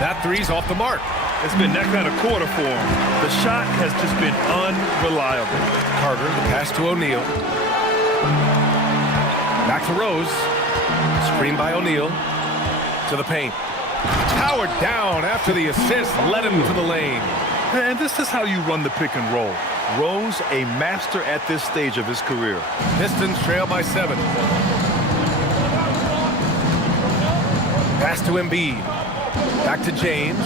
That 3's off the mark. It's been that kind of quarter for him. The shot has just been unreliable. Carter, the pass to O'Neal. Back to Rose. Screen by O'Neal. To the paint. Powered down after the assist. Led him to the lane. And this is how you run the pick and roll. Rose, a master at this stage of his career. Pistons trail by 7. Pass to Embiid. Back to James.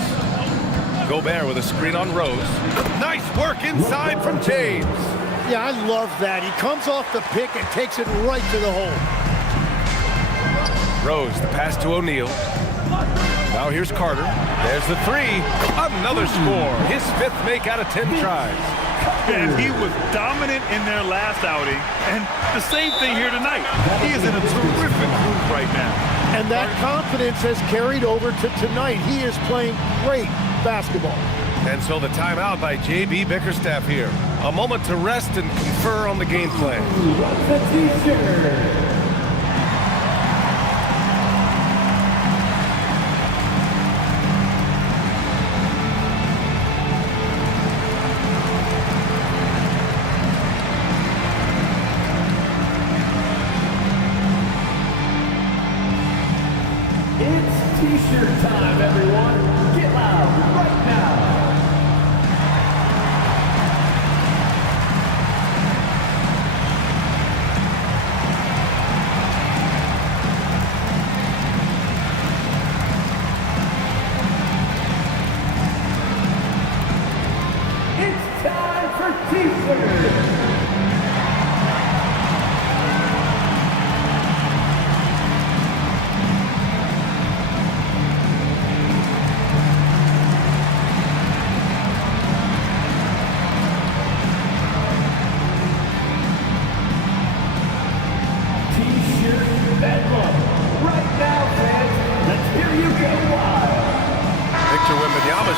Gobert with a screen on Rose. Nice work inside from James. Yeah, I love that. He comes off the pick and takes it right to the hole. Rose, the pass to O'Neal. Now here's Carter. There's the 3. Another score. His 5th make out of 10 tries. And he was dominant in their last outing. And the same thing here tonight. He is in a terrific groove right now. And that confidence has carried over to tonight. He is playing great basketball. And so the timeout by J.B. Bickerstaff here. A moment to rest and confer on the game plan. T-shirt time, everyone. Get loud right now. It's time for T-shirts.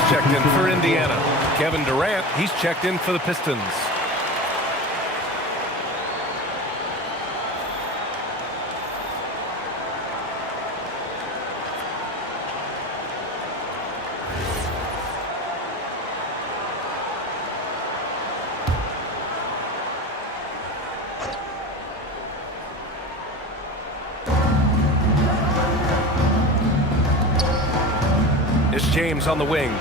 Checked in for Indiana. Kevin Durant, he's checked in for the Pistons. It's James on the wing.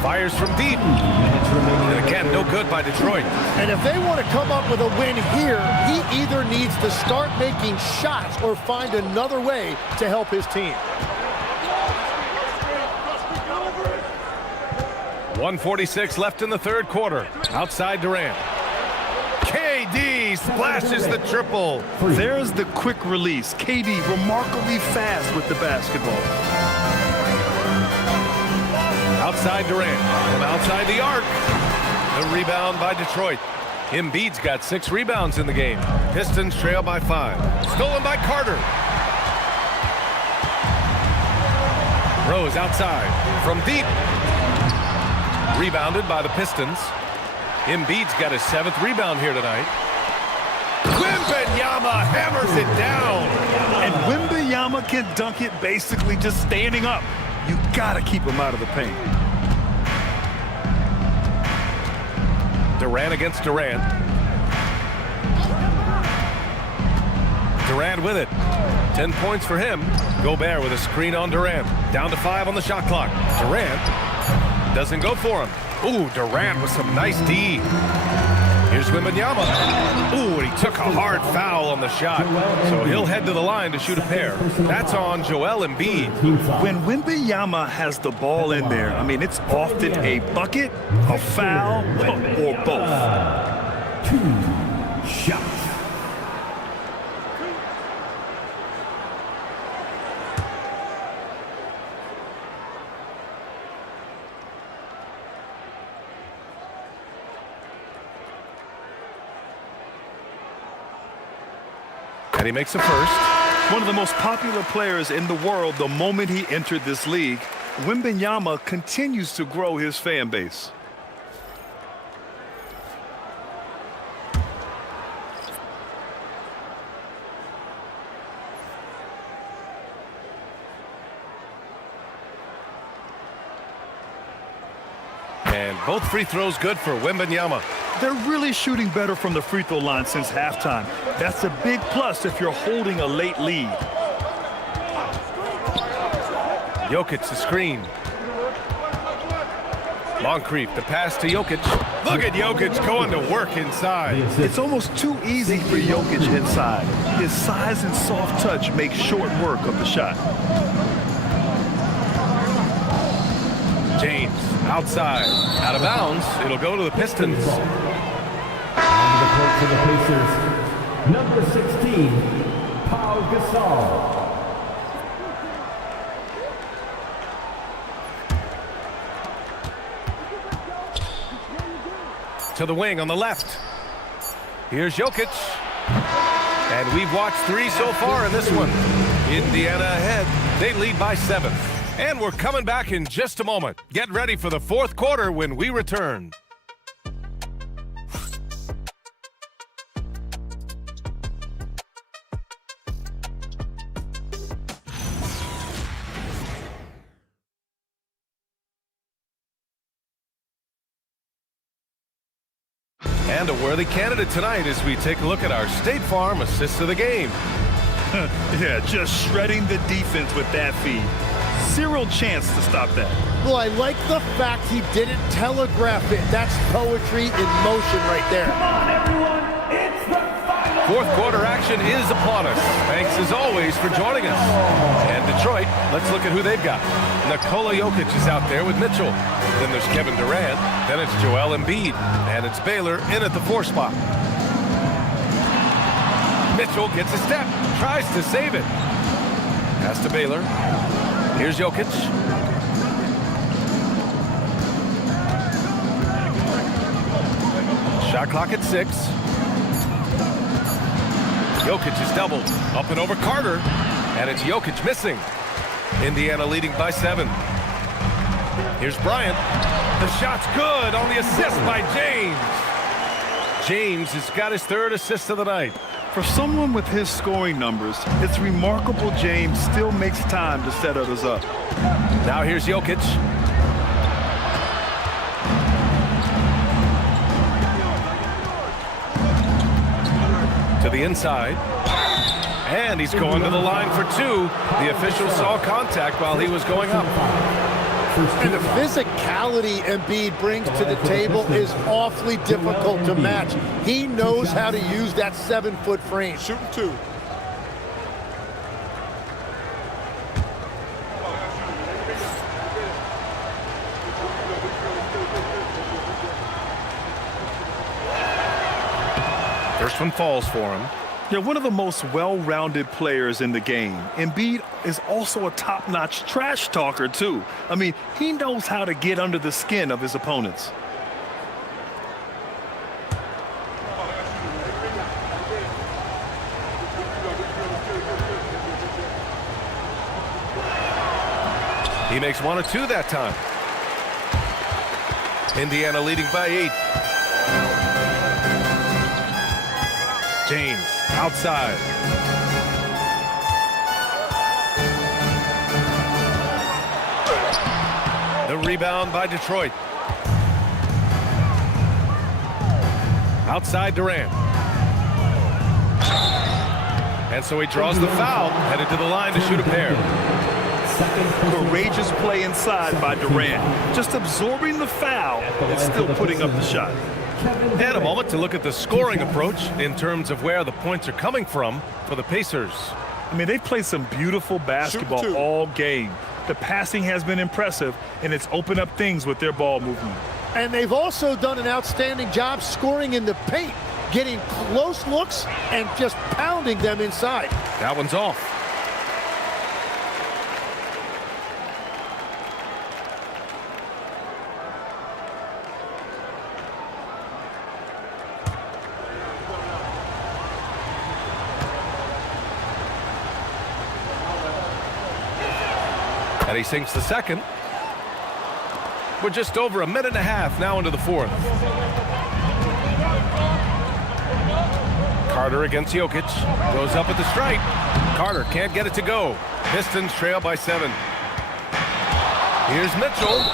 Fires from deep. And again, no good by Detroit. And if they want to come up with a win here, he either needs to start making shots or find another way to help his team. 1:46 left in the third quarter. Outside Durant. KD splashes the triple. There's the quick release. KD remarkably fast with the basketball. Outside Durant. From outside the arc. The rebound by Detroit. Embiid's got 6 rebounds in the game. Pistons trail by 5. Stolen by Carter. Rose outside. From deep. Rebounded by the Pistons. Embiid's got his 7th rebound here tonight. Wembanyama hammers it down. And Wembanyama can dunk it basically just standing up. You gotta keep him out of the paint. Durant against Durant. Durant with it. 10 points for him. Gobert with a screen on Durant. Down to 5 on the shot clock. Durant doesn't go for him. Ooh, Durant with some nice D. Here's Wembanyama. Ooh, and he took a hard foul on the shot. So he'll head to the line to shoot a pair. That's on Joel Embiid. When Wembanyama has the ball in there, I mean, it's often a bucket, a foul, or both. 2 shots. And he makes a first. One of the most popular players in the world the moment he entered this league, Wembanyama continues to grow his fan base. And both free throws good for Wembanyama. They're really shooting better from the free throw line since halftime. That's a big plus if you're holding a late lead. Jokic the screen. Moncrief the pass to Jokic. Look at Jokic going to work inside. It's almost too easy for Jokic inside. His size and soft touch make short work of the shot. James outside, out of bounds. It'll go to the Pistons. On the court for the Pacers, number 16, Pau Gasol. To the wing on the left. Here's Jokic. And we've watched 3 so far in this one. Indiana ahead. They lead by 7. And we're coming back in just a moment. Get ready for the 4th quarter when we return. And a worthy candidate tonight as we take a look at our State Farm assist of the game. Yeah, just shredding the defense with that feed. Zero chance to stop that. Well, I like the fact he didn't telegraph it. That's poetry in motion right there. Come on, everyone. It's the final. Fourth quarter action is upon us. Thanks as always for joining us. And Detroit, let's look at who they've got. Nikola Jokic is out there with Mitchell. Then there's Kevin Durant. Then it's Joel Embiid. And it's Baylor in at the 4 spot. Mitchell gets a step, tries to save it. Pass to Baylor. Here's Jokic. Shot clock at 6. Jokic is doubled. Up and over Carter. And it's Jokic missing. Indiana leading by 7. Here's Bryant. The shot's good on the assist by James. James has got his 3rd assist of the night. For someone with his scoring numbers, it's remarkable James still makes time to set others up. Now here's Jokic. To the inside. And he's going to the line for 2. The official saw contact while he was going up. And the physicality Embiid brings to the table is awfully difficult to match. He knows how to use that 7-foot frame. Shooting 2. First one falls for him. Yeah, one of the most well-rounded players in the game. Embiid is also a top-notch trash talker, too. I mean, he knows how to get under the skin of his opponents. He makes 1 of 2 that time. Indiana leading by 8. James outside. The rebound by Detroit. Outside Durant. And so he draws the foul, headed to the line to shoot a pair. Courageous play inside by Durant. Just absorbing the foul and still putting up the shot. And a moment to look at the scoring approach in terms of where the points are coming from for the Pacers. I mean, they've played some beautiful basketball all game. The passing has been impressive, and it's opened up things with their ball movement. And they've also done an outstanding job scoring in the paint, getting close looks and just pounding them inside. That one's off. And he sinks the second. We're just over a minute and a half now into the 4th. Carter against Jokic. Goes up at the stripe. Carter can't get it to go. Pistons trail by 7. Here's Mitchell.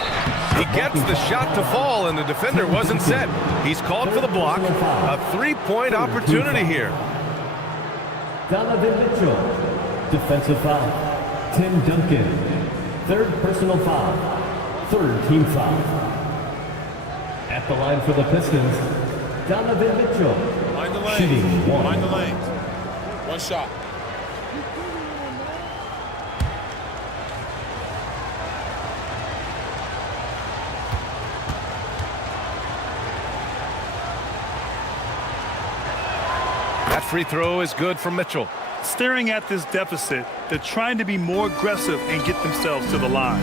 He gets the shot to fall, and the defender wasn't set. He's called for the block. A 3-point opportunity here. Donovan Mitchell. Defensive foul. Tim Duncan. 3rd personal foul. 3rd team foul. At the line for the Pistons, Donovan Mitchell. Mind the lane. Shooting 1. Mind the lane. 1 shot. That free throw is good from Mitchell. Staring at this deficit, they're trying to be more aggressive and get themselves to the line.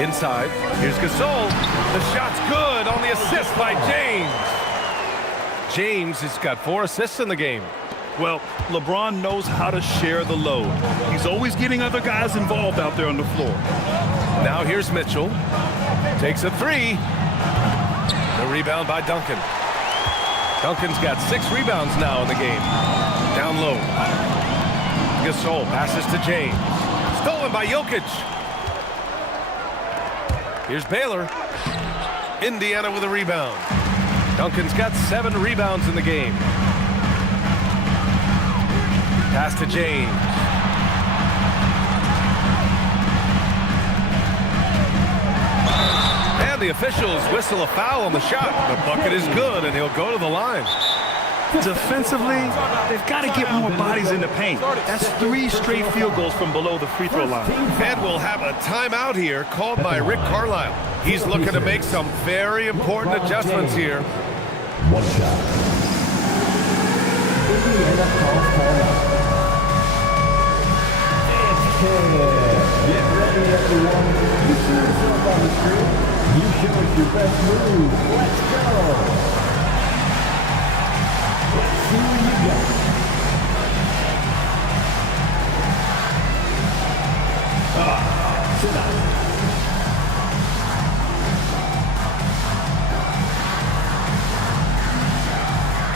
Inside, here's Gasol. The shot's good on the assist by James. James has got 4 assists in the game. Well, LeBron knows how to share the load. He's always getting other guys involved out there on the floor. Now here's Mitchell. Takes a 3. The rebound by Duncan. Duncan's got 6 rebounds now in the game. Down low. Gasol passes to James. Stolen by Jokic. Here's Baylor. Indiana with a rebound. Duncan's got 7 rebounds in the game. Pass to James. And the officials whistle a foul on the shot. The bucket is good, and he'll go to the line. Defensively, they've got to get more bodies in the paint. That's 3 straight field goals from below the free throw line. And we'll have a timeout here called by Rick Carlisle. He's looking to make some very important adjustments here. One shot. Indiana calls timeout. It's get ready, everyone. You see yourself on the screen. You show us your best move. Let's go. Let's see what you got. Sit down.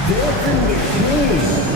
Dancing machine.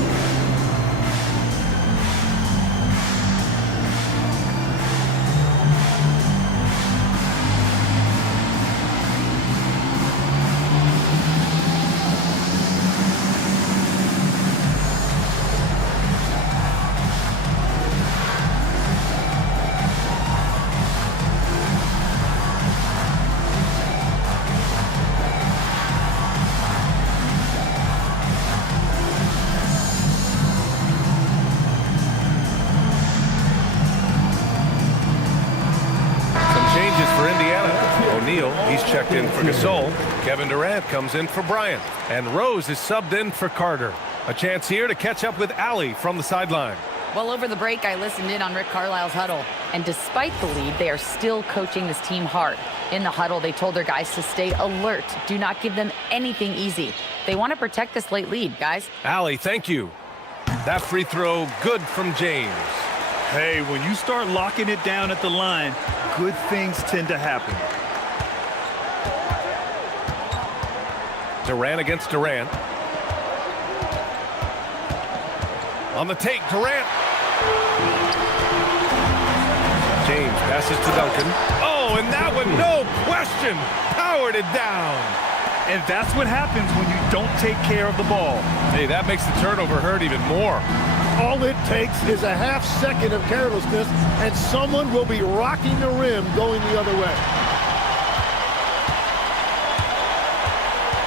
He's checked in for Gasol. Kevin Durant comes in for Bryant. And Rose is subbed in for Carter. A chance here to catch up with Allie from the sideline. Well, over the break, I listened in on Rick Carlisle's huddle. And despite the lead, they are still coaching this team hard. In the huddle, they told their guys to stay alert. Do not give them anything easy. They want to protect this late lead, guys. Allie, thank you. That free throw, good from James. Hey, when you start locking it down at the line, good things tend to happen. Durant against Durant. On the take, Durant. James passes to Duncan. Oh, and that one, no question, powered it down. And that's what happens when you don't take care of the ball. Hey, that makes the turnover hurt even more. All it takes is a half second of carelessness, and someone will be rocking the rim going the other way.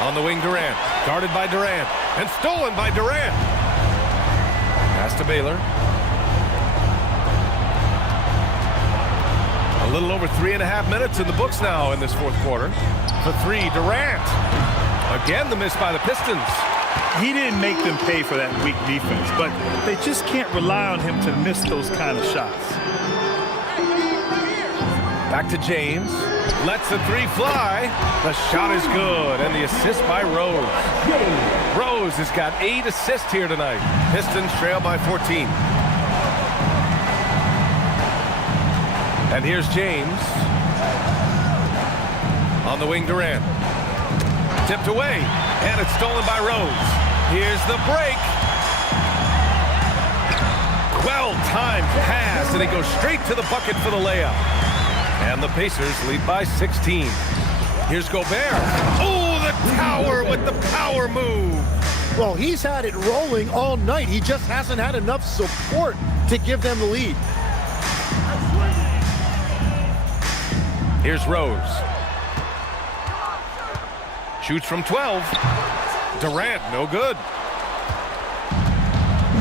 On the wing, Durant. Guarded by Durant. And stolen by Durant. Pass to Baylor. A little over 3.5 minutes in the books now in this fourth quarter. For 3, Durant. Again, the miss by the Pistons. He didn't make them pay for that weak defense, but they just can't rely on him to miss those kind of shots. Back to James. Lets the 3 fly. The shot is good, and the assist by Rose. Rose has got 8 assists here tonight. Pistons trail by 14. And here's James. On the wing, Durant. Tipped away, and it's stolen by Rose. Here's the break. Well-timed pass, and he goes straight to the bucket for the layup. And the Pacers lead by 16. Here's Gobert. Oh, the tower with the power move. Well, he's had it rolling all night. He just hasn't had enough support to give them the lead. Here's Rose. Shoots from 12. Durant, no good.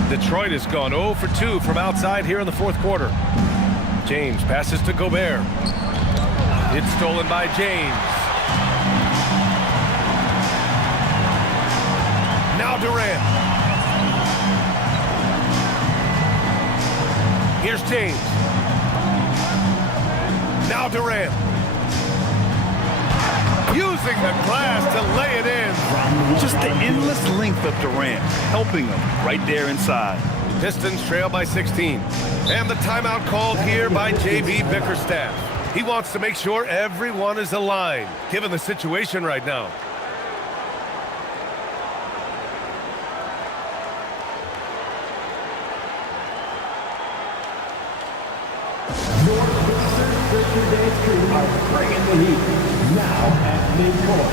Detroit has gone 0 for 2 from outside here in the fourth quarter. James passes to Gobert. It's stolen by James. Now Durant. Here's James. Now Durant. Using the glass to lay it in. Just the endless length of Durant, helping him right there inside. Pistons trail by 16. And the timeout called here by J.B. Bickerstaff. He wants to make sure everyone is aligned, given the situation right now. Your Pacers Christian Dance crew are bringing the heat. Now at midcourt.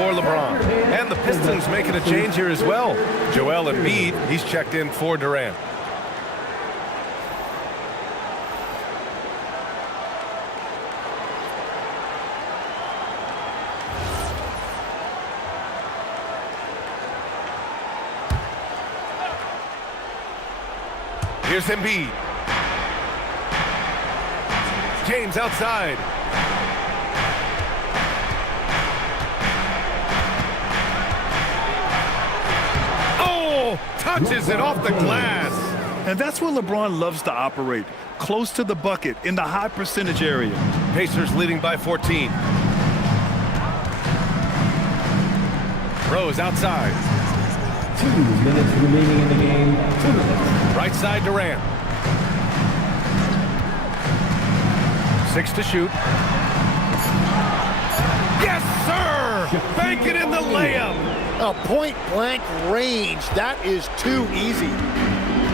for LeBron. And the Pistons making a change here as well. Joel Embiid, he's checked in for Durant. Here's Embiid. James outside. Oh, touches it off the glass. And that's where LeBron loves to operate, close to the bucket in the high percentage area. Pacers leading by 14. Rose outside. 2 minutes remaining in the game. 2 minutes. Right side Durant. 6 to shoot. Yes, sir! Bank it in the layup. A point-blank range. That is too easy.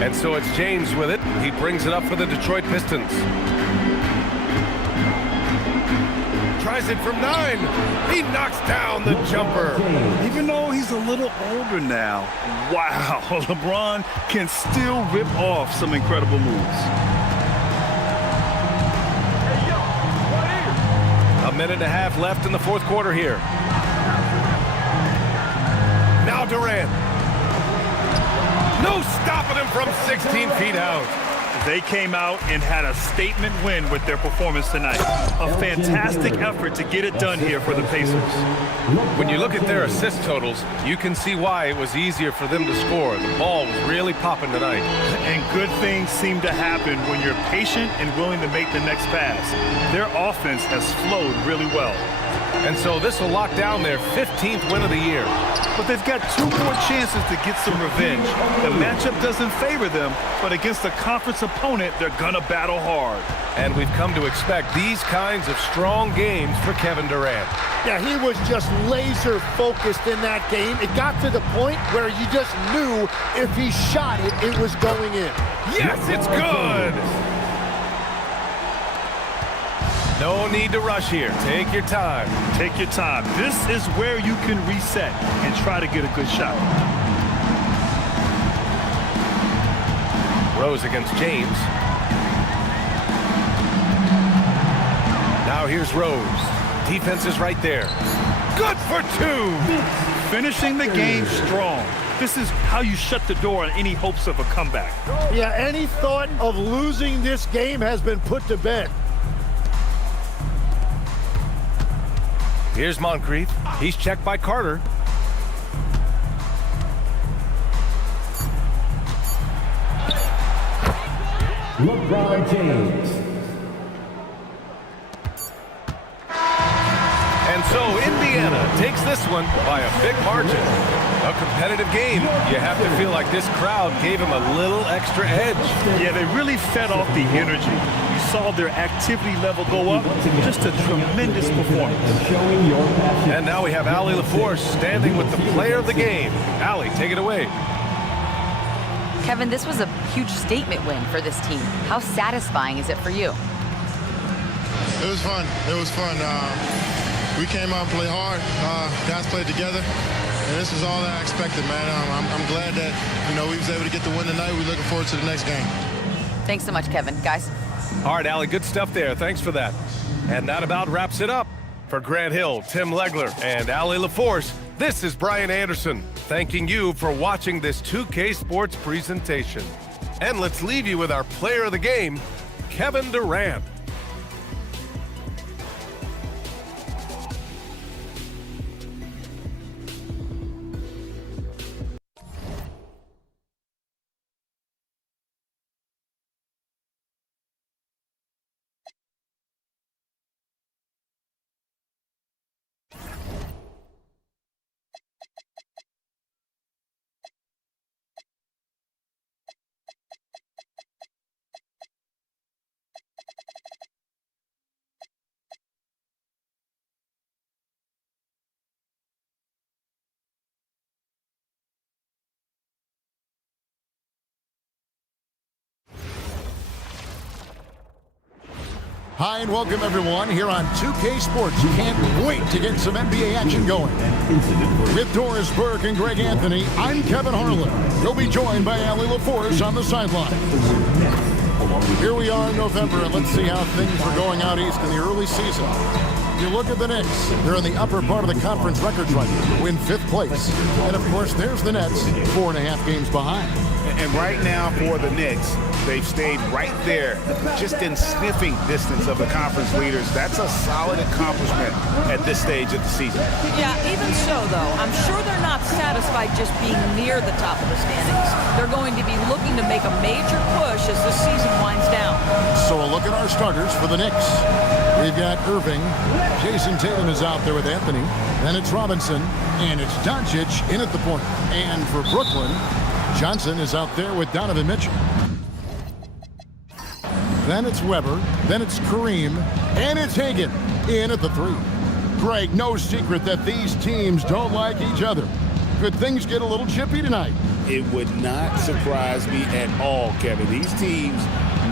And so it's James with it. He brings it up for the Detroit Pistons. Tries it from 9. He knocks down the jumper. Even though he's a little older now, wow, LeBron can still rip off some incredible moves. A minute and a half left in the fourth quarter here. Now Durant. No stopping him from 16 feet out. They came out and had a statement win with their performance tonight. A fantastic effort to get it done here for the Pacers. When you look at their assist totals, you can see why it was easier for them to score. The ball was really popping tonight. And good things seem to happen when you're patient and willing to make the next pass. Their offense has flowed really well. And so this will lock down their 15th win of the year. But they've got 2 more chances to get some revenge. The matchup doesn't favor them, but against a conference opponent, they're gonna battle hard. And we've come to expect these kinds of strong games for Kevin Durant. Yeah, he was just laser focused in that game. It got to the point where you just knew if he shot it, it was going in. Yes, it's good! No need to rush here. Take your time. Take your time. This is where you can reset and try to get a good shot. Rose against James. Now here's Rose. Defense is right there. Good for 2. Finishing the game strong. This is how you shut the door on any hopes of a comeback. Yeah, any thought of losing this game has been put to bed. Here's Moncrief. He's checked by Carter. LeBron James. And so Indiana takes this one by a big margin. A competitive game. You have to feel like this crowd gave him a little extra edge. Yeah, they really fed off the energy. You saw their activity level go up. Just a tremendous performance. And now we have Allie LaForce standing with the player of the game. Allie, take it away. Kevin, this was a huge statement win for this team. How satisfying is it for you? It was fun. It was fun. We came out and played hard. Guys played together. And this is all that I expected, man. I'm glad that, we was able to get the win tonight. We're looking forward to the next game. Thanks so much, Kevin. Guys. All right, Allie, good stuff there. Thanks for that. And that about wraps it up. For Grant Hill, Tim Legler, and Allie LaForce, this is Brian Anderson, thanking you for watching this 2K Sports presentation. And let's leave you with our player of the game, Kevin Durant. Hi and welcome everyone here on 2K Sports. Can't wait to get some NBA action going. With Doris Burke and Greg Anthony, I'm Kevin Harlan. You'll be joined by Allie LaForce on the sideline. Here we are in November, and let's see how things are going out east in the early season. You look at the Knicks. They're in the upper part of the conference records right now, win 5th place. And of course, there's the Nets, 4.5 games behind. And right now for the Knicks, they've stayed right there, just in sniffing distance of the conference leaders. That's a solid accomplishment at this stage of the season. Yeah, even so, though, I'm sure they're not satisfied just being near the top of the standings. They're going to be looking to make a major push as the season winds down. So a look at our starters for the Knicks. We've got Irving. Jason Tatum is out there with Anthony. Then it's Robinson. And it's Doncic in at the point. And for Brooklyn, Johnson is out there with Donovan Mitchell. Then it's Weber. Then it's Kareem. And it's Hagan in at the 3. Greg, no secret that these teams don't like each other. Could things get a little chippy tonight? It would not surprise me at all, Kevin. These teams,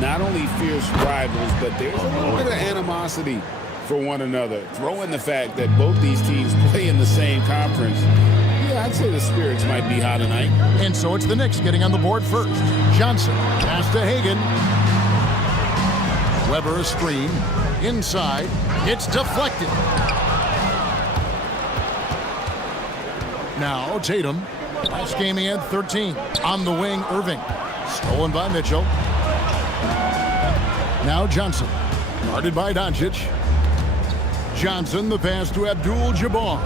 not only fierce rivals, but there's a little bit of animosity for one another. Throw in the fact that both these teams play in the same conference. Yeah, I'd say the spirits might be high tonight. And so it's the Knicks getting on the board first. Johnson, pass to Hagan. Weber a screen. Inside. It's deflected. Now Tatum. Last game he had 13. On the wing, Irving. Stolen by Mitchell. Now Johnson. Guarded by Doncic. Johnson, the pass to Abdul-Jabbar.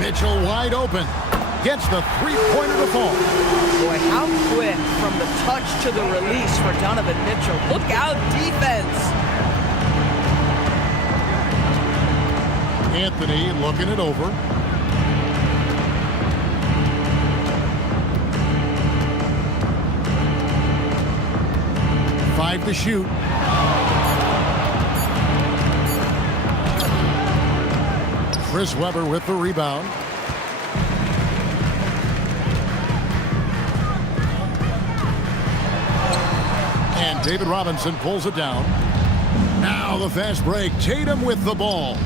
Mitchell wide open. Gets the three-pointer to fall. Boy, how quick from the touch to the release for Donovan Mitchell. Look out, defense. Anthony looking it over. Five to shoot. Chris Webber with the rebound. And David Robinson pulls it down. Now the fast break. Tatum with the ball.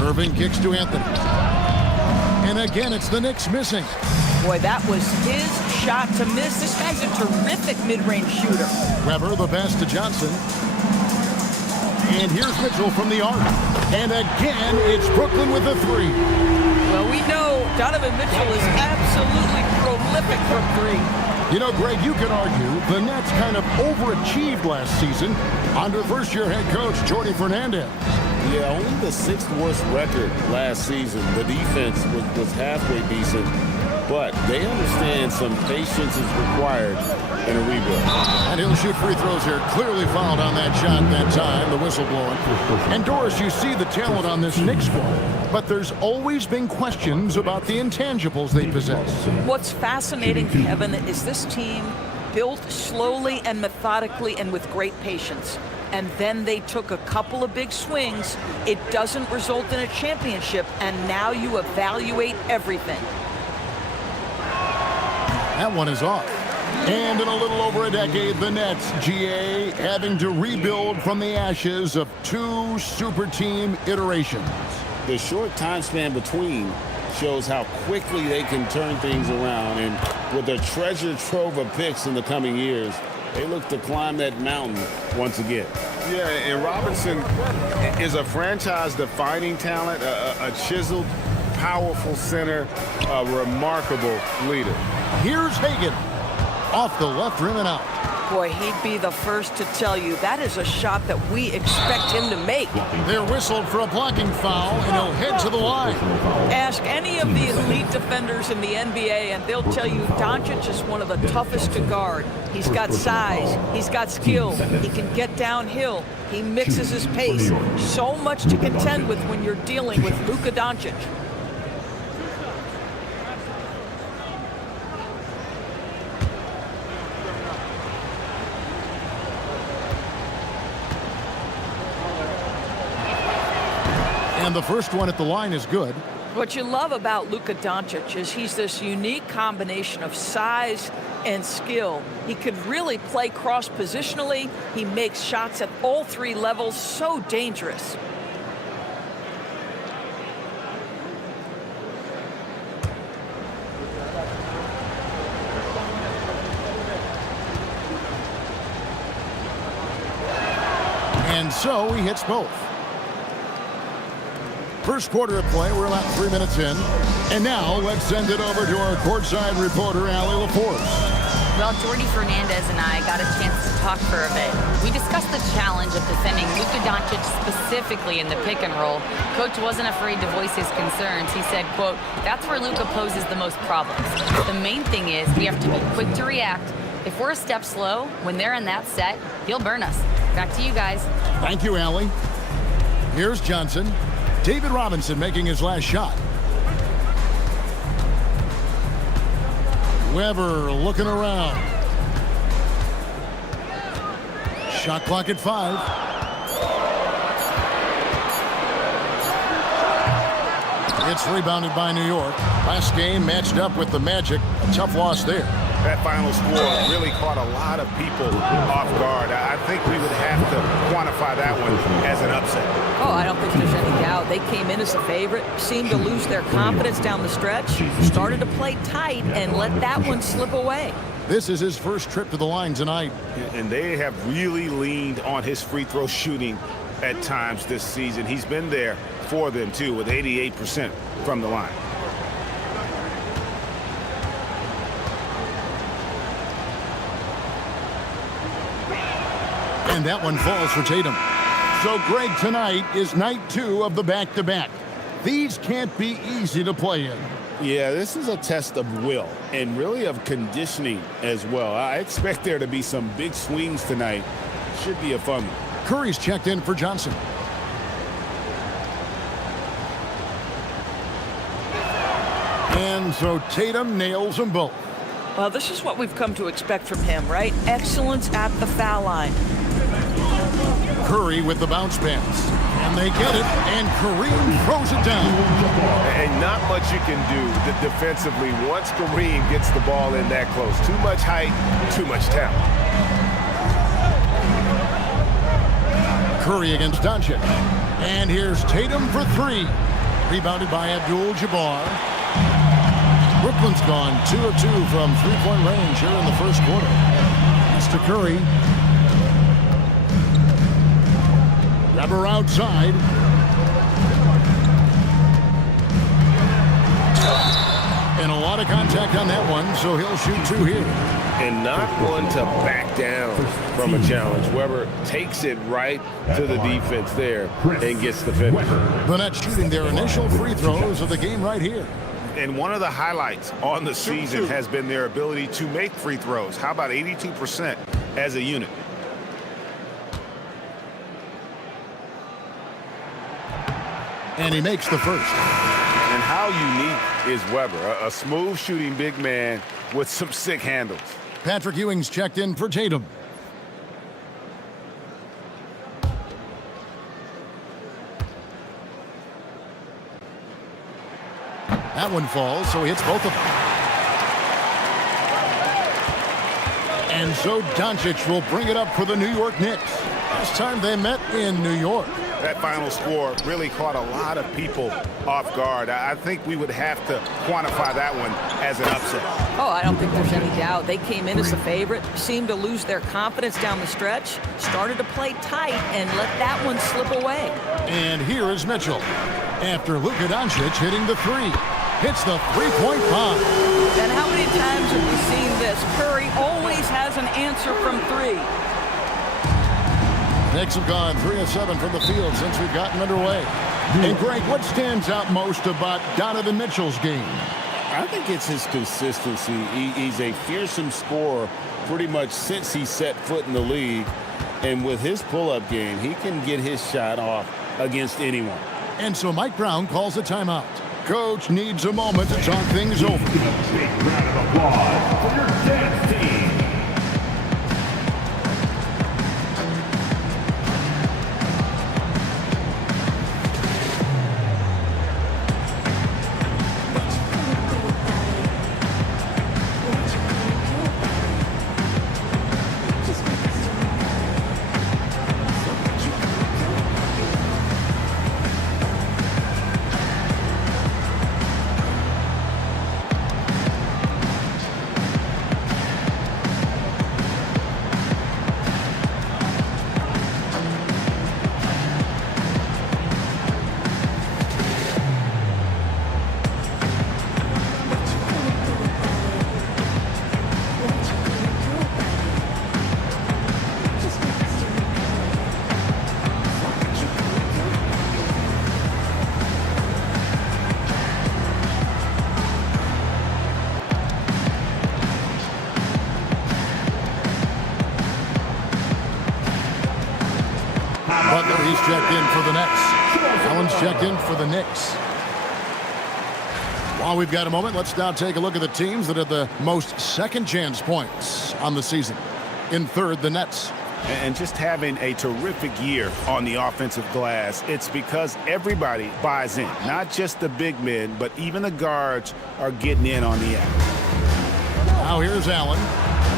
Irving kicks to Anthony. And again, it's the Knicks missing. Boy, that was his shot to miss. This guy's a terrific mid-range shooter. Weber, the pass to Johnson. And here's Mitchell from the arc. And again, it's Brooklyn with a 3. Well, we know Donovan Mitchell is absolutely prolific from 3. You know, Greg, you could argue the Nets kind of overachieved last season under first-year head coach Jordi Fernandez. Yeah, only the 6th worst record last season. The defense was halfway decent, but they understand some patience is required in a rebuild. And he'll shoot free throws here. Clearly fouled on that shot that time, the whistle blowing. And Doris, you see the talent on this Knicks squad, but there's always been questions about the intangibles they possess. What's fascinating, Kevin, is this team built slowly and methodically and with great patience. And then they took a couple of big swings. It doesn't result in a championship, and now you evaluate everything. That one is off. And in a little over a decade, the Nets, GA, having to rebuild from the ashes of 2 super team iterations. The short time span between shows how quickly they can turn things around, and with a treasure trove of picks in the coming years, they look to climb that mountain once again. Yeah, and Robinson is a franchise-defining talent, a chiseled, powerful center, a remarkable leader. Here's Hagan. Off the left rim and out. Boy, he'd be the first to tell you that is a shot that we expect him to make. They're whistled for a blocking foul, and he'll head to the line. Ask any of the elite defenders in the NBA, and they'll tell you Doncic is one of the toughest to guard. He's got size. He's got skill. He can get downhill. He mixes his pace. So much to contend with when you're dealing with Luka Doncic. And the first one at the line is good. What you love about Luka Doncic is he's this unique combination of size and skill. He could really play cross-positionally. He makes shots at all three levels, so dangerous. And so he hits both. First quarter of play, we're about 3 minutes in. And now let's send it over to our courtside reporter, Allie LaForce. Well, Jordy Fernandez and I got a chance to talk for a bit. We discussed the challenge of defending Luka Doncic specifically in the pick and roll. Coach wasn't afraid to voice his concerns. He said, quote, "That's where Luka poses the most problems. The main thing is we have to be quick to react. If we're a step slow, when they're in that set, he'll burn us." Back to you guys. Thank you, Allie. Here's Johnson. David Robinson making his last shot. Weber looking around. Shot clock at 5. It's rebounded by New York. Last game matched up with the Magic. A tough loss there. That final score really caught a lot of people off guard. I think we would have to quantify that one as an upset. Oh, I don't think there's any doubt. They came in as a favorite, seemed to lose their confidence down the stretch, started to play tight, and let that one slip away. This is his first trip to the line tonight. And they have really leaned on his free throw shooting at times this season. He's been there for them, too, with 88% from the line. And that one falls for Tatum. So, Greg, tonight is night 2 of the back-to-back. These can't be easy to play in. Yeah, this is a test of will and really of conditioning as well. I expect there to be some big swings tonight. Should be a fun one. Curry's checked in for Johnson. And so Tatum nails them both. Well, this is what we've come to expect from him, right? Excellence at the foul line. Curry with the bounce pass. And they get it, and Kareem throws it down. And not much you can do defensively once Kareem gets the ball in that close. Too much height, too much talent. Curry against Doncic. And here's Tatum for 3. Rebounded by Abdul-Jabbar. Brooklyn's gone 2 of 2 from three-point range here in the first quarter. It's to Curry. Weber outside. And a lot of contact on that one, so he'll shoot 2 here. And not one to back down from a challenge. Weber takes it right to the defense there and gets the finish. The Nets shooting their initial free throws of the game right here. And one of the highlights on the season has been their ability to make free throws. How about 82% as a unit? And he makes the first. And how unique is Weber? A smooth shooting big man with some sick handles. Patrick Ewing's checked in for Tatum. That one falls, so he hits both of them. And so Doncic will bring it up for the New York Knicks. Last time they met in New York. That final score really caught a lot of people off guard. I think we would have to quantify that one as an upset. Oh, I don't think there's any doubt. They came in as a favorite, seemed to lose their confidence down the stretch, started to play tight, and let that one slip away. And here is Mitchell. After Luka Doncic hitting the 3. Hits the three-point bomb. And how many times have we seen this? Curry always has an answer from 3. Knicks have gone 3 of 7 from the field since we've gotten underway. And Greg, what stands out most about Donovan Mitchell's game? I think it's his consistency. He's a fearsome scorer pretty much since he set foot in the league. And with his pull-up game, he can get his shot off against anyone. And so Mike Brown calls a timeout. Coach needs a moment to talk things over. Big round of applause for your dance team. in for the Nets. Allen's checked in for the Knicks. While we've got a moment, let's now take a look at the teams that had the most second chance points on the season. In third, the Nets. And just having a terrific year on the offensive glass, it's because everybody buys in. Not just the big men, but even the guards are getting in on the act. Now here's Allen.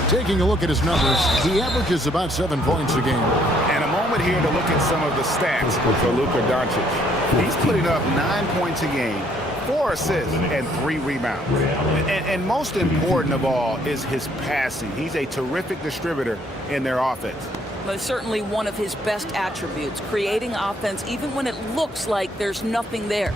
Taking a look at his numbers, he averages about 7 points a game. And a moment here to look at some of the stats for Luka Doncic. He's putting up 9 points a game, 4 assists, and 3 rebounds. And most important of all is his passing. He's a terrific distributor in their offense. But certainly one of his best attributes, creating offense even when it looks like there's nothing there.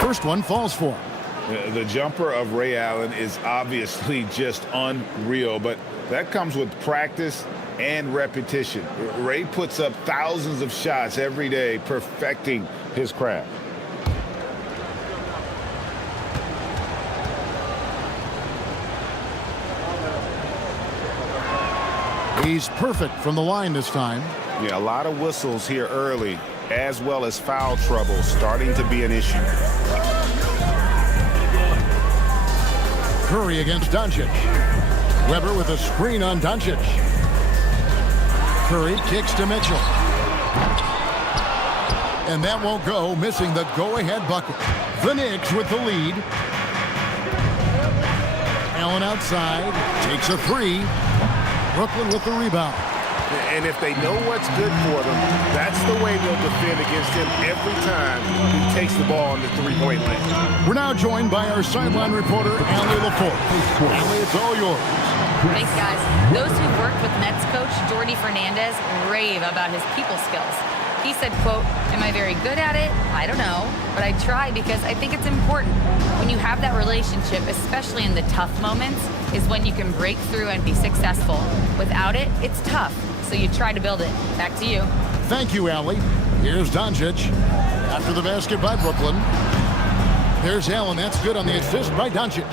First one falls for him. The jumper of Ray Allen is obviously just unreal, but that comes with practice and repetition. Ray puts up thousands of shots every day, perfecting his craft. He's perfect from the line this time. Yeah, a lot of whistles here early, as well as foul trouble starting to be an issue. Curry against Doncic. Weber with a screen on Doncic. Curry kicks to Mitchell. And that won't go, missing the go-ahead bucket. The Knicks with the lead. Allen outside, takes a three. Brooklyn with the rebound. And if they know what's good for them, that's the way they'll defend against him every time he takes the ball in the three-point lane. We're now joined by our sideline reporter, Allie LaForce. Allie, it's all yours. Thanks, guys. Those who've worked with Nets coach Jordi Fernandez rave about his people skills. He said, quote, "Am I very good at it? I don't know, but I try because I think it's important. When you have that relationship, especially in the tough moments, is when you can break through and be successful. Without it, it's tough. So you try to build it." Back to you. Thank you, Allie. Here's Doncic. After the basket by Brooklyn. There's Allen. That's good on the assist by Doncic.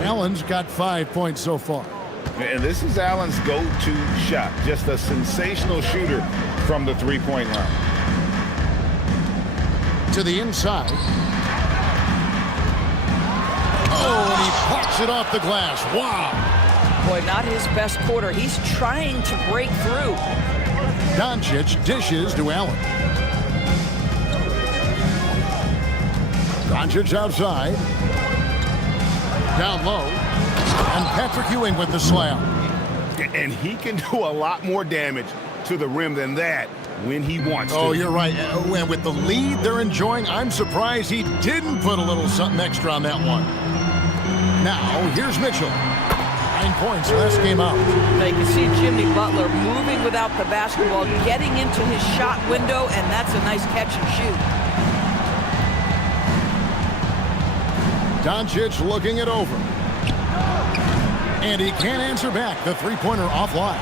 Allen's got 5 points so far. And this is Allen's go-to shot. Just a sensational shooter from the three-point line. To the inside. Oh, and he pops it off the glass. Wow. Boy, not his best quarter. He's trying to break through. Doncic dishes to Allen. Doncic outside. Down low. And Patrick Ewing with the slam. And he can do a lot more damage to the rim than that when he wants to. Oh, you're right. And with the lead they're enjoying, I'm surprised he didn't put a little something extra on that one. Now, here's Mitchell. 9 points last game out. Now you can see Jimmy Butler moving without the basketball, getting into his shot window, and that's a nice catch and shoot. Doncic looking it over. And he can't answer back. The three-pointer offline.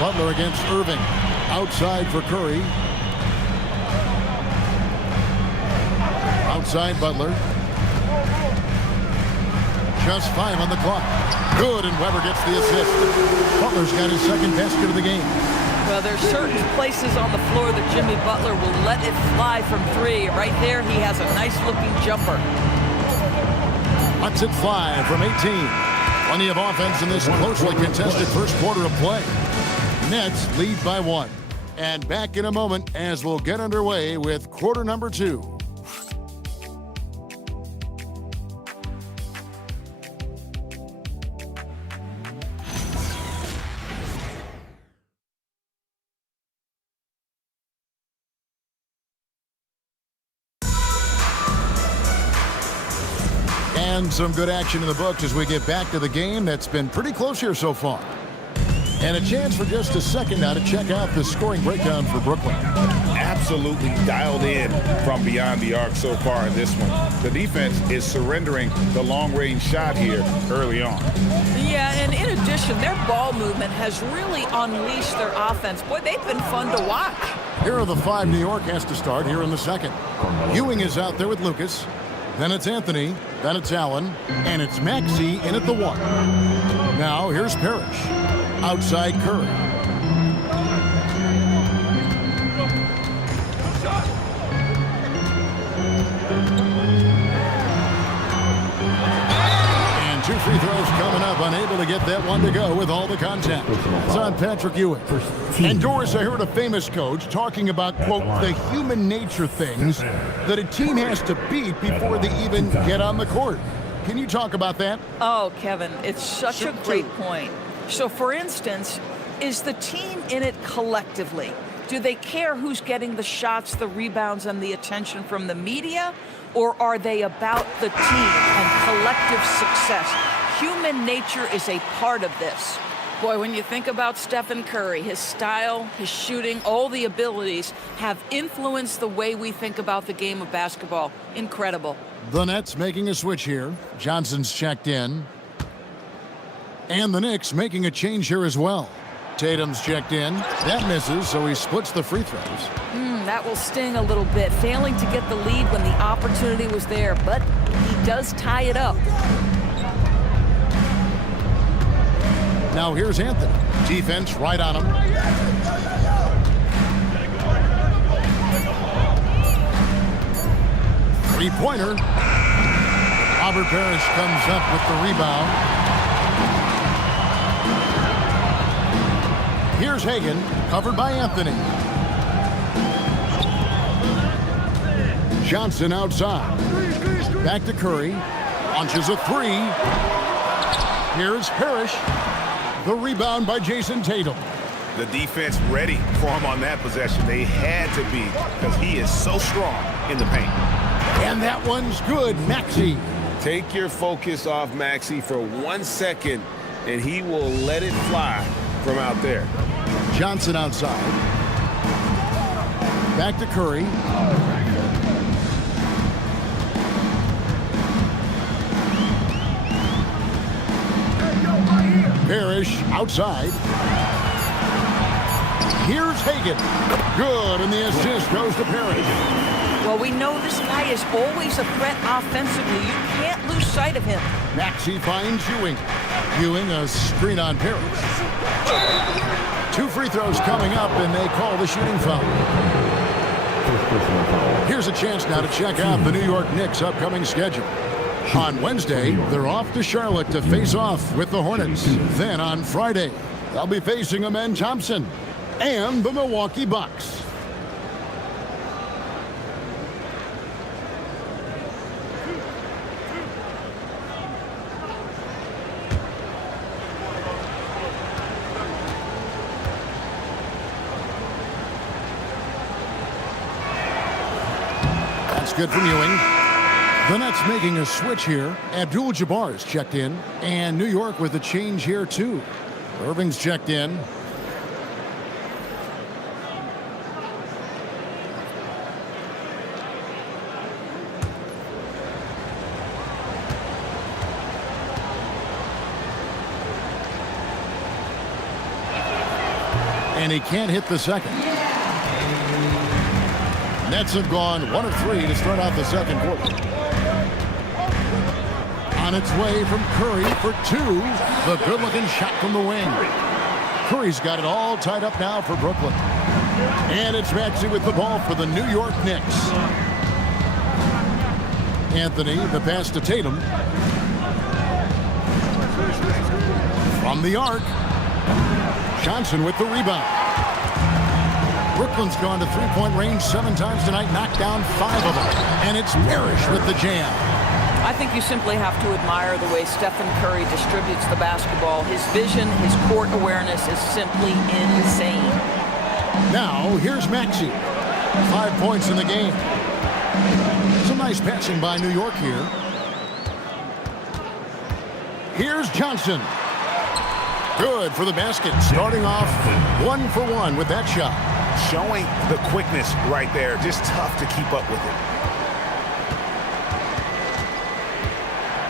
Butler against Irving. Outside for Curry. Outside Butler. Just 5 on the clock. Good, and Weber gets the assist. Butler's got his second basket of the game. Well, there's certain places on the floor that Jimmy Butler will let it fly from three. Right there, he has a nice-looking jumper. Lets it fly from 18. Plenty of offense in this closely contested first quarter of play. Nets lead by 1. And back in a moment as we'll get underway with quarter number 2. And some good action in the books as we get back to the game that's been pretty close here so far. And a chance for just a second now to check out the scoring breakdown for Brooklyn. Absolutely dialed in from beyond the arc so far in this one. The defense is surrendering the long-range shot here early on. Yeah, and in addition, their ball movement has really unleashed their offense. Boy, they've been fun to watch. Here are the 5 New York has to start here in the second. Ewing is out there with Lucas. Then it's Anthony. Then it's Allen. And it's Maxey in at the 1. Now here's Parrish. Outside Curry. And 2 free throws coming up. Unable to get that one to go with all the contact. It's on Patrick Ewing. And Doris, I heard a famous coach talking about, quote, the human nature things that a team has to beat before they even get on the court. Can you talk about that? Oh, Kevin, it's such a great point. So, for instance, is the team in it collectively? Do they care who's getting the shots, the rebounds, and the attention from the media? Or are they about the team and collective success? Human nature is a part of this. Boy, when you think about Stephen Curry, his style, his shooting, all the abilities have influenced the way we think about the game of basketball. Incredible. The Nets making a switch here. Johnson's checked in. And the Knicks making a change here as well. Tatum's checked in. That misses, so he splits the free throws. That will sting a little bit, failing to get the lead when the opportunity was there, but he does tie it up. Now here's Anthony. Defense right on him. Three-pointer. Robert Parrish comes up with the rebound. Here's Hagan, covered by Anthony. Johnson outside. Back to Curry. Launches a 3. Here's Parrish. The rebound by Jason Tatum. The defense ready for him on that possession. They had to be, because he is so strong in the paint. And that one's good. Maxey. Take your focus off Maxey for 1 second, and he will let it fly from out there. Johnson outside. Back to Curry. Parrish outside. Here's Hagan. Good, and the assist goes to Parrish. Well, we know this guy is always a threat offensively. You can't lose sight of him. Maxey finds Ewing. Ewing a screen on Parrish. 2 free throws coming up, and they call the shooting foul. Here's a chance now to check out the New York Knicks' upcoming schedule. On Wednesday, they're off to Charlotte to face off with the Hornets. Then on Friday, they'll be facing Amen Thompson and the Milwaukee Bucks. That's good from Ewing. The Nets making a switch here. Abdul-Jabbar's checked in. And New York with a change here, too. Irving's checked in. And he can't hit the second. Nets have gone 1 of 3 to start out the second quarter. On its way from Curry for 2. The good-looking shot from the wing. Curry's got it all tied up now for Brooklyn. And it's Maxey with the ball for the New York Knicks. Anthony, the pass to Tatum. From the arc. Johnson with the rebound. Brooklyn's gone to three-point range 7 times tonight, knocked down 5 of them. And it's Parrish with the jam. I think you simply have to admire the way Stephen Curry distributes the basketball. His vision, his court awareness is simply insane. Now, here's Maxey. 5 points in the game. Some nice passing by New York here. Here's Johnson. Good for the basket. Starting off 1 for 1 with that shot. Showing the quickness right there. Just tough to keep up with it.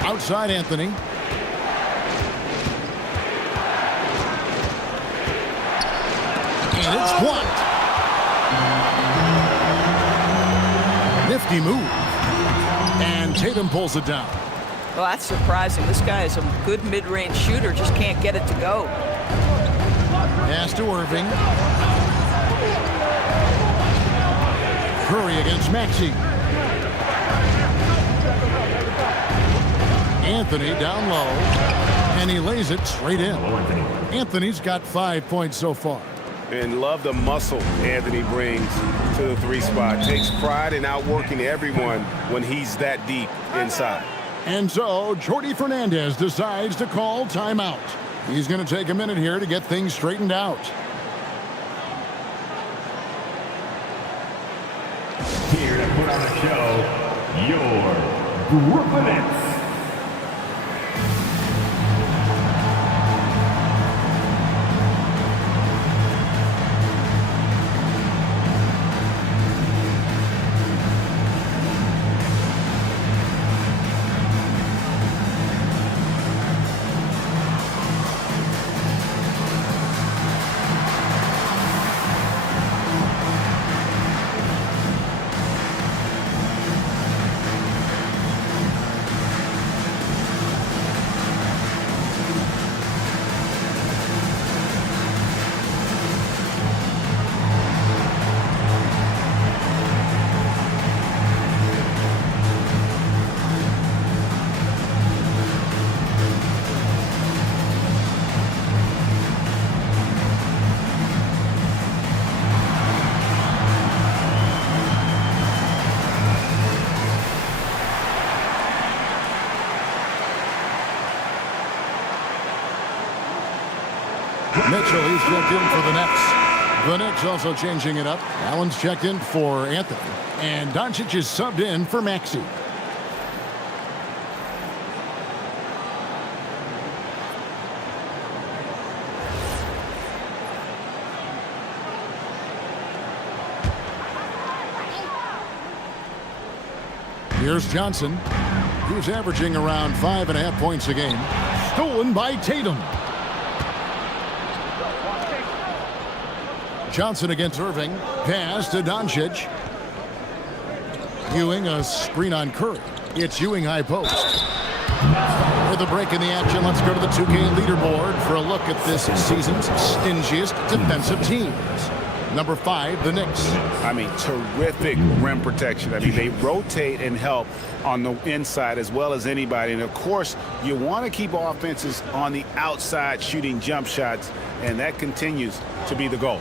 Outside Anthony. And it's blocked. Nifty move. And Tatum pulls it down. Well, that's surprising. This guy is a good mid-range shooter, just can't get it to go. Pass to Irving. Curry against Maxey. Anthony down low, and he lays it straight in. Anthony's got 5 points so far. And love the muscle Anthony brings to the 3 spot. Takes pride in outworking everyone when he's that deep inside. And so Jordi Fernandez decides to call timeout. He's going to take a minute here to get things straightened out. Here to put on the show, your Brooklyn Nets. Mitchell, he's checked in for the Nets. The Knicks also changing it up. Allen's checked in for Anthony. And Doncic is subbed in for Maxey. Here's Johnson. He's averaging around 5.5 points a game. Stolen by Tatum. Johnson against Irving. Pass to Doncic. Ewing, a screen on Curry. It's Ewing high post. With a break in the action, let's go to the 2K leaderboard for a look at this season's stingiest defensive teams. Number 5, the Knicks. I mean, terrific rim protection. I mean, they rotate and help on the inside as well as anybody. And, of course, you want to keep offenses on the outside shooting jump shots, and that continues to be the goal.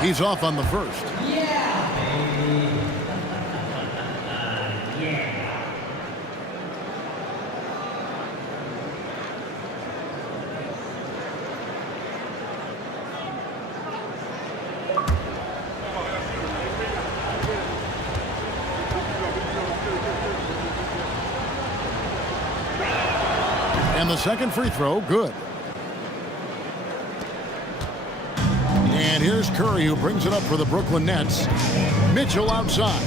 He's off on the first. And the second free throw, good. And here's Curry, who brings it up for the Brooklyn Nets. Mitchell outside.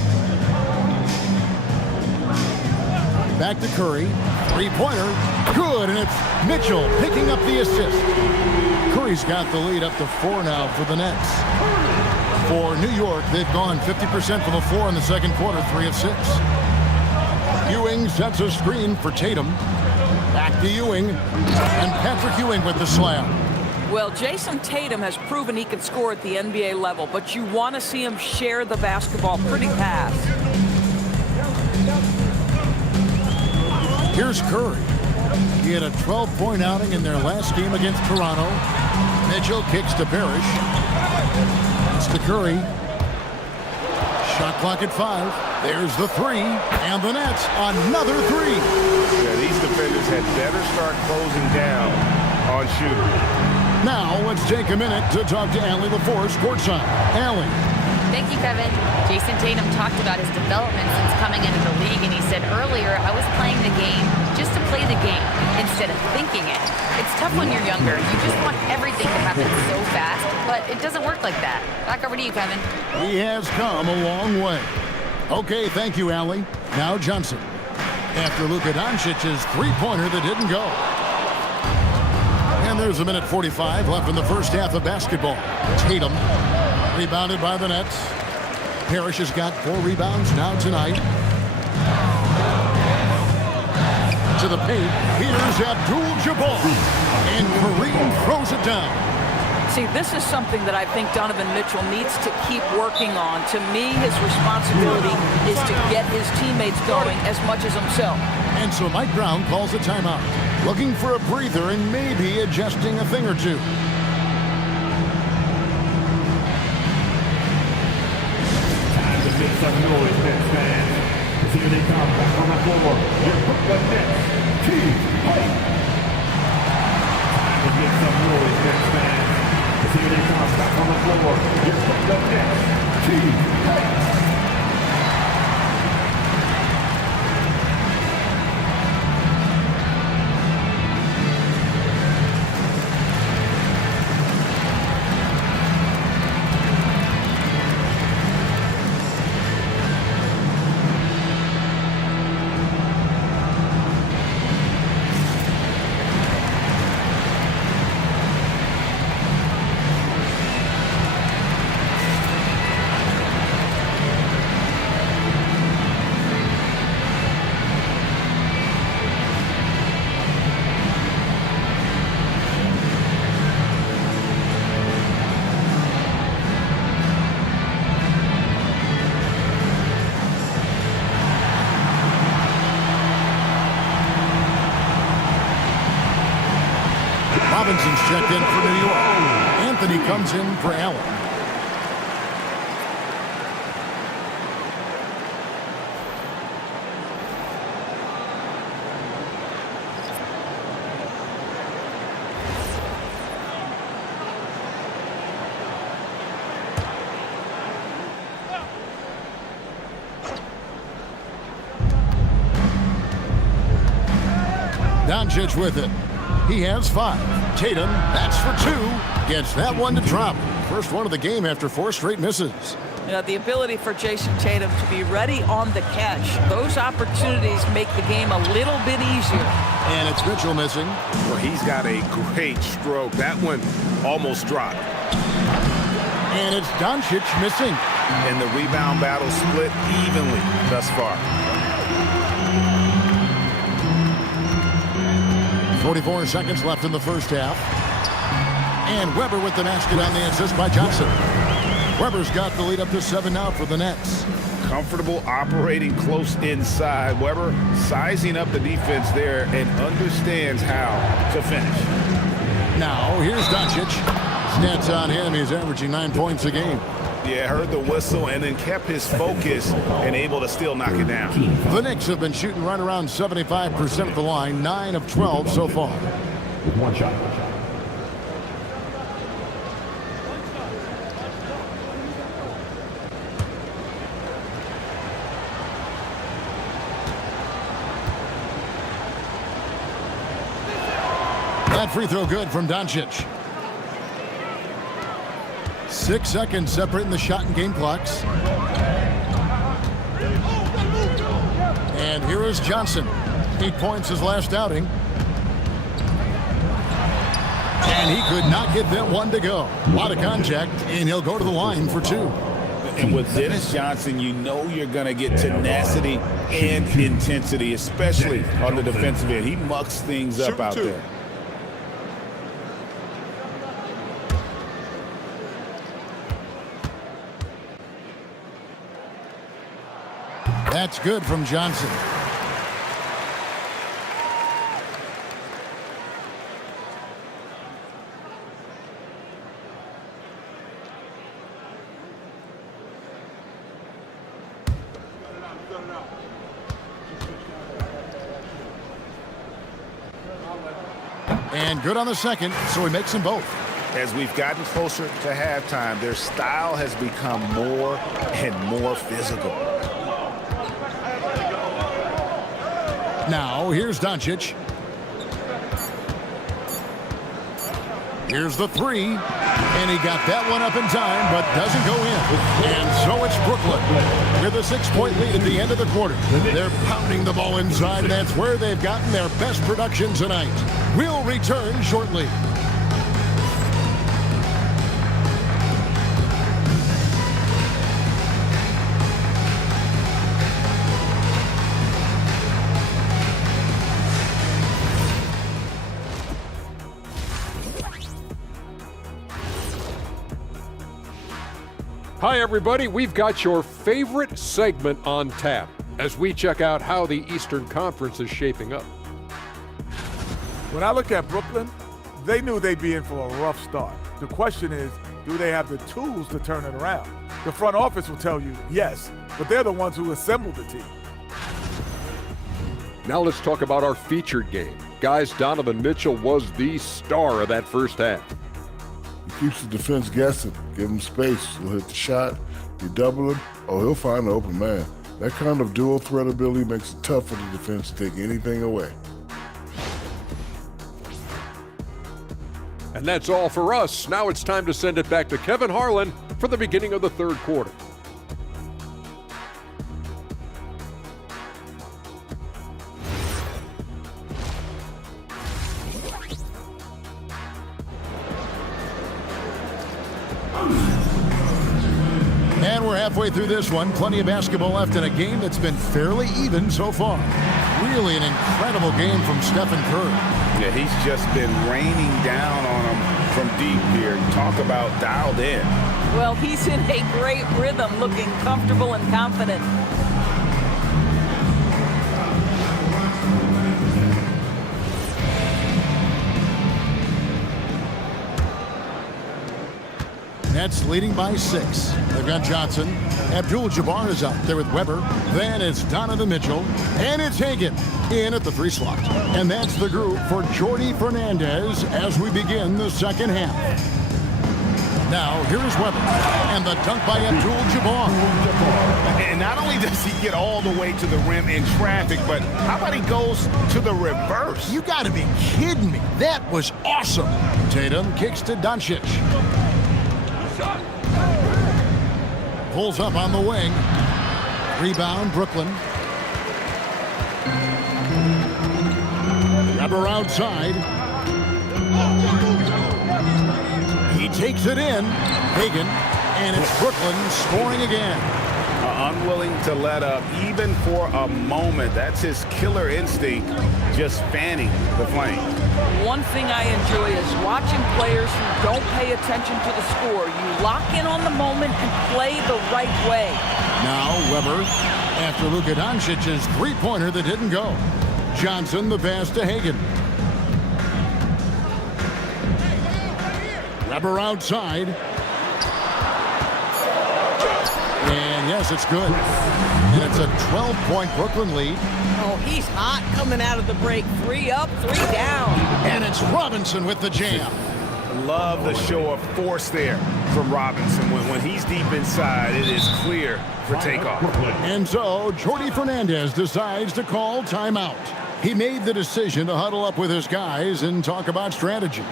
Back to Curry. Three-pointer. Good, and it's Mitchell picking up the assist. Curry's got the lead up to 4 now for the Nets. For New York, they've gone 50% from the floor in the second quarter, 3 of 6. Ewing sets a screen for Tatum. Back to Ewing. And Patrick Ewing with the slam. Well, Jason Tatum has proven he can score at the NBA level, but you want to see him share the basketball pretty fast. Here's Curry. He had a 12-point outing in their last game against Toronto. Mitchell kicks to Parrish. It's to Curry. Shot clock at 5. There's the 3. And the Nets, another 3. Yeah, these defenders had better start closing down on shooting. Now, let's take a minute to talk to Allie LaForce courtside. Allie. Thank you, Kevin. Jason Tatum talked about his development since coming into the league, and he said earlier, I was playing the game just to play the game instead of thinking it. It's tough when you're younger. You just want everything to happen so fast, but it doesn't work like that. Back over to you, Kevin. He has come a long way. Okay, thank you, Allie. Now Johnson. After Luka Doncic's three-pointer that didn't go. And there's a minute 45 left in the first half of basketball. Tatum, rebounded by the Nets. Parrish has got 4 rebounds now tonight. To the paint, here's Abdul-Jabbar. And Kareem throws it down. See, this is something that I think Donovan Mitchell needs to keep working on. To me, his responsibility is to get his teammates going as much as himself. And so Mike Brown calls a timeout, looking for a breather and maybe adjusting a thing or two. Time to make some noise, Nets fans. Here they come back on the floor. Your Brooklyn Nets team fight. Time to make some noise, Nets fans. Here they come back on the floor. Your Brooklyn Nets team fight. Robinson's checked in for New York. Anthony comes in for Allen. Doncic with it. He has 5. Tatum, that's for 2. Gets that one to drop. First one of the game after 4 straight misses. You know, the ability for Jason Tatum to be ready on the catch. Those opportunities make the game a little bit easier. And it's Mitchell missing. Well, he's got a great stroke. That one almost dropped. And it's Doncic missing. And the rebound battle split evenly thus far. 44 seconds left in the first half. And Weber with the basket on the assist by Johnson. Weber's got the lead up to 7 now for the Nets. Comfortable operating close inside. Weber sizing up the defense there and understands how to finish. Now here's Doncic. Stats on him. He's averaging 9 points a game. Yeah, heard the whistle and then kept his focus and able to still knock it down. The Knicks have been shooting right around 75% at the line, 9 of 12 so far. With 1 shot. That free throw good from Doncic. 6 seconds separating the shot and game clocks. And here is Johnson. 8 points his last outing. And he could not get that one to go. A lot of contact, and he'll go to the line for 2. And with Dennis Johnson, you know you're going to get tenacity and intensity, especially on the defensive end. He mucks things up out there. That's good from Johnson. And good on the second, so he makes them both. As we've gotten closer to halftime, their style has become more and more physical. Now, here's Doncic. Here's the 3. And he got that one up in time, but doesn't go in. And so it's Brooklyn with a 6-point lead at the end of the quarter. They're pounding the ball inside, and that's where they've gotten their best production tonight. We'll return shortly. Hi, everybody. We've got your favorite segment on tap as we check out how the Eastern Conference is shaping up. When I look at Brooklyn, they knew they'd be in for a rough start. The question is, do they have the tools to turn it around? The front office will tell you yes, but they're the ones who assembled the team. Now let's talk about our featured game. Guys, Donovan Mitchell was the star of that first half. He keeps the defense guessing. Give him space. He'll hit the shot. You double him, he'll find an open man. That kind of dual threat ability makes it tough for the defense to take anything away. And that's all for us. Now it's time to send it back to Kevin Harlan for the beginning of the third quarter. And we're halfway through this one. Plenty of basketball left in a game that's been fairly even so far. Really an incredible game from Stephen Curry. Yeah, he's just been raining down on him from deep here. Talk about dialed in. Well, he's in a great rhythm, looking comfortable and confident. Nets leading by 6. They've got Johnson. Abdul-Jabbar is out there with Weber. Then it's Donovan Mitchell. And it's Hagan in at the 3 slot. And that's the group for Jordi Fernandez as we begin the second half. Now, here's Weber. And the dunk by Abdul-Jabbar. And not only does he get all the way to the rim in traffic, but how about he goes to the reverse? You got to be kidding me. That was awesome. Tatum kicks to Doncic. Pulls up on the wing. Rebound, Brooklyn. Weber outside. He takes it in. Hagan. And it's Brooklyn scoring again. Unwilling to let up even for a moment. That's his killer instinct, just fanning the flame. One thing I enjoy is watching players who don't pay attention to the score. You lock in on the moment and play the right way. Now Weber after Luka Doncic's three-pointer that didn't go. Johnson the pass to Hagan. Weber outside. And yes, it's good. And it's a 12-point Brooklyn lead. Oh, he's hot coming out of the break. 3 up, 3 down. And it's Robinson with the jam. Love the show of force there from Robinson. When he's deep inside, it is clear for takeoff. And so Jordi Fernandez decides to call timeout. He made the decision to huddle up with his guys and talk about strategy.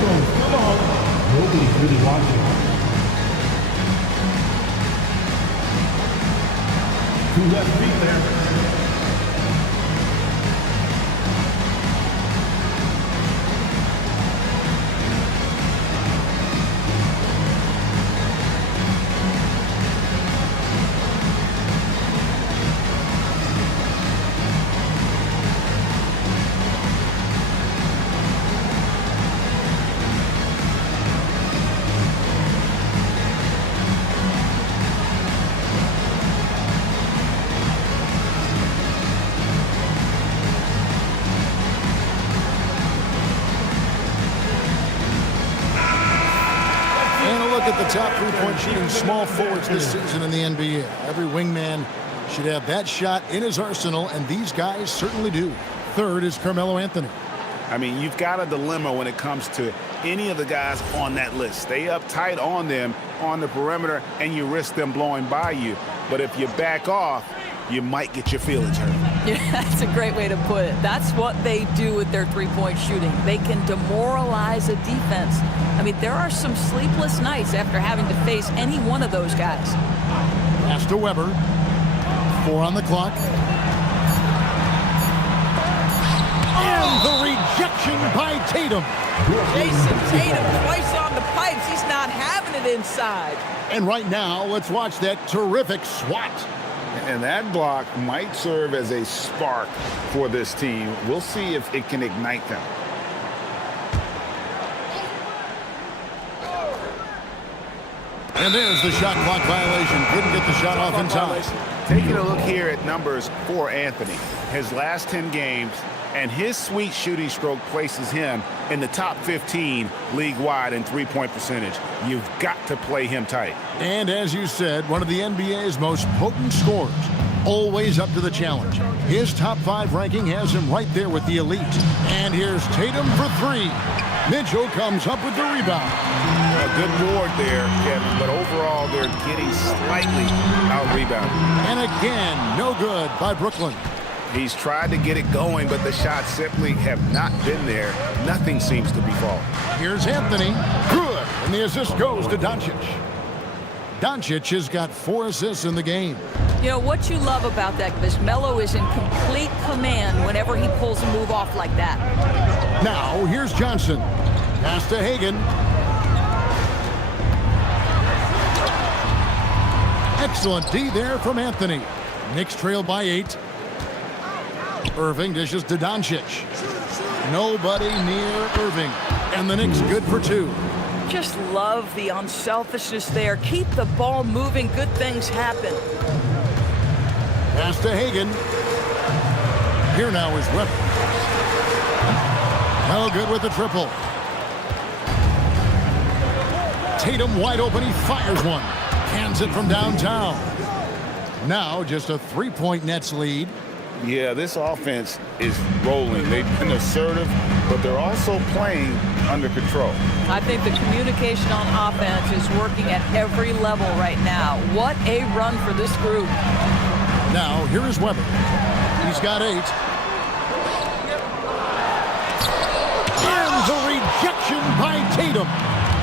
Come on. Nobody's really watching. 2 left feet there. At the top three-point shooting small forwards this season in the NBA. Every wingman should have that shot in his arsenal, and these guys certainly do. Third is Carmelo Anthony. I mean, you've got a dilemma when it comes to any of the guys on that list. Stay up tight on them on the perimeter, and you risk them blowing by you. But if you back off, you might get your feelings hurt. Yeah, that's a great way to put it. That's what they do with their three-point shooting. They can demoralize a defense. I mean, there are some sleepless nights after having to face any one of those guys. Pass to Weber. 4 on the clock. by Tatum. Jason Tatum twice on the pipes. He's not having it inside. And right now, let's watch that terrific swat. And that block might serve as a spark for this team. We'll see if it can ignite them. And there's the shot clock violation. Couldn't get the shot off in time. Taking a look here at numbers for Anthony. His last 10 games, and his sweet shooting stroke places him in the top 15 league-wide in three-point percentage. You've got to play him tight. And as you said, one of the NBA's most potent scorers. Always up to the challenge. His top 5 ranking has him right there with the elite. And here's Tatum for 3. Mitchell comes up with the rebound. A good board there, Kevin, but overall they're getting slightly out-rebounded. And again, no good by Brooklyn. He's tried to get it going, but the shots simply have not been there. Nothing seems to be falling. Here's Anthony. Good. And the assist goes to Doncic. Doncic has got 4 assists in the game. You know, what you love about that is Melo is in complete command whenever he pulls a move off like that. Now, here's Johnson. Pass to Hagan. Excellent D there from Anthony. Knicks trail by 8. Irving dishes to Doncic. Nobody near Irving. And the Knicks good for 2. Just love the unselfishness there. Keep the ball moving. Good things happen. Pass to Hagan. Here now is Weber. No good with the triple. Tatum wide open. He fires one. Cans it from downtown. Now just a 3-point Nets lead. Yeah, this offense is rolling. They've been assertive, but they're also playing under control. I think the communication on offense is working at every level right now. What a run for this group. Now, here is Weber. He's got 8. And the rejection by Tatum.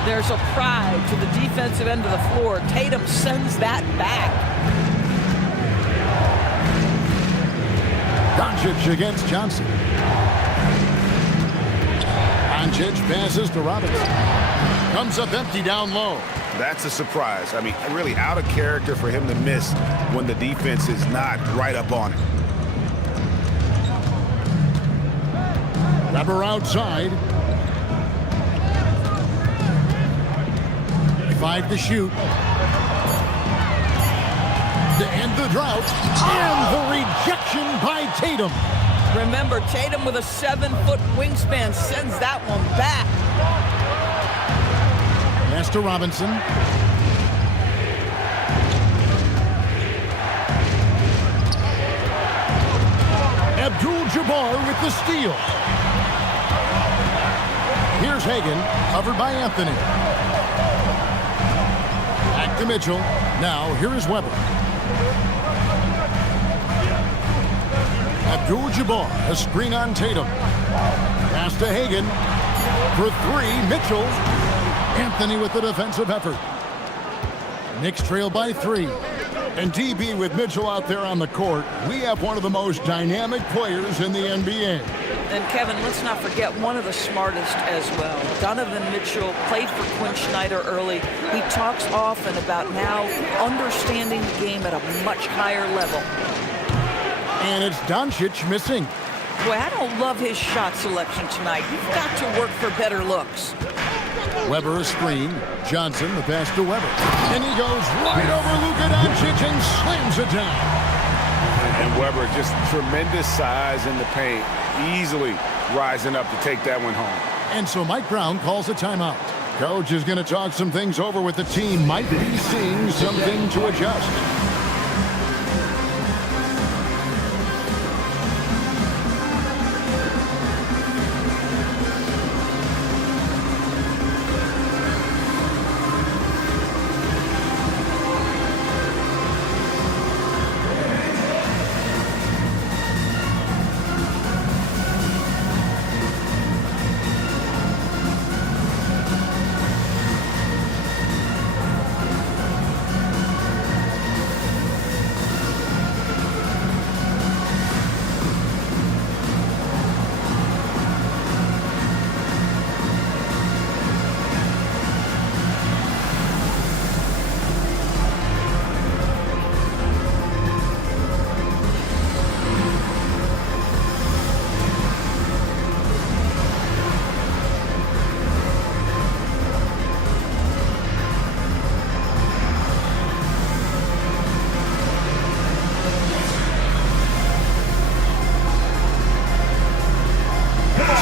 There's a pride to the defensive end of the floor. Tatum sends that back. Doncic against Johnson. Doncic passes to Robinson. Comes up empty down low. That's a surprise. I mean, really out of character for him to miss when the defense is not right up on it. Weber outside. 5 to shoot. To end the drought. And the rejection by Tatum. Remember, Tatum with a 7-foot wingspan sends that one back. Pass to Robinson. Abdul-Jabbar with the steal. Here's Hagan, covered by Anthony. Back to Mitchell. Now, here is Weber. Abdul-Jabbar, a screen on Tatum. Pass to Hagan. For 3, Mitchell. Anthony with the defensive effort. Knicks trail by 3. And DB with Mitchell out there on the court, we have one of the most dynamic players in the NBA. And Kevin, let's not forget one of the smartest as well. Donovan Mitchell played for Quinn Snyder early. He talks often about now understanding the game at a much higher level. And it's Doncic missing. Boy, I don't love his shot selection tonight. You've got to work for better looks. Weber a screen. Johnson the pass to Weber. And he goes right over Luka Doncic and slams it down. And Weber, just tremendous size in the paint. Easily rising up to take that one home. And so Mike Brown calls a timeout. Coach is going to talk some things over with the team. Might be seeing something to adjust.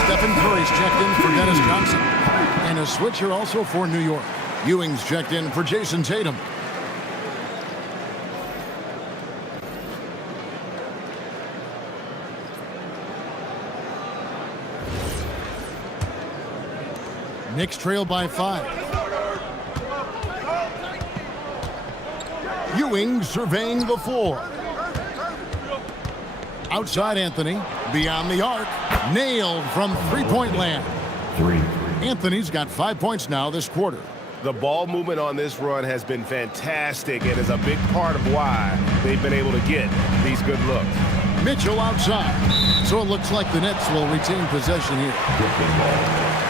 Stephen Curry's checked in for Dennis Johnson. And a switcher also for New York. Ewing's checked in for Jason Tatum. Knicks trail by 5. Ewing surveying the floor. Outside Anthony, beyond the arc, nailed from three-point land. Anthony's got 5 points now this quarter. The ball movement on this run has been fantastic and is a big part of why they've been able to get these good looks. Mitchell outside. So it looks like the Nets will retain possession here.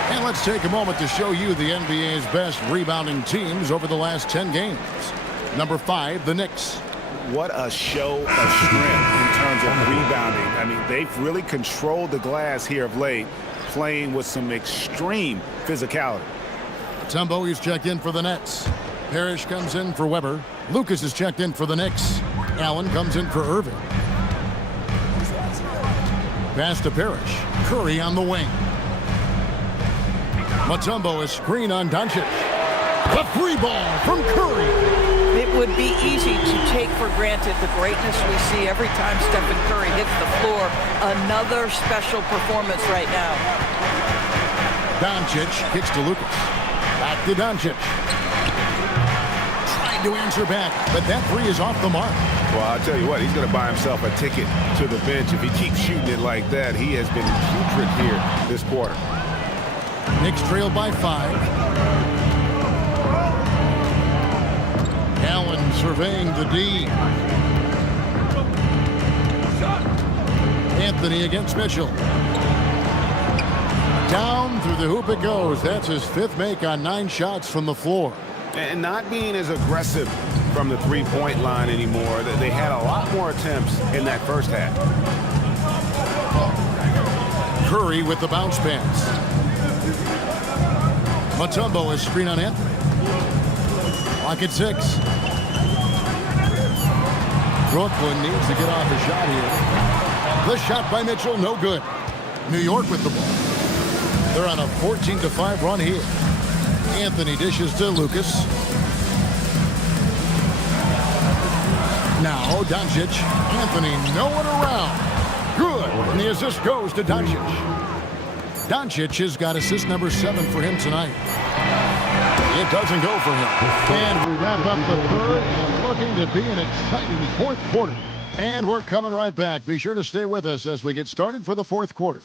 And let's take a moment to show you the NBA's best rebounding teams over the last 10 games. Number 5, the Knicks. What a show of strength in terms of rebounding. I mean, they've really controlled the glass here of late, playing with some extreme physicality. Mutombo is checked in for the Nets. Parrish comes in for Weber. Lucas is checked in for the Knicks. Allen comes in for Irving. Pass to Parrish. Curry on the wing. Mutombo is screen on Doncic. The free ball from Curry. It would be easy to take for granted the greatness we see every time Stephen Curry hits the floor. Another special performance right now. Doncic kicks to Lucas. Back to Doncic. Trying to answer back, but that three is off the mark. Well, I'll tell you what, he's going to buy himself a ticket to the bench. If he keeps shooting it like that, he has been putrid here this quarter. Knicks trail by 5. Allen surveying the D. Anthony against Mitchell. Down through the hoop it goes. That's his 5th make on 9 shots from the floor. And not being as aggressive from the three-point line anymore. They had a lot more attempts in that first half. Curry with the bounce pass. Mutombo is screen on Anthony. Clock at 6. Brooklyn needs to get off a shot here. The shot by Mitchell, no good. New York with the ball. They're on a 14-5 run here. Anthony dishes to Lucas. Now Doncic. Anthony nowhere around. Good. And the assist goes to Doncic. Doncic has got assist number 7 for him tonight. It doesn't go for him. And we wrap up the third and looking to be an exciting 4th quarter. And we're coming right back. Be sure to stay with us as we get started for the 4th quarter.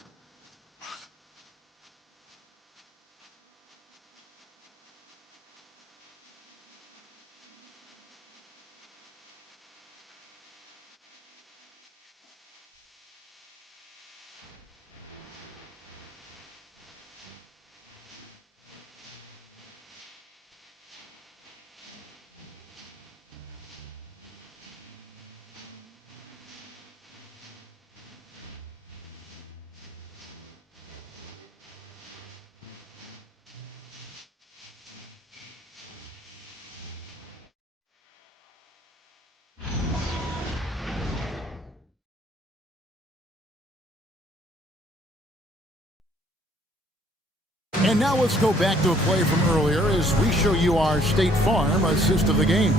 And now let's go back to a play from earlier as we show you our State Farm assist of the game.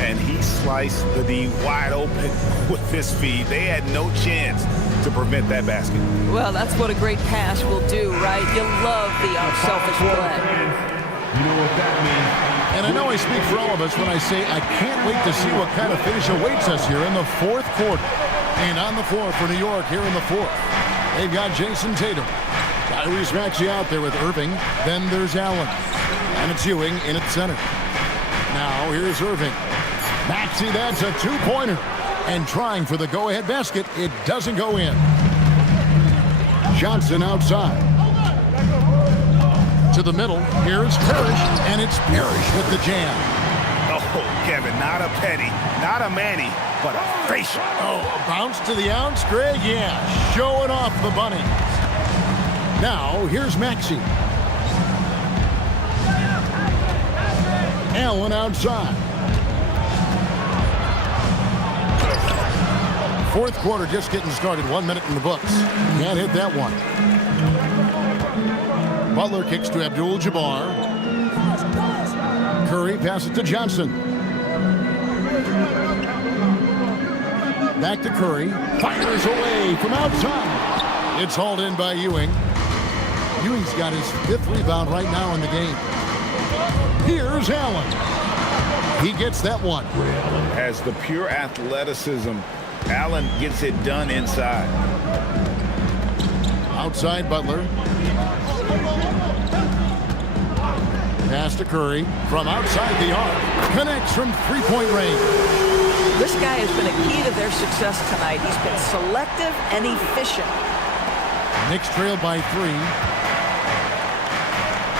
And he sliced the D wide open with his feet. They had no chance to prevent that basket. Well, that's what a great pass will do, right? You love the unselfish play. You know what that means. And I know I speak for all of us when I say I can't wait to see what kind of finish awaits us here in the 4th quarter. And on the floor for New York here in the 4th, they've got Jason Tatum. Tyrese Maxey out there with Irving. Then there's Allen. And it's Ewing in at center. Now here's Irving. Maxey, that's a 2-pointer. And trying for the go-ahead basket. It doesn't go in. Johnson outside. To the middle. Here's Parrish. And it's Parrish with the jam. Oh, Kevin, not a petty, not a Manny, but a facial. Oh, a bounce to the ounce, Greg? Yeah, showing off the bunny. Now, here's Maxey. Allen outside. 4th quarter just getting started. 1 minute in the books. Can't hit that one. Butler kicks to Abdul-Jabbar. Curry passes to Johnson. Back to Curry. Fires away from outside. It's hauled in by Ewing. Ewing's got his 5th rebound right now in the game. Here's Allen. He gets that one. Has the pure athleticism. Allen gets it done inside. Outside Butler. Pass to Curry from outside the arc. Connects from three-point range. This guy has been a key to their success tonight. He's been selective and efficient. Knicks trail by 3.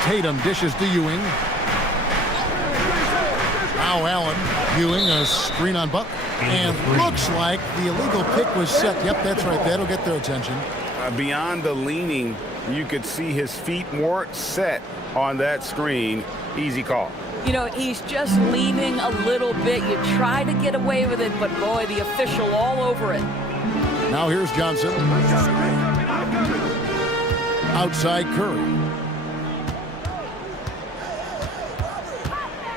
Tatum dishes to Ewing. Now Allen. Ewing, a screen on Butler. And looks like the illegal pick was set. Yep, that's right. That'll get their attention. Beyond the leaning, you could see his feet more set on that screen. Easy call. You know, he's just leaning a little bit. You try to get away with it, but boy, the official all over it. Now here's Johnson. Outside Curry.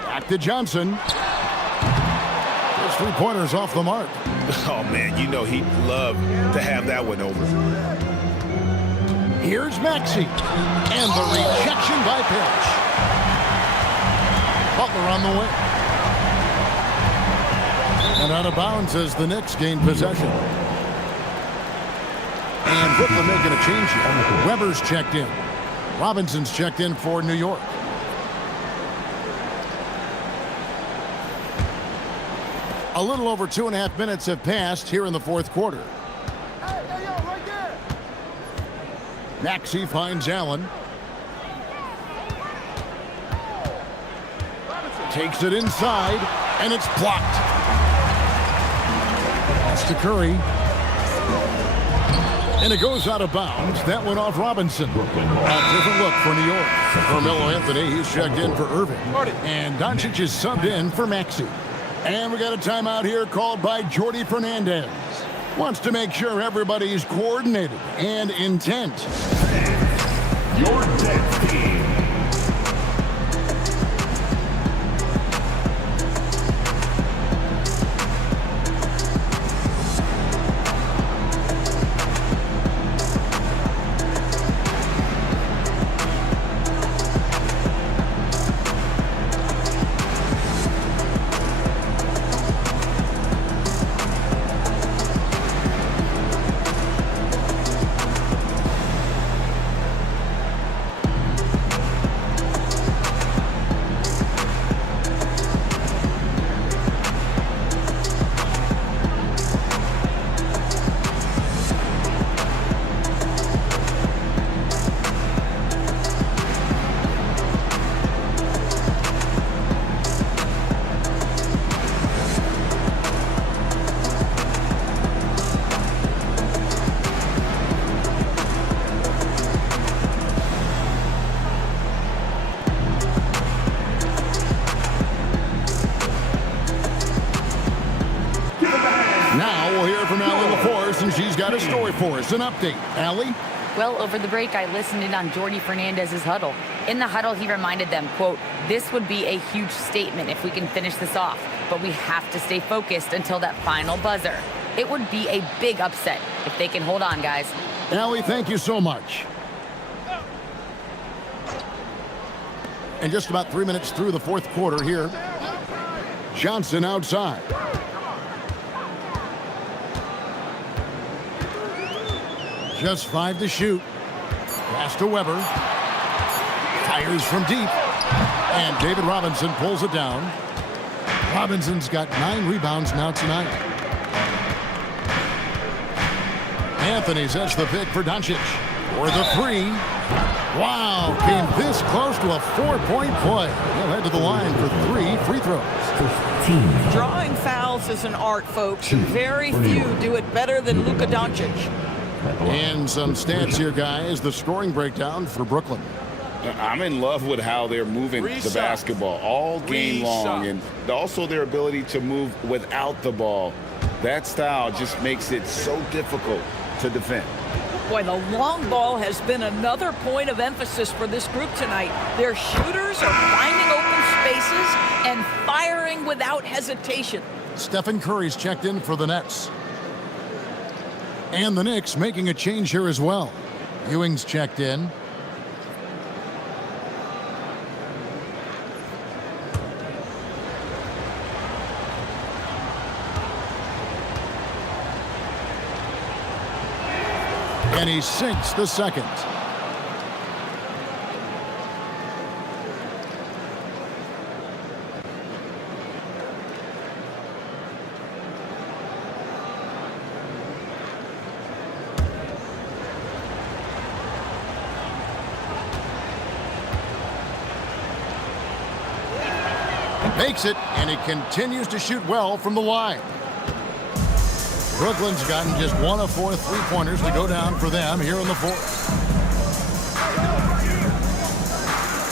Back to Johnson. Those 3-pointers off the mark. Oh, man, you know he'd love to have that one over. Here's Maxey. And the rejection by Parrish. Butler on the way. And out of bounds as the Knicks gain possession. And Brooklyn making a change here. Weber's checked in. Robinson's checked in for New York. A little over 2.5 minutes have passed here in the 4th quarter. Maxey finds Allen. Takes it inside, and it's blocked. That's to Curry. And it goes out of bounds. That went off Robinson. A different look for New York. Carmelo Anthony, he's checked in for Irving. And Doncic is subbed in for Maxey. And we got a timeout here called by Jordi Fernandez. Wants to make sure everybody's coordinated and intent. Your dead team. She's got a story for us, an update. Allie? Well, over the break, I listened in on Jordi Fernandez's huddle. In the huddle, he reminded them, quote, "This would be a huge statement if we can finish this off, but we have to stay focused until that final buzzer. It would be a big upset if they can hold on, guys." Allie, thank you so much. And just about 3 minutes through the 4th quarter here. Johnson outside. Just 5 to shoot. Pass to Weber. Fires from deep. And David Robinson pulls it down. Robinson's got 9 rebounds now tonight. Anthony sets the pick for Doncic. For the 3. Wow, came this close to a 4-point play. He'll head to the line for 3 free throws. Drawing fouls is an art, folks. Very few do it better than Luka Doncic. And some stats here, guys. The scoring breakdown for Brooklyn. I'm in love with how they're moving the basketball all game long, and also their ability to move without the ball. That style just makes it so difficult to defend. Boy, the long ball has been another point of emphasis for this group tonight. Their shooters are finding open spaces and firing without hesitation. Stephen Curry's checked in for the Nets. And the Knicks making a change here as well. Ewing's checked in. And he sinks the second. Makes it, and he continues to shoot well from the line. Brooklyn's gotten just 1 of 4 three-pointers to go down for them here in the fourth.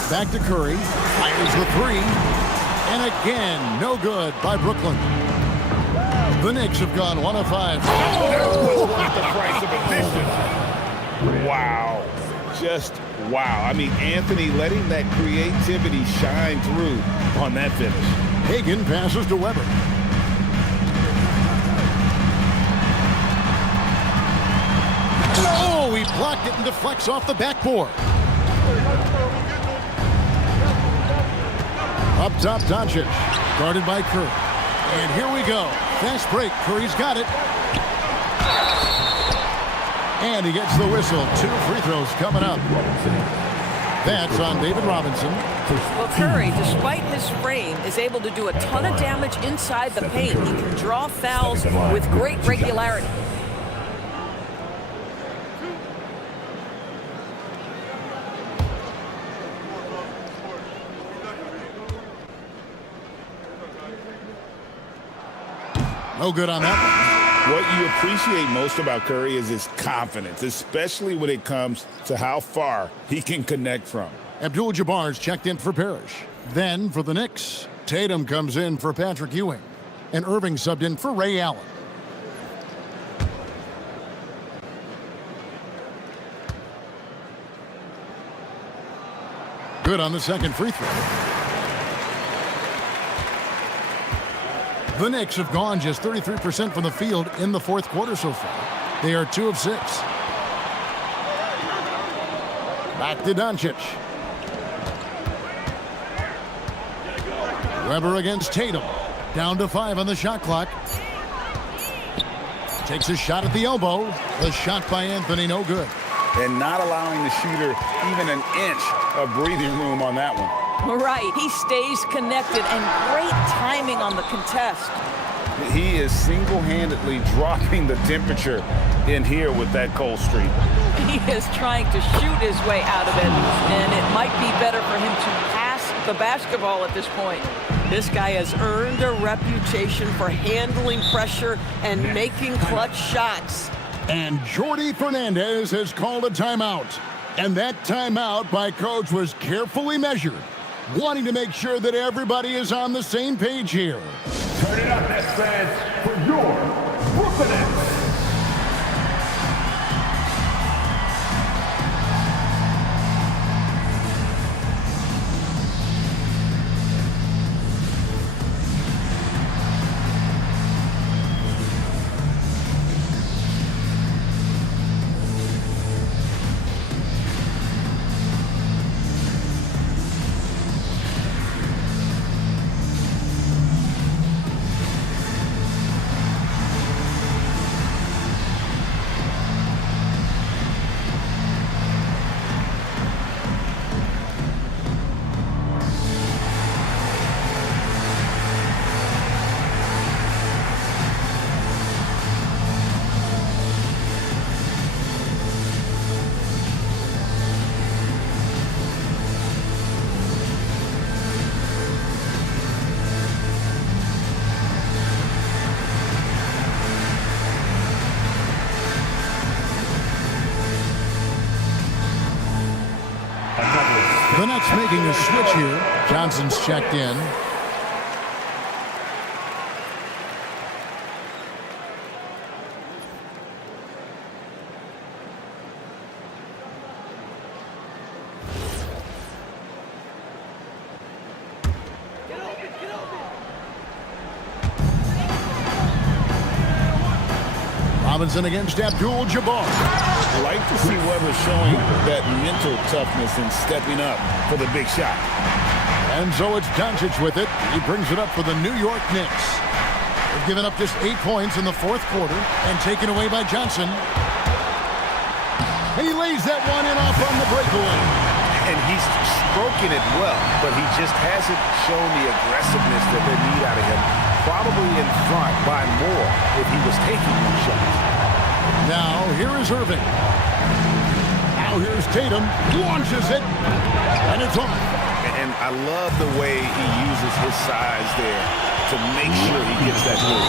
Back to Curry. Fires the three. And again, no good by Brooklyn. The Knicks have gone 1 of 5. That was worth the price of admission. Wow. Just wow. I mean, Anthony letting that creativity shine through on that finish. Hagan passes to Weber. Oh, he blocked it and deflects off the backboard. Up top, Doncic. Guarded by Curry. And here we go. Fast break. Curry's got it. And he gets the whistle. 2 free throws coming up. That's on David Robinson. Well, Curry, despite his frame, is able to do a ton of damage inside the paint. He can draw fouls with great regularity. No good on that one. What you appreciate most about Curry is his confidence, especially when it comes to how far he can connect from. Abdul-Jabbar's checked in for Parrish. Then for the Knicks, Tatum comes in for Patrick Ewing. And Irving subbed in for Ray Allen. Good on the second free throw. The Knicks have gone just 33% from the field in the fourth quarter so far. They are 2 of 6. Back to Doncic. Weber against Tatum. Down to 5 on the shot clock. Takes a shot at the elbow. The shot by Anthony, no good. And not allowing the shooter even an inch of breathing room on that one. Right, he stays connected and great timing on the contest. He is single-handedly dropping the temperature in here with that cold streak. He is trying to shoot his way out of it, and it might be better for him to pass the basketball at this point. This guy has earned a reputation for handling pressure and making clutch shots. And Jordi Fernandez has called a timeout. And that timeout by Coach was carefully measured, wanting to make sure that everybody is on the same page here. Turn it up, Nets fans, for your Brooklyn Nets. The Nets making a switch here. Johnson's checked in. Robinson against Abdul-Jabbar. I like to see Weber showing that mental toughness and stepping up for the big shot. And so it's Doncic with it. He brings it up for the New York Knicks. They've given up just 8 points in the fourth quarter and taken away by Johnson. And he lays that one in off on the breakaway. And he's stroking it well, but he just hasn't shown the aggressiveness that they need out of him. Probably in front by more if he was taking these shots. Now, here is Irving. Now here's Tatum. Launches it. And it's off. And I love the way he uses his size there to make sure he gets that move.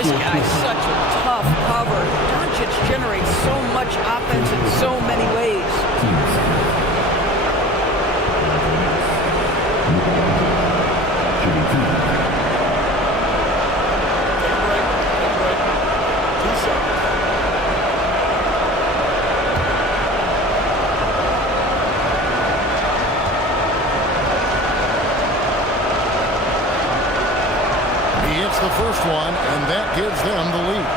This guy's such a tough cover. Doncic generates so much offense in so many ways. The first one, and that gives them the lead.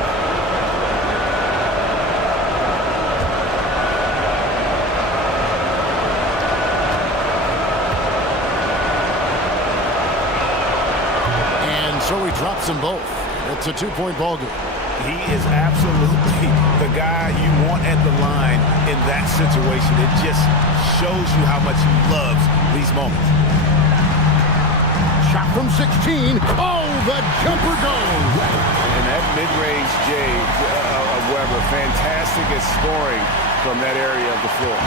And so he drops them both. It's a 2-point ball game. He is absolutely the guy you want at the line in that situation. It just shows you how much he loves these moments. Shot from 16. Oh, the jumper goes. And that mid-range J of Weber, fantastic at scoring from that area of the floor.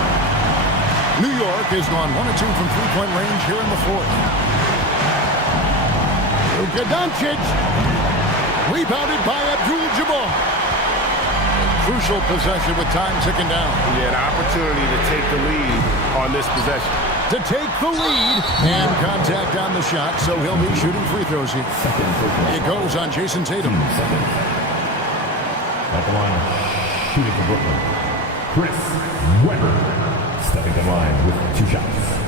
New York has gone 1 of 2 from 3-point range here in the fourth. Luka Doncic. Rebounded by Abdul-Jabbar. Crucial possession with time ticking down. He had an opportunity to take the lead on this possession. To take the lead, and contact on the shot, so he'll be shooting free throws here. It goes on Jason Tatum. At the line, shooting for Brooklyn, Chris Webber, stepping to the line with 2 shots.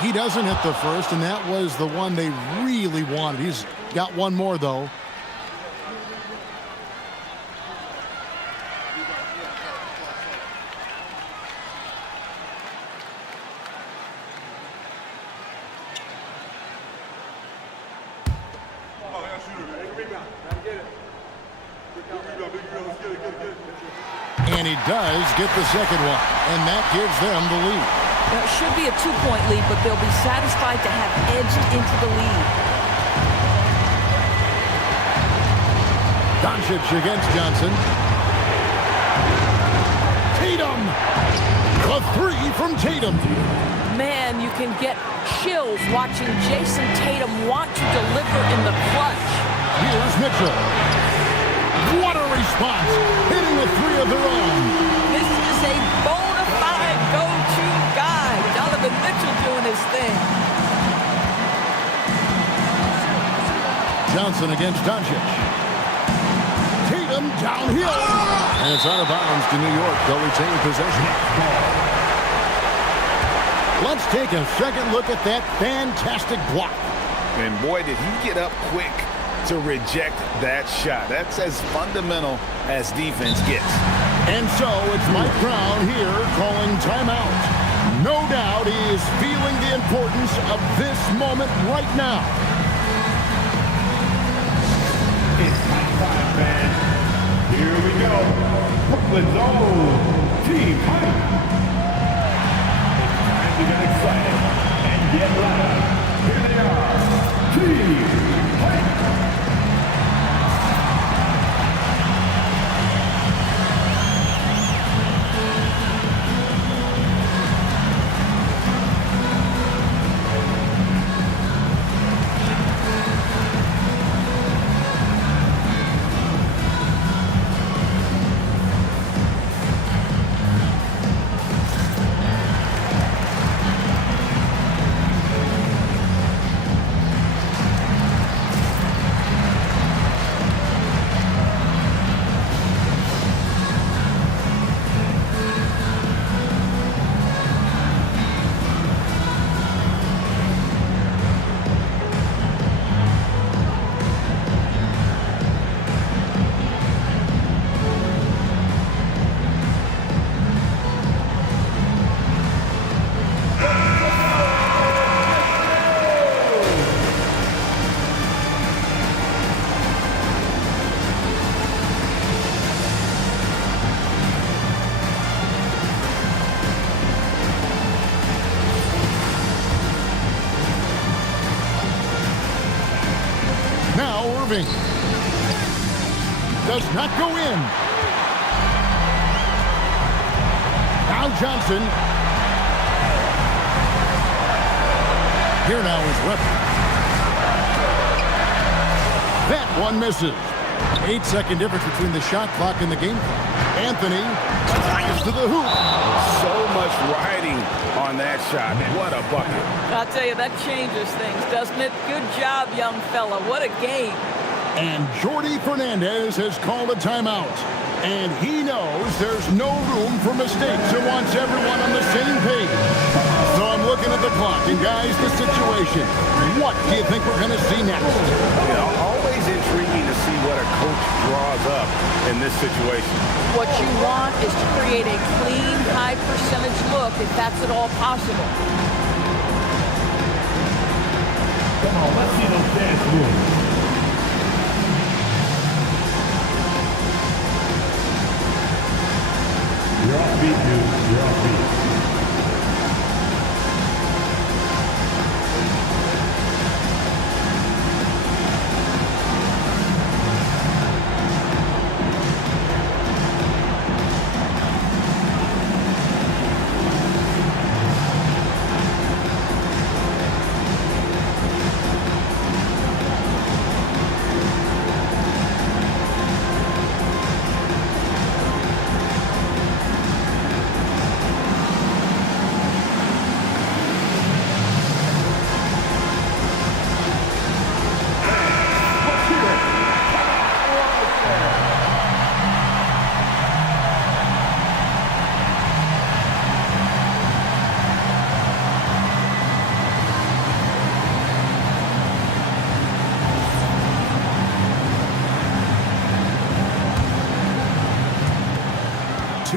He doesn't hit the first, and that was the one they really wanted. He's got one more, though. And he does get the second one, and that gives them the lead. Now, it should be a 2-point lead, but they'll be satisfied to have edged into the lead. Doncic against Johnson. Tatum! A 3 from Tatum. Man, you can get chills watching Jason Tatum want to deliver in the clutch. Here's Mitchell. What a response! Hitting a 3 of their own. This is a bona fide go-to guy. Donovan Mitchell doing his thing. Johnson against Doncic. Tatum downhill. And it's out of bounds to New York. They'll retain possession. Let's take a second look at that fantastic block. And boy, did he get up quick to reject that shot. That's as fundamental as defense gets. And so it's Mike Brown here calling timeout. No doubt he is feeling the importance of this moment right now. It's time, man. Here we go. Brooklyn's own Team Hype. It's time to get excited and get loud. Here they are. Team Hype. wing. Does not go in. Now Johnson. Here now is Weapon. That one misses. 8-second difference between the shot clock and the game clock. Anthony fires to the hoop. So much riding on that shot. What a bucket. I'll tell you, that changes things, doesn't it? Good job, young fella. What a game. And Jordi Fernandez has called a timeout. And he knows there's no room for mistakes and wants everyone on the same page. So I'm looking at the clock, and guys, the situation. What do you think we're going to see next? You know, always intriguing to see what a coach draws up in this situation. What you want is to create a clean, high-percentage look, if that's at all possible. Come on, let's see those dance moves. You're off beat, dude. You're off beat.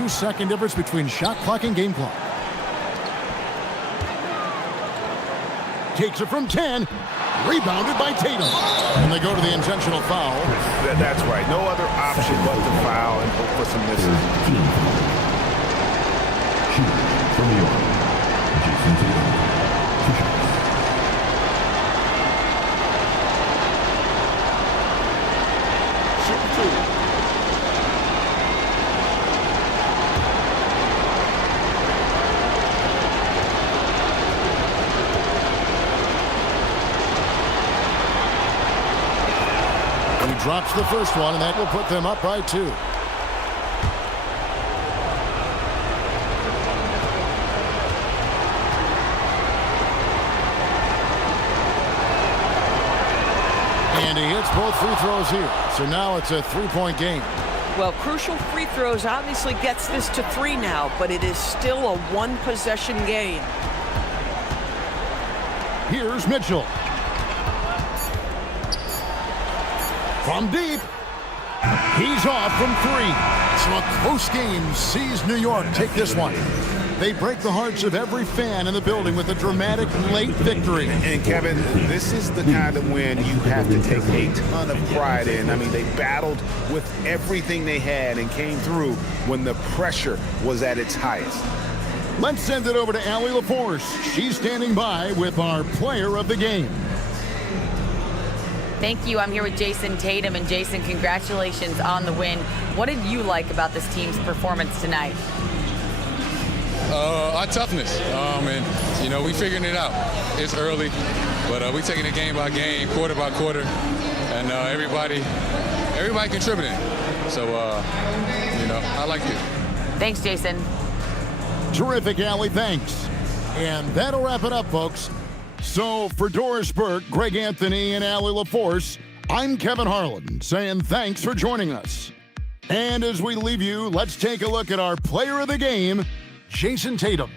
Second difference between shot clock and game clock. Takes it from 10. Rebounded by Tatum. And they go to the intentional foul. That's right. No other option but to foul and hope for some misses. From New York, Jason Tatum. 2 shots. Shoot 2. Drops the first one, and that will put them up by 2. And he hits both free throws here. So now it's a 3-point game. Well, crucial free throws obviously gets this to 3 now, but it is still a 1-possession game. Here's Mitchell. From deep. He's off from 3. So a close game sees New York take this one. They break the hearts of every fan in the building with a dramatic late victory. And Kevin, this is the kind of win you have to take a ton of pride in. I mean, they battled with everything they had and came through when the pressure was at its highest. Let's send it over to Allie LaForce. She's standing by with our player of the game. Thank you. I'm here with Jason Tatum. And Jason, congratulations on the win. What did you like about this team's performance tonight? Our toughness. And, you know, we figuring it out. It's early, but we taking it game by game, quarter by quarter, and everybody contributing. So, you know, I liked it. Thanks, Jason. Terrific, Allie. Thanks. And that'll wrap it up, folks. So for Doris Burke, Greg Anthony, and Allie LaForce, I'm Kevin Harlan saying thanks for joining us. And as we leave you, let's take a look at our player of the game, Jason Tatum.